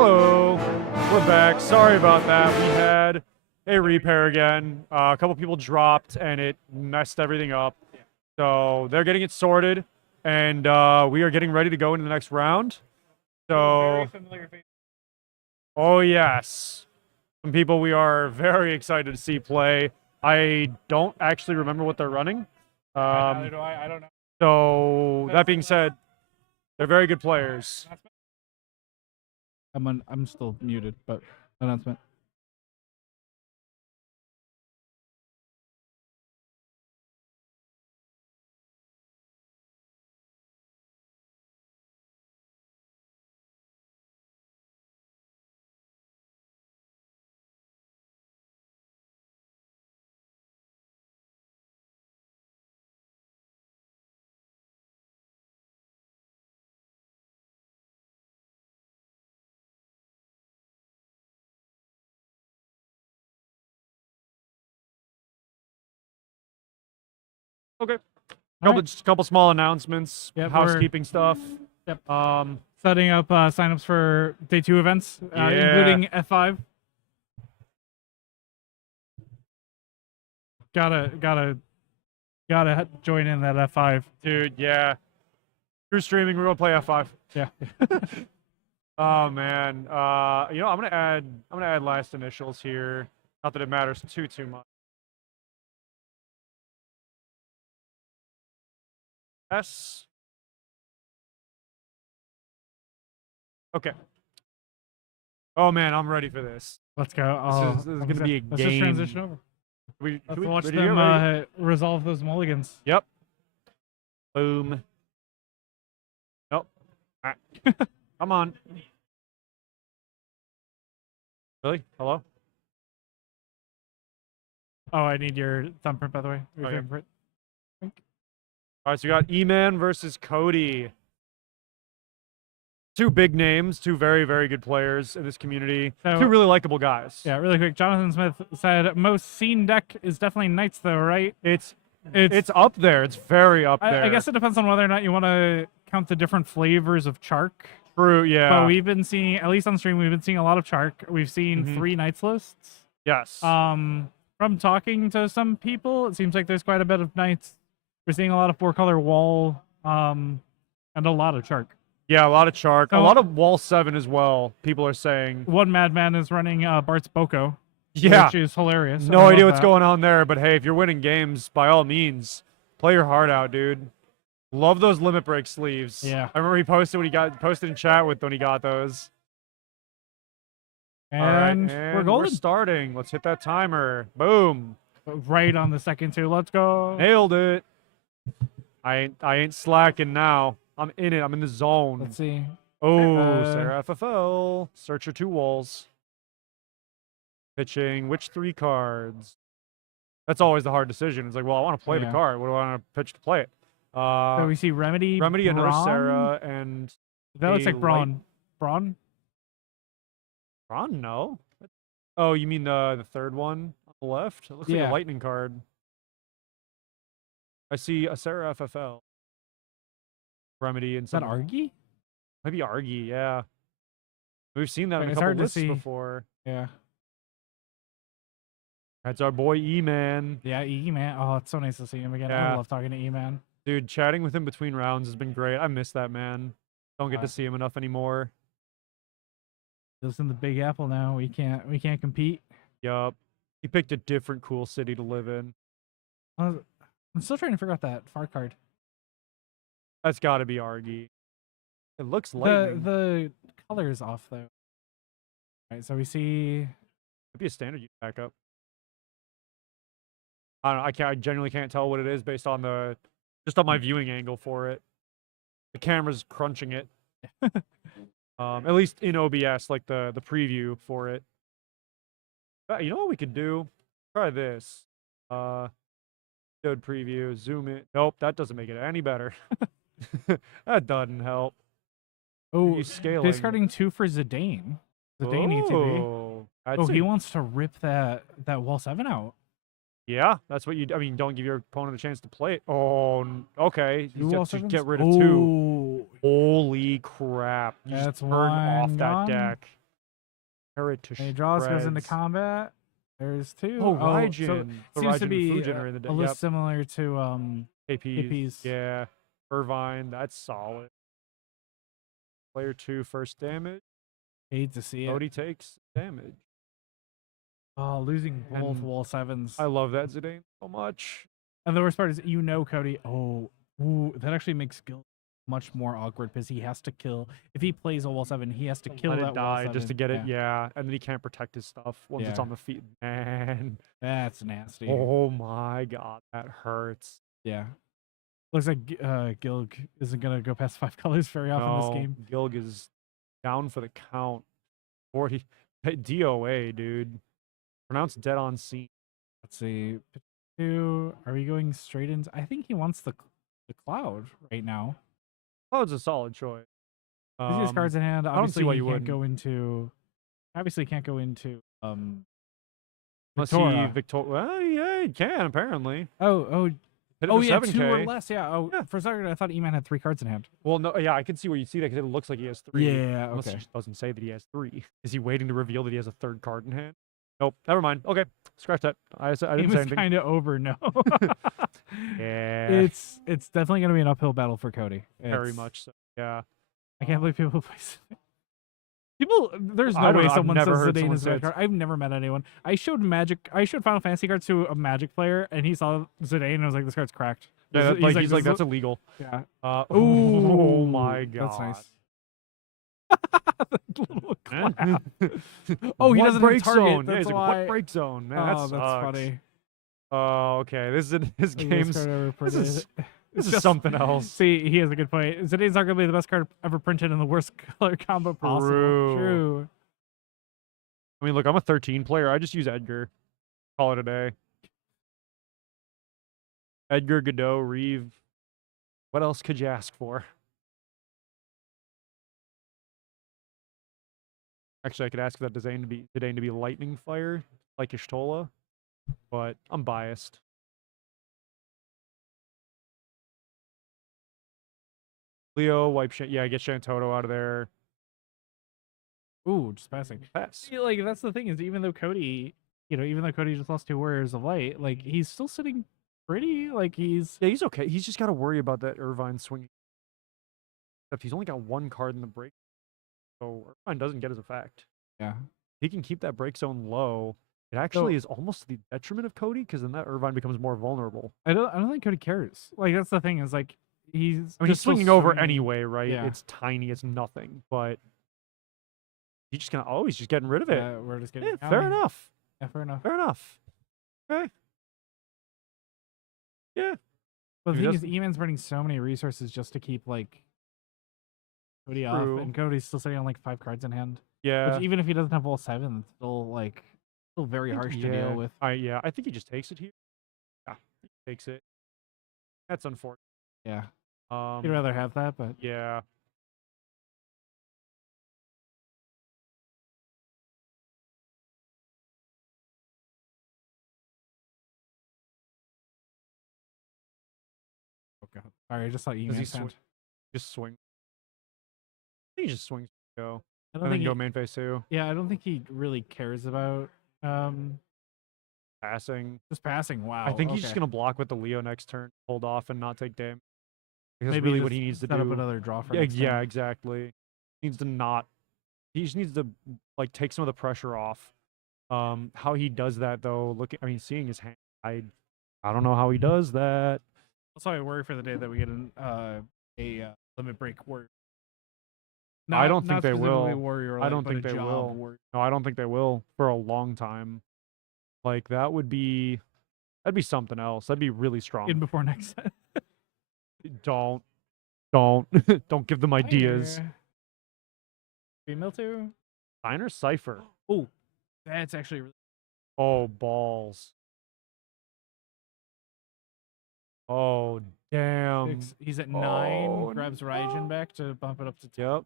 Hello. We're back. Sorry about that. We had a repair again. A couple people dropped and it messed everything up. So they're getting it sorted, and we are getting ready to go into the next round. So, oh yes, some people we are very excited to see play. I don't actually remember what they're running. Neither do I. I don't know. So that being said, they're very good players. I'm still muted, but announcement. Okay. All Couple small announcements, Yep, housekeeping stuff. Yep. Um, Setting up signups for day 2 events, Yeah. including F5. Gotta join in that F5. dude, yeah. Through streaming, we're gonna play F5. Yeah. Oh man. You know, I'm gonna add last initials here. Not that it matters too much. S. Okay. Oh man, I'm ready for this. Let's go. This is gonna be a Let's just game. transition over. Let's Let's watch them resolve those mulligans. Yep. Boom. Nope. Ah. Come on. Really? Hello? Oh, I need your thumbprint, by the way. Your Okay. fingerprint. All right, so we got E-Man versus Cody. Two big names, two very, very good players in this community. So- Two really likable guys. Yeah, really quick. Jonathan Smith said most seen deck is definitely Knights, though, right? It's up there. It's very up there. I guess it depends on whether or not you want to count the different flavors of Chark. True, yeah. But we've been seeing, at least on stream, we've been seeing a lot of Chark. We've seen Mhm. 3 Knights lists. Yes. From talking to some people, it seems like there's quite a bit of Knights. We're seeing a lot of 4-color wall, and a lot of Chark. Yeah, a lot of Chark. A So- lot of Wall 7 as well, people are saying. One madman is running Bart's Boko, Yeah. which is hilarious. No I idea love what's that. going on there, but hey, if you're winning games, by all means, play your heart out, dude. Love those limit break sleeves. Yeah. I remember he posted in chat with when he got those. And, All right, we're and golden. starting. Let's hit that timer. Boom. Right on the second two. Let's go. Nailed it. I ain't slacking now. I'm in it. I'm in the zone. Let's see. Oh, Sarah FFL. Searcher 2 walls. Pitching which 3 cards? That's always the hard decision. It's like, well, I want to play the Yeah. card. What do I want to pitch to play it? So we see Remedy. Remedy, another Braun? Sarah, and That looks a like Braun. Braun? Ron. No. Oh, you mean the third one on the left? It looks like Yeah. a lightning card. I see a Sarah FFL. Remedy and Is that some Argy? maybe Argy. Yeah, we've seen that in a It's couple hard to lists see. before. Yeah. That's our boy E-Man. Yeah, E-Man. Oh, it's so nice to see him again. Yeah. I love talking to E-Man. Dude, chatting with him between rounds has been great. I miss that man. Don't get Uh, to see him enough anymore. He lives in the Big Apple now. We can't compete. Yup. He picked a different cool city to live in. I'm still trying to figure out that far card. That's got to be Argy. It looks lightning. The color is off though. Alright, so we see Could be a standard unit backup. I don't know. I genuinely can't tell what it is based on just on my viewing angle for it. The camera's crunching it. At least in OBS, like the preview for it. You know what we could do? Try this. Good preview. Zoom it. Nope, that doesn't make it any better. That doesn't help. oh Scaling. discarding 2 for Zidane. Zidane ETB. Oh, Oh, he wants to rip that wall 7 out. Yeah, that's what I mean, don't give your opponent a chance to play it. Oh, okay. Two wall Just sevens? get rid of 2. Oh, Holy crap. You That's just turned off one that gone. deck. Carrot to And he draws, goes into shreds. combat. There's 2. Oh, So Raijin. The seems to Raijin be Fujin are in the a list yep. similar to KPs. KPs. Yeah. Irvine, that's solid. Player 2 first damage. Hate to see it. Cody takes damage. Oh, losing both And wall 7s. I love that Zidane so much. And the worst part is, Cody. Oh, ooh, that actually makes Gil much more awkward because he has to kill. If he plays a wall 7, he has to kill Let that it wall die 7. just to get it. Yeah. And then he can't protect his stuff once it's Yeah. on the feet. Man. That's nasty. Oh my god, that hurts. Yeah. Looks like Gilg isn't going to go past 5 colors very often this game. Gilg is down for the count. 40. Hey, DOA, dude. Pronounced dead on scene. Let's see. 2. Are we going straight into? I think he wants the cloud right now. Cloud's a solid choice. He has cards in hand. Obviously, why he you can't wouldn't. go into. Obviously, can't go into. Unless Victoria. Well, yeah, he can apparently. Oh, Hit it oh for yeah, 7K. 2 or less. Yeah. Oh, Yeah. for a second I thought E-Man had 3 cards in hand. Well, no, yeah, I can see where you see that because it looks like he has 3. Yeah. Unless Okay. he just doesn't say that he has 3. Is he waiting to reveal that he has a 3rd card in hand? Nope. Never mind. Okay, scratch that. I It didn't say was anything. kind of over. No. Yeah. It's definitely going to be an uphill battle for Cody. Very It's- much so. Yeah. I can't believe people play. People, there's I no don't way know, I've someone never says heard Zidane someone is a say bad it's- card. I've never met anyone. I showed Final Fantasy cards to a Magic player, and he saw Zidane and was like, "This card's cracked." Yeah, He's he's like, "This that's is- illegal. yeah." Oh Ooh, my god. That's nice. Little Eh? clap. Oh, he What doesn't break have target. zone. Yeah, That's he's why. like, what break zone? Man, Oh, that that's sucks. funny. Oh, okay. This Biggest game's card ever this is printed. this is just- something else. See, he has a good point. Zidane's not going to be the best card ever printed in the worst color combo possible. True. I mean, look, I'm a 13 player. I just use Edgar. Call it a day. Edgar, Godot, Reeve. What else could you ask for? Actually, I could ask that Zidane to be lightning fire, like Ishtola, but I'm biased. Leo, wipe yeah, get Shantotto out of there. Ooh, just passing. Pass. See, like that's the thing is, even though Cody just lost 2 Warriors of Light, like he's still sitting pretty. Like he's Yeah, he's okay. He's just got to worry about that Irvine swinging. If he's only got 1 card in the break, so Irvine doesn't get his effect. yeah. He can keep that break zone low. It actually is almost to the detriment of Cody because then that Irvine becomes more vulnerable. I don't think Cody cares. Like that's the thing is like he's. I mean, he's just still swinging over swinging. anyway, right? Yeah. It's tiny, it's nothing, but he's just gonna. Oh, he's just getting rid of it. Yeah, we're just getting. Yeah, fair enough. Yeah, fair enough. Fair enough. Okay. Yeah. But the He thing is, doesn't- E-Man's burning so many resources just to keep like Cody off, True. and Cody's still sitting on like 5 cards in hand. Yeah. Which even if he doesn't have all 7, it's still very harsh to deal with. I think he just takes it here. Yeah, he takes it. That's unfortunate. Yeah, you'd Um. rather have that, but Yeah. oh god, sorry, I just saw Does he E-Man's swing? hand. Just swing. I think he just swings. Go. I And don't then think go he, main phase 2. yeah, I don't think he really cares about Passing. just passing. Wow, I think he's just okay. gonna block with the Leo next turn, hold off, and not take damage. Because Maybe really what just he needs to set do. up another draw for Yeah, next yeah, turn. exactly. He needs to not. He just needs to like take some of the pressure off. How he does that though? Seeing his hand, I don't know how he does that. That's why I worry for the day that we get a limit break word. I don't think not they specifically will. Warrior I Light, don't but think a they job will. word. No, I don't think they will for a long time. Like that'd be something else. That'd be really strong. In before next set. Don't don't give them ideas. Female too. Signer Cipher. Oh, that's actually really Oh balls. Oh damn. he's at 9. Oh, Grabs no. Raijin back to bump it up to 10. Yep.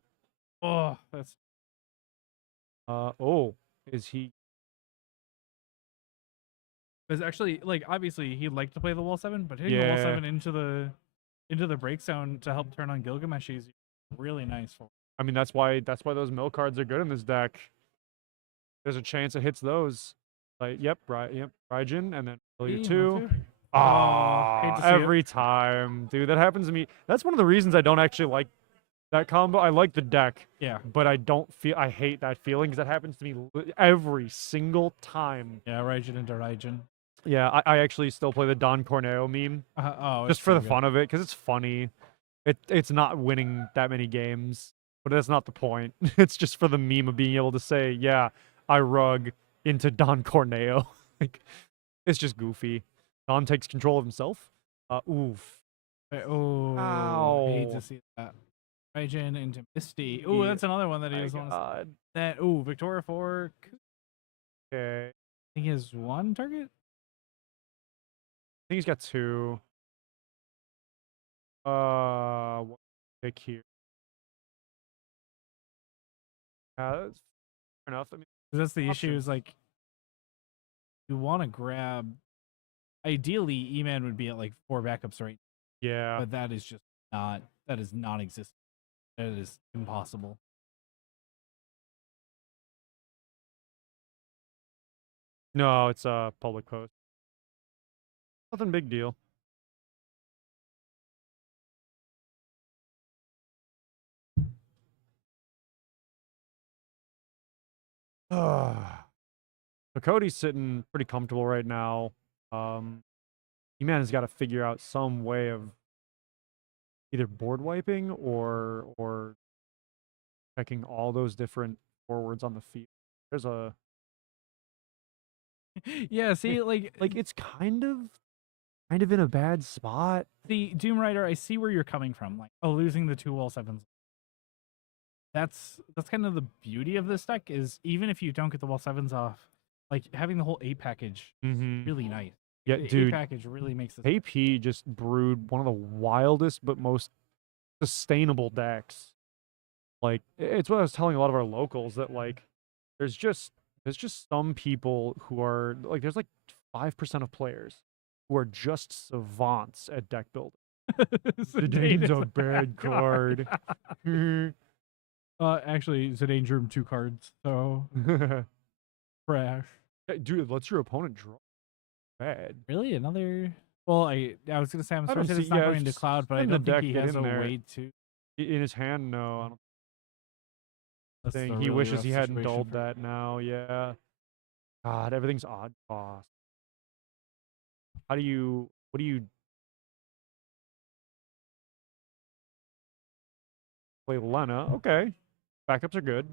Oh, that's Is he? because actually like obviously he'd like to play the wall 7, but hitting the wall Yeah. 7 into the break zone to help turn on Gilgamesh is really nice for. I mean, that's why those mill cards are good in this deck. There's a chance it hits those. Like, yep, right, yep, Raijin, and then failure Move 2. two. Oh, hate to see it. Every time, dude. That happens to me. That's one of the reasons I don't actually like that combo. I like the deck, Yeah. but I don't feel. I hate that feeling because that happens to me every single time. Yeah, Raijin into Raijin. Yeah, I actually still play the Don Corneo meme Oh, just it's for so the good. fun of it because it's funny. It's not winning that many games, but that's not the point. It's just for the meme of being able to say, yeah, I rug into Don Corneo. Like, it's just goofy. Don takes control of himself. Oof. Oh, hate Ow. to see that. Raijin into Misty. Oh, that's another one that he My was on. God. That Victoria for. Okay. I I think he has one target. think he's got 2. One pick here. That's fair enough. I mean, 'Cause that's the issue. option. Is like you want to grab. Ideally, E-Man would be at like 4 backups right, Yeah. but that is just not. That is non-existent. That is impossible. No, it's a public post. Nothing big deal. So Cody's sitting pretty comfortable right now. E-Man has got to figure out some way of either board wiping or checking all those different forwards on the field. There's a Yeah. See, like it's kind of in a bad spot. the Doom Rider. I see where you're coming from. Like, losing the 2 wall 7s. That's kind of the beauty of this deck is even if you don't get the wall 7s off, like having the whole A package Mm-hmm. really nice. Yeah, The dude. A package really makes this. AP just brewed one of the wildest but most sustainable decks. Like it's what I was telling a lot of our locals that like there's just some people who are like there's like 5% of players who are just savants at deck building. Zidane Zidane's is a bad card. Actually, Zidane drew him 2 cards, so trash. Hey, dude, lets your opponent draw. Bad. Really, another? Well, I was gonna say I'm I don't surprised see- it's not yeah, going to it's Cloud, but I in the don't think deck, he get has in a there. way to. In his hand, no. I don't That's think a he really wishes rough he hadn't situation dulled for- that now. Yeah. God, everything's odd cost. What do you play Lena? Okay. Backups are good.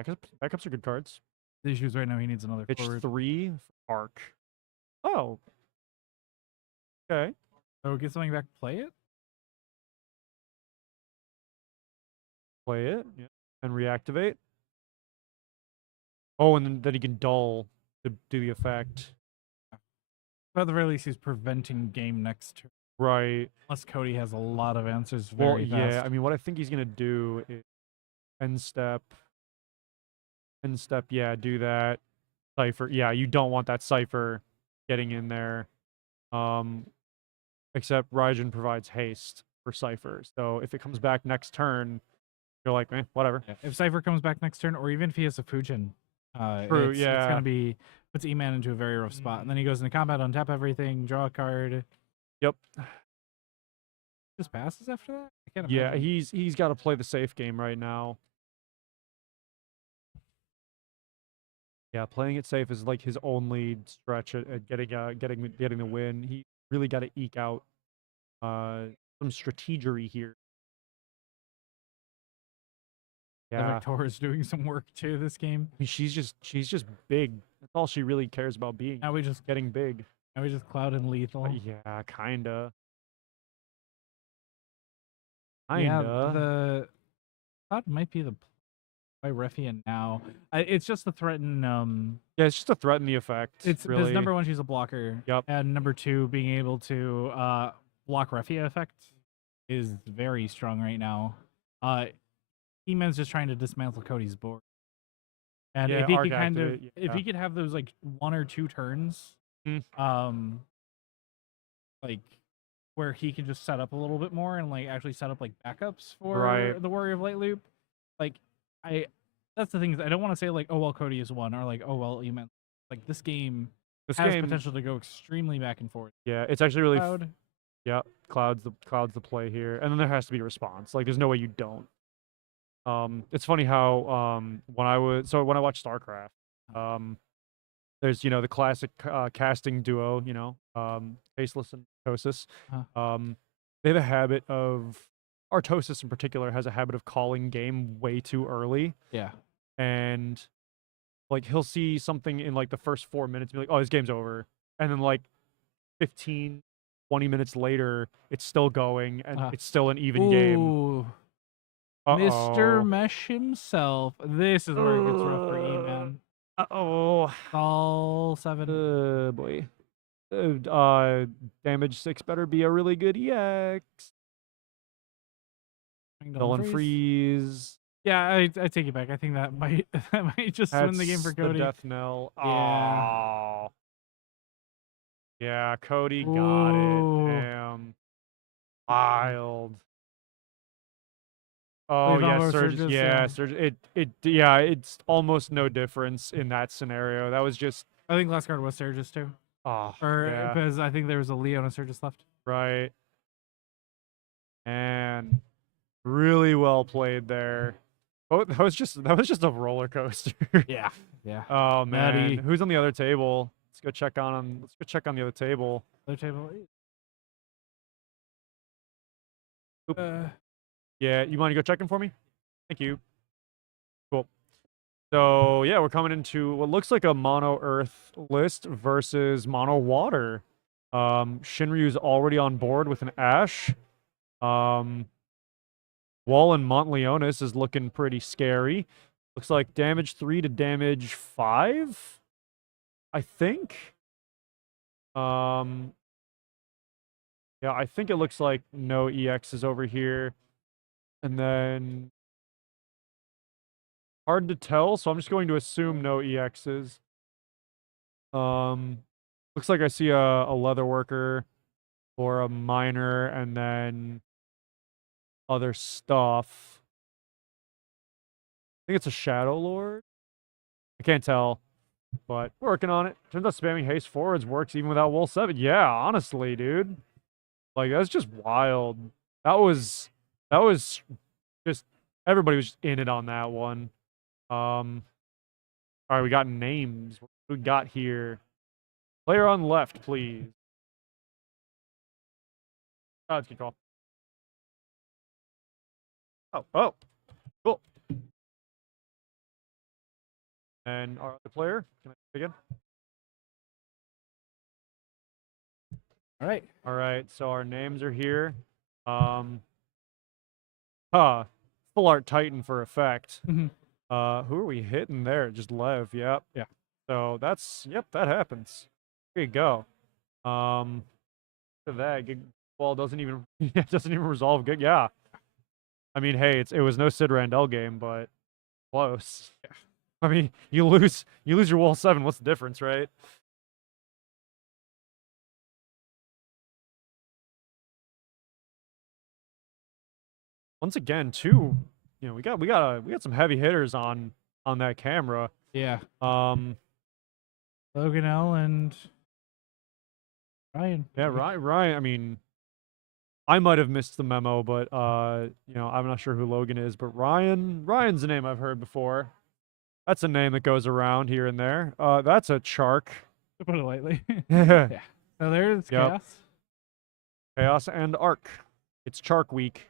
Backups are good cards. The issues right now. He needs another Pitch forward. 3 for Arc. Oh. Okay. So get something back. Play it. Play it. Yeah. And reactivate. Oh, and then he can dull to do the effect. But at the very least, he's preventing game next turn. Right. Unless Cody has a lot of answers Well, very yeah. fast. I mean, what I think he's gonna do is end step. Yeah, do that. Cipher. Yeah, you don't want that cipher getting in there. Except Raijin provides haste for cipher. So if it comes back next turn, you're like, whatever. Yeah. If Cypher comes back next turn, or even if he has a Fujin, True, it's yeah. gonna be puts E-Man into a very rough spot, and then he goes into combat, untap everything, draw a card. Yep. Just passes after that. I can't Yeah, imagine. he's got to play the safe game right now. Yeah, playing it safe is like his only stretch at getting the win. He really got to eke out some strategery here. The Yeah, Victoria is doing some work too this game. I mean, she's just big. That's all she really cares about being. Now we just Getting big. cloud and lethal. But yeah, kinda. Yeah, Kinda. the cloud might be the by Refian now. It's just the threaten. Yeah, it's just to threaten the effect. It's really. because number 1 she's a blocker. Yep. And number 2 being able to block Refia effect is very strong right now. E-Man's just trying to dismantle Cody's board. And Yeah, if he arc could kind of activate, if he could have those like 1 or 2 turns, like where he can just set up a little bit more and like actually set up like backups for Right. the Warrior of Light loop. Like that's the thing is I don't want to say like, oh well, Cody is one, or like, oh well, you meant like this game This has game, potential to go extremely back and forth. yeah, it's actually really Cloud. yeah, clouds the play here, and then there has to be a response. Like, there's no way you don't. It's funny how when I watched StarCraft, there's the classic casting duo, Faceless and Tosis. They have a habit of Artosis in particular has a habit of calling game way too early, Yeah. and like he'll see something in like the first 4 minutes, and be like, "Oh, this game's over," and then like 15, 20 minutes later, it's still going, and it's still an even game. Ooh. Uh-oh. Mr. Mesh himself. This is where it gets rough for E, man. Uh-oh. All 7. Boy. Damage 6 better be a really good EX. Villain freeze. Yeah, I take it back. I think that might just win the game for That's Cody. the death knell. Yeah. Oh. Yeah, Cody got Ooh. it. Damn. Wild. Oh Leave yeah, Alvo Surge. Surges, Yeah, yeah. Surge. Yeah, it's almost no difference in that scenario. That was just. I think last card was Surges too. Oh, Or yeah, because I think there was a Leo and a Surges left. right. And really well played there. Oh, that was just a roller coaster. Yeah. Yeah. Oh man, Maddie. who's on the other table? Let's go check on the other table. Other table. Oop. Yeah, you want to go check in for me? Thank you. Cool. So yeah, we're coming into what looks like a mono earth list versus mono water. Shinryu's already on board with an Ash. Wall and Montleonis is looking pretty scary. Looks like damage 3 to damage 5, I think. Yeah, I think it looks like no EXs over here. And then hard to tell, so I'm just going to assume no EXs. Looks like I see a leather worker or a miner and then other stuff. I think it's a Shadow Lord. I can't tell, but working on it. Turns out spamming haste forwards works even without Wool 7. Yeah, honestly, dude. Like, that's just wild. That was just everybody was just in it on that one. All right, we got names. What do we got here? Player on left, please. Oh, it's a good call. Oh, cool. And our other player, can I again? All right. All right, so our names are here. Full art Titan for effect. Mm-hmm. Who are we hitting there? Just Lev, yep. Yeah. So that happens. There you go. To that, well, doesn't even resolve good. Yeah. I mean, hey, it was no Sid Randell game, but close. Yeah. I mean, you lose your wall 7. What's the difference, right? Once again, too, we got some heavy hitters on that camera. Yeah. Logan L and Ryan. Yeah, Ryan. I mean, I might have missed the memo, but I'm not sure who Logan is, but Ryan's a name I've heard before. That's a name that goes around here and there. That's a Chark. To put it lightly. Yeah. So there's Chaos. Chaos and Arc. It's Chark week.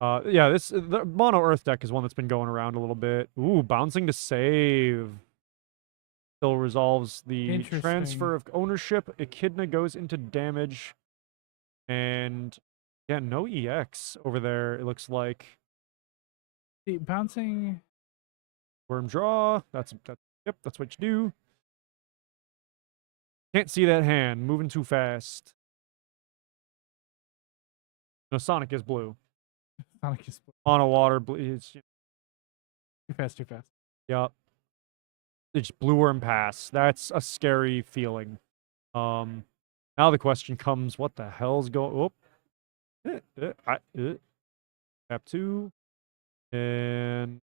Yeah, the mono Earth deck is one that's been going around a little bit. Ooh, bouncing to save. Still resolves the transfer of ownership. Echidna goes into damage. And yeah, no EX over there, it looks like. The bouncing Worm draw. That's what you do. Can't see that hand. Moving too fast. No, Sonic is blue. Sonic is blue. On a water blue. It's, Too fast. Yep. It's blue worm pass. That's a scary feeling. Now the question comes, what the hell's going? Tap 2. And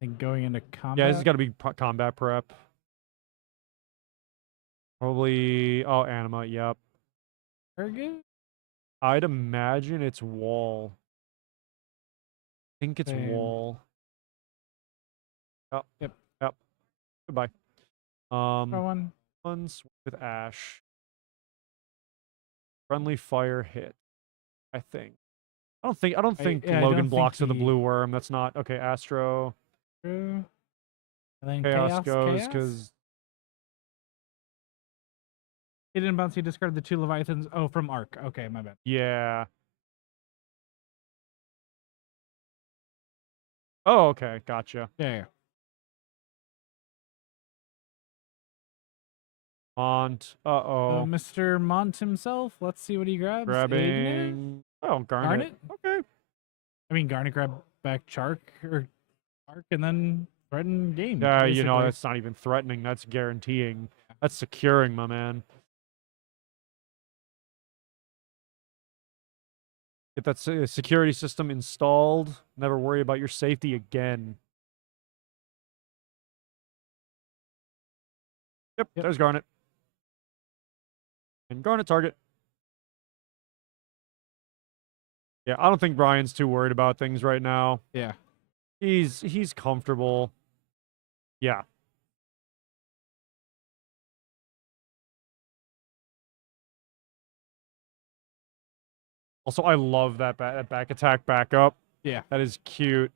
think going into combat. Yeah, this has got to be combat prep. Probably. Oh, anima. Yep. Target? I'd imagine it's wall. I think it's Same. wall. Oh, Yep. Yep. Goodbye. One. Ones with Ash. Friendly fire hit. I think. I don't think yeah, I Logan don't blocks think with the blue worm. That's not okay. Astro. True. And then Chaos goes Chaos? because He didn't bounce. He discarded the 2 Leviathans. Oh, from Arc. Okay, my bad. yeah. Oh, okay, gotcha. Yeah. Mont. Uh-oh. Mr. Mont himself. Let's see what he grabs. Ignis? Grabbing. Oh, Garnet. Okay. I mean, Garnet grabbed back Chark or Arc and then threaten game. Yeah, you know, basically. that's not even threatening. That's guaranteeing. That's securing, my man. Get that security system installed. Never worry about your safety again. Yep. There's Garnet. And Garnet target. Yeah, I don't think Brian's too worried about things right now. Yeah. He's comfortable. Yeah. Also, I love that back attack backup. Yeah. That is cute.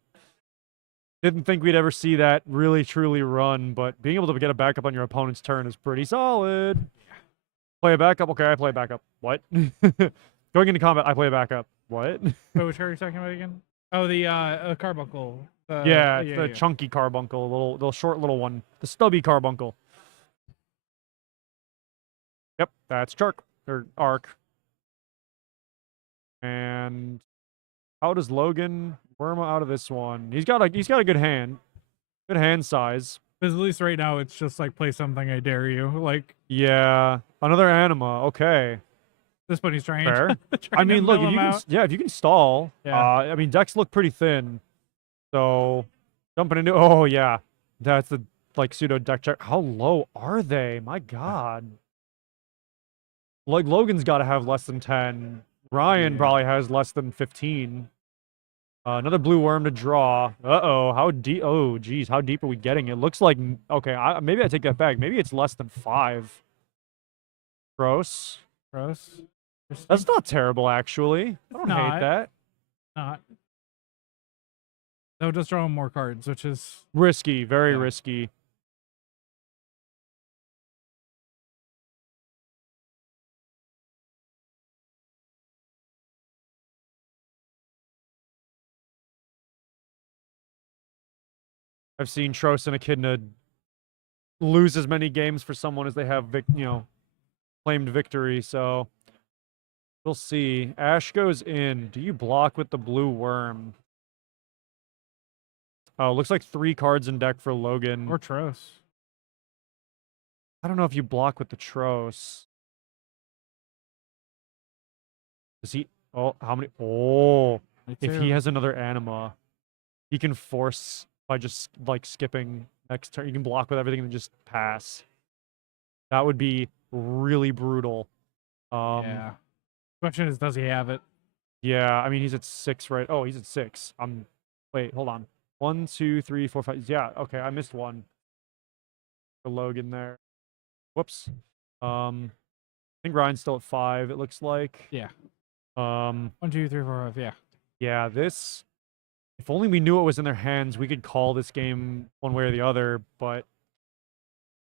Didn't think we'd ever see that really truly run, but being able to get a backup on your opponent's turn is pretty solid. Play a backup? Okay, I play a backup. What? Going into combat, I play a backup. What? Wait, which card are you talking about again? Oh, the carbuncle. Yeah, the chunky carbuncle, little short little one. The stubby carbuncle. Yep, that's Chark or Arc. And how does Logan worm out of this one? He's got a good hand. Good hand size. Because at least right now it's just like play something, I dare you. Like Yeah. Another anima. Okay. this one he's trying. Fair. trying I mean, to look, mill if you him can, out. if you can stall. Yeah. I mean, decks look pretty thin. So jumping into yeah. That's the like pseudo deck check. How low are they? My God. Like Logan's got to have less than 10. Ryan Yeah. probably has less than 15. Another blue worm to draw. Uh-oh, how deep? Oh, geez, how deep are we getting? It looks like, okay, maybe I take that back. Maybe it's less than 5. Gross. Gross. That's not terrible, actually. I don't not. hate that. Not. They'll just draw more cards, which is Risky, very Yeah. risky. I've seen Tros and Echidna lose as many games for someone as they have, claimed victory, so we'll see. Ash goes in. Do you block with the blue worm? Oh, looks like 3 cards in deck for Logan. or Tros. I don't know if you block with the Tros. Does he? Oh, how many? Oh, Me if too. he has another anima, he can force by just like skipping next turn. You can block with everything and just pass. That would be really brutal. Yeah. Question is, does he have it? Yeah, I mean he's at 6, right? Oh, he's at 6. Wait, hold on. 1, 2, 3, 4, 5. Yeah, okay, I missed one. For Logan there. Whoops. I think Ryan's still at 5. It looks like. Yeah. 1, 1, 2, 3, 4, 5. Yeah. Yeah, this. If only we knew what was in their hands, we could call this game one way or the other. But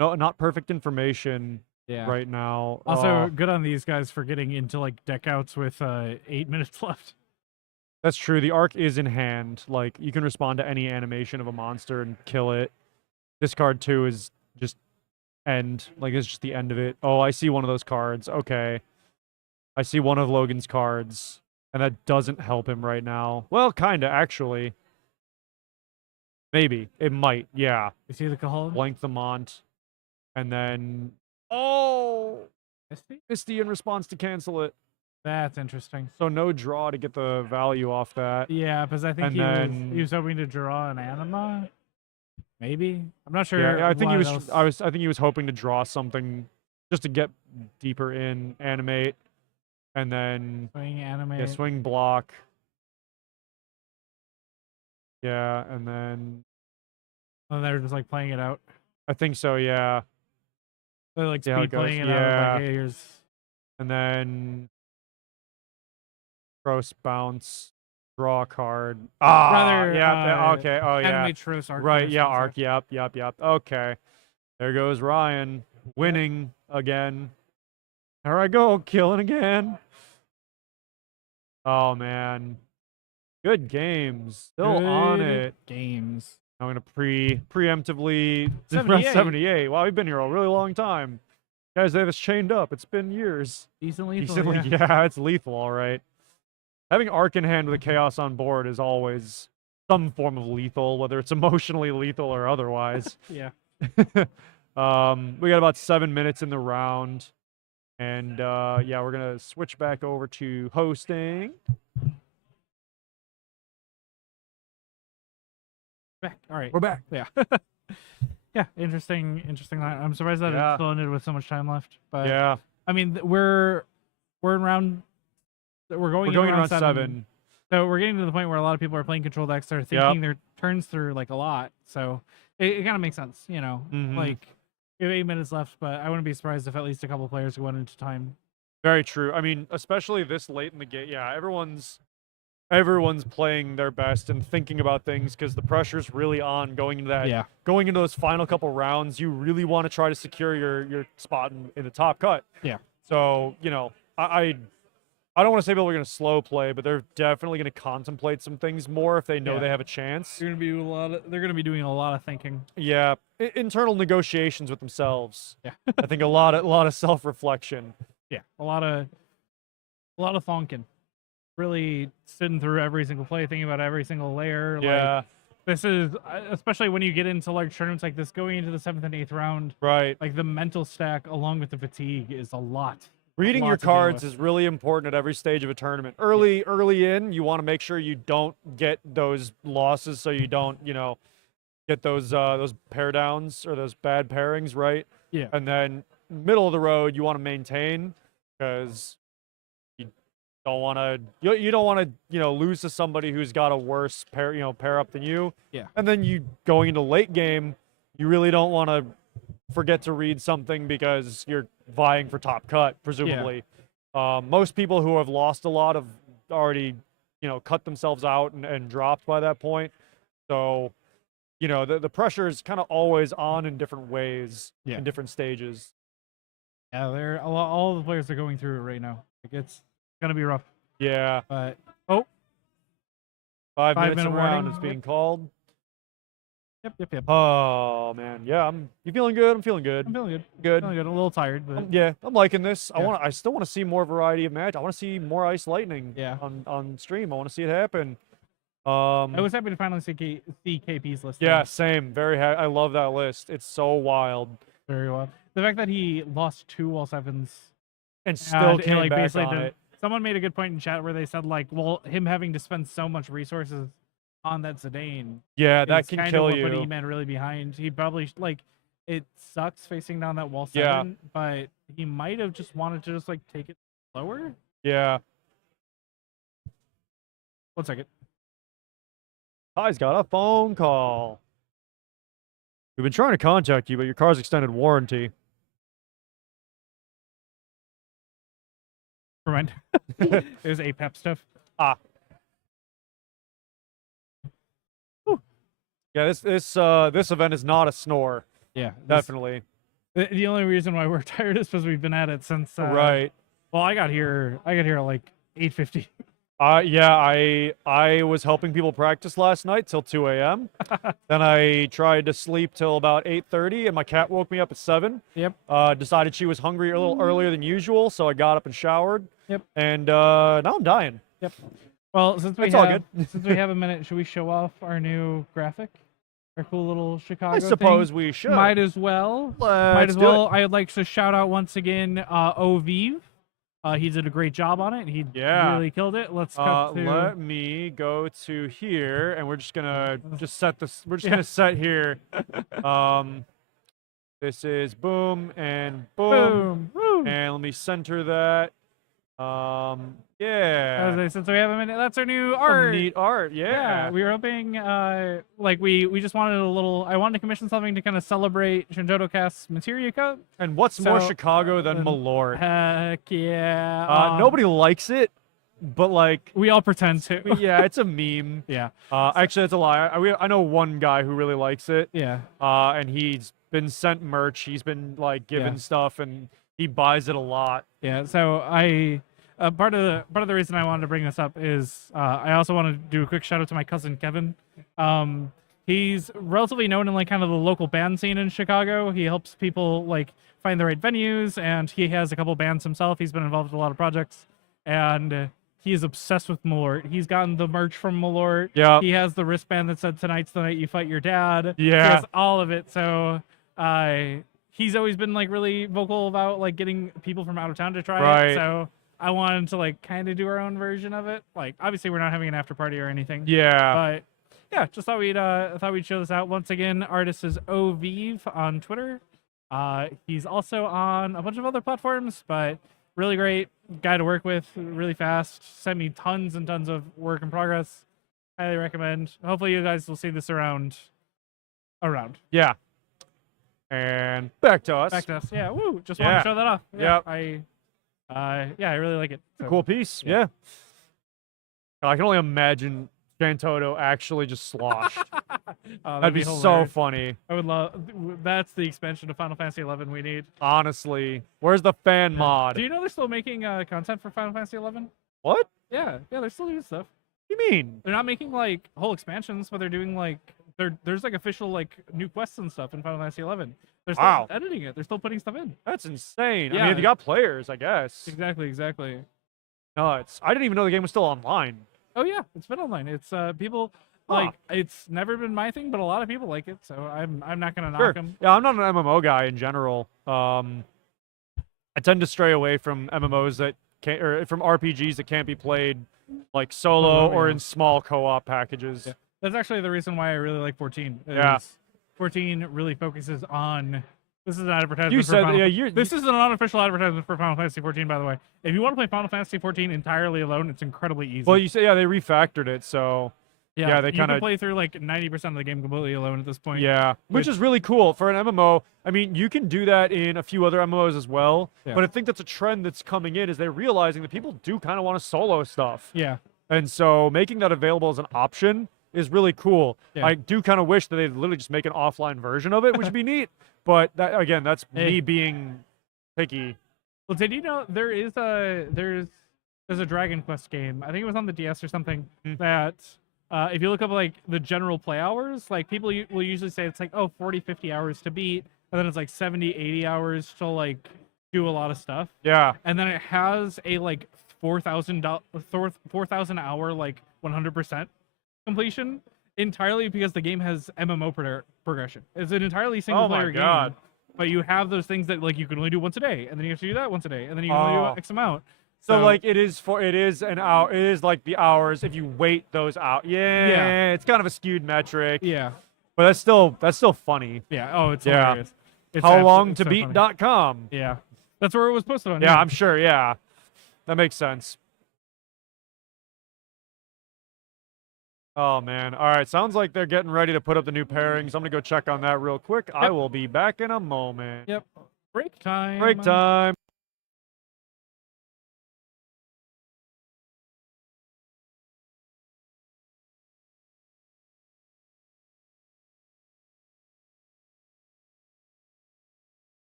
no, not perfect information Yeah. right now. Also, good on these guys for getting into like deck outs with 8 minutes left. That's true. The arc is in hand. Like you can respond to any animation of a monster and kill it. Discard 2 is just end. Like it's just the end of it. Oh, I see one of those cards. Okay. I see one of Logan's cards. And that doesn't help him right now. Well, kinda, actually. Maybe. It might. Yeah. You see the Cajon? Blank the Mont. And then... Oh! Misty in response to cancel it. That's interesting. So no draw to get the value off that. Yeah, because I think And he then- was hoping to draw an anima. maybe. I'm not sure. Yeah, I think he what was. else. I think he was hoping to draw something just to get deeper in, animate, and then Swing, animate. yeah, swing, block. Yeah, and then And they're just like playing it out. I think so. Yeah, They're like See how it speed goes? playing it out. Yeah. Like, hey, here's and then cross bounce, draw a card. Ah, rather. yeah. Okay. Oh yeah. Animate Trost arc. Right. Yeah. Arc. Arc. Yep. Okay. There goes Ryan winning again. There I go, killing again. Oh man, good games. Still on it. Games. I'm gonna preemptively 78. 78. Wow, we've been here a really long time. Guys, they have us chained up. It's been years. Decent lethal. Decently, yeah, it's lethal, all right. Having Arc in hand with a Chaos on board is always some form of lethal, whether it's emotionally lethal or otherwise. Yeah. We got about 7 minutes in the round. And yeah, we're going to switch back over to hosting. Back. All right. We're back. Yeah. Yeah. Interesting line. I'm surprised that Yeah. it still ended with so much time left. But Yeah, I mean, we're in round. We're going we're going in around 7. So we're getting to the point where a lot of people are playing control decks. They're thinking their turns through like a lot. So it kind of makes sense, you know. Mhm. Like we have 8 minutes left, but I wouldn't be surprised if at least a couple players went into time. Very true. I mean, especially this late in the game. Yeah, everyone's playing their best and thinking about things because the pressure's really on going into that. Yeah. Going into those final couple rounds, you really want to try to secure your spot in the top cut. Yeah. So, you know, I don't want to say people are going to slow play, but they're definitely going to contemplate some things more if they know Yeah. they have a chance. They're gonna be doing a lot of thinking. Yeah, internal negotiations with themselves. Yeah. I think a lot of self-reflection. Yeah. A lot of thonking. Really sitting through every single play, thinking about every single layer. Yeah, Like, this is especially when you get into large tournaments like this, going into the 7th and 8th round. right. Like the mental stack along with the fatigue is a lot. Reading lot your to deal cards with. is really important at every stage of a tournament. Early in, you want to make sure you don't get those losses, so you don't, you know, get those pair downs or those bad pairings, right? Yeah. And then middle of the road, you want to maintain because you don't want to you know lose to somebody who's got a worse pair up than you. Yeah. And then you going into late game, you really don't want to forget to read something because you're vying for top cut, presumably. Most people who have lost a lot have already, you know, cut themselves out and dropped by that point. So, you know, the pressure is kind of always on in different ways, Yeah. in different stages. Yeah, they're all the players are going through it right now. Like it's gonna be rough. Yeah. But 5 minutes minute around warning. is being called. yep. Oh man, yeah. You feeling good? I'm feeling good. I'm feeling good. Good. Feeling good. A little tired, but Yeah, I'm liking this. Yeah. I still want to see more variety of match. I want to see more Ice Lightning. Yeah. On stream. I want to see it happen. I was happy to finally see KP's list. Yeah, same. Very happy. I love that list. It's so wild. Very well. The fact that he lost 2 wall sevens And still came like back basically on it. someone made a good point in chat where they said like, well, him having to spend so much resources on that Zidane Yeah, that is can kind kill of what put you. E-Man really behind. He probably like it sucks facing down that wall Yeah. 7, but he might have just wanted to just like take it slower. Yeah. 1 second. Ty's got a phone call. We've been trying to contact you, but your car's extended warranty. Never mind. There's APEP stuff. Yeah, this event is not a snore. Yeah, Definitely. The only reason why we're tired is because we've been at it since. Right. Well, I got here at like 8:50. Yeah, I was helping people practice last night till 2 a.m. Then I tried to sleep till about 8:30, and my cat woke me up at 7. Yep. Decided she was hungry a little earlier than usual, so I got up and showered. Yep. And now I'm dying. Yep. Well, since we It's all have since we have a minute, should we show off our new graphic? Our cool little Chicago I thing? suppose we should. Might as well. Let's Might as do it. well. I would like to shout out once again Oviv. He did a great job on it. He Yeah. really killed it. Let's cut to. Let me go to here, and we're just gonna set this. We're just gonna set here. This is boom and boom, Boom. Woo. and let me center that. Yeah. Since we have a minute, that's our new Some art. neat art. Yeah. We were hoping, like we just wanted a little. I wanted to commission something to kind of celebrate ShantottoCast's Materia Cup. And what's more So, Chicago than Malort? Heck yeah! Nobody likes it, but like, We all pretend to. yeah, it's a meme. Yeah. Actually, that's a lie. I know one guy who really likes it. Yeah. And he's been sent merch. He's been like given Yeah. stuff, and he buys it a lot. Yeah. So part of the reason I wanted to bring this up is I also want to do a quick shout out to my cousin Kevin. He's relatively known in like kind of the local band scene in Chicago. He helps people like find the right venues, and he has a couple bands himself. He's been involved with a lot of projects, and he is obsessed with Malort. He's gotten the merch from Malort. Yeah. He has the wristband that said "Tonight's the night you fight your dad." He Yeah. has all of it. So he's always been like really vocal about like getting people from out of town to try Right. it. So I wanted to like kind of do our own version of it. Like obviously we're not having an after party or anything. Yeah. But yeah, just thought we'd show this out. Once again, artist is Ovive on Twitter. He's also on a bunch of other platforms, but really great guy to work with, really fast. Sent me tons and tons of work in progress. Highly recommend. Hopefully you guys will see this around. Yeah. And back to us. Back to us. Yeah, woo. Just want Yeah. to show that off. Yep. I really like it. So. Cool piece. Yeah. I can only imagine Shantotto actually just sloshed. That'd be so hilarious. funny. I would love. That's the expansion of Final Fantasy 11 we need. Honestly. Where's the fan mod? Do you know they're still making content for Final Fantasy 11? What? Yeah, they're still doing stuff. What do you mean? They're not making like whole expansions, but they're doing like there's like official like new quests and stuff in Final Fantasy 11. They're still Wow. editing it. They're still putting stuff in. That's insane. I Yeah. mean, if you got players, I guess. Exactly. Nuts. I didn't even know the game was still online. Oh yeah, it's been online. It's people Huh. like it's never been my thing, but a lot of people like it. So I'm not gonna knock Sure. them. Yeah, I'm not an MMO guy in general. I tend to stray away from MMOs that can't, or from RPGs that can't be played like solo or yeah. in small co-op packages. Yeah. That's actually the reason why I really like 14. Yeah. 14 really focuses on. This is an advertisement. You for said, Final, yeah, This is an unofficial advertisement for Final Fantasy 14, by the way. If you want to play Final Fantasy 14 entirely alone, it's incredibly easy. Well, you say, yeah, they refactored it, so yeah, they you kinda- can play through like 90% of the game completely alone at this point. yeah, which is really cool for an MMO. I mean, you can do that in a few other MMOs as well, Yeah. but I think that's a trend that's coming in is they're realizing that people do kind of want to solo stuff. Yeah. And so making that available as an option is really cool. Yeah. I do kind of wish that they'd literally just make an offline version of it, which would be neat. But that, again, that's Hey. me being picky. Well, did you know there's a Dragon Quest game? I think it was on the DS or something. Hmm. That if you look up like the general play hours, like people will usually say it's like 40, 50 hours to beat, and then it's like 70, 80 hours to like do a lot of stuff. Yeah. And then it has a like 4,000 hour like 100% completion entirely because the game has MMO progression. It's an entirely single player game. God. But you have those things that like you can only do once a day, and then you have to do that once a day, and then you can only Oh. do X amount. So like it is an hour. It is like the hours if you wait those out. Yeah. It's kind of a skewed metric. Yeah, But that's still funny. yeah. Oh, it's Yeah. hilarious. It's How abso- long it's to so funny. beat.com. Yeah, that's where it was posted on. Yeah, I'm sure. Yeah. That makes sense. Oh man. All right. Sounds like they're getting ready to put up the new pairings. I'm gonna go check on that real quick. I Yep. will be back in a moment. Yep. Break time. Break time.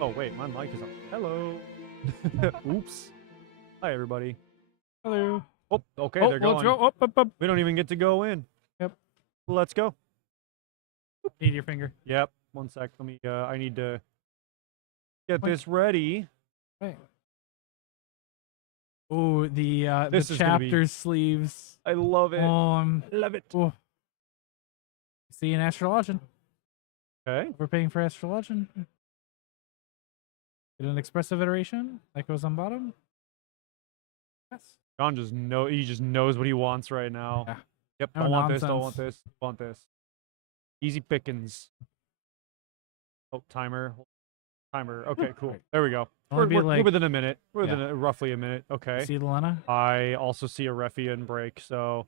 Oh wait, my mic is on. Hello. Oops. Hi everybody. Hello. Oh, okay, Oh, they're going. let's go. Up. We don't even get to go in. Yep. Let's go. Need your finger. Yep. 1 sec. Let me. I need to get Wait. this ready. Right. Oh, the This is gonna be- chapter sleeves. I love it. Love it. Oh. See an Astrologian. Okay. We're paying for Astrologian. Get an expressive iteration that goes on bottom. Yes. John he just knows what he wants right now. Yeah. Yep. No Don't want this. Don't nonsense. want this. Want this. Easy pickings. Oh, timer. Okay, cool. Right. There we go. Only be We're like- within a minute. We're Yeah. within roughly a minute. Okay. See the Lena? I also see a Reffian break, so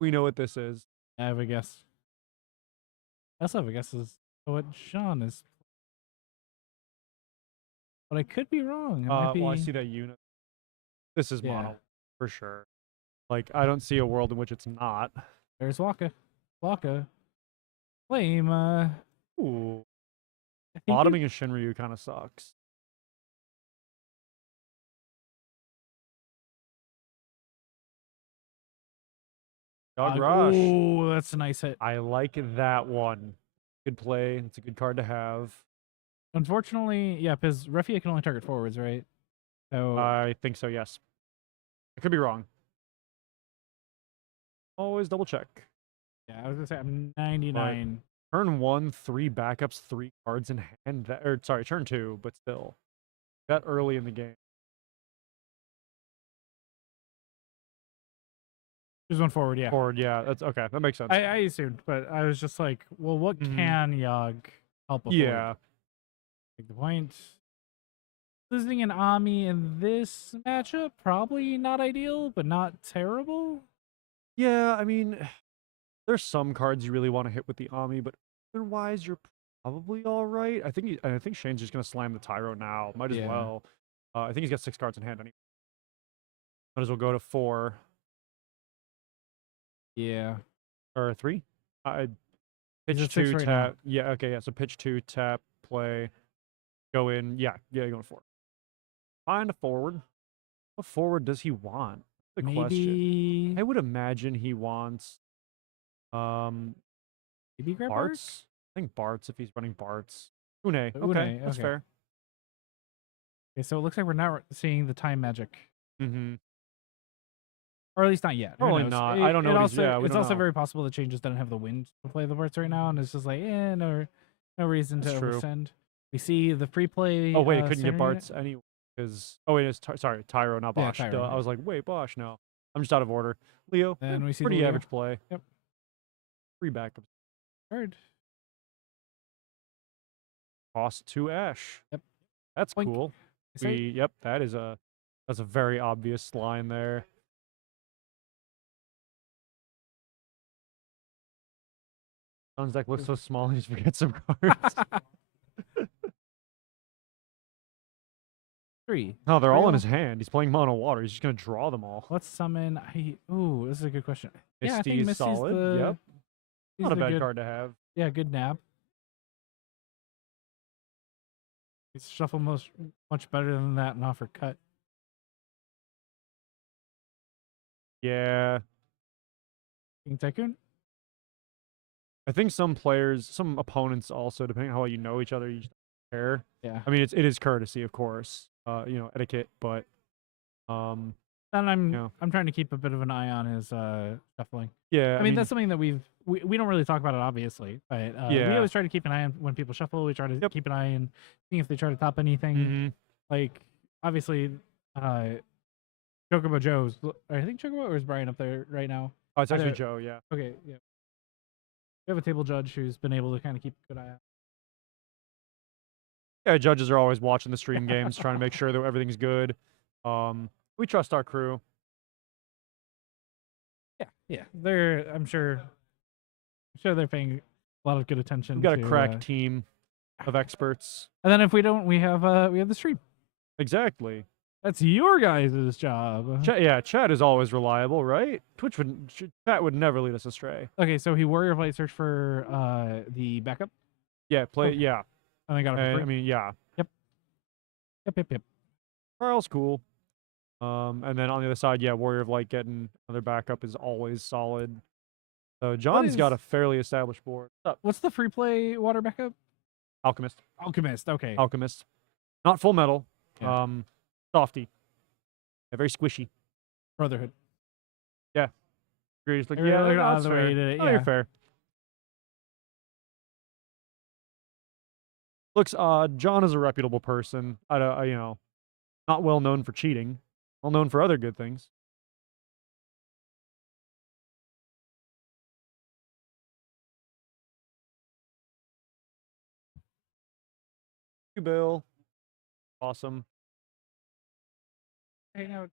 we know what this is. I have a guess. I also have a guess as to what Sean is. But I could be wrong. It might be... Well, I see that unit. This is Yeah. mono for sure. Like, I don't see a world in which it's not. There's Waka. Flame. Ooh. I think Bottoming a Shinryu kind of sucks. Dog Rush. Oh, that's a nice hit. I like that one. Good play. It's a good card to have. Unfortunately, yeah, because Refia can only target forwards, right? So I think so, yes. I could be wrong. Always double check. yeah, I was gonna say I'm 99. Turn 1, 3 backups, 3 cards in hand. Sorry, turn 2, but still. That early in the game. There's one forward, yeah. Forward, yeah. That's okay. That makes sense. I assumed, but I was just like, well, what Mhm. can Yogg help with? Yeah. Take the point. Losing an Ami in this matchup, probably not ideal, but not terrible. Yeah, I mean, there's some cards you really want to hit with the Ami, but otherwise you're probably all right. I think Shane's just gonna slam the Tyro now. Might as Yeah. well. I think he's got 6 cards in hand anyway. Might as well go to 4 Yeah. or 3. I He's pitch at 6 2 right now. tap. Yeah, okay, yeah. So pitch 2 tap play, go in. Yeah, going 4. Find a forward. What forward does he want? The question. Maybe I would imagine he wants maybe grab Bart's. I think Bart's if he's running Bart's. Une. Okay, Une, that's okay. fair. Okay, so it looks like we're not seeing the time magic. Mm-hmm. Or at least not yet. Who Probably knows? not. I don't know It what also, he's- yeah, we it's don't also know. very possible that Shane just doesn't have the wind to play the parts right now, and it's just like, no reason That's to true. oversend. We see the free play. Oh wait, it couldn't center get Bart's anyway. Because wait, it's sorry, Tyro, not Yeah, Bosch. Tyro, Duh. yeah. I was like, wait, Bosch, no. I'm just out of order. Leo, Then we see the pretty Leo. average play. Yep. 3 backups. Card. Cost 2 Ash. Yep. That's Boink. cool. Yep, that's a very obvious line there. John's deck looks so small, he just forgets some cards. 3. No, they're all in Real? his hand. He's playing mono water. He's just gonna draw them all. Let's summon. Ooh, this is a good question. Yeah, I think Misty's Misty's solid. the. Yep. he's Not a the bad good, card to have. Yeah, good nab. He's shuffle much better than that and offer cut. Yeah. King Tycoon. I think some players, some opponents also, depending on how well you know each other, you just don't care. Yeah. I mean, it is courtesy, of course. Etiquette, but And I'm Yeah. I'm trying to keep a bit of an eye on his shuffling. yeah. I mean, that's something that we don't really talk about it, obviously, but we Yeah. always try to keep an eye on when people shuffle. We try to Yep. keep an eye on seeing if they try to top anything. Mhm. Like, obviously, Chocobo Joe's. I think Chocobo or is Brian up there right now? Oh, it's actually Either- Joe. Yeah. Okay, yeah. We have a table judge who's been able to kind of keep a good eye out. Yeah. Judges are always watching the stream games, trying to make sure that everything's good. We trust our crew. Yeah. I'm sure they're paying a lot of good attention. We've got a to, crack team of experts. And then if we don't, we have the stream. Exactly. That's your guys' job. Yeah, chat is always reliable, right? Chat would never lead us astray. Okay, so he Warrior of Light search for the backup. Yeah, Okay. yeah. And I got it for free. I mean, yeah. Yep. Carl's cool. And then on the other side, yeah, Warrior of Light getting another backup is always solid. So John's got a fairly established board. What's up? What's the free play water backup? Alchemist. Alchemist. Okay. Alchemist. Not full metal. Yeah. Softy. Yeah, very squishy. Brotherhood. Agrees. Like, You're yeah, like, that's the fair. way you did it, Oh, you're yeah. fair. Looks, John is a reputable person. You know, not well known for cheating. Well known for other good things. Thank you, Bill. Awesome. Hang out.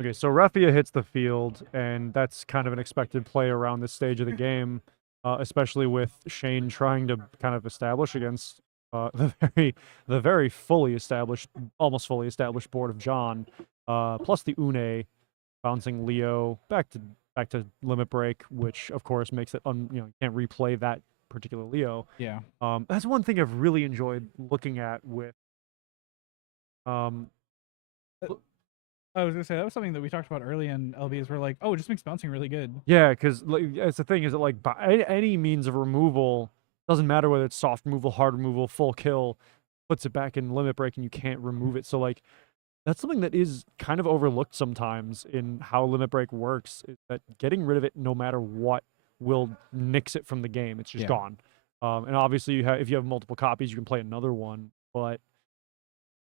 Okay, so Raffia hits the field, and that's kind of an expected play around this stage of the game, especially with Shane trying to kind of establish against the very fully established, almost fully established board of John, plus the Une bouncing Leo back to limit break, which of course makes it you can't replay that particular Leo. Yeah. That's one thing I've really enjoyed looking at with I was gonna say that was something that we talked about early in LBs. We're like, oh, it just makes bouncing really good. yeah, because like, it's the thing is that like any means of removal doesn't matter whether it's soft removal, hard removal, full kill, puts it back in limit break and you can't remove it. So like that's something that is kind of overlooked sometimes in how limit break works. Is that getting rid of it no matter what will nix it from the game. It's just gone. And obviously if you have multiple copies, you can play another one, but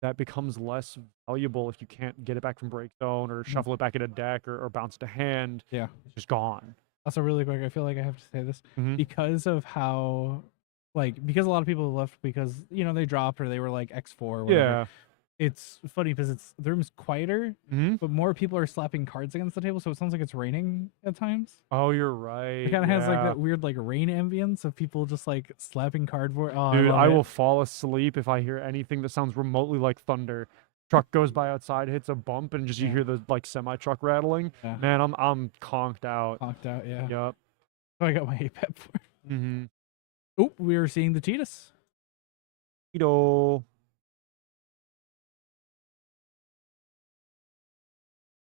that becomes less valuable if you can't get it back from break zone or shuffle it back in a deck or bounce it to hand. Yeah. It's just gone. Also, really quick, I feel like I have to say this Mhm. because of how, because a lot of people left because they dropped or they were like X4. Or whatever. Yeah. It's funny because the room's quieter, but more people are slapping cards against the table, so it sounds like it's raining at times. Oh, you're right. It kind of has like that weird rain ambience of people just like slapping cardboard. Oh, Dude, I will it. fall asleep if I hear anything that sounds remotely like thunder. Truck goes by outside, hits a bump, and just you hear the semi truck rattling. Yeah. Man, I'm conked out. Conked out, yeah. Yep. So I got my APEP for. Mm-hmm. Oh, we were seeing the Cheetahs. Cheeto.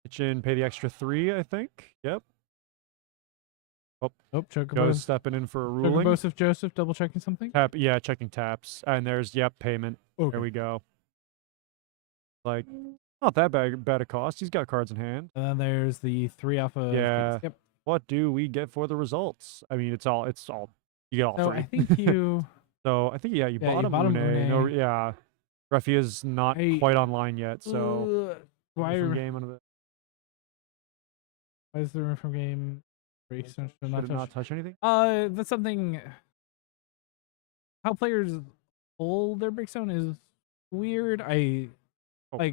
Kitchen, pay the extra 3, I think. Yep. Oh, Chocobo. Joe's stepping in for a ruling. Joseph, double checking something. Tap, yeah, checking taps. And there's, payment. Okay. There we go. Like, not that bad a cost. He's got cards in hand. And then there's the 3 off of. Yeah. Yep. What do we get for the results? I mean, it's all, you get all So 3. I think you. So I think, you bought him bottom Une. No, Une. yeah. Refia's not quite online yet, so. Why game under the. Why is the room from game? Should not touch anything? That's something. How players hold their break zone is weird. Image on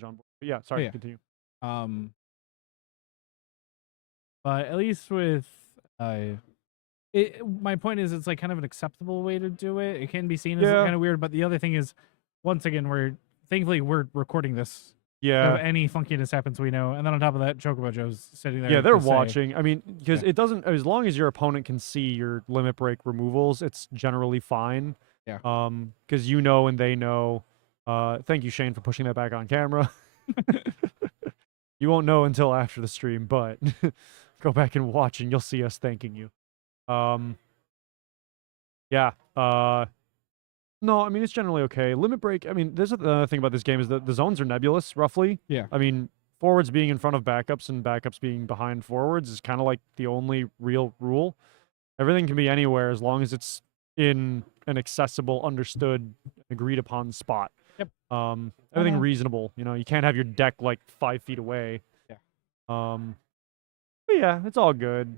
board. But yeah, sorry, continue. But at least with my point is it's like kind of an acceptable way to do it. It can be seen as kind of weird, but the other thing is, once again, thankfully we're recording this. Yeah. If any funkiness happens, we know. And then on top of that, Chocobo Joe's sitting there. Yeah, they're watching. I mean, because it doesn't, as long as your opponent can see your limit break removals, it's generally fine. Yeah. Because and they know. Thank you, Shane, for pushing that back on camera. You won't know until after the stream, but go back and watch and you'll see us thanking you. Yeah. No, I mean, it's generally okay. Limit break, I mean, there's another thing about this game is that the zones are nebulous, roughly. Yeah. I mean, forwards being in front of backups and backups being behind forwards is kind of like the only real rule. Everything can be anywhere as long as it's in an accessible, understood, agreed upon spot. Yep. Everything know. reasonable. You know, you can't have your deck like 5 feet away. Yeah. But yeah, it's all good.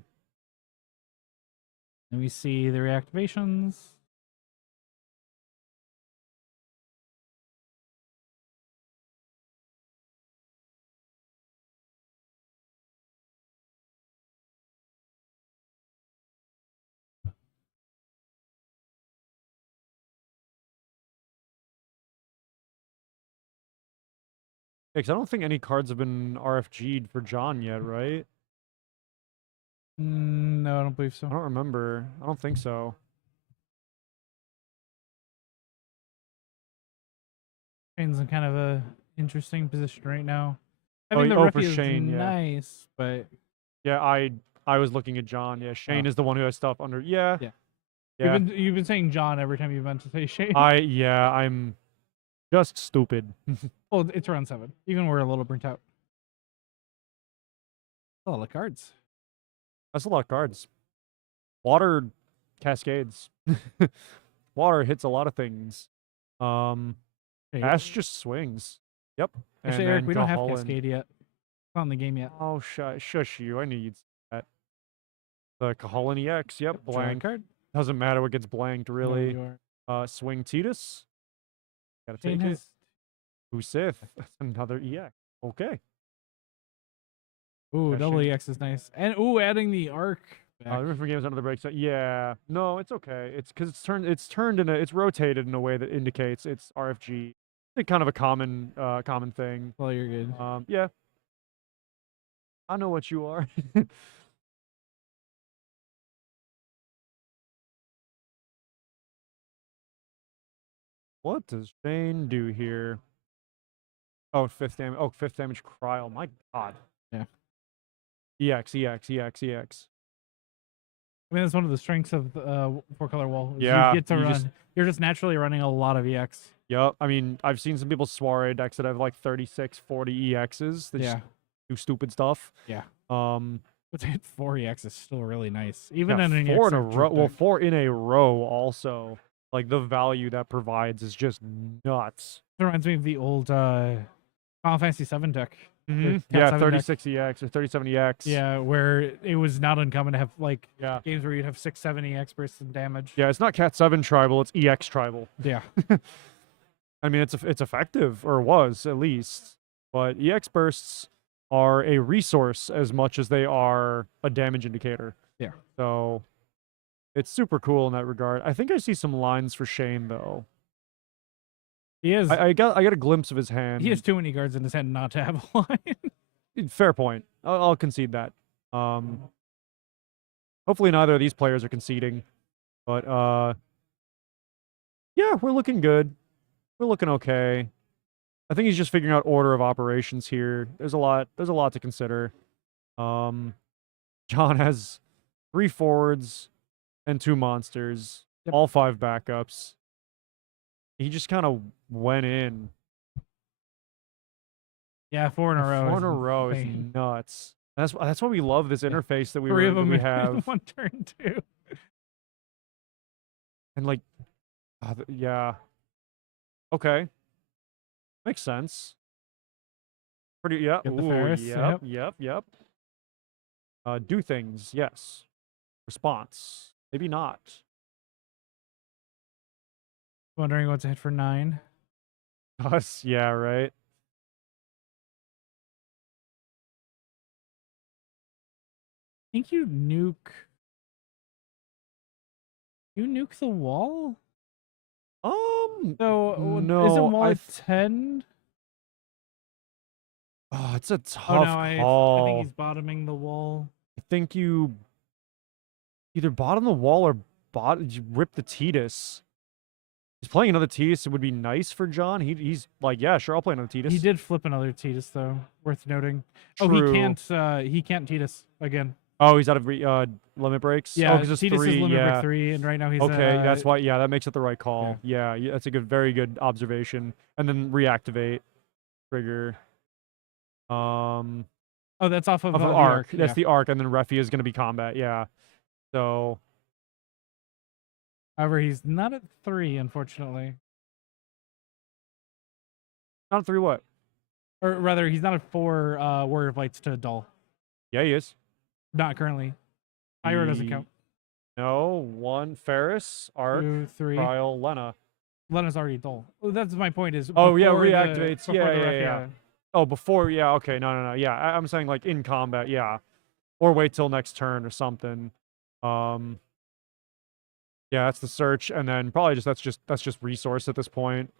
And we see the reactivations. Because I don't think any cards have been RFG'd for John yet, right? No, I don't believe I so. don't remember. I don't think so. Shane's in kind of a interesting position right now. I mean, the for rookie is Shane, yeah. nice, but Yeah, I was looking at John. Yeah, Shane is the one who has stuff under. Yeah. Yeah. Yeah. You've been saying John every time you've meant to say Shane. I'm just stupid. Well, it's round 7. Even we're a little burnt out. A lot of cards. That's a lot of cards. Water cascades. Water hits a lot of things. Ash just swings. Yep. Actually, And Eric, then we don't have Cahalan. Cascade yet. It's not in the game yet. Oh, shush you. I knew you'd say that. The Cahalan EX. Yep. Draw a Blank. card. Doesn't matter what gets blanked, really. Swing Titus. Gotta take Shane it. has Usith. That's another EX. Okay. Ooh, Yeah, double Shane. EX is nice. And adding the arc back. Different games under the break. So yeah, no, it's okay. It's because it's rotated in a way that indicates it's RFG. It's kind of a common thing. Well, you're good. Yeah. I know what you are. What does Shane do here? Oh, 5th damage. Oh, 5th damage cry. Oh my god. Yeah. EX, EX, EX, EX. I mean, that's one of the strengths of the 4-color wall. Is Yeah, you get to you run. just- You're just naturally running a lot of EX. Yep. I mean, I've seen some people soiree decks that have like 36, 40 EXs that Yeah. just do stupid stuff. Yeah. But to hit 4 EX is still really nice. Even yeah, in an 4 in a EX row. Well, deck. 4 in a row also. Like the value that provides is just nuts. It reminds me of the old Final Fantasy 7 deck. Yeah, Cat 7 deck. 36 EX or 37 EX. Yeah, where it was not uncommon to have like Yeah. games where you'd have 6, 7 EX bursts of damage. Yeah, it's not Cat 7 tribal, it's EX tribal. Yeah. I mean, it's effective, or was at least. But EX bursts are a resource as much as they are a damage indicator. Yeah. So it's super cool in that regard. I think I see some lines for Shane though. He is. I got a glimpse of his hand. He has too many cards in his hand not to have a line. Fair point. I'll concede that. Hopefully neither of these players are conceding, but yeah, we're looking good. We're looking okay. I think he's just figuring out order of operations here. There's a lot to consider. John has 3 forwards and 2 monsters, Yep. all 5 backups. He just kind of went in. Yeah, 4 in a row. 4 in a row is insane. nuts. That's why we love this interface that 3 of them we in have. one turn too. And like, yeah. Okay. Makes sense. Pretty, yeah. Get the Ooh, Ferris, yep. Do things, yes. Response, maybe not. Wondering what's ahead for 9. Us, yeah, right. I think you nuke. You nuke the wall? So no, isn't wall I at 10? Oh, it's a tough Oh no, I call. think he's bottoming the wall. I think you either bottom the wall or you rip the Titus. He's playing another Titus. It would be nice for John. He's like, yeah, sure, I'll play another Titus. He did flip another Titus though, worth noting. True. Oh, he can't Titus again. Oh, he's out of limit breaks. Yeah, oh, 'cause it's Titus 3, is limit yeah. break 3, and right now he's Okay, that's why. Yeah, that makes it the right call. Yeah. Yeah, that's a very good observation. And then reactivate, trigger. Oh, that's off of Of the arc. That's yeah. the arc, and then Refi is going to be combat. Yeah. So However, he's not at 3, unfortunately. Not 3 what? Or rather, he's not at 4 Warrior of Lights to Dull. Yeah, he is. Not currently. Pyro doesn't count. No, 1 Ferris, Arc, 2, 3. Trial, Lena. Lena's already Dull. Well, that's my point. Is Oh yeah, before the- reactivates. before Yeah, the yeah, Raffia. yeah. Oh, before. Yeah, okay. No. Yeah, I'm saying like in combat. Yeah, or wait till next turn or something. Yeah, that's the search, and then probably that's just resource at this point.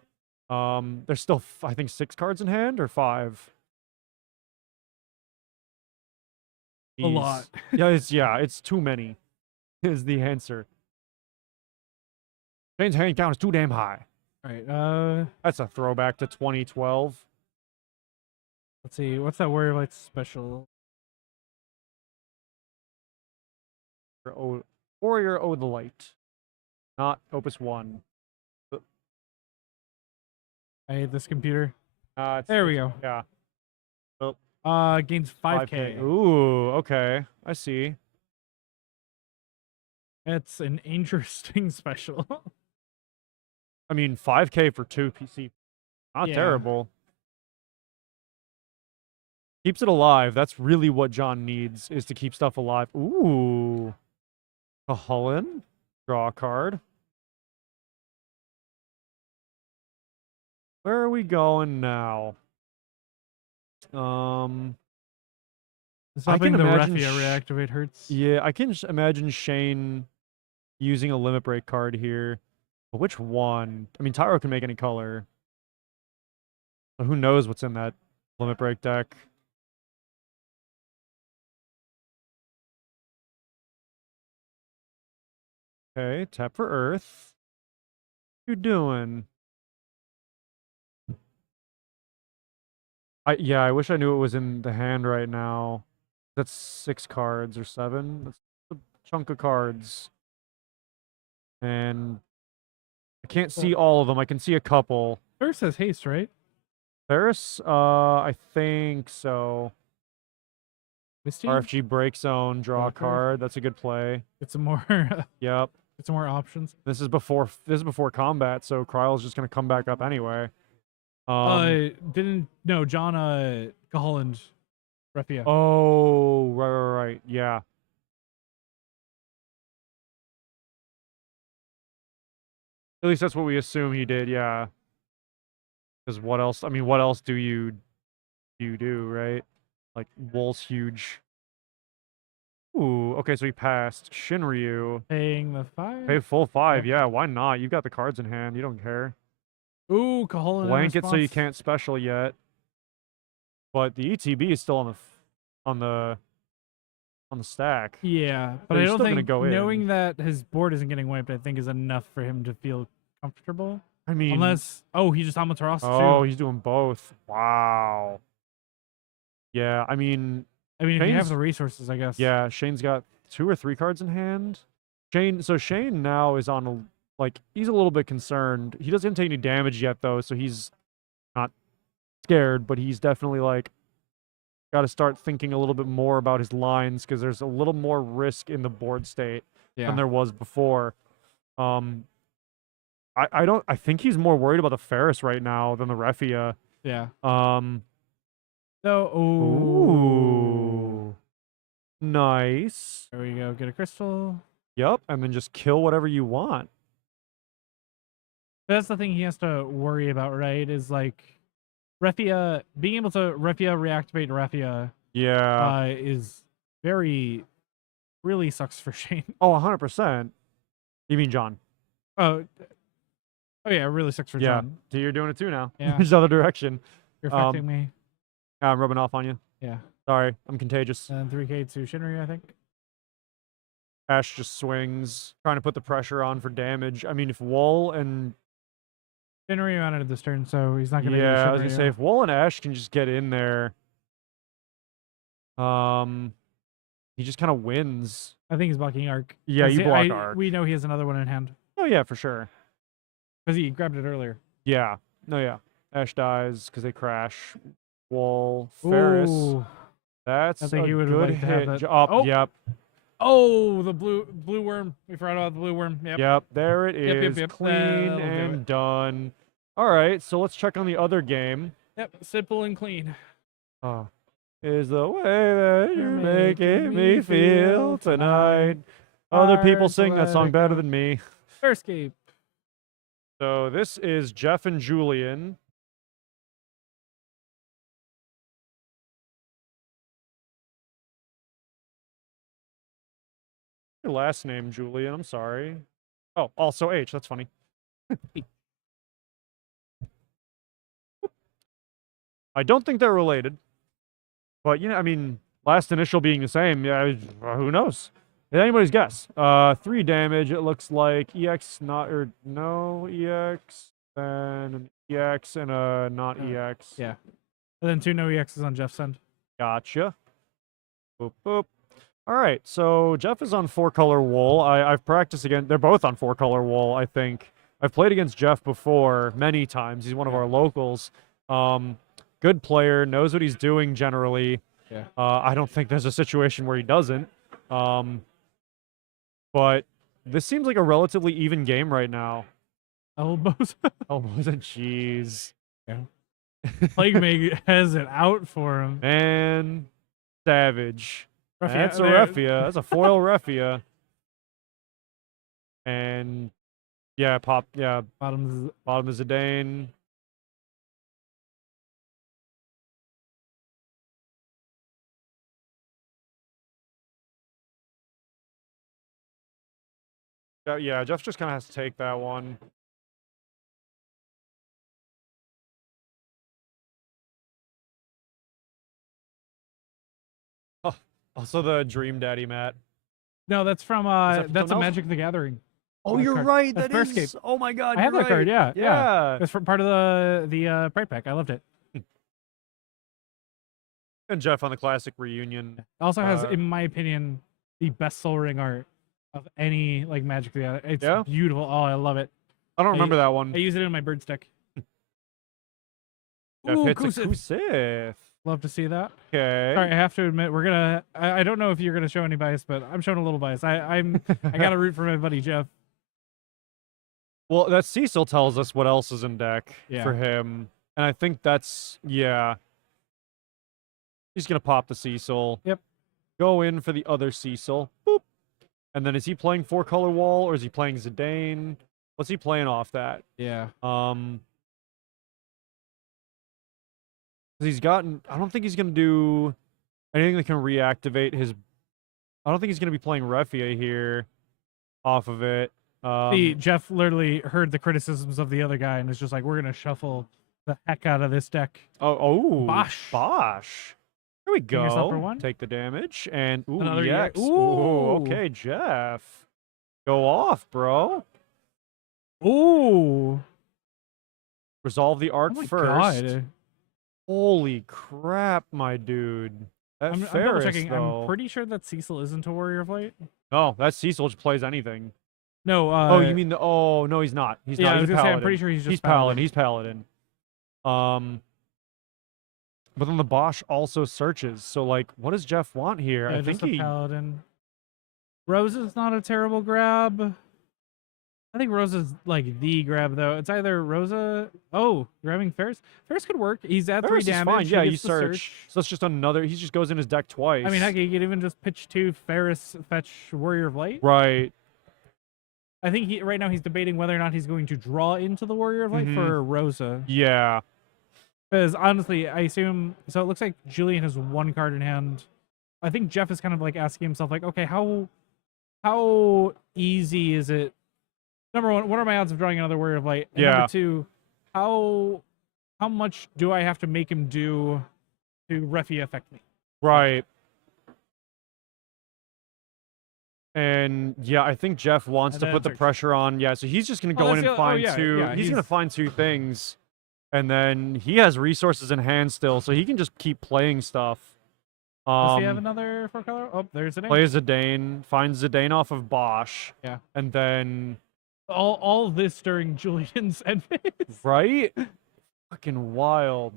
There's still I think 6 cards in hand or 5. A lot. It's too many. Is the answer. Shane's hand count is too damn high. All right. That's a throwback to 2012. Let's see. What's that Warrior of Lights special? Warrior O the Light, not Opus 1. I hate this computer. There There we go. Yeah. Gains 5K. Ooh, okay. I see. It's an interesting special. I mean, 5K for 2 PC. Not Yeah. terrible. Keeps it alive. That's really what John needs, is to keep stuff alive. Ooh. A Hullen. Draw a card. Where are we going now? Something can the imagine Raffia reactivate hurts. Yeah, I can imagine Shane using a limit break card here. But which one? I mean, Tyro can make any color. But who knows what's in that limit break deck? Okay, tap for Earth. What you doing? I wish I knew it was in the hand right now. That's 6 cards or 7. That's a chunk of cards. And I can't see all of them. I can see a couple. First says haste, right? Ferris, I think so. Misty? RFG break zone, draw a Draw a card. card. That's a good play. Get some more. Yep. Get some more options. This is before combat, so Kryle's just gonna come back up anyway. John Holland Raffia. Oh, right. Yeah. At least that's what we assume he did, yeah. Because what else? I mean, what else do you do, right? Like, Wool's huge. Ooh, okay, so he passed. Shinryu. Paying the 5. Pay full 5, yeah, why not? You got the cards in hand, you don't care. Ooh, Caholen. Blanket so you can't special yet. But the ETB is still on the stack. Yeah, but So I he's don't still gonna think go in. knowing that his board isn't getting wiped, I think is enough for him to feel comfortable. I mean, Unless, he just Amaterasu oh, too. he's doing both. Wow. Yeah, I mean, I mean, if you have Shane's- the resources, I guess. yeah, Shane's got 2 or 3 cards in hand. Shane now is on he's a little bit concerned. He doesn't take any damage yet though, so he's not scared, but he's definitely got to start thinking a little bit more about his lines, because there's a little more risk in the board state than there was before. I think he's more worried about the Ferris right now than the Raffia. Yeah. Ooh. Nice. There we go. Get a crystal. Yep, and then just kill whatever you want. That's the thing he has to worry about, right? Is Raffia, being able to Raffia reactivate Raffia Yeah. is really sucks for Shane. Oh, 100%. You mean John? Oh yeah, it really sucks for Yeah. John. So you're doing it too now. Yeah. Just the other direction. You're affecting me. I'm rubbing off on you. Yeah. Sorry, I'm contagious. And 3K to Shinryu, I think. Ash just swings, trying to put the pressure on for damage. I mean, if Wool and Shinryu out of this turn, so he's not gonna use yeah, I was Shinryu. gonna say if Wool and Ash can just get in there, he just kind of wins. I think he's blocking Arc. Yeah, you block Arc. We know he has another one in hand Oh yeah, for sure. because he grabbed it earlier. Yeah. No, yeah. Ash dies because they crash. Wool, Ferris. Ooh. That's I think a he would good like to have hit. that. Oh, Oh. yep. Oh, the blue worm. We forgot about the blue worm. Yep. Yep, there it Yep, is. yep. Clean That'll do and it. done. All right, so let's check on the other game. Yep. Simple and clean. Oh, is the way that you're making me feel tonight. Other people Hard to sing that let song it better go. than me. Farscape. So this is Jeff and Julian. Your last name, Julian. I'm sorry. Oh, also H. That's funny. I don't think they're related. But, I mean, last initial being the same, yeah, who knows? It's anybody's guess. 3 damage, it looks like. EX not, or no EX, then an EX and a not EX. Yeah. And then 2 no EXs on Jeff's end. Gotcha. Boop, boop. All right, so Jeff is on 4-color wool. I've practiced again. They're both on 4-color wool, I think. I've played against Jeff before many times. He's one of our locals. Good player, knows what he's doing generally. Yeah. I don't think there's a situation where he doesn't. But this seems like a relatively even game right now. Elbows. Elbows and cheese. Yeah. Plague Meg has it out for him. Man, savage. Raffia, That's a Raffia. That's a foil Raffia. And yeah, bottom is a Dane. Yeah, Jeff just kind of has to take that one. Oh, also the Dream Daddy Matt. No, that's from that that's a something else? Magic the Gathering. Oh, that you're card. right. That's That Farscape. is. Oh my God, I have you're that card. right. Yeah. It's for part of the Pride Pack. I loved it. And Jeff on the classic reunion. It also has, in my opinion, the best Soul Ring art of any like Magic the Gathering. It's beautiful. Oh, I love it. I don't remember that one. I use it in my bird stick. Jeff Ooh, hits a Kusith. Kusith. Love to see that. Okay. Sorry, I have to admit we're gonna. I don't know if you're gonna show any bias, but I'm showing a little bias. I gotta root for my buddy Jeff. Well, that Cecil tells us what else is in deck Yeah. for him, and I think that's He's gonna pop the Cecil. Yep. Go in for the other Cecil. Boop. And then is he playing 4-color wall or is he playing Zidane? What's he playing off that? Yeah. He's gotten. I don't think he's gonna do anything that can reactivate his. I don't think he's gonna be playing Raffia here, off of it. See, Jeff literally heard the criticisms of the other guy and is just like, we're gonna shuffle the heck out of this deck. Oh, Bosh. Bosh. There we Bring yourself for go. one. Take the damage and Another EX. EX. Ooh, Ooh. okay, Jeff. Go off, bro. Ooh. Resolve the art Oh my first. God. Holy crap, my dude. That I'm double Ferris, checking. though. I'm pretty sure that Cecil isn't a Warrior of Light. No, that Cecil just plays anything. No. Oh, you mean the? Oh, no, he's not. He's Yeah, not. I was He's a gonna say, paladin. I'm pretty sure he's just Paladin. He's paladin. But then the Bosch also searches. So like, what does Jeff want here? Yeah, I think just a Paladin. Rose is not a terrible grab. I think Rosa's like the grab though. It's either Rosa. Oh, grabbing Ferris. Ferris could work. He's at 3 Ferris is damage. fine. Yeah, he you gets the search. So that's just another. He just goes in his deck twice. I mean, heck, you could even just pitch 2 Ferris fetch Warrior of Light. Right. I think right now he's debating whether or not he's going to draw into the Warrior of Light for Rosa. Yeah. Because honestly, I assume so. It looks like Julian has 1 card in hand. I think Jeff is kind of like asking himself, like, okay, how easy is it? Number one, what are my odds of drawing another Warrior of Light? And Yeah. Number 2, how much do I have to make him do to Raffia affect me? Right. And yeah, I think Jeff wants And to then put the search. pressure on. Yeah, so he's just gonna Well, go in that's and the- oh, find yeah, 2. yeah, he's gonna find 2 things, and then he has resources in hand still, so he can just keep playing stuff. Does he have another 4 color? Oh, there's an Plays Zidane, finds Zidane off of Bosch. Yeah. And then all this during Julian's end phase. right? Fucking wild.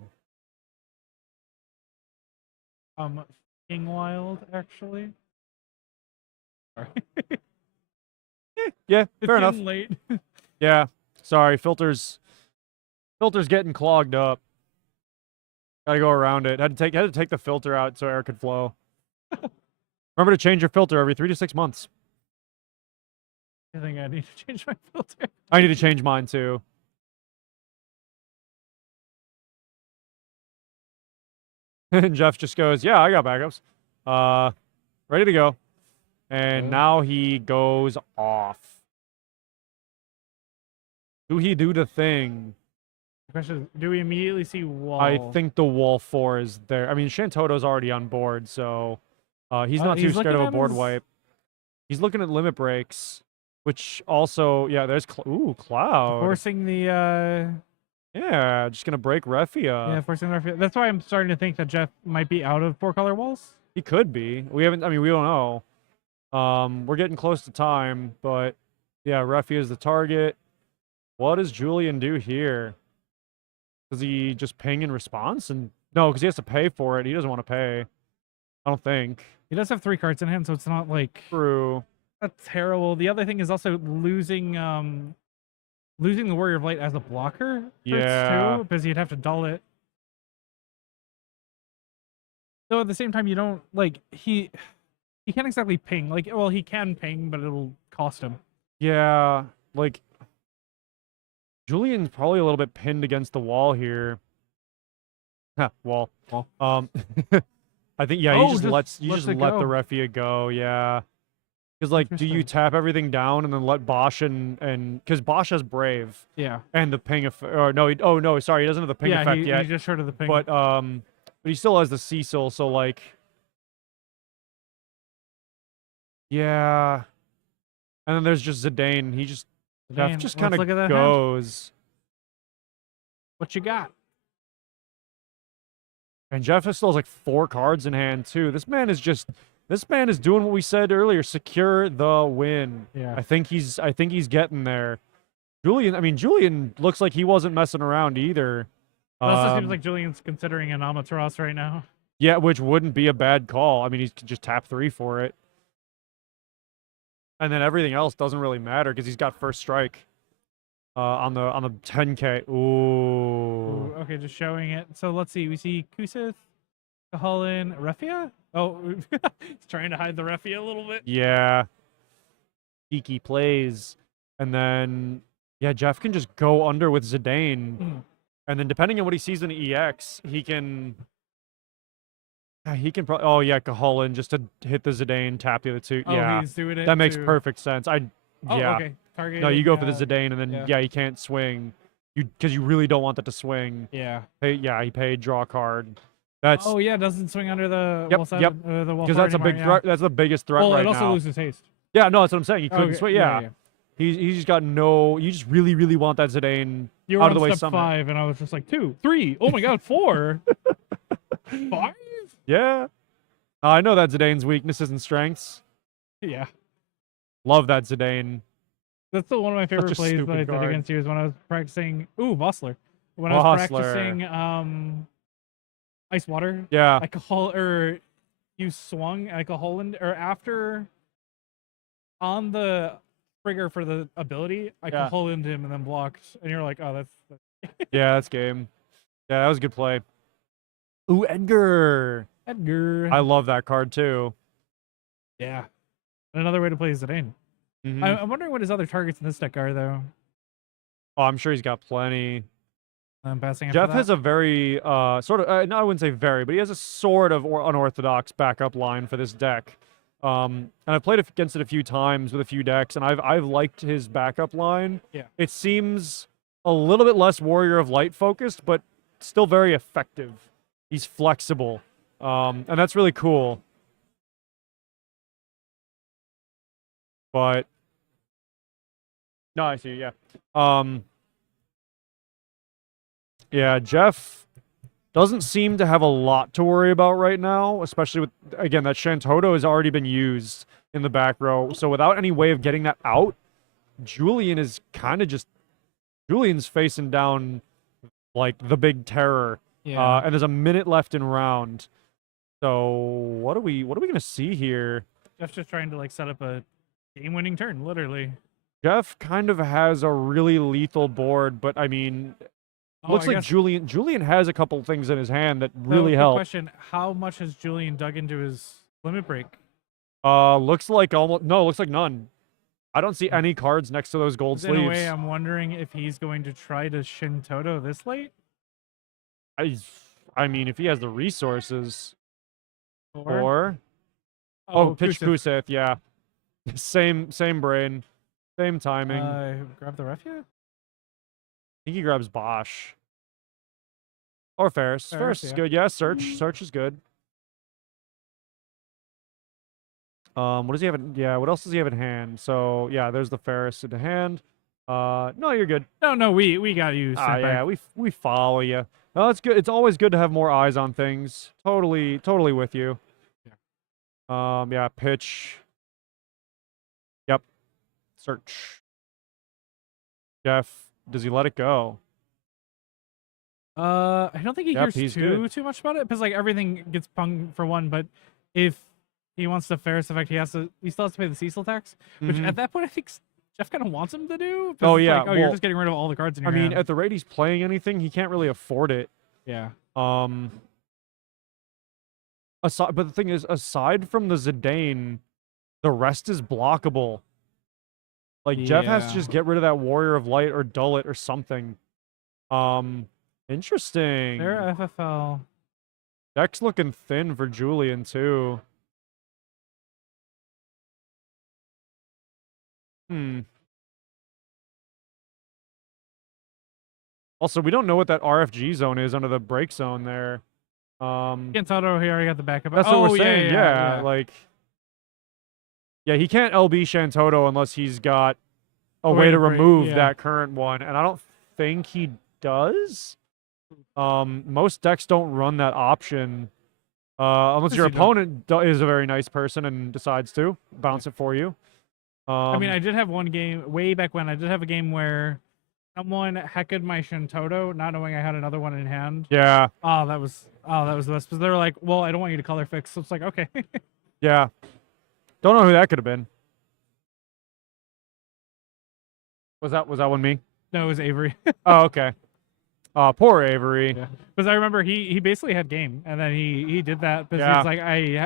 King Wild, actually. Sorry. Yeah, It's fair enough. getting late. Yeah, sorry, filters getting clogged up. Gotta go around it. Had to take the filter out so air could flow. Remember to change your filter every 3 to 6 months. I think I need to change my filter. I need to change mine too. And Jeff just goes, "Yeah, I got backups. Ready to go." And now he goes off. Do he do the thing? The question is, do we immediately see wall? I think the wall 4 is there. I mean, Shantotto's already on board, so he's not too scared of a board wipe. He's looking at limit breaks, which also, yeah, there's Cloud. Forcing the Yeah, just gonna break Refia. yeah, forcing the Refia. That's why I'm starting to think that Jeff might be out of 4-color walls. He could be. We haven't. I mean, we don't know. We're getting close to time, but yeah, Refia is the target. What does Julian do here? Does he just ping in response? And no, because he has to pay for it. He doesn't want to pay. I don't think. He does have 3 cards in hand, so it's not like True. that's terrible. The other thing is also losing the Warrior of Light as a blocker. Hurts Yeah. too, because you'd have to dull it. So at the same time, you don't like he can't exactly ping. Like, well, he can ping, but it'll cost him. Yeah, like Julian's probably a little bit pinned against the wall here. Wall. I think yeah, Oh, he just lets let it the go. Refia go. Yeah. Because, like, do you Interesting. tap everything down and then let Bosch and because Bosch has Brave Yeah. and the ping effect? Or no, oh no, sorry, he doesn't have the ping effect yet. He just short of the ping. But he still has the Cecil. So like, yeah. And then there's just Zidane. He just Jeff just kind look at of that hand. goes. What you got? And Jeff still has like 4 cards in hand too. This man is doing what we said earlier. Secure the win. Yeah. I think he's getting there. Julian looks like he wasn't messing around either. It also seems like Julian's considering an Amaterasu right now. Yeah, which wouldn't be a bad call. I mean, he could just tap 3 for it. And then everything else doesn't really matter because he's got first strike on the 10K. Ooh. Ooh, okay, just showing it. So let's see. We see Kusith, Kahalin, Refia. Oh, he's trying to hide the Refia a little bit. Yeah. Geeky plays. And then, yeah, Jeff can just go under with Zidane. And then depending on what he sees in the EX, he can probably, oh yeah, Kahalin just to hit the Zidane, tap the other 2. Oh, yeah, he's doing it. that makes perfect sense. Oh, yeah. okay. Targeting, No, you go for the Zidane, and then yeah, he can't swing. Because you really don't want that to swing. Yeah. He paid, draw a card. That's Oh yeah, doesn't swing under the Yep, wall 7, the wall because 4 that's a big anymore, threat. That's the biggest threat well, right it also now. loses haste. Yeah, no, that's what I'm saying. He couldn't Okay, swing. Yeah. He's just got no. You just really, really want that Zidane You were out on of the way step somehow. 5, and I was just like 2, 3. Oh my god, 4, 5. Yeah. I know that Zidane's weaknesses and strengths. Yeah. Love that Zidane. That's still one of my favorite a plays that I stupid did card. against you is when I was practicing. Ooh, Vossler. When I was practicing ice water. Yeah. You swung Holland or after on the trigger for the ability, Holland him and then blocked, and you're like, oh, that's Yeah, that's game. Yeah, that was a good play. Ooh, Edgar. I love that card too. Yeah. Another way to play Zidane. Mhm. I'm wondering what his other targets in this deck are, though. Oh, I'm sure he's got plenty. I'm passing. Jeff has a very sort of, no, I wouldn't say very, but he has a sort of unorthodox backup line for this deck. And I've played against it a few times with a few decks, and I've liked his backup line. Yeah. It seems a little bit less Warrior of Light focused, but still very effective. He's flexible, and that's really cool. But no, I see. Yeah. Yeah, Jeff doesn't seem to have a lot to worry about right now, especially with, again, that Shantotto has already been used in the back row. So without any way of getting that out, Julian is kind of just, Julian's facing down like the big terror. Yeah. And there's a minute left in round. So what are we going to see here? Jeff's just trying to like set up a game-winning turn, literally. Jeff kind of has a really lethal board, but I mean, looks I like guess- Julian has a couple things in his hand that So, really quick help. question: how much has Julian dug into his limit break? Looks like almost no, looks like none. I don't see any cards next to those gold 'Cause in a way, sleeves. I'm wondering if he's going to try to Shantotto this late, I mean, if he has the resources, or or pitch Kusith. Kusith, yeah, same brain, same timing. I Grab the Refia. think he grabs Bosch or Ferris. Ferris is yeah. good. Yeah, Search is good. What does he have? Yeah, what else does he have in hand? So yeah, there's the Ferris in the hand. No, you're good. No, we got you. Yeah, we follow you. No, it's good. It's always good to have more eyes on things. Totally with you. Yeah, pitch. Yep. Search. Jeff, does he let it go? I don't think he Yep, cares he's too good. much about it because like everything gets pung for one. But if he wants the Ferris effect, he still has to pay the Cecil tax, which Mhm. at that point I think Jeff kind of wants him to do. 'Cause Oh, it's yeah, like, you're well, just getting rid of all the cards in I your mean, hand. at the rate he's playing anything, he can't really afford it. Yeah. Aside, but the thing is, aside from the Zidane, the rest is blockable. Like Jeff has to Yeah. just get rid of that Warrior of Light or dull it or something. Interesting. They're FFL. Deck's looking thin for Julian too. Also, we don't know what that RFG zone is under the break zone there. Shantotto, he already got the backup. That's what we're yeah, saying. yeah. Like, yeah, he can't LB Shantotto unless he's got a way to break, remove yeah. that current one, and I don't think he does. Most decks don't run that option, unless Yes, your you don't. opponent is a very nice person and decides to bounce it for you. I mean, I did have one game way back when. I did have a game where someone hecked my Shantotto, not knowing I had another one in hand. yeah, That was the best. Because they were like, "Well, I don't want you to color fix." So it's like, okay. yeah. Don't know who that could have been. Was that one me? No, it was Avery. Oh, okay. Poor Avery. Because I remember he basically had game, and then he did that because Yeah. he's like,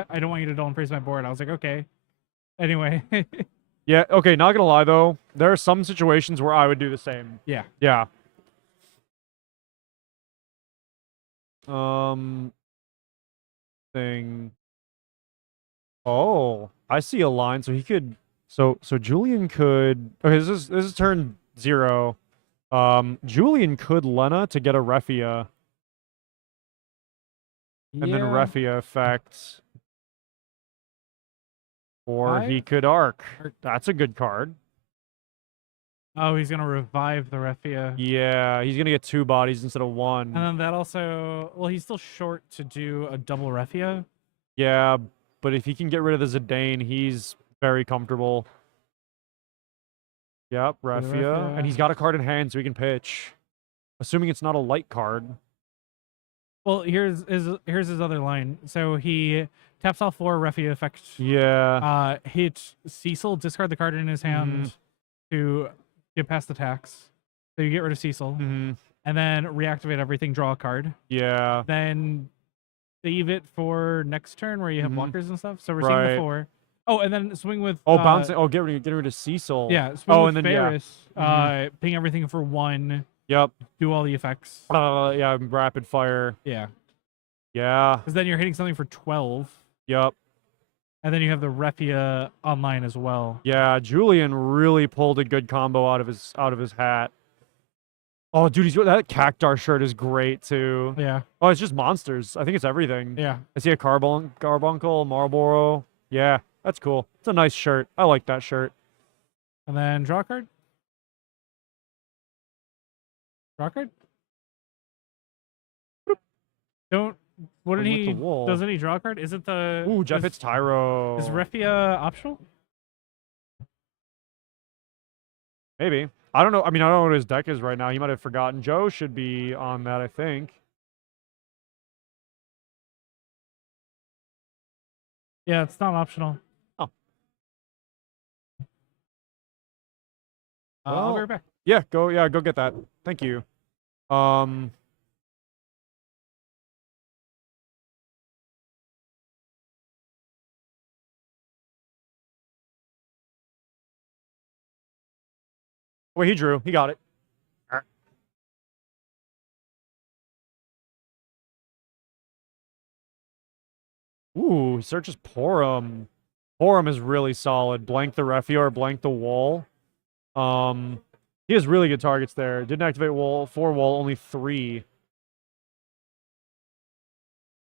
I don't want you to dull and freeze my board. I was like, okay. Anyway. Yeah, okay, not gonna lie though, there are some situations where I would do the same. Yeah. Yeah. Thing. Oh, I see a line, so he could so Julian could okay, this is turn 0. Julian could Lena to get a Refia and then Refia effect. Or he could Arc. That's a good card. Oh, he's gonna revive the Refia. Yeah, he's gonna get 2 bodies instead of 1. And then that also, well, he's still short to do a double Refia. Yeah, but if he can get rid of the Zidane, he's very comfortable. Yep, Refia. And he's got a card in hand, so he can pitch. Assuming it's not a light card. Well, here's his other line. So he taps all 4 Refia effects. Yeah. Hit Cecil, discard the card in his hand to get past the tax. So you get rid of Cecil. Mm-hmm. And then reactivate everything, draw a card. Yeah. Then save it for next turn where you have blockers and stuff. So we're seeing Right. the 4. Oh, and then swing with Bouncing. Oh, get rid of Cecil. Yeah, swing with and then Ferris. Ping everything for 1. Yep. Do all the effects. Yeah, rapid fire. Yeah. Yeah. Because then you're hitting something for 12. Yep. And then you have the Refia online as well. Yeah, Julian really pulled a good combo out of his hat. Oh, dude, that Cactar shirt is great too. Yeah. Oh, it's just monsters. I think it's everything. Yeah. I see a Carbuncle, Marlboro. Yeah, that's cool. It's a nice shirt. I like that shirt. And then draw a card. Draw a card. Wouldn't he? Doesn't he draw a card? Is it the? Ooh, Jeff hits Tyro. Is Refia optional? Maybe. I don't know. I mean, I don't know what his deck is right now. He might have forgotten. Joe should be on that, I think. Yeah, it's not optional. Oh. I'll be right back. Yeah, go get that. Thank you. Wait, he drew. He got it. Ooh, he searches Porum. Porum is really solid. Blank the Refio or blank the wall. He has really good targets there. Didn't activate wall, 4 wall, only 3.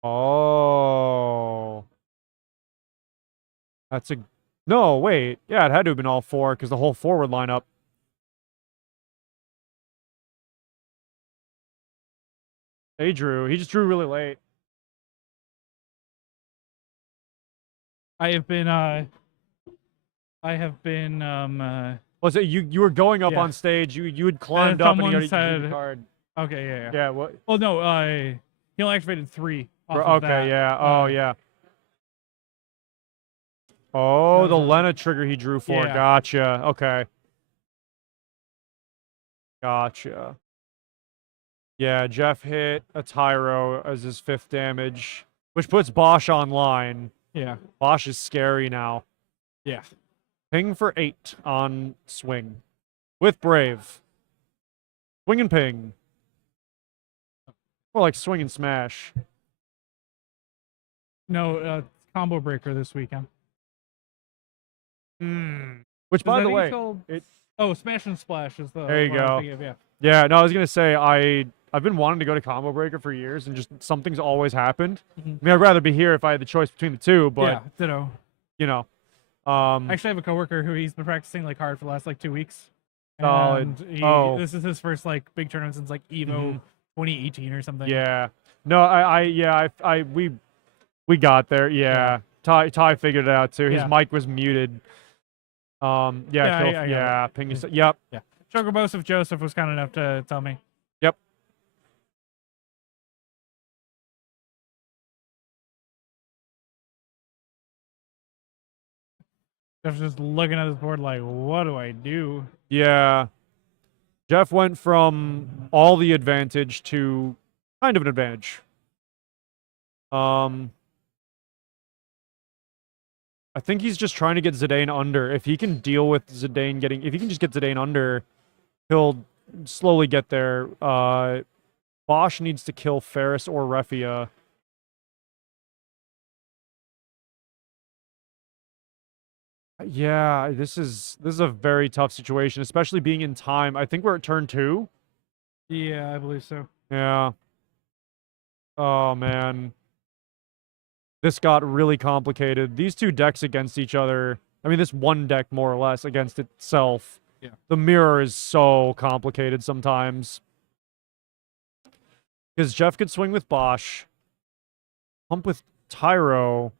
Oh. That's a... No, wait. Yeah, it had to have been all 4 because the whole forward lineup. He drew. He just drew really late. I have been Was it you were going up Yeah. on stage, you had climbed up and you someone already drew the said- card. okay, yeah. Yeah, what? Well, no, he only activated 3. Off of Okay, that. yeah. Oh, yeah. Oh, that the was Lena trigger he drew for. Yeah. Gotcha. Okay. Gotcha. Yeah, Jeff hit a Tyro as his 5th damage, which puts Bosch online. Yeah. Bosch is scary now. Yeah. Ping for 8 on swing. With Brave. Swing and ping. More like swing and smash. No, combo breaker this weekend. Which, by the way, oh, Smash and Splash is the. There you what I was go. thinking of, yeah. yeah, no, I was gonna say I've been wanting to go to Combo Breaker for years, and just something's always happened. Mhm. I mean, I'd rather be here if I had the choice between the two, but Yeah, ditto. you know, I actually have a coworker who he's been practicing like hard for the last like 2 weeks. Solid. And this is his first like big tournament since like Evo Mhm. 2018 or something. yeah, no, we got there. Yeah, Ty figured it out too. His Yeah. mic was muted. Yeah, Yeah, ping. Yep. Chocobosif Joseph was kind enough to tell me. Yep. Jeff's just looking at his board like, what do I do? Yeah. Jeff went from all the advantage to kind of an advantage. I think he's just trying to get Zidane under. If he can deal with Zidane getting... If he can just get Zidane under, he'll slowly get there. Bosch needs to kill Ferris or Refia. Yeah, this is a very tough situation, especially being in time. I think we're at turn 2. Yeah, I believe so. Yeah. Oh, man. This got really complicated. These two decks against each other. I mean, this one deck, more or less, against itself. Yeah. The mirror is so complicated sometimes. Because Jeff could swing with Bosch. Pump with Tyro.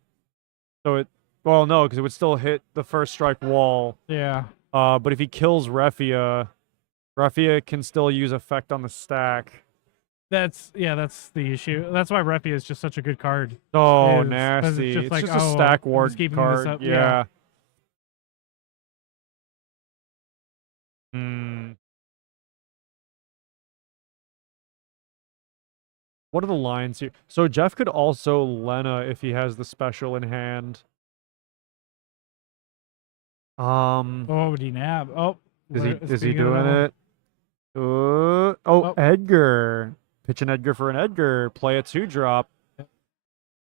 So it... Well, no, because it would still hit the first strike wall. Yeah. But if he kills Refia, Refia can still use effect on the stack. That's the issue. That's why Refi is just such a good card. So 'Cause it's nasty. just It's like, just a oh, stack I'm ward just keeping this card. up. Yeah. Yeah. What are the lines here? So Jeff could also Lena if he has the special in hand. Oh, DNAB. Oh. Is he doing it? Oh, Edgar. Pitch an Edgar for an Edgar. Play a 2-drop.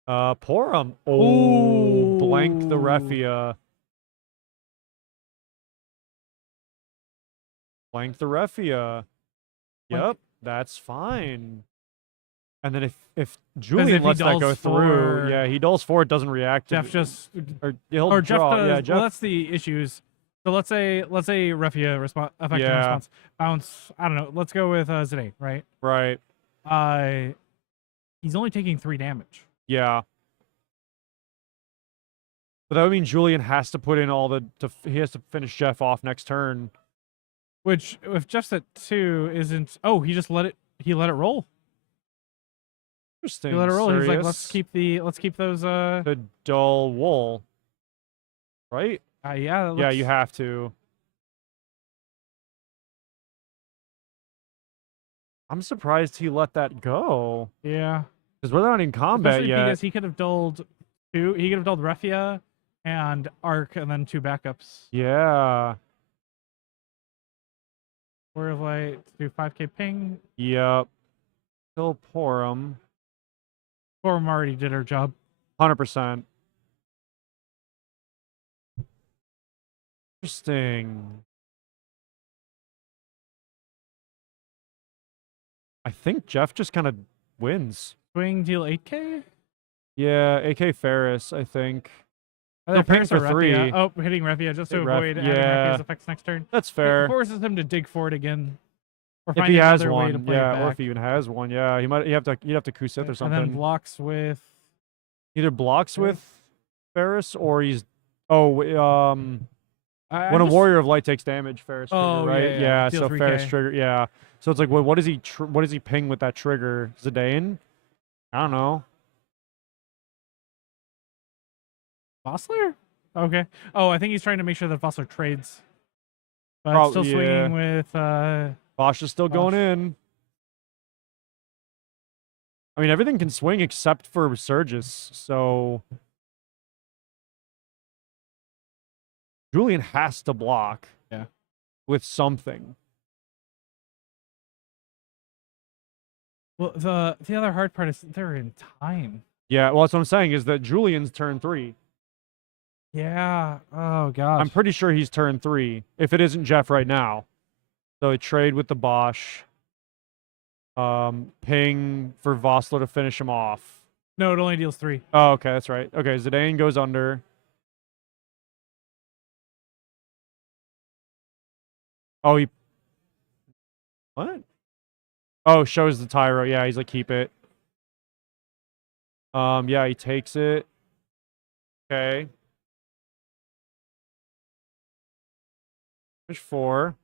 Porum. Oh, blank the Refia. Blank the Refia. Yep, that's fine. And then if Julian lets that go through, yeah, he dulls 4, it doesn't react. Jeff just he'll Jeff draw. does. Yeah, Jeff. Well, that's the issues. So let's say Refia effective response bounce. I don't know. Let's go with Zidane, right? Right. He's only taking 3 damage. Yeah. But that would mean Julian has to put in all the... he has to finish Jeff off next turn. Which, if Jeff's at 2, isn't... Oh, he just let it... He let it roll. Interesting. He let it roll. Serious. He's like, let's keep those... The dull wool. Right? yeah. Yeah, you have to. I'm surprised he let that go. Yeah. Because we're not in combat Especially yet. because he could have dulled two. He could have dulled Refia and Arc, and then 2 backups. Yeah. Or like do 5k ping. Yep. Still pour him. Forum already did her job. 100%. Interesting. I think Jeff just kind of wins. Swing deal 8k. Yeah, AK Ferris, I think. Either ping Ferris for or Refia. 3. Oh, hitting Refia just to Hit Ref- avoid having yeah. Refia's effects next turn. That's It fair. forces him to dig for it again. Or If find he has another way to one, play it yeah, or back. if he even has one, yeah, he'd have to Kusith or And something. then blocks with. Either blocks Ferris? with Ferris or he's when a just- Warrior of Light takes damage, Ferris trigger, Oh, right? yeah, Yeah, deal so 3K. Ferris trigger, yeah. So it's like, what does he ping with that trigger? Zidane? I don't know. Vossler? Okay. Oh, I think he's trying to make sure that Vossler trades. But Prob- still yeah. swinging with. Bosch is still going Bosch. in. I mean, everything can swing except for Surges, so Julian has to block. Yeah. With something. Well, the other hard part is they're in time. Yeah, well, that's what I'm saying is that Julian's turn 3. Yeah. Oh gosh. I'm pretty sure he's turn 3, if it isn't Jeff right now. So he trade with the Bosch. Ping for Vossler to finish him off. No, it only deals 3. Oh, okay, that's right. Okay, Zidane goes under. Oh, he... What? Oh, shows the Tyro. Yeah, he's like, keep it. Yeah, he takes it. Okay. There's 4.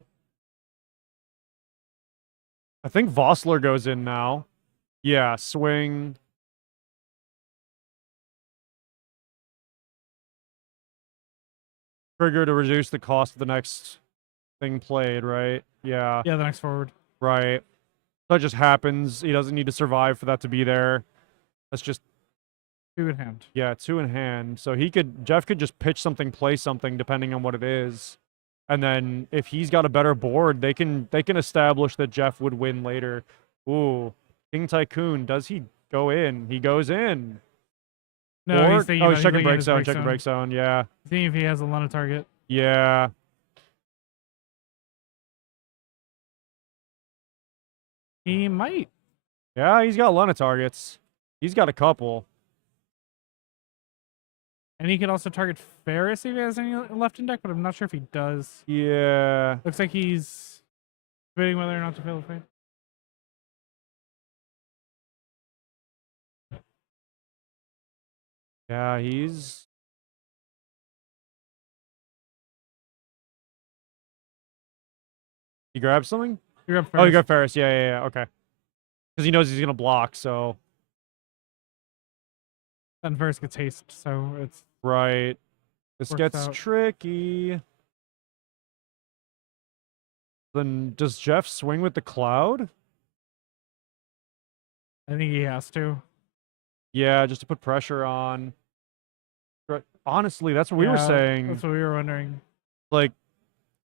I think Vossler goes in now. Yeah, swing. Trigger to reduce the cost of the next thing played, right? Yeah, Yeah, the next forward. right. So it just happens. He doesn't need to survive for that to be there. That's just, 2 in hand. yeah, 2 in hand. So Jeff could just pitch something, play something, depending on what it is. And then if he's got a better board, they can establish that Jeff would win later. Ooh, King Tycoon, does he go in? He goes in. No, Or- he's thinking. oh, about- he's checking thinking of break his zone, checking break zone, yeah. Seeing if he has a Luna target. Yeah. He might. Yeah, he's got Luna targets. He's got a couple. And he could also target Ferris if he has any left in deck, but I'm not sure if he does. Yeah. Looks like he's debating whether or not to fail the fight. Yeah, he's... He grabbed something? You're up Oh, Ferris. you got Ferris. Yeah, yeah, yeah. Okay. Because he knows he's going to block, so... Then Ferris gets haste, so it's Right. This Works gets out. tricky. Then does Jeff swing with the Cloud? I think he has to. Yeah, just to put pressure on. Honestly, that's what we were Yeah, saying. That's what we were wondering. Like,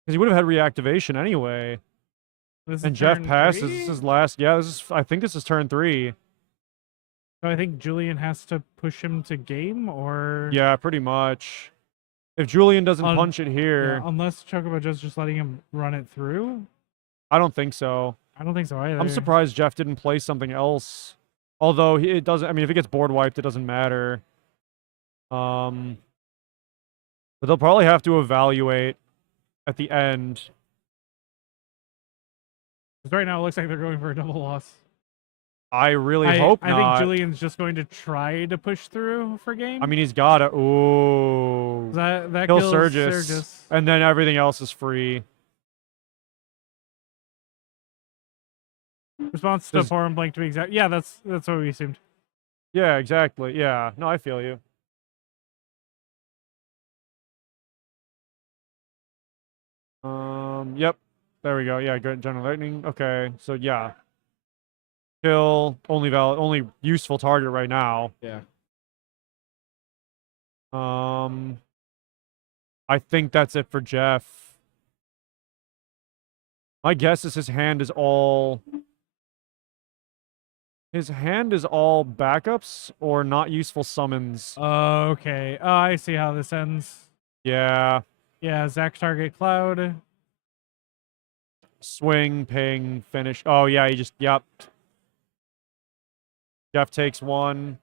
because he would have had reactivation anyway. This And is Jeff turn passes. 3? This is last. Yeah, I think this is turn 3. So I think Julian has to push him to game, or Yeah, pretty much. If Julian doesn't Un- punch it here, yeah, unless Chocobo Joe's just letting him run it through. I don't think so. I don't think so either. I'm surprised Jeff didn't play something else. Although it doesn't. I mean, if he gets board wiped, it doesn't matter. But they'll probably have to evaluate at the end. 'Cause right now it looks like they're going for a double loss. I really hope I not. think Julian's just going to try to push through for game. I mean, he's got to. Ooh. that Kill kills Surges. And then everything else is free. Response to Does- Forum Blank to be exact. Yeah, that's what we assumed. Yeah, exactly. Yeah. No, I feel you. Yep. There we go. Yeah, good. General Lightning. Okay. So, yeah. Kill, only useful target right now. Yeah. I think that's it for Jeff. My guess is his hand is all backups or not useful summons. Okay. Oh, I see how this ends. Yeah. Yeah, Zach target Cloud. Swing, ping, finish. Oh yeah, yep. Jeff takes one.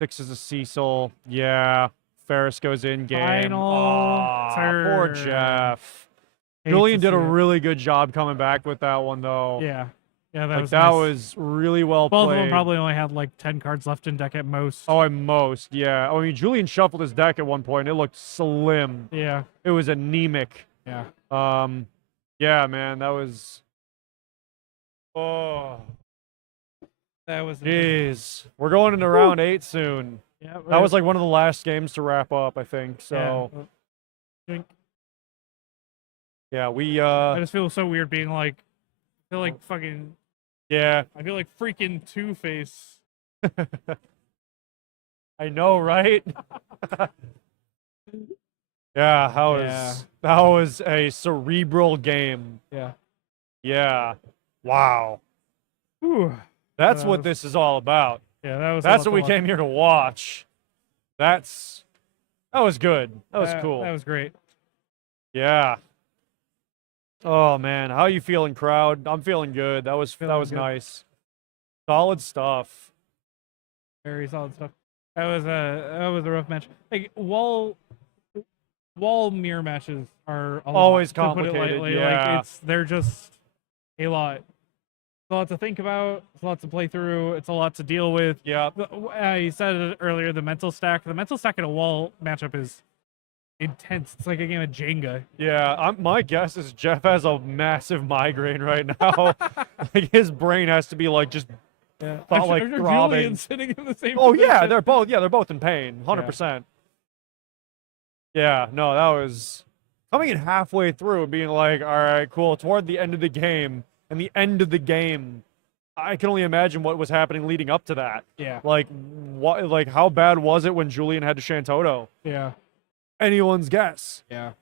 Fixes a Cecil. Yeah. Ferris goes in game. Final Poor turn. Jeff. Hate Julian to did a see it. really good job coming back with that one, though. Yeah. Yeah, that Like, was that nice. was really well Both played. of them probably only had like 10 cards left in deck at most. Oh, at most, yeah. I mean, Julian shuffled his deck at one point. It looked slim. Yeah. It was anemic. Yeah. Yeah, man, that was... Oh, That was jeez. We're going into round 8 soon. Yeah. That was like one of the last games to wrap up, I think. So, Yeah. yeah, we, I just feel so weird being like, I feel like fucking, yeah. I feel like freaking Two-Face. I know, right? Yeah, that was a cerebral game. Yeah. Yeah. Wow. Whew. That's That what was- this is all about. Yeah, that was. That's what we came here to watch. That was good. That was cool. That was great. Yeah. Oh man, how you feeling, crowd? I'm feeling good. That was Feeling good. nice. Solid stuff. Very solid stuff. That was a rough match. Like wall mirror matches are a Always lot, to put it complicated, lightly. yeah. Like they're just a lot. It's a lot to think about. It's a lot to play through. It's a lot to deal with. Yeah. You said it earlier. The mental stack. The mental stack in a wall matchup is intense. It's like a game of Jenga. Yeah, my guess is Jeff has a massive migraine right now. Like his brain has to be like just Yeah. Felt like throbbing. Julian's sitting in the same. Oh yeah, position. they're both in pain, 100%. Yeah, no, that was coming in halfway through and being like, all right, cool. Toward the end of the game, and the end of the game, I can only imagine what was happening leading up to that. Yeah. Like, what? Like, how bad was it when Julian had to Shantotto? Yeah. Anyone's guess. Yeah.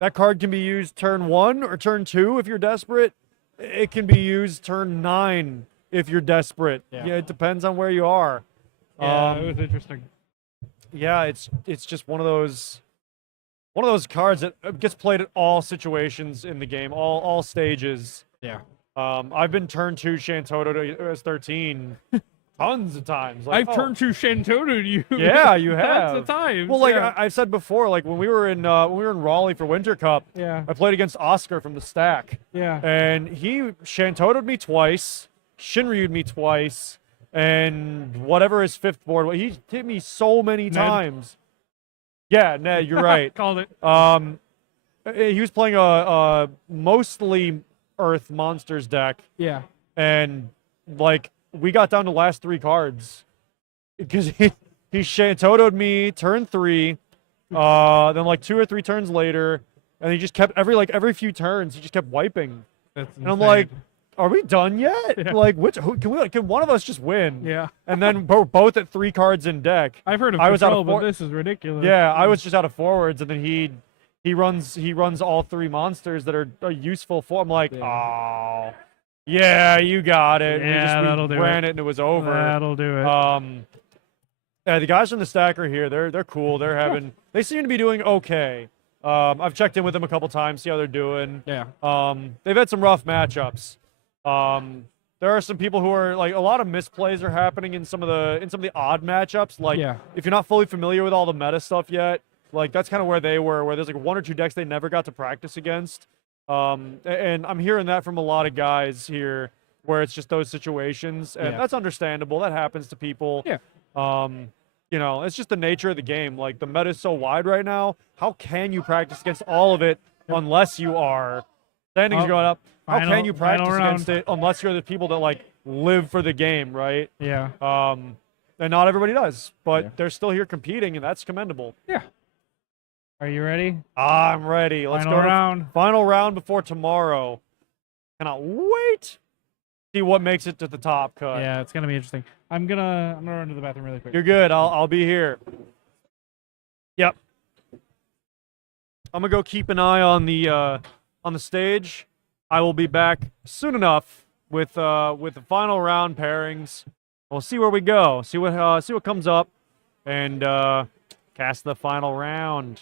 That card can be used turn 1 or turn 2 if you're desperate. It can be used turn 9 if you're desperate. Yeah. Yeah, it depends on where you are. Yeah, it was interesting. Yeah, it's just one of those cards that gets played at all situations in the game, all stages. Yeah. I've been turned to Shantotto as 13 tons of times. Like, I've turned to Shantotto to you. Yeah, you have. Tons of times. Well, like yeah. I said before, like when we were in Raleigh for Winter Cup, Yeah. I played against Oscar from the stack, Yeah. and he Shantotto'd me twice, Shinryu'd me twice, and whatever his 5th board was, he hit me so many times. Yeah, Ned, you're right. Called it. He was playing a mostly Earth Monsters deck, Yeah. and like we got down to the last 3 cards because he Shantotto'd me turn 3, then like 2 or 3 turns later, and he just kept every few turns he just kept wiping, That's and I'm insane. like, are we done yet? Yeah. Like, can one of us just win? Yeah. And then we're both at 3 cards in deck. I've heard of I was out control, of but for- this is ridiculous. Yeah, I was just out of forwards, and then he runs all 3 monsters that are useful for. I'm like, oh, yeah, you got it. Yeah, we that'll do ran it. it and it was over. That'll do it. Yeah, the guys from the stack are here. They're cool. They seem to be doing okay. I've checked in with them a couple times, see how they're doing. Yeah. They've had some rough matchups. There are some people who are like a lot of misplays are happening in some of the odd matchups. Like Yeah. if you're not fully familiar with all the meta stuff yet, like that's kind of where they were, where there's like 1 or 2 decks they never got to practice against. And I'm hearing that from a lot of guys here, where it's just those situations, and Yeah. that's understandable. That happens to people. Yeah. You know, it's just the nature of the game. Like the meta is so wide right now. How can you practice against all of it unless you are standings Oh, going up? How final- can you practice final against it unless you're the people that like live for the game, right? Yeah. And not everybody does, but Yeah. they're still here competing, and that's commendable. Yeah. Are you ready? I'm ready. Let's Final go to round. final round before tomorrow. Cannot wait. See what makes it to the top cut. Yeah, it's gonna be interesting. I'm gonna run to the bathroom really quick. You're good. I'll be here. Yep. I'm gonna go keep an eye on the stage. I will be back soon enough with the final round pairings. We'll see where we go. See what comes up, and cast the final round.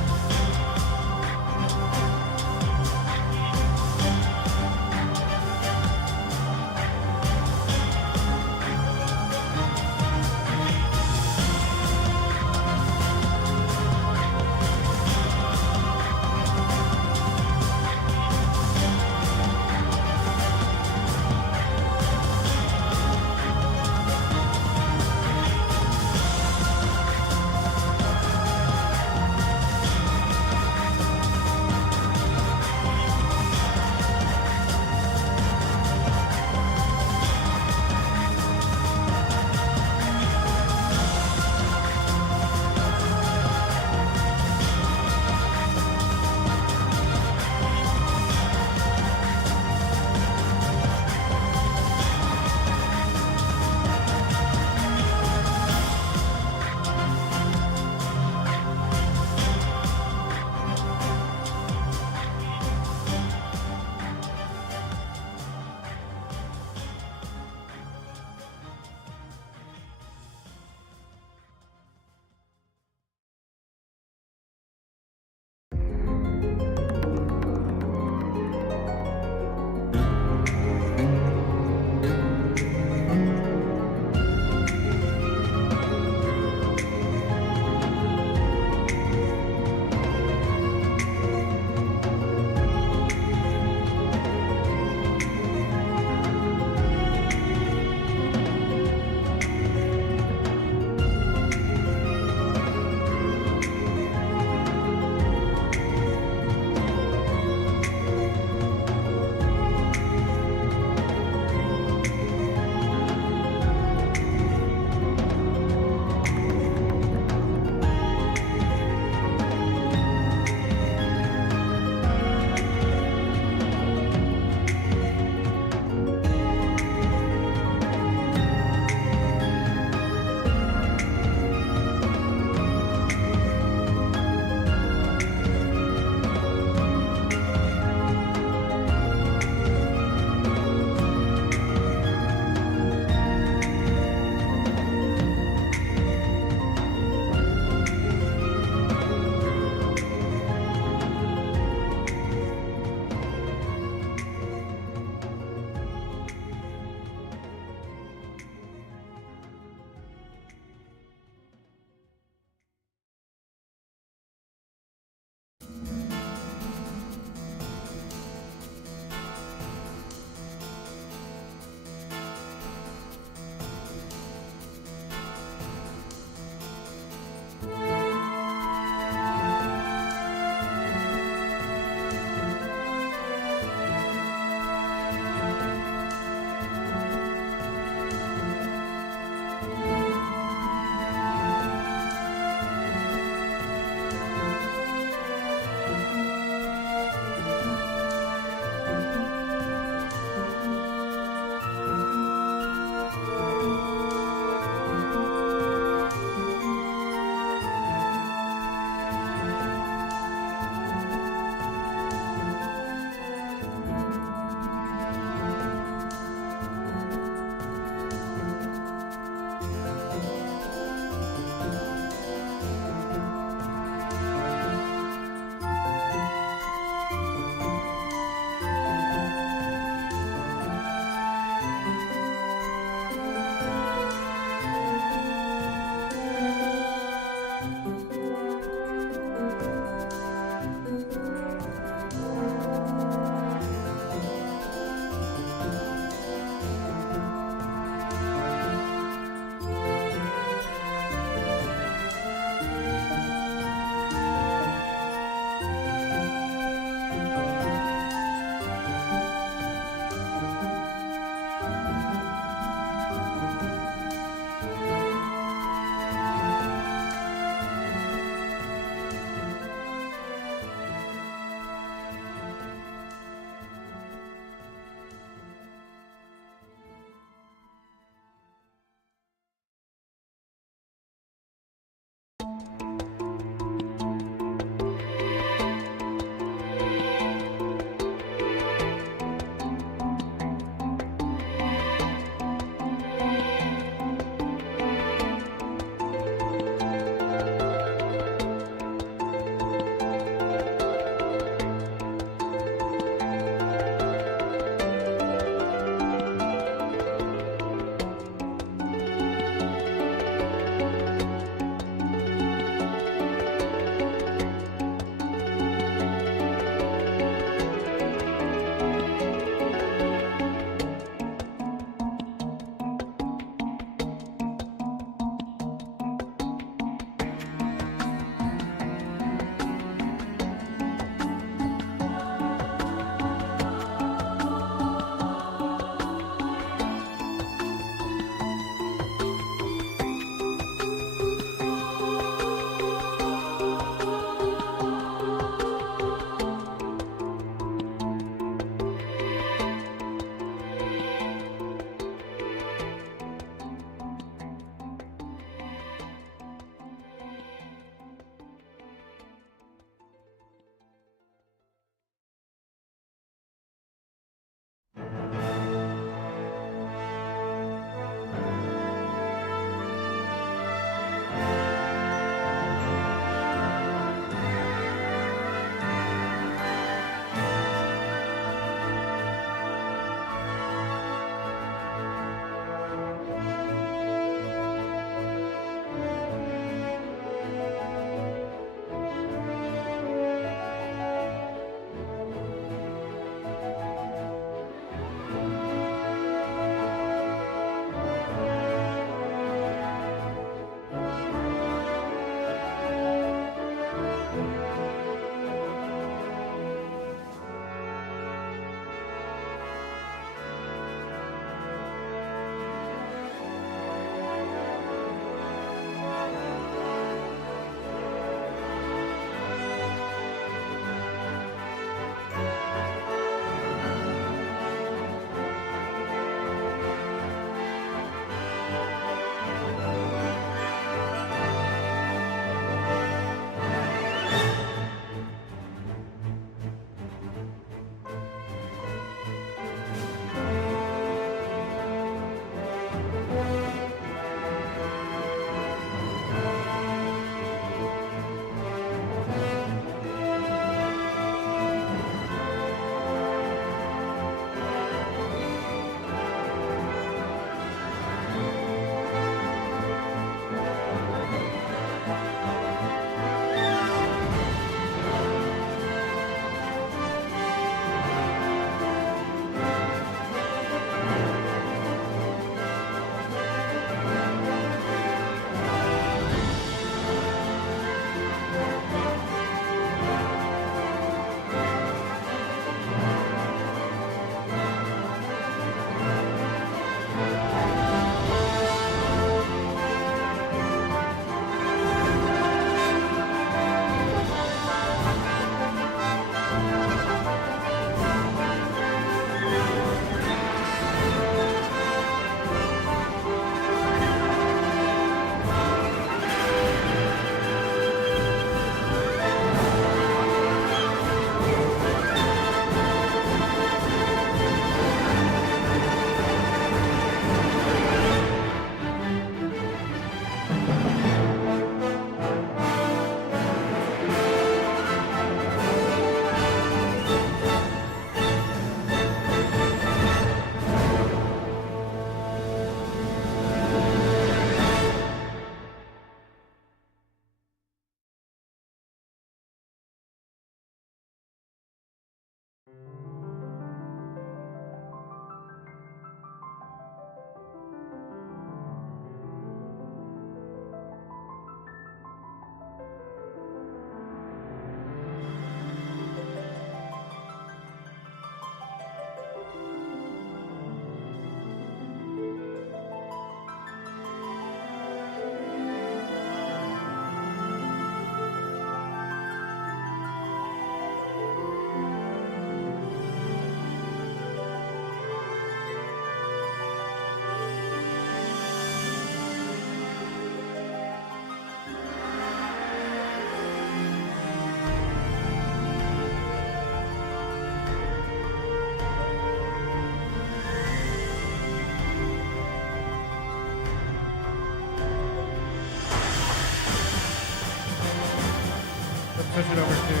switch it over to.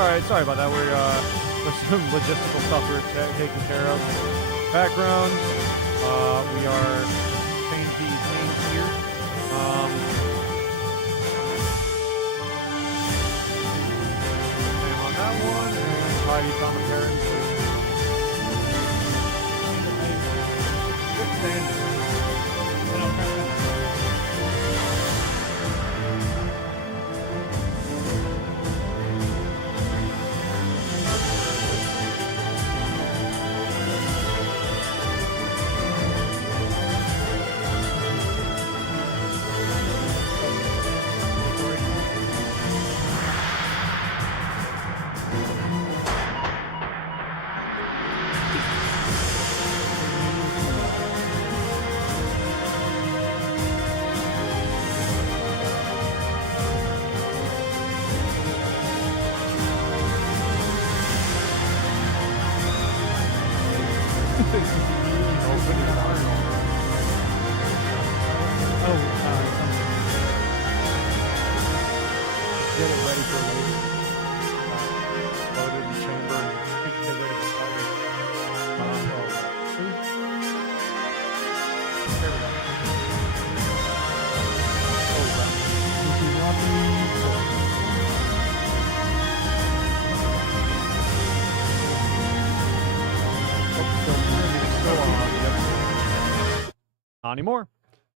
All right, sorry about that. There's some logistical stuff we're taking care of. Background, we are change these names here. Name on that one, and Heidi's on the parent. Good standing. Get it ready for later. Load it in the chamber and get ready to fire. There we go. Not anymore.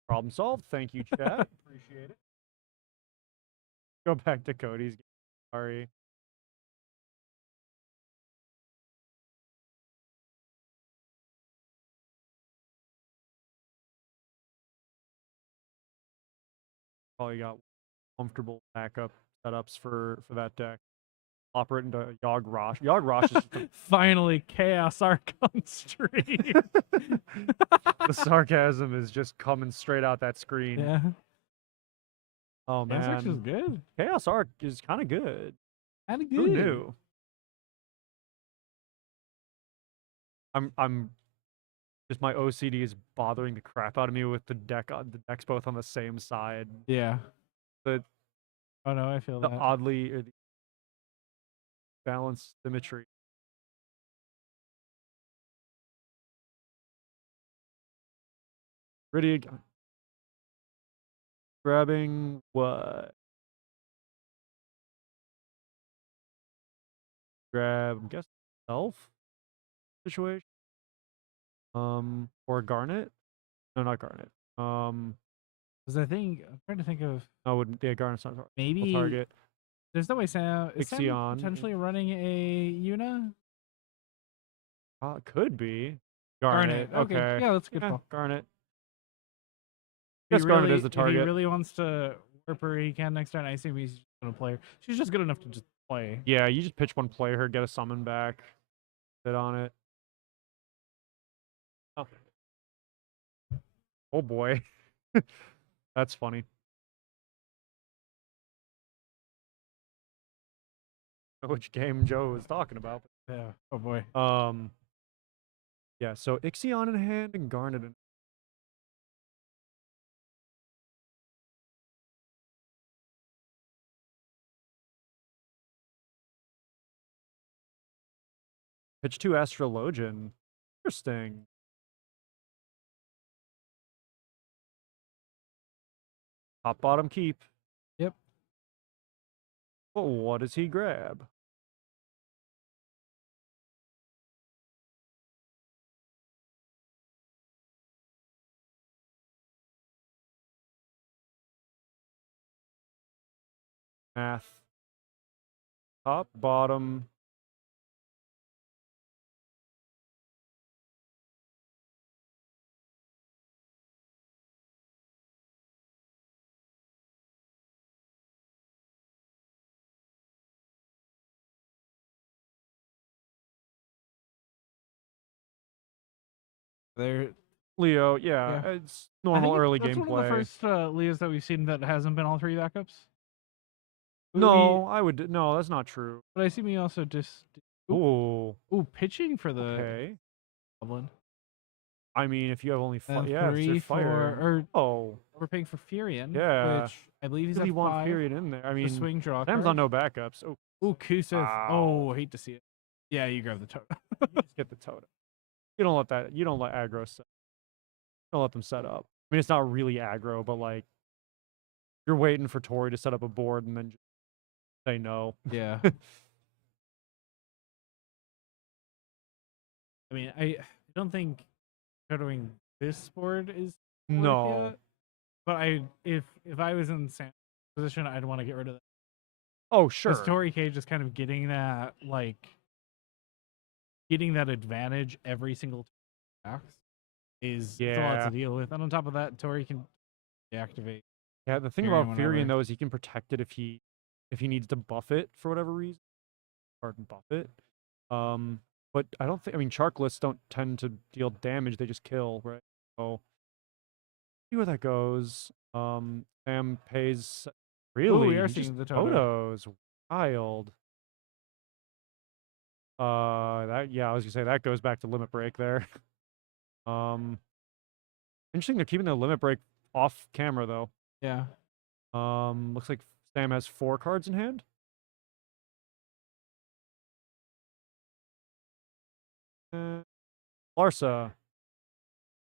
Problem solved. Thank you, chat. Appreciate it. Go back to Cody's game. Sorry. Probably got comfortable backup setups for that deck. Operate into Yogg Rosh. Yogg Rosh is Finally, Chaos Arc on stream. the sarcasm is just coming straight out that screen. Yeah. Oh man, Chaos Arc is good. Chaos Arc is kind of good. Kind of good. Who knew? I'm just my OCD is bothering the crap out of me with the decks both on the same side. Yeah. The Oh no, I feel the that. oddly or the balanced symmetry. Pretty grabbing what? Grab, I guess, elf situation. Or Garnet. No, not Garnet. Because I think I'm trying to think of I wouldn't. Yeah, Garnet's not maybe target. there's no way Sam is Sam Ixion. potentially running a Yuna. Could be Garnet. Okay. Yeah, that's a good Yeah, call. Garnet. If Guess he Garnet really, is the if he target. really wants to warp her, he can next turn. I assume he's just gonna play her. She's just good enough to just play. Yeah, you just pitch one, play her, get a summon back, sit on it. Oh, oh boy, that's funny. Which game Joe was talking about? Yeah. Oh boy. Yeah. So Ixion in hand and Garnet in. Pitch 2 Astrologian. Interesting. Top bottom keep. Yep. Well, what does he grab? Math. Top, bottom. There. Leo, yeah, Yeah. it's normal early that's gameplay. one of the first Leos that we've seen that hasn't been all three backups. No, no, that's not true. But I see me also just Ooh, ooh pitching for the okay. Goblin. I mean, if you have only And yeah, it's your 3 fire. for, or Oh, we're paying for Furion, yeah. which I believe he's Really at want 5. period in there. I The mean, swing draw Sam's card. on no backups. Oh, Ooh, Kusith. wow. Oh, hate to see it. Yeah, you grab the totem. You just get the totem. You don't let that. You don't let aggro set. Don't let them set up. I mean, it's not really aggro, but like you're waiting for Tori to set up a board and then just say no. Yeah. I mean, I don't think shadowing this board is worth No. it. But if I was in Sam's position, I'd want to get rid of that. Oh, Because sure. Tori Cage is kind of getting that advantage every single time is it's a lot Yeah. to deal with. And on top of that, Tori can deactivate. Yeah, the thing Furion about whenever. Furion though is he can protect it if he needs to buff it for whatever reason. Or buff it. But I don't think, I mean, Charklists don't tend to deal damage, they just kill, right? So see where that goes. Sam pays really. we are He just seeing the Toto. Totos. Wild. That, yeah, I was gonna say that goes back to limit break there. Interesting they're keeping the limit break off camera though. Yeah. Looks like Sam has 4 cards in hand. Larsa.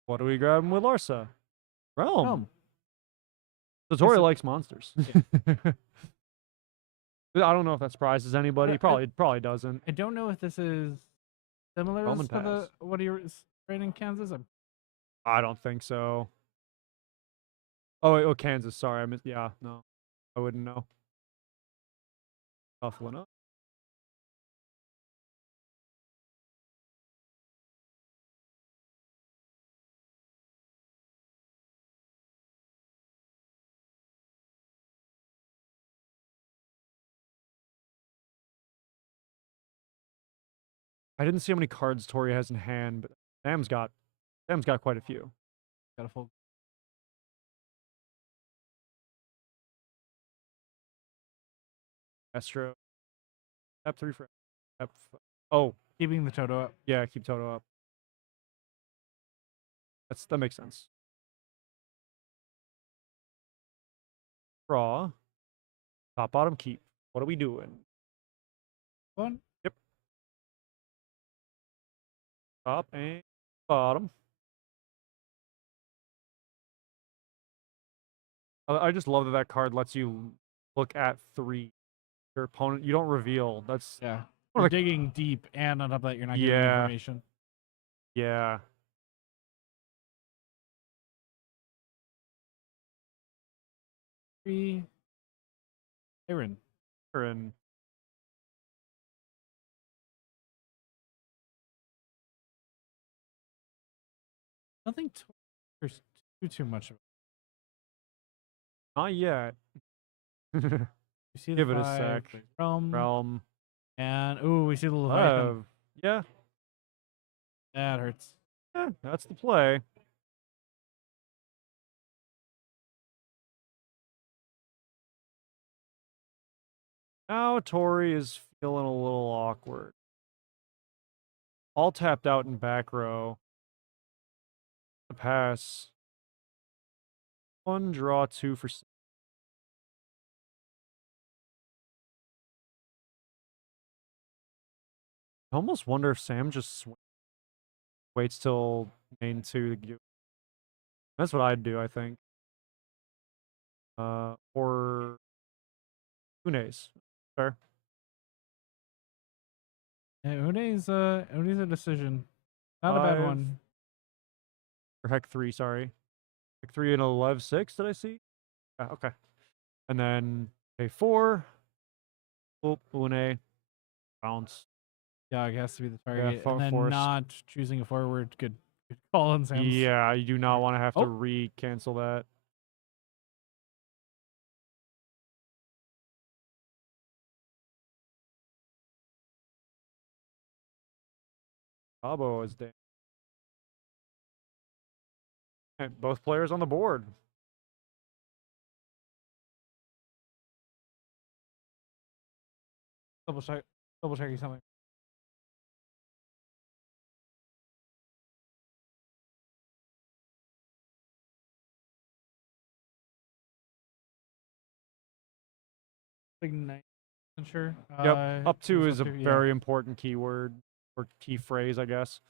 What do we grab with Larsa? Realm. So Tori likes monsters. Yeah. I don't know if that surprises anybody. Probably doesn't. I don't know if this is similar Roman to the pass. what he ran in Kansas. I don't think so. Oh, Kansas. Sorry, I missed. Yeah, no, I wouldn't know. Tough one up. I didn't see how many cards Tori has in hand, but Sam's got quite a few. Got a full. Astro. Tap 3 for. Tap. Oh, Keeping the Toto up. yeah, keep Toto up. That makes sense. Draw. Top bottom keep. What are we doing? One. Yep. Top and bottom. I just love that card lets you look at 3. Your opponent, you don't reveal. That's Yeah. One You're of the- digging deep, and on top of that, you're not getting Yeah. information. yeah. Three. Aaron. And Nothing there's too much of it. not yet. You see the Give it a 5, sec. there's Realm, Realm. and ooh, we see the Leviathan. Yeah. That hurts. Yeah, that's the play. Now Tori is feeling a little awkward. All tapped out in back row. Pass. 1, draw 2 for. I almost wonder if Sam just waits till main 2 to do. That's what I'd do, I think. Or Unes. Fair. Yeah, Une's a decision. Not a bad 5. one. Or Heck 3, sorry. Heck 3 and a Lev 6, did I see? Yeah, okay. And then A4. Oop, Une. Bounce. Yeah, it has to be the target. Yeah, and then force. not choosing a forward. Good call on Sam's. Yeah, you do not want to have to Oh. re-cancel that. Abo is dead. Both players on the board. Double checking something. like 90% sure. Yep. Up it was to is a yeah. very important keyword or key phrase, I guess.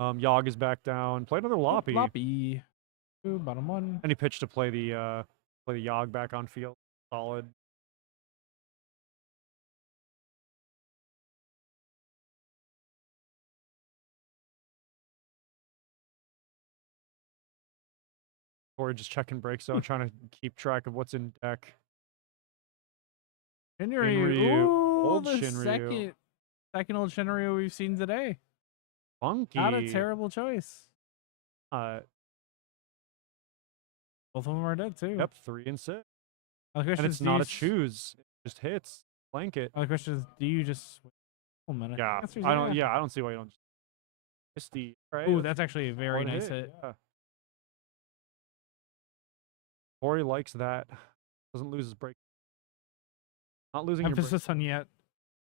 Yogg is back down. Play another Loppy. Loppy. Ooh, bottom one. Any pitch to play the Yogg back on field. Solid. Or just checking break zone, trying to keep track of what's in deck. Shinryu. Shinryu. Ooh, Old the Shinryu. second old Shinryu we've seen today. Funky. Not a terrible choice. Uh, Both of them are dead too. yep, 3 and 6. The And it's not a choose. It just hits. Blanket. The question is, do you just wait a minute? Yeah. I don't see why you don't just Misty. Right? Ooh, that's actually a very solid nice hit. Yeah. Corey likes that. Doesn't lose his break. Not losing your break. Emphasis on yet.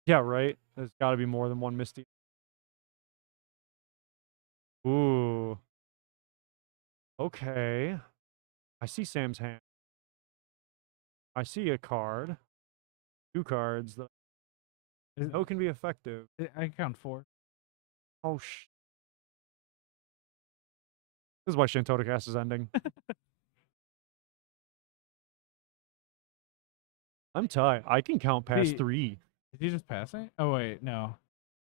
Yeah, right. There's got to be more than one Misty. Ooh. Okay. I see Sam's hand. I see a card. 2 cards that I know can be effective. I count 4. Oh, This is why ShantottoCast is ending. I'm tight. I can count past 3. Is he just passing? Oh wait, no.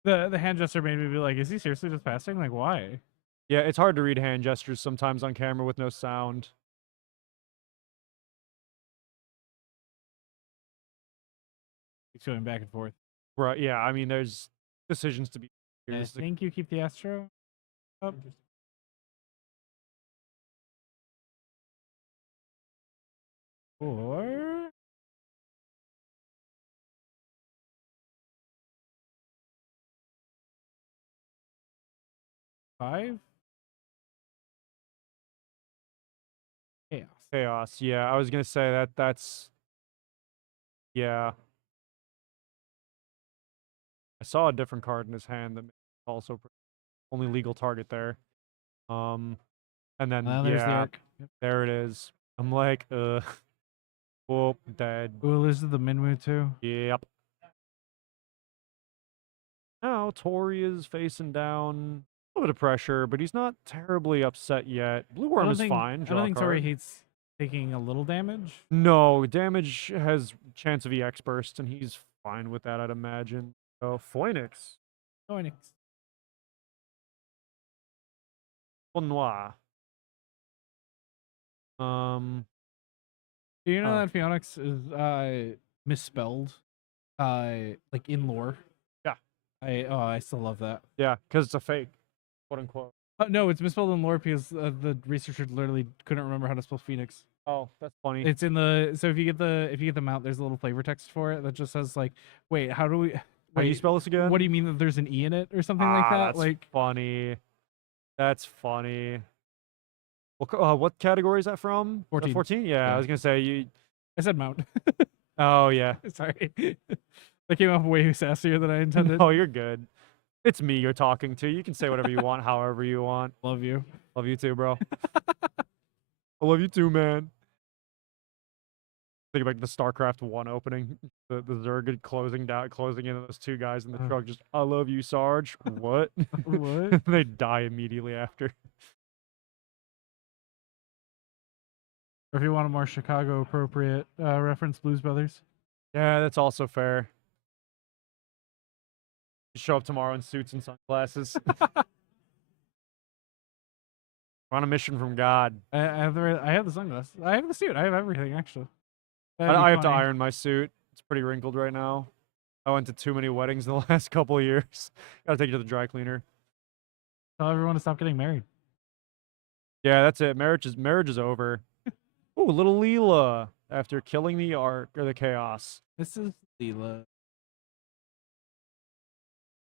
The hand gesture made me be like, is he seriously just passing? Like, why? Yeah, it's hard to read hand gestures sometimes on camera with no sound. He's going back and forth. Right, yeah, I mean, there's decisions to be I think you keep the Astro up. Or... 5? Chaos. Chaos, yeah. I was gonna say that's... Yeah. I saw a different card in his hand that also only legal target there. And then, There's the yeah, arc. Yep. there it is. I'm like, whoop, dead. Ooh, this is the Minwu too. Yep. Now, Tori is facing down a little bit of pressure, but he's not terribly upset yet. Blue Worm is fine. I don't think Tori hates taking a little damage. No, damage has chance of EX burst, and he's fine with that, I'd imagine. So, Phoenix. Phoenix. Noir. Do you know that Phoenix is misspelled? Like in lore. Yeah. I still love that. Yeah, because it's a fake, quote unquote. No, it's misspelled in lore because the researcher literally couldn't remember how to spell Phoenix. Oh, that's funny. It's in the if you get the mount, there's a little flavor text for it that just says like, wait, how do you spell this again? What do you mean that there's an E in it or something like that? That's like funny. That's funny. What category is that from? 14. 14? Yeah, I was gonna say you. I said mount. Oh yeah. Sorry, that came off way sassier than I intended. Oh, you're good. It's me you're talking to. You can say whatever you want, however you want. Love you. Love you too, bro. I love you too, man. Think about the StarCraft 1 opening. The Zerg closing in those 2 guys in the truck. Just, I love you, Sarge. What? What? They die immediately after. Or if you want a more Chicago appropriate reference, Blues Brothers. Yeah, that's also fair. You show up tomorrow in suits and sunglasses. We're on a mission from God. I have the sunglasses. I have the suit. I have everything actually. I have to iron my suit. It's pretty wrinkled right now. I went to too many weddings in the last couple of years. Gotta take it to the dry cleaner. Tell everyone to stop getting married. Yeah, that's it. Marriage is over. Ooh, little Leela after killing the Ark or the Chaos. This is Leela.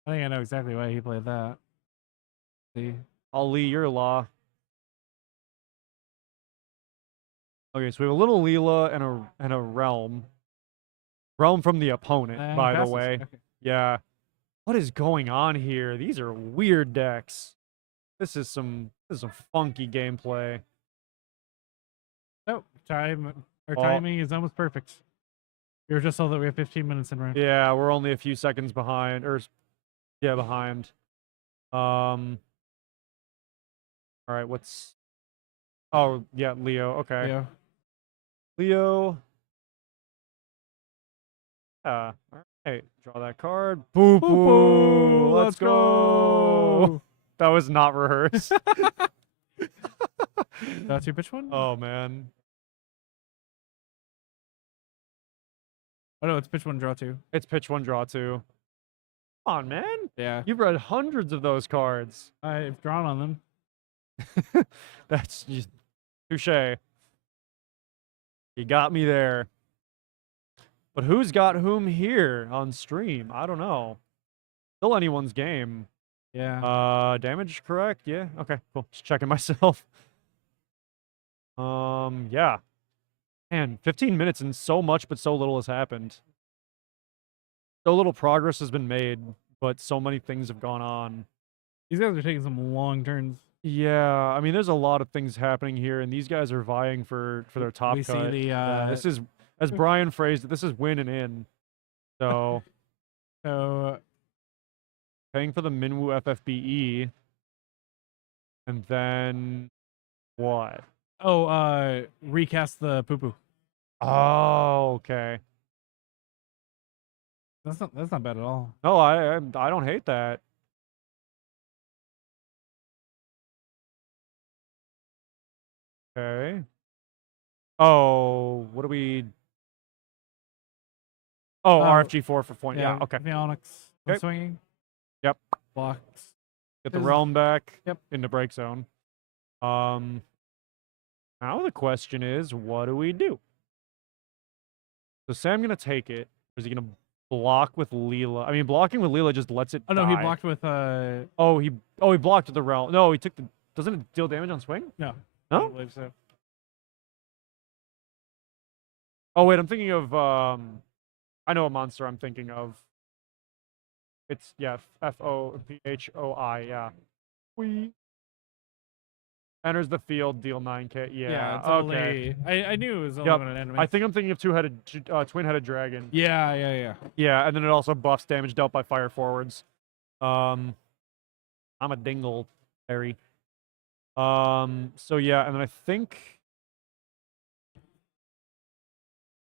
I think I know exactly why he played that. See. Ali, your law. Okay, so we have a little Leela and a Realm. Realm from the opponent, by the way. Okay. Yeah. What is going on here? These are weird decks. This is some funky gameplay. Oh, timing is almost perfect. We were just told that we have 15 minutes in round. Yeah, we're only a few seconds behind, behind. All right, what's? Oh, yeah, Leo. Okay, Yeah. Leo. All right, draw that card. Boo boo. Let's go. That was not rehearsed. That's your pitch one? Oh man. Oh no, it's pitch one, draw two. It's pitch one, draw two. Come on, man. Yeah. You've read hundreds of those cards. I've drawn on them. That's just touche. You got me there. But who's got whom here on stream? I don't know. Still anyone's game. Yeah. Damage correct? Yeah. Okay, cool. Just checking myself. Yeah. Man, 15 minutes and so much, but so little has happened. So little progress has been made, but so many things have gone on. These guys are taking some long turns. Yeah, I mean, there's a lot of things happening here, and these guys are vying for their top We cut. see the Yeah, this is, as Brian phrased it, this is win and in. So so paying for the Minwoo FFBE, and then what? recast the poo poo. Oh, okay. That's not bad at all. No, I don't hate that. Okay. Oh, what do we? Oh, RFG4 for point. Yeah, okay. The Onyx. Okay. Swinging. Yep. Blocks. Get the realm back. Yep. Into break zone. Now the question is, what do we do? So Sam gonna take it. Or is he gonna block with Leela? I mean, blocking with Leela just lets it. Oh no, die. he blocked with he blocked with the realm. No, he took the. Doesn't it deal damage on swing? No. No? I don't believe so. Oh wait, I'm thinking of I know a monster I'm thinking of. It's FOPHOI, yeah. We enters the field, deal 9k. Yeah, it's okay. only, I knew it was only when it ended. I think I'm thinking of twin-headed dragon. Yeah. Yeah, and then it also buffs damage dealt by fire forwards. I'm a dingle, Harry. So yeah, and then I think.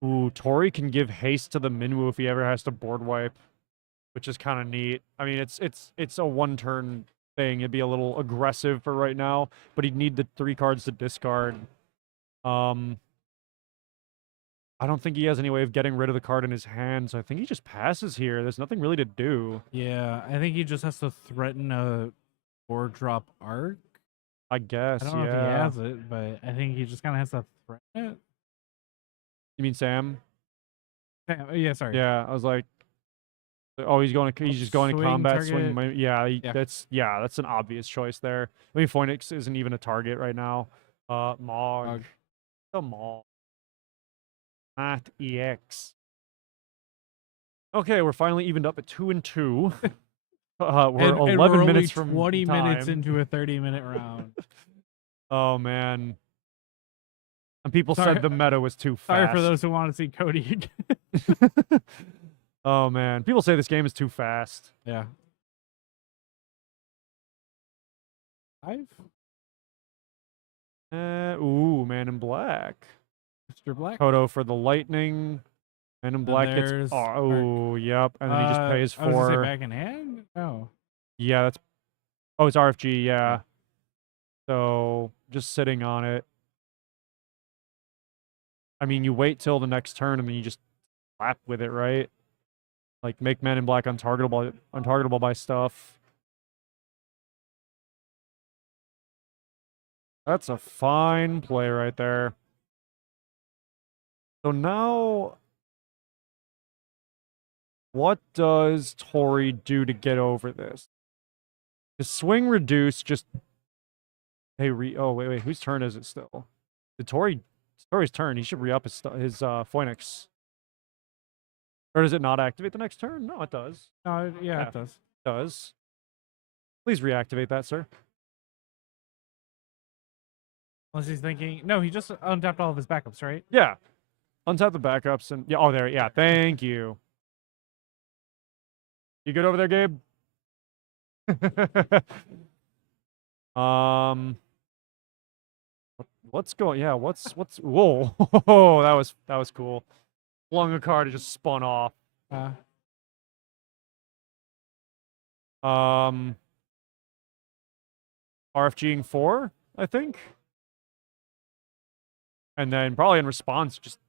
Ooh, Tori can give haste to the Minwoo if he ever has to board wipe, which is kind of neat. I mean, it's a one-turn thing. It'd be a little aggressive for right now, but he'd need the 3 cards to discard. I don't think he has any way of getting rid of the card in his hand, so I think he just passes here. There's nothing really to do. Yeah, I think he just has to threaten a board drop arc. I guess, I don't know if he has it, but I think he just kind of has to threaten it. You mean Sam? Yeah, sorry. Yeah, I was like, oh, he's just going to combat target. swing. Yeah, that's an obvious choice there. I mean, Phoenix isn't even a target right now. Mog. The Mog. Not EX. Okay, we're finally evened up at 2-2. We're 11 minutes from 20 time. minutes into a 30-minute round. Oh man. And people said the meta was too fast. Sorry for those who want to see Cody again. Oh man, people say this game is too fast. Yeah. 5? Ooh, Man in Black. Mr. Black. Kodo for the lightning. Man in Black gets. Oh, yep. And then he just pays I was gonna say for. back in hand? Oh. Yeah, that's. Oh, it's RFG. Yeah. So just sitting on it. I mean, you wait till the next turn and then you just slap with it, right? Like make Man in Black untargetable by stuff. That's a fine play right there. So now, what does Tori do to get over this? The swing reduce just. Hey, oh wait, whose turn is it still? The Tori's turn. He should re-up his Phoenix. Or does it not activate the next turn? No, it does. Yeah, it does. It does. Please reactivate that, sir. Unless he's thinking. No, he just untapped all of his backups, right? Yeah. Untap the backups and yeah. Oh, there. Yeah. Thank you. You good over there, Gabe? um. What's going? Yeah. What's? Whoa. that was cool. Flung a card. It just spun off. RFGing 4, I think. And then probably in response, just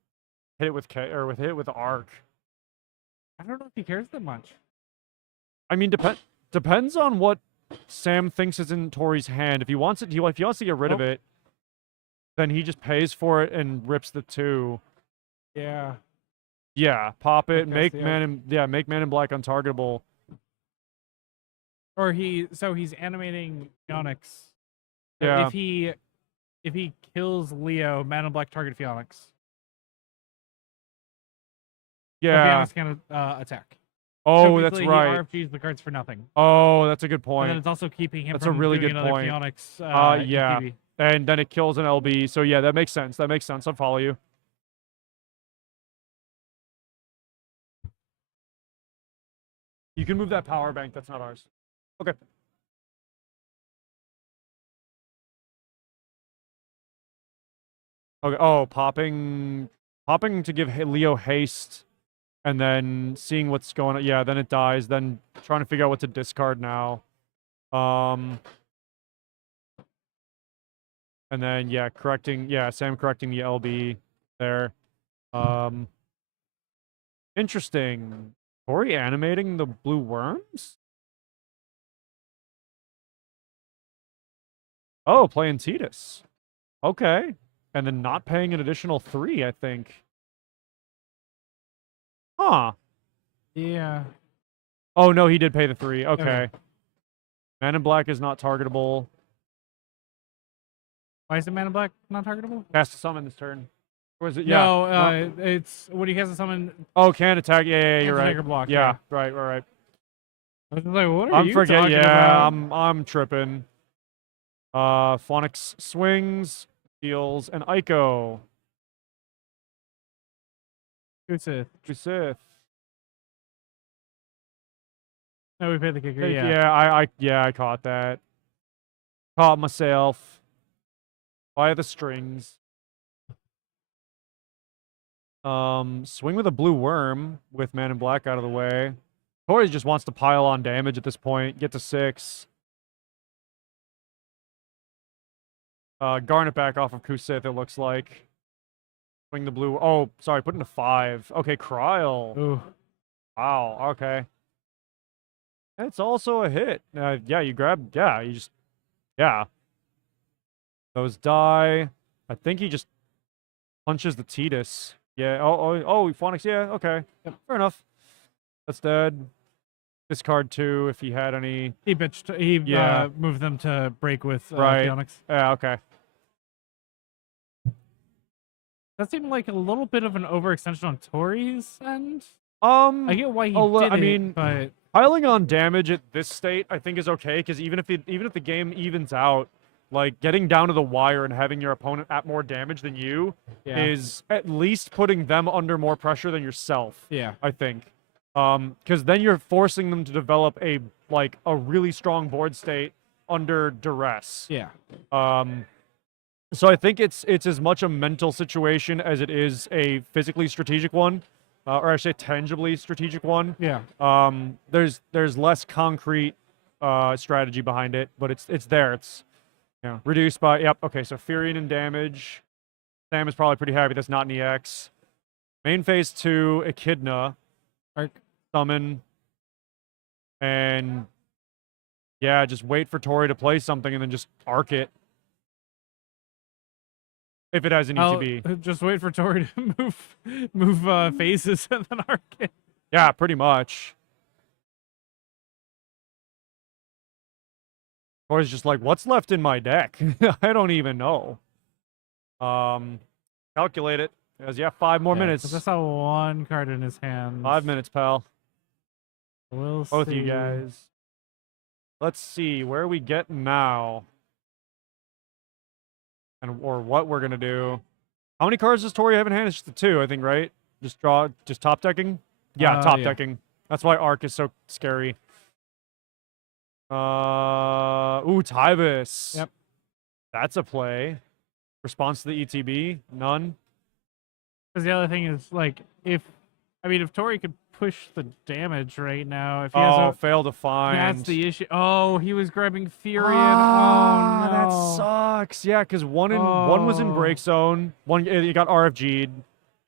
hit it with hit it with Arc. I don't know if he cares that much. I mean, depends on what Sam thinks is in Tori's hand. If he wants it, if he wants to get rid of it, then he just pays for it and rips the 2. Yeah. Yeah, pop it, Make make Man in Black untargetable. Or he's animating Phoenix. So Yeah. if he kills Leo, Man in Black target Phoenix. Yeah. So Phoenix can attack. Oh, so that's right. He RFGs the cards for nothing. Oh, that's a good point. And then it's also keeping him That's from a really doing good another point. Phoenix. Yeah. ETB. And then it kills an LB. So yeah, that makes sense. I'll follow you. You can move that power bank. That's not ours. Okay. Okay. Oh, popping to give Leo haste, and then seeing what's going on. Yeah, then it dies. Then trying to figure out what to discard now. And then yeah, Sam correcting the LB there. Interesting. Tori animating the blue worms? Oh, playing Titus. Okay. And then not paying an additional 3, I think. Huh. Yeah. Oh, no, he did pay the 3. Okay. Okay. Man in Black is not targetable. Why is the Man in Black not targetable? Has to summon this turn. Or is it? Yeah. No, it's when he has to summon. Oh, can attack. Yeah, you're right. Block, yeah, right. I was like, what are I'm you forgetting. talking Yeah, about? I'm tripping. Phonics swings, heals, and Ico. Kusith. No, we paid the kicker. Yeah. I caught that. Caught myself. Via the strings. Swing with a blue worm with Man in Black out of the way. Tori just wants to pile on damage at this point. Get to 6. Garnet back off of Kusith, it looks like. Swing the blue. Oh, sorry, put into 5. Okay, Kryl. Ooh. Wow, okay. It's also a hit. Yeah, you grab. Yeah, you just. Yeah. Those die. I think he just punches the Titus. Yeah. Oh, Phonics. Yeah. Okay. Yep, fair enough. That's dead. Discard 2 if he had any. He moved them to break with Phoenix. Yeah. Okay. That seemed like a little bit of an overextension on Tori's end. I get why he did it, but piling on damage at this state I think is okay, because even if the game evens out, like getting down to the wire and having your opponent at more damage than you is at least putting them under more pressure than yourself. Yeah. I think. Because then you're forcing them to develop a really strong board state under duress. Yeah. So I think it's as much a mental situation as it is a physically strategic one, or actually a tangibly strategic one. Yeah. There's less concrete strategy behind it, but it's there. It's reduced by okay. So Furion and damage. Sam is probably pretty happy that's not an EX. Main phase 2, Echidna, Arc, summon, and yeah, just wait for Tori to play something and then just arc it. If it has an ETB. Just wait for Tori to move phases and then arc it. Yeah, pretty much. Tori's just like, what's left in my deck? I don't even know. Calculate it. He has 5 more minutes. I saw 1 card in his hand. 5 minutes, pal. We'll Both see. you guys. Let's see where we get now. Or what we're gonna do. How many cards does Tori have in hand? It's just the 2, I think, right? Just top decking? Yeah, top decking. That's why Arc is so scary. Ooh, Tyvis. Yep. That's a play. Response to the ETB? None. Because the other thing is, like, if Tori could push the damage right now, if he has fail to find. that's the issue. Oh, he was grabbing Furion. Ah, Oh, no. that sucks. Yeah, because one was in break zone. One he got RFG'd.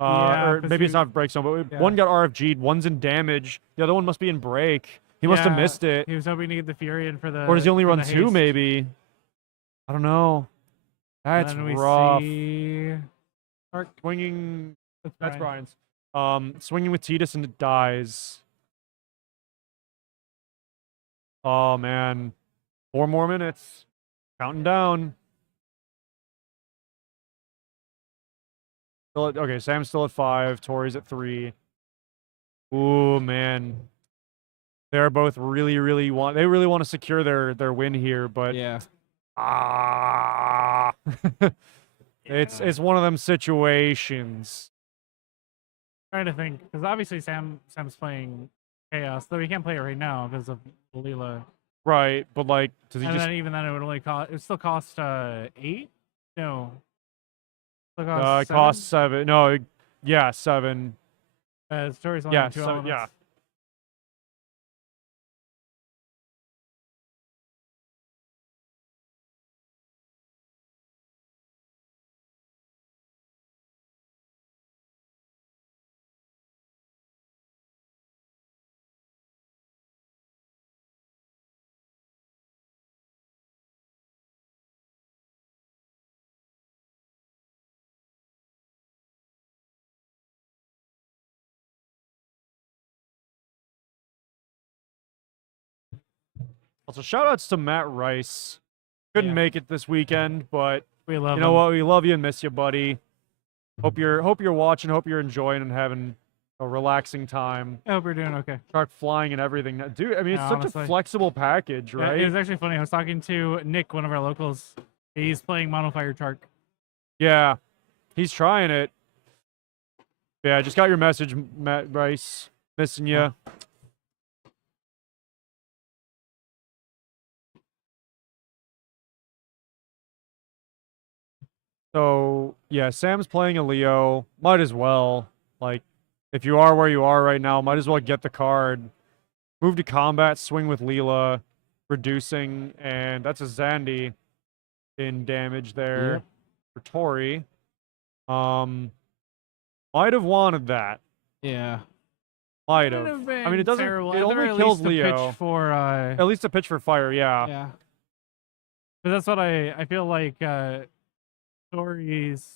Or maybe it's not break zone, but one got RFG'd. One's in damage. The other one must be in break. He must have missed it. He was hoping to get the Furion for the. Or does he only run 2? haste. Maybe. I don't know. That's rough. See... Swinging. That's Brian. Brian's. Swinging with Tidus and it dies. Oh man, 4 more minutes. Counting down. Okay, Sam's still at 5. Tori's at 3. Ooh man, they're both really want to secure their win here, but it's one of them situations. Trying to think, because obviously Sam's playing Chaos, though he can't play it right now because of Leela. Right, but like, does he and just? Then even then, it would only cost. It still cost 8. No. It cost 7. No, yeah, 7. Story's only 2 so, elements. yeah. Also, shout outs to Matt Rice. Couldn't make it this weekend, but we love you know what? We love you and miss you, buddy. Hope you're watching. Hope you're enjoying and having a relaxing time. I hope you're doing okay. Shark flying and everything, dude. I mean, it's such honestly. a flexible package, right? It was actually funny. I was talking to Nick, one of our locals. He's playing Monofire Shark. Yeah, he's trying it. Yeah, I just got your message, Matt Rice. Missing you. So, yeah, Sam's playing a Leo. Might as well. Like, if you are where you are right now, might as well get the card. Move to combat, swing with Leela, reducing, and that's a Zandy in damage there for Tori. Might have wanted that. Yeah. Might have. I mean, it doesn't. Terrible. It only kills Leo. Pitch for, at least a pitch for fire, yeah. Yeah. But that's what I feel like. Tori's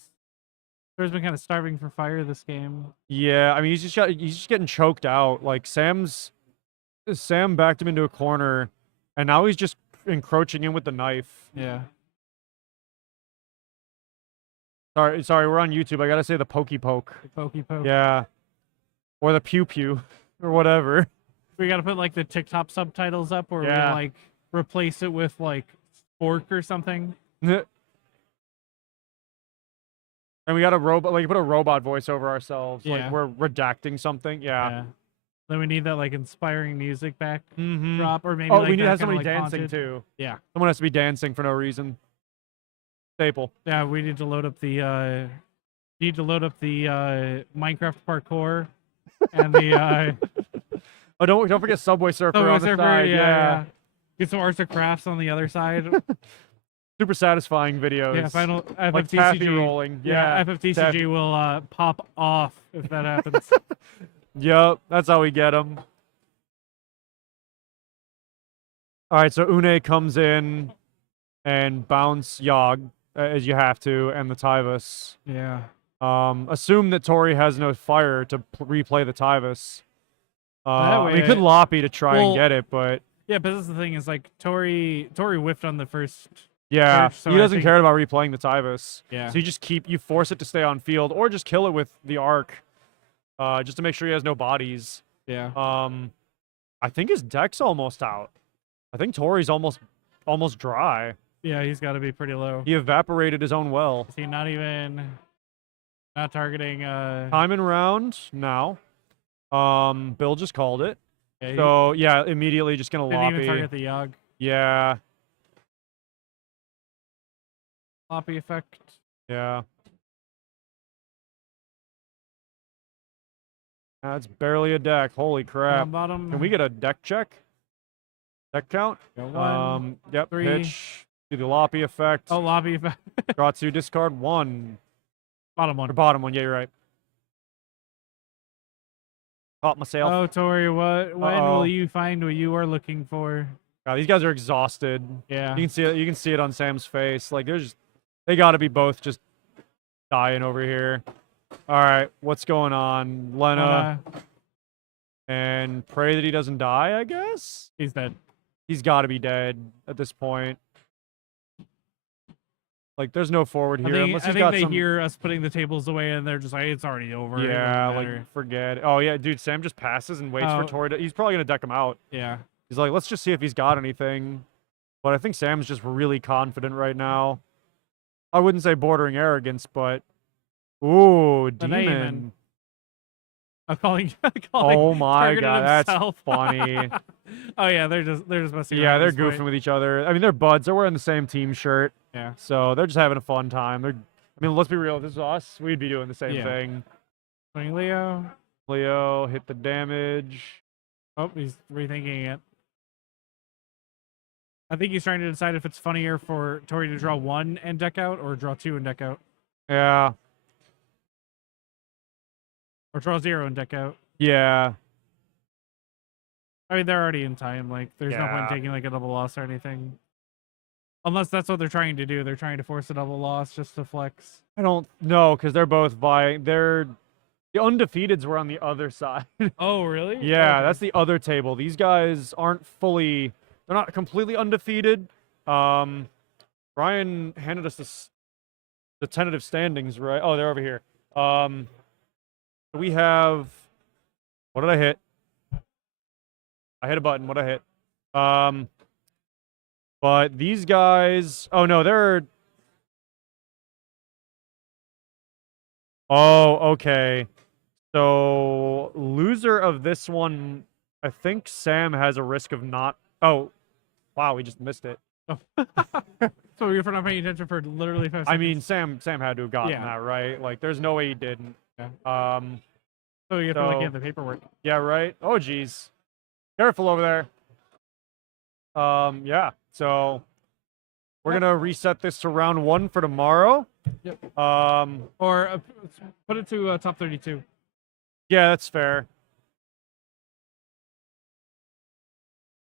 been kind of starving for fire this game. Yeah, I mean he's just getting choked out. Like Sam backed him into a corner, and now he's just encroaching in with the knife. Yeah. Sorry, we're on YouTube. I gotta say the pokey poke. The pokey poke. Yeah. Or the pew pew, or whatever. We gotta put like the TikTok subtitles up, or we like replace it with like fork or something. And we got a robot, like put a robot voice over ourselves, like we're redacting something. Yeah. Then we need that like inspiring music drop, or maybe we need to have somebody dancing too. Yeah. Someone has to be dancing for no reason. Staple. Yeah, we need to load up the Minecraft parkour and the oh, don't forget Subway Surfer on the side. Yeah. Get some arts and crafts on the other side. Super satisfying videos. Yeah, final FFTCG like taffy rolling. Yeah, FFTCG will pop off if that happens. Yep, that's how we get them. All right, so Une comes in and bounce Yogg as you have to, and the Tyvus. Yeah. Assume that Tori has no fire to replay the Tyvus. We could Loppy to try and get it, but yeah, but that's the thing is like Tori whiffed on the first. Yeah, so he doesn't care about replaying the Tyvus. Yeah. So you force it to stay on field, or just kill it with the Arc, just to make sure he has no bodies. Yeah. I think his deck's almost out. I think Tori's almost dry. Yeah, he's got to be pretty low. He evaporated his own well. Is he not even? Not targeting. Time and round now. Bill just called it. Yeah, So yeah, immediately just gonna didn't even loppy. target the Yogg. Yeah. Loppy effect. Yeah. That's barely a deck. Holy crap. Bottom. Can we get a deck check? Deck count? Go 1, Yep. 3. Pitch. Do the loppy effect. Oh, loppy effect. Draw 2, discard 1. Bottom 1. Or bottom 1. Yeah, you're right. Caught myself. Oh, Tori, when will you find what you are looking for? God, these guys are exhausted. Yeah. You can see it. You can see it on Sam's face. Like they got to be both just dying over here. All right, what's going on, Lena? And pray that he doesn't die. I guess He's dead. he's got to be dead at this point. Like, there's no forward here unless I he's think got they some. hear us putting the tables away, and they're just like, it's already over. It Yeah, doesn't like matter. forget it. Oh yeah, dude, Sam just passes and waits for Oh. Tori to. He's probably gonna deck him out. Yeah. He's like, let's just see if he's got anything. But I think Sam's just really confident right now. I wouldn't say bordering arrogance, but ooh, demon. I'm calling. Oh my targeted god, that's himself. funny. Oh yeah, they're just messing Yeah, around they're at this goofing point. with each other. I mean, they're buds. They're wearing the same team shirt. Yeah. So they're just having a fun time. I mean, let's be real. If this is us, we'd be doing the same Yeah. thing. Swing Leo. Leo hit the damage. Oh, he's rethinking it. I think he's trying to decide if it's funnier for Tori to draw 1 and deck out, or draw 2 and deck out, Yeah. or draw 0 and deck out. Yeah. I mean, they're already in time. Like, there's no point Yeah. taking like a double loss or anything. Unless that's what they're trying to do. They're trying to force a double loss just to flex. I don't know because they're both vying. The undefeateds were on the other side. Oh, really? Yeah, Okay. that's the other table. These guys aren't fully. They're not completely undefeated. Brian handed us the tentative standings, right? Oh, they're over here. We have. What did I hit? I hit a button. What did I hit? But these guys. Oh no, they're. Oh, okay. So loser of this one, I think Sam has a risk of not. Oh, wow, we just missed it. So you're not paying attention for literally 5 seconds. I mean, Sam had to have gotten Yeah. that, right? Like, there's no way he didn't. Yeah. So you have to look at the paperwork. Yeah, right. Oh, geez, careful over there. Yeah. So we're gonna reset this to round 1 for tomorrow. Yep. Or Put it to top 32. yeah, that's fair.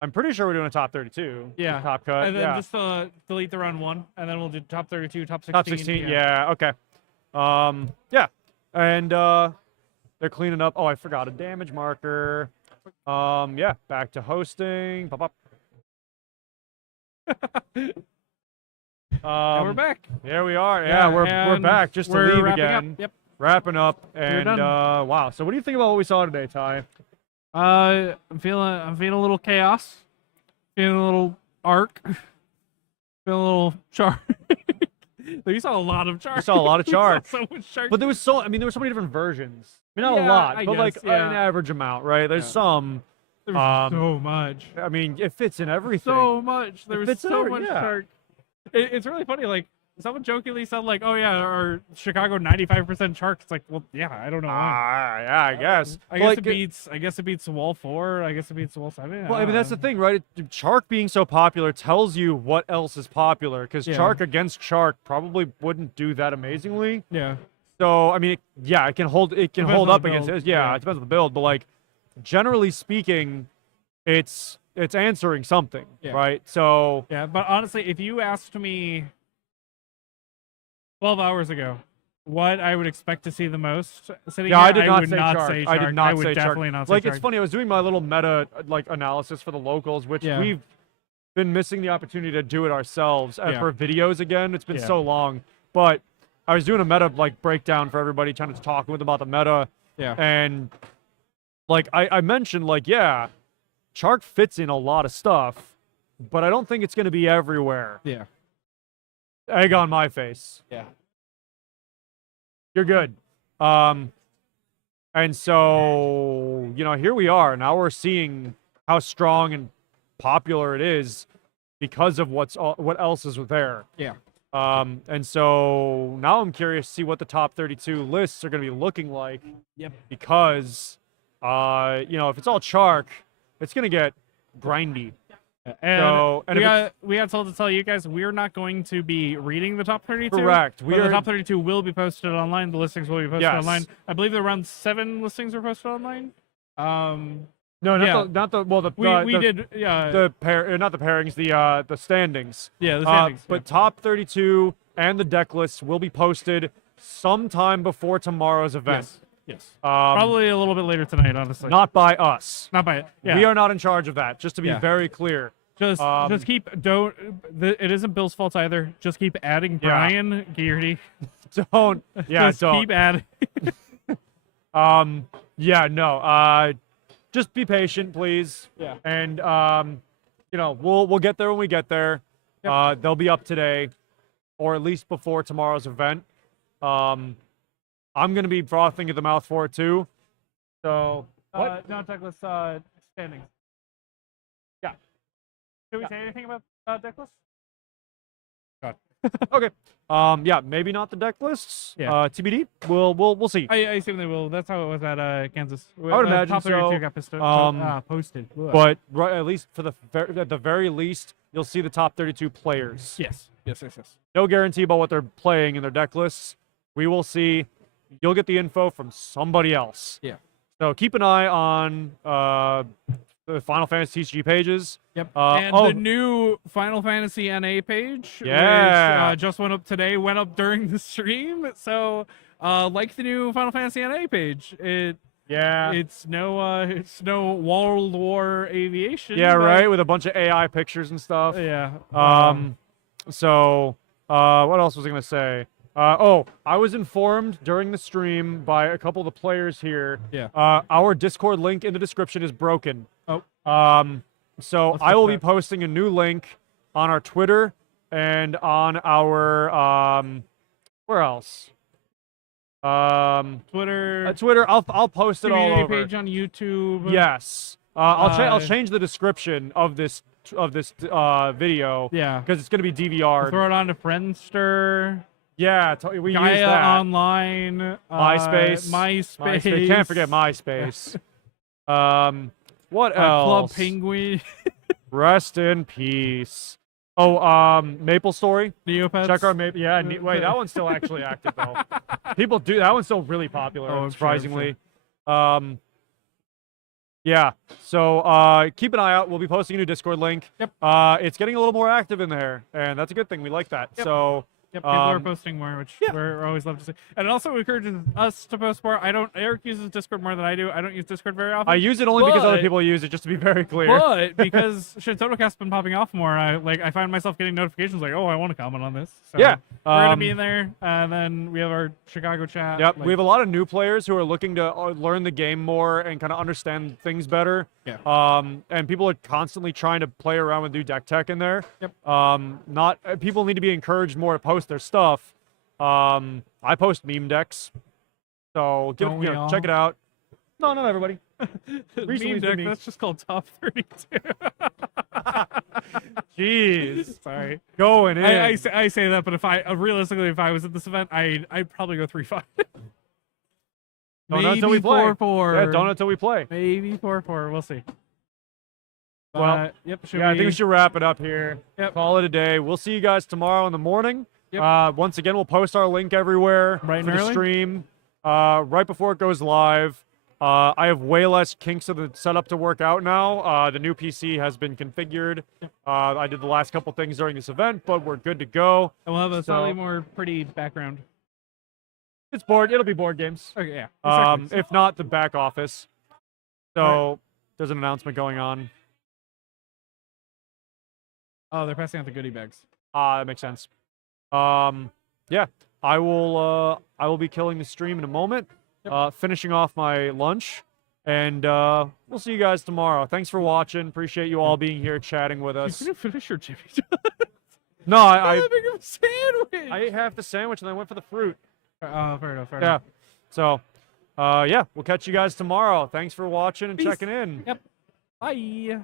I'm pretty sure we're doing a top 32. Yeah. Top cut. And then yeah. just delete the round 1, and then we'll do top 32, top 16. Top 16. Yeah. Okay. Yeah. And they're cleaning up. Oh, I forgot a damage marker. Yeah. Back to hosting. Pop up. And we're back. Here we are. Yeah, we're and back just to we're leave wrapping again. Up. Yep. Wrapping up. We're And done. wow. So what do you think about what we saw today, Ty? I'm feeling a little chaos. Feeling a little arc. Feeling a little shark. You saw a lot of shark. You saw a lot of shark. So much shark. But there was so many different versions. I mean, not a Yeah, lot, I but like guess, yeah. an average amount, right? There's Yeah. some. There was so much. I mean, it fits in everything. So much. There It was fits so in much yeah. shark. It's really funny. Like, someone jokingly said, like, "Oh yeah, our Chicago 95% shark." It's like, well, yeah, I don't know. Yeah, I guess. I But, guess like, it beats. I guess it beats Wall 4. I guess it beats Wall 7. Well, I mean, that's the thing, right? Shark being so popular tells you what else is popular, because Yeah. Shark against Shark probably wouldn't do that amazingly. Yeah. So, I mean, yeah, it can hold Depends hold on up the against build. it. Yeah, Yeah. it depends on the build, but like generally speaking, it's answering something, Yeah. right? So, Yeah, but honestly, if you asked me 12 hours ago what I would expect to see the most sitting yeah, here, I did not would say not Shark. say I shark. did not I would say definitely Shark. not say Like, shark. it's funny. I was doing my little meta like analysis for the locals, which Yeah. we've been missing the opportunity to do it ourselves Yeah. for videos again. It's been Yeah. so long, but I was doing a meta like breakdown for everybody, trying to talk with them about the meta, Yeah. and like I mentioned, like yeah, Shark fits in a lot of stuff, but I don't think it's going to be everywhere. Yeah. Egg on my face. Yeah. You're good. And so, here we are. Now we're seeing how strong and popular it is because of what else is there. Yeah. And so now I'm curious to see what the top 32 lists are going to be looking like. Yep. Because, if it's all Chark, it's going to get grindy. And we got told to tell you guys we're not going to be reading the top 32. Correct. The top 32 will be posted online. The listings will be posted Yes. online. I believe around 7 listings were posted online. No, Yeah. not the well, We did, yeah. not the pairings, the standings. Yeah, the standings. But top 32 and the deck lists will be posted sometime before tomorrow's event. Yes. Probably a little bit later tonight, honestly. Not by us. Not by it. Yeah. We are not in charge of that. Just to be very clear. Just it isn't Bill's fault either. Just keep adding Brian Geardy. Don't. Keep adding. Just be patient, please. Yeah. And we'll get there when we get there. Yep. They'll be up today, or at least before tomorrow's event. I'm gonna be frothing at the mouth for it too. So what? No, checklist standings. Yeah. Should we say anything about deck lists? Okay. Maybe not the deck lists. Yeah. TBD. We'll see. I assume they will. That's how it was at Kansas. I would imagine top 32 so. got posted. Ugh. But at least at the very least, you'll see the top 32 players. Yes. No guarantee about what they're playing in their deck lists. We will see. You'll get the info from somebody else. Yeah. So keep an eye on the Final Fantasy TCG pages. Yep. And the new Final Fantasy NA page, which just went up today, went up during the stream. So, like the new Final Fantasy NA page, it's no World War Aviation. Yeah, right, with a bunch of AI pictures and stuff. Yeah. So, what else was I gonna say? I was informed during the stream by a couple of the players here. Yeah. Our Discord link in the description is broken. Oh. So I will be posting a new link on our Twitter and on our where else? Twitter. Twitter. I'll post it all Community over. page on YouTube. Yes. I'll change the description of this video. Yeah. Because it's gonna be DVR'd. Throw it on to Friendster. Yeah, we use Gaia that. Online. MySpace. Can't forget MySpace. What else? Club Penguin. Rest in peace. Maple Story. Neopets. Check our Maple. Yeah, wait, that one's still actually active though. People do that one's still really popular, surprisingly. Sure. Yeah. So keep an eye out. We'll be posting a new Discord link. Yep. It's getting a little more active in there, and that's a good thing. We like that. Yep. So. Yep, people are posting more, which we're always love to see. And it also encourages us to post more. Eric uses Discord more than I do. I don't use Discord very often. I use it only because other people use it, just to be very clear. But because ShantottoCast's been popping off more, I find myself getting notifications like, oh, I want to comment on this. So yeah. We're going to be in there. And then we have our Chicago chat. Yep. We have a lot of new players who are looking to learn the game more and kind of understand things better. Yeah. And people are constantly trying to play around with new deck tech in there. Yep. People need to be encouraged more to post their stuff. I post meme decks, so check it out. No, not everybody. Meme deck, that's just called top 32. Jeez, sorry. Going in. I say that, but if I realistically, if I was at this event, I'd probably go 3-5. Don't know until we play. 4-4. Yeah, don't know until we play. Maybe 4-4. We'll see. Well, yep. I think we should wrap it up here. Yep. Call it a day. We'll see you guys tomorrow in the morning. Yep. Once again, we'll post our link everywhere for the stream right before it goes live. I have way less kinks of the setup to work out now. The new PC has been configured. I did the last couple things during this event, but we're good to go. And we'll have a slightly more pretty background. It'll be board games. Okay, yeah. Exactly. If not, the back office. So there's an announcement going on. Oh, they're passing out the goodie bags. That makes sense. Yeah, I will be killing the stream in a moment. Yep. Finishing off my lunch, and we'll see you guys tomorrow. Thanks for watching. Appreciate you all being here chatting with us. You didn't finish your Jimmy. No, I having a sandwich. I ate half the sandwich and I went for the fruit. Fair enough. Yeah. So, yeah, we'll catch you guys tomorrow. Thanks for watching and Peace. checking in. Yep. Bye.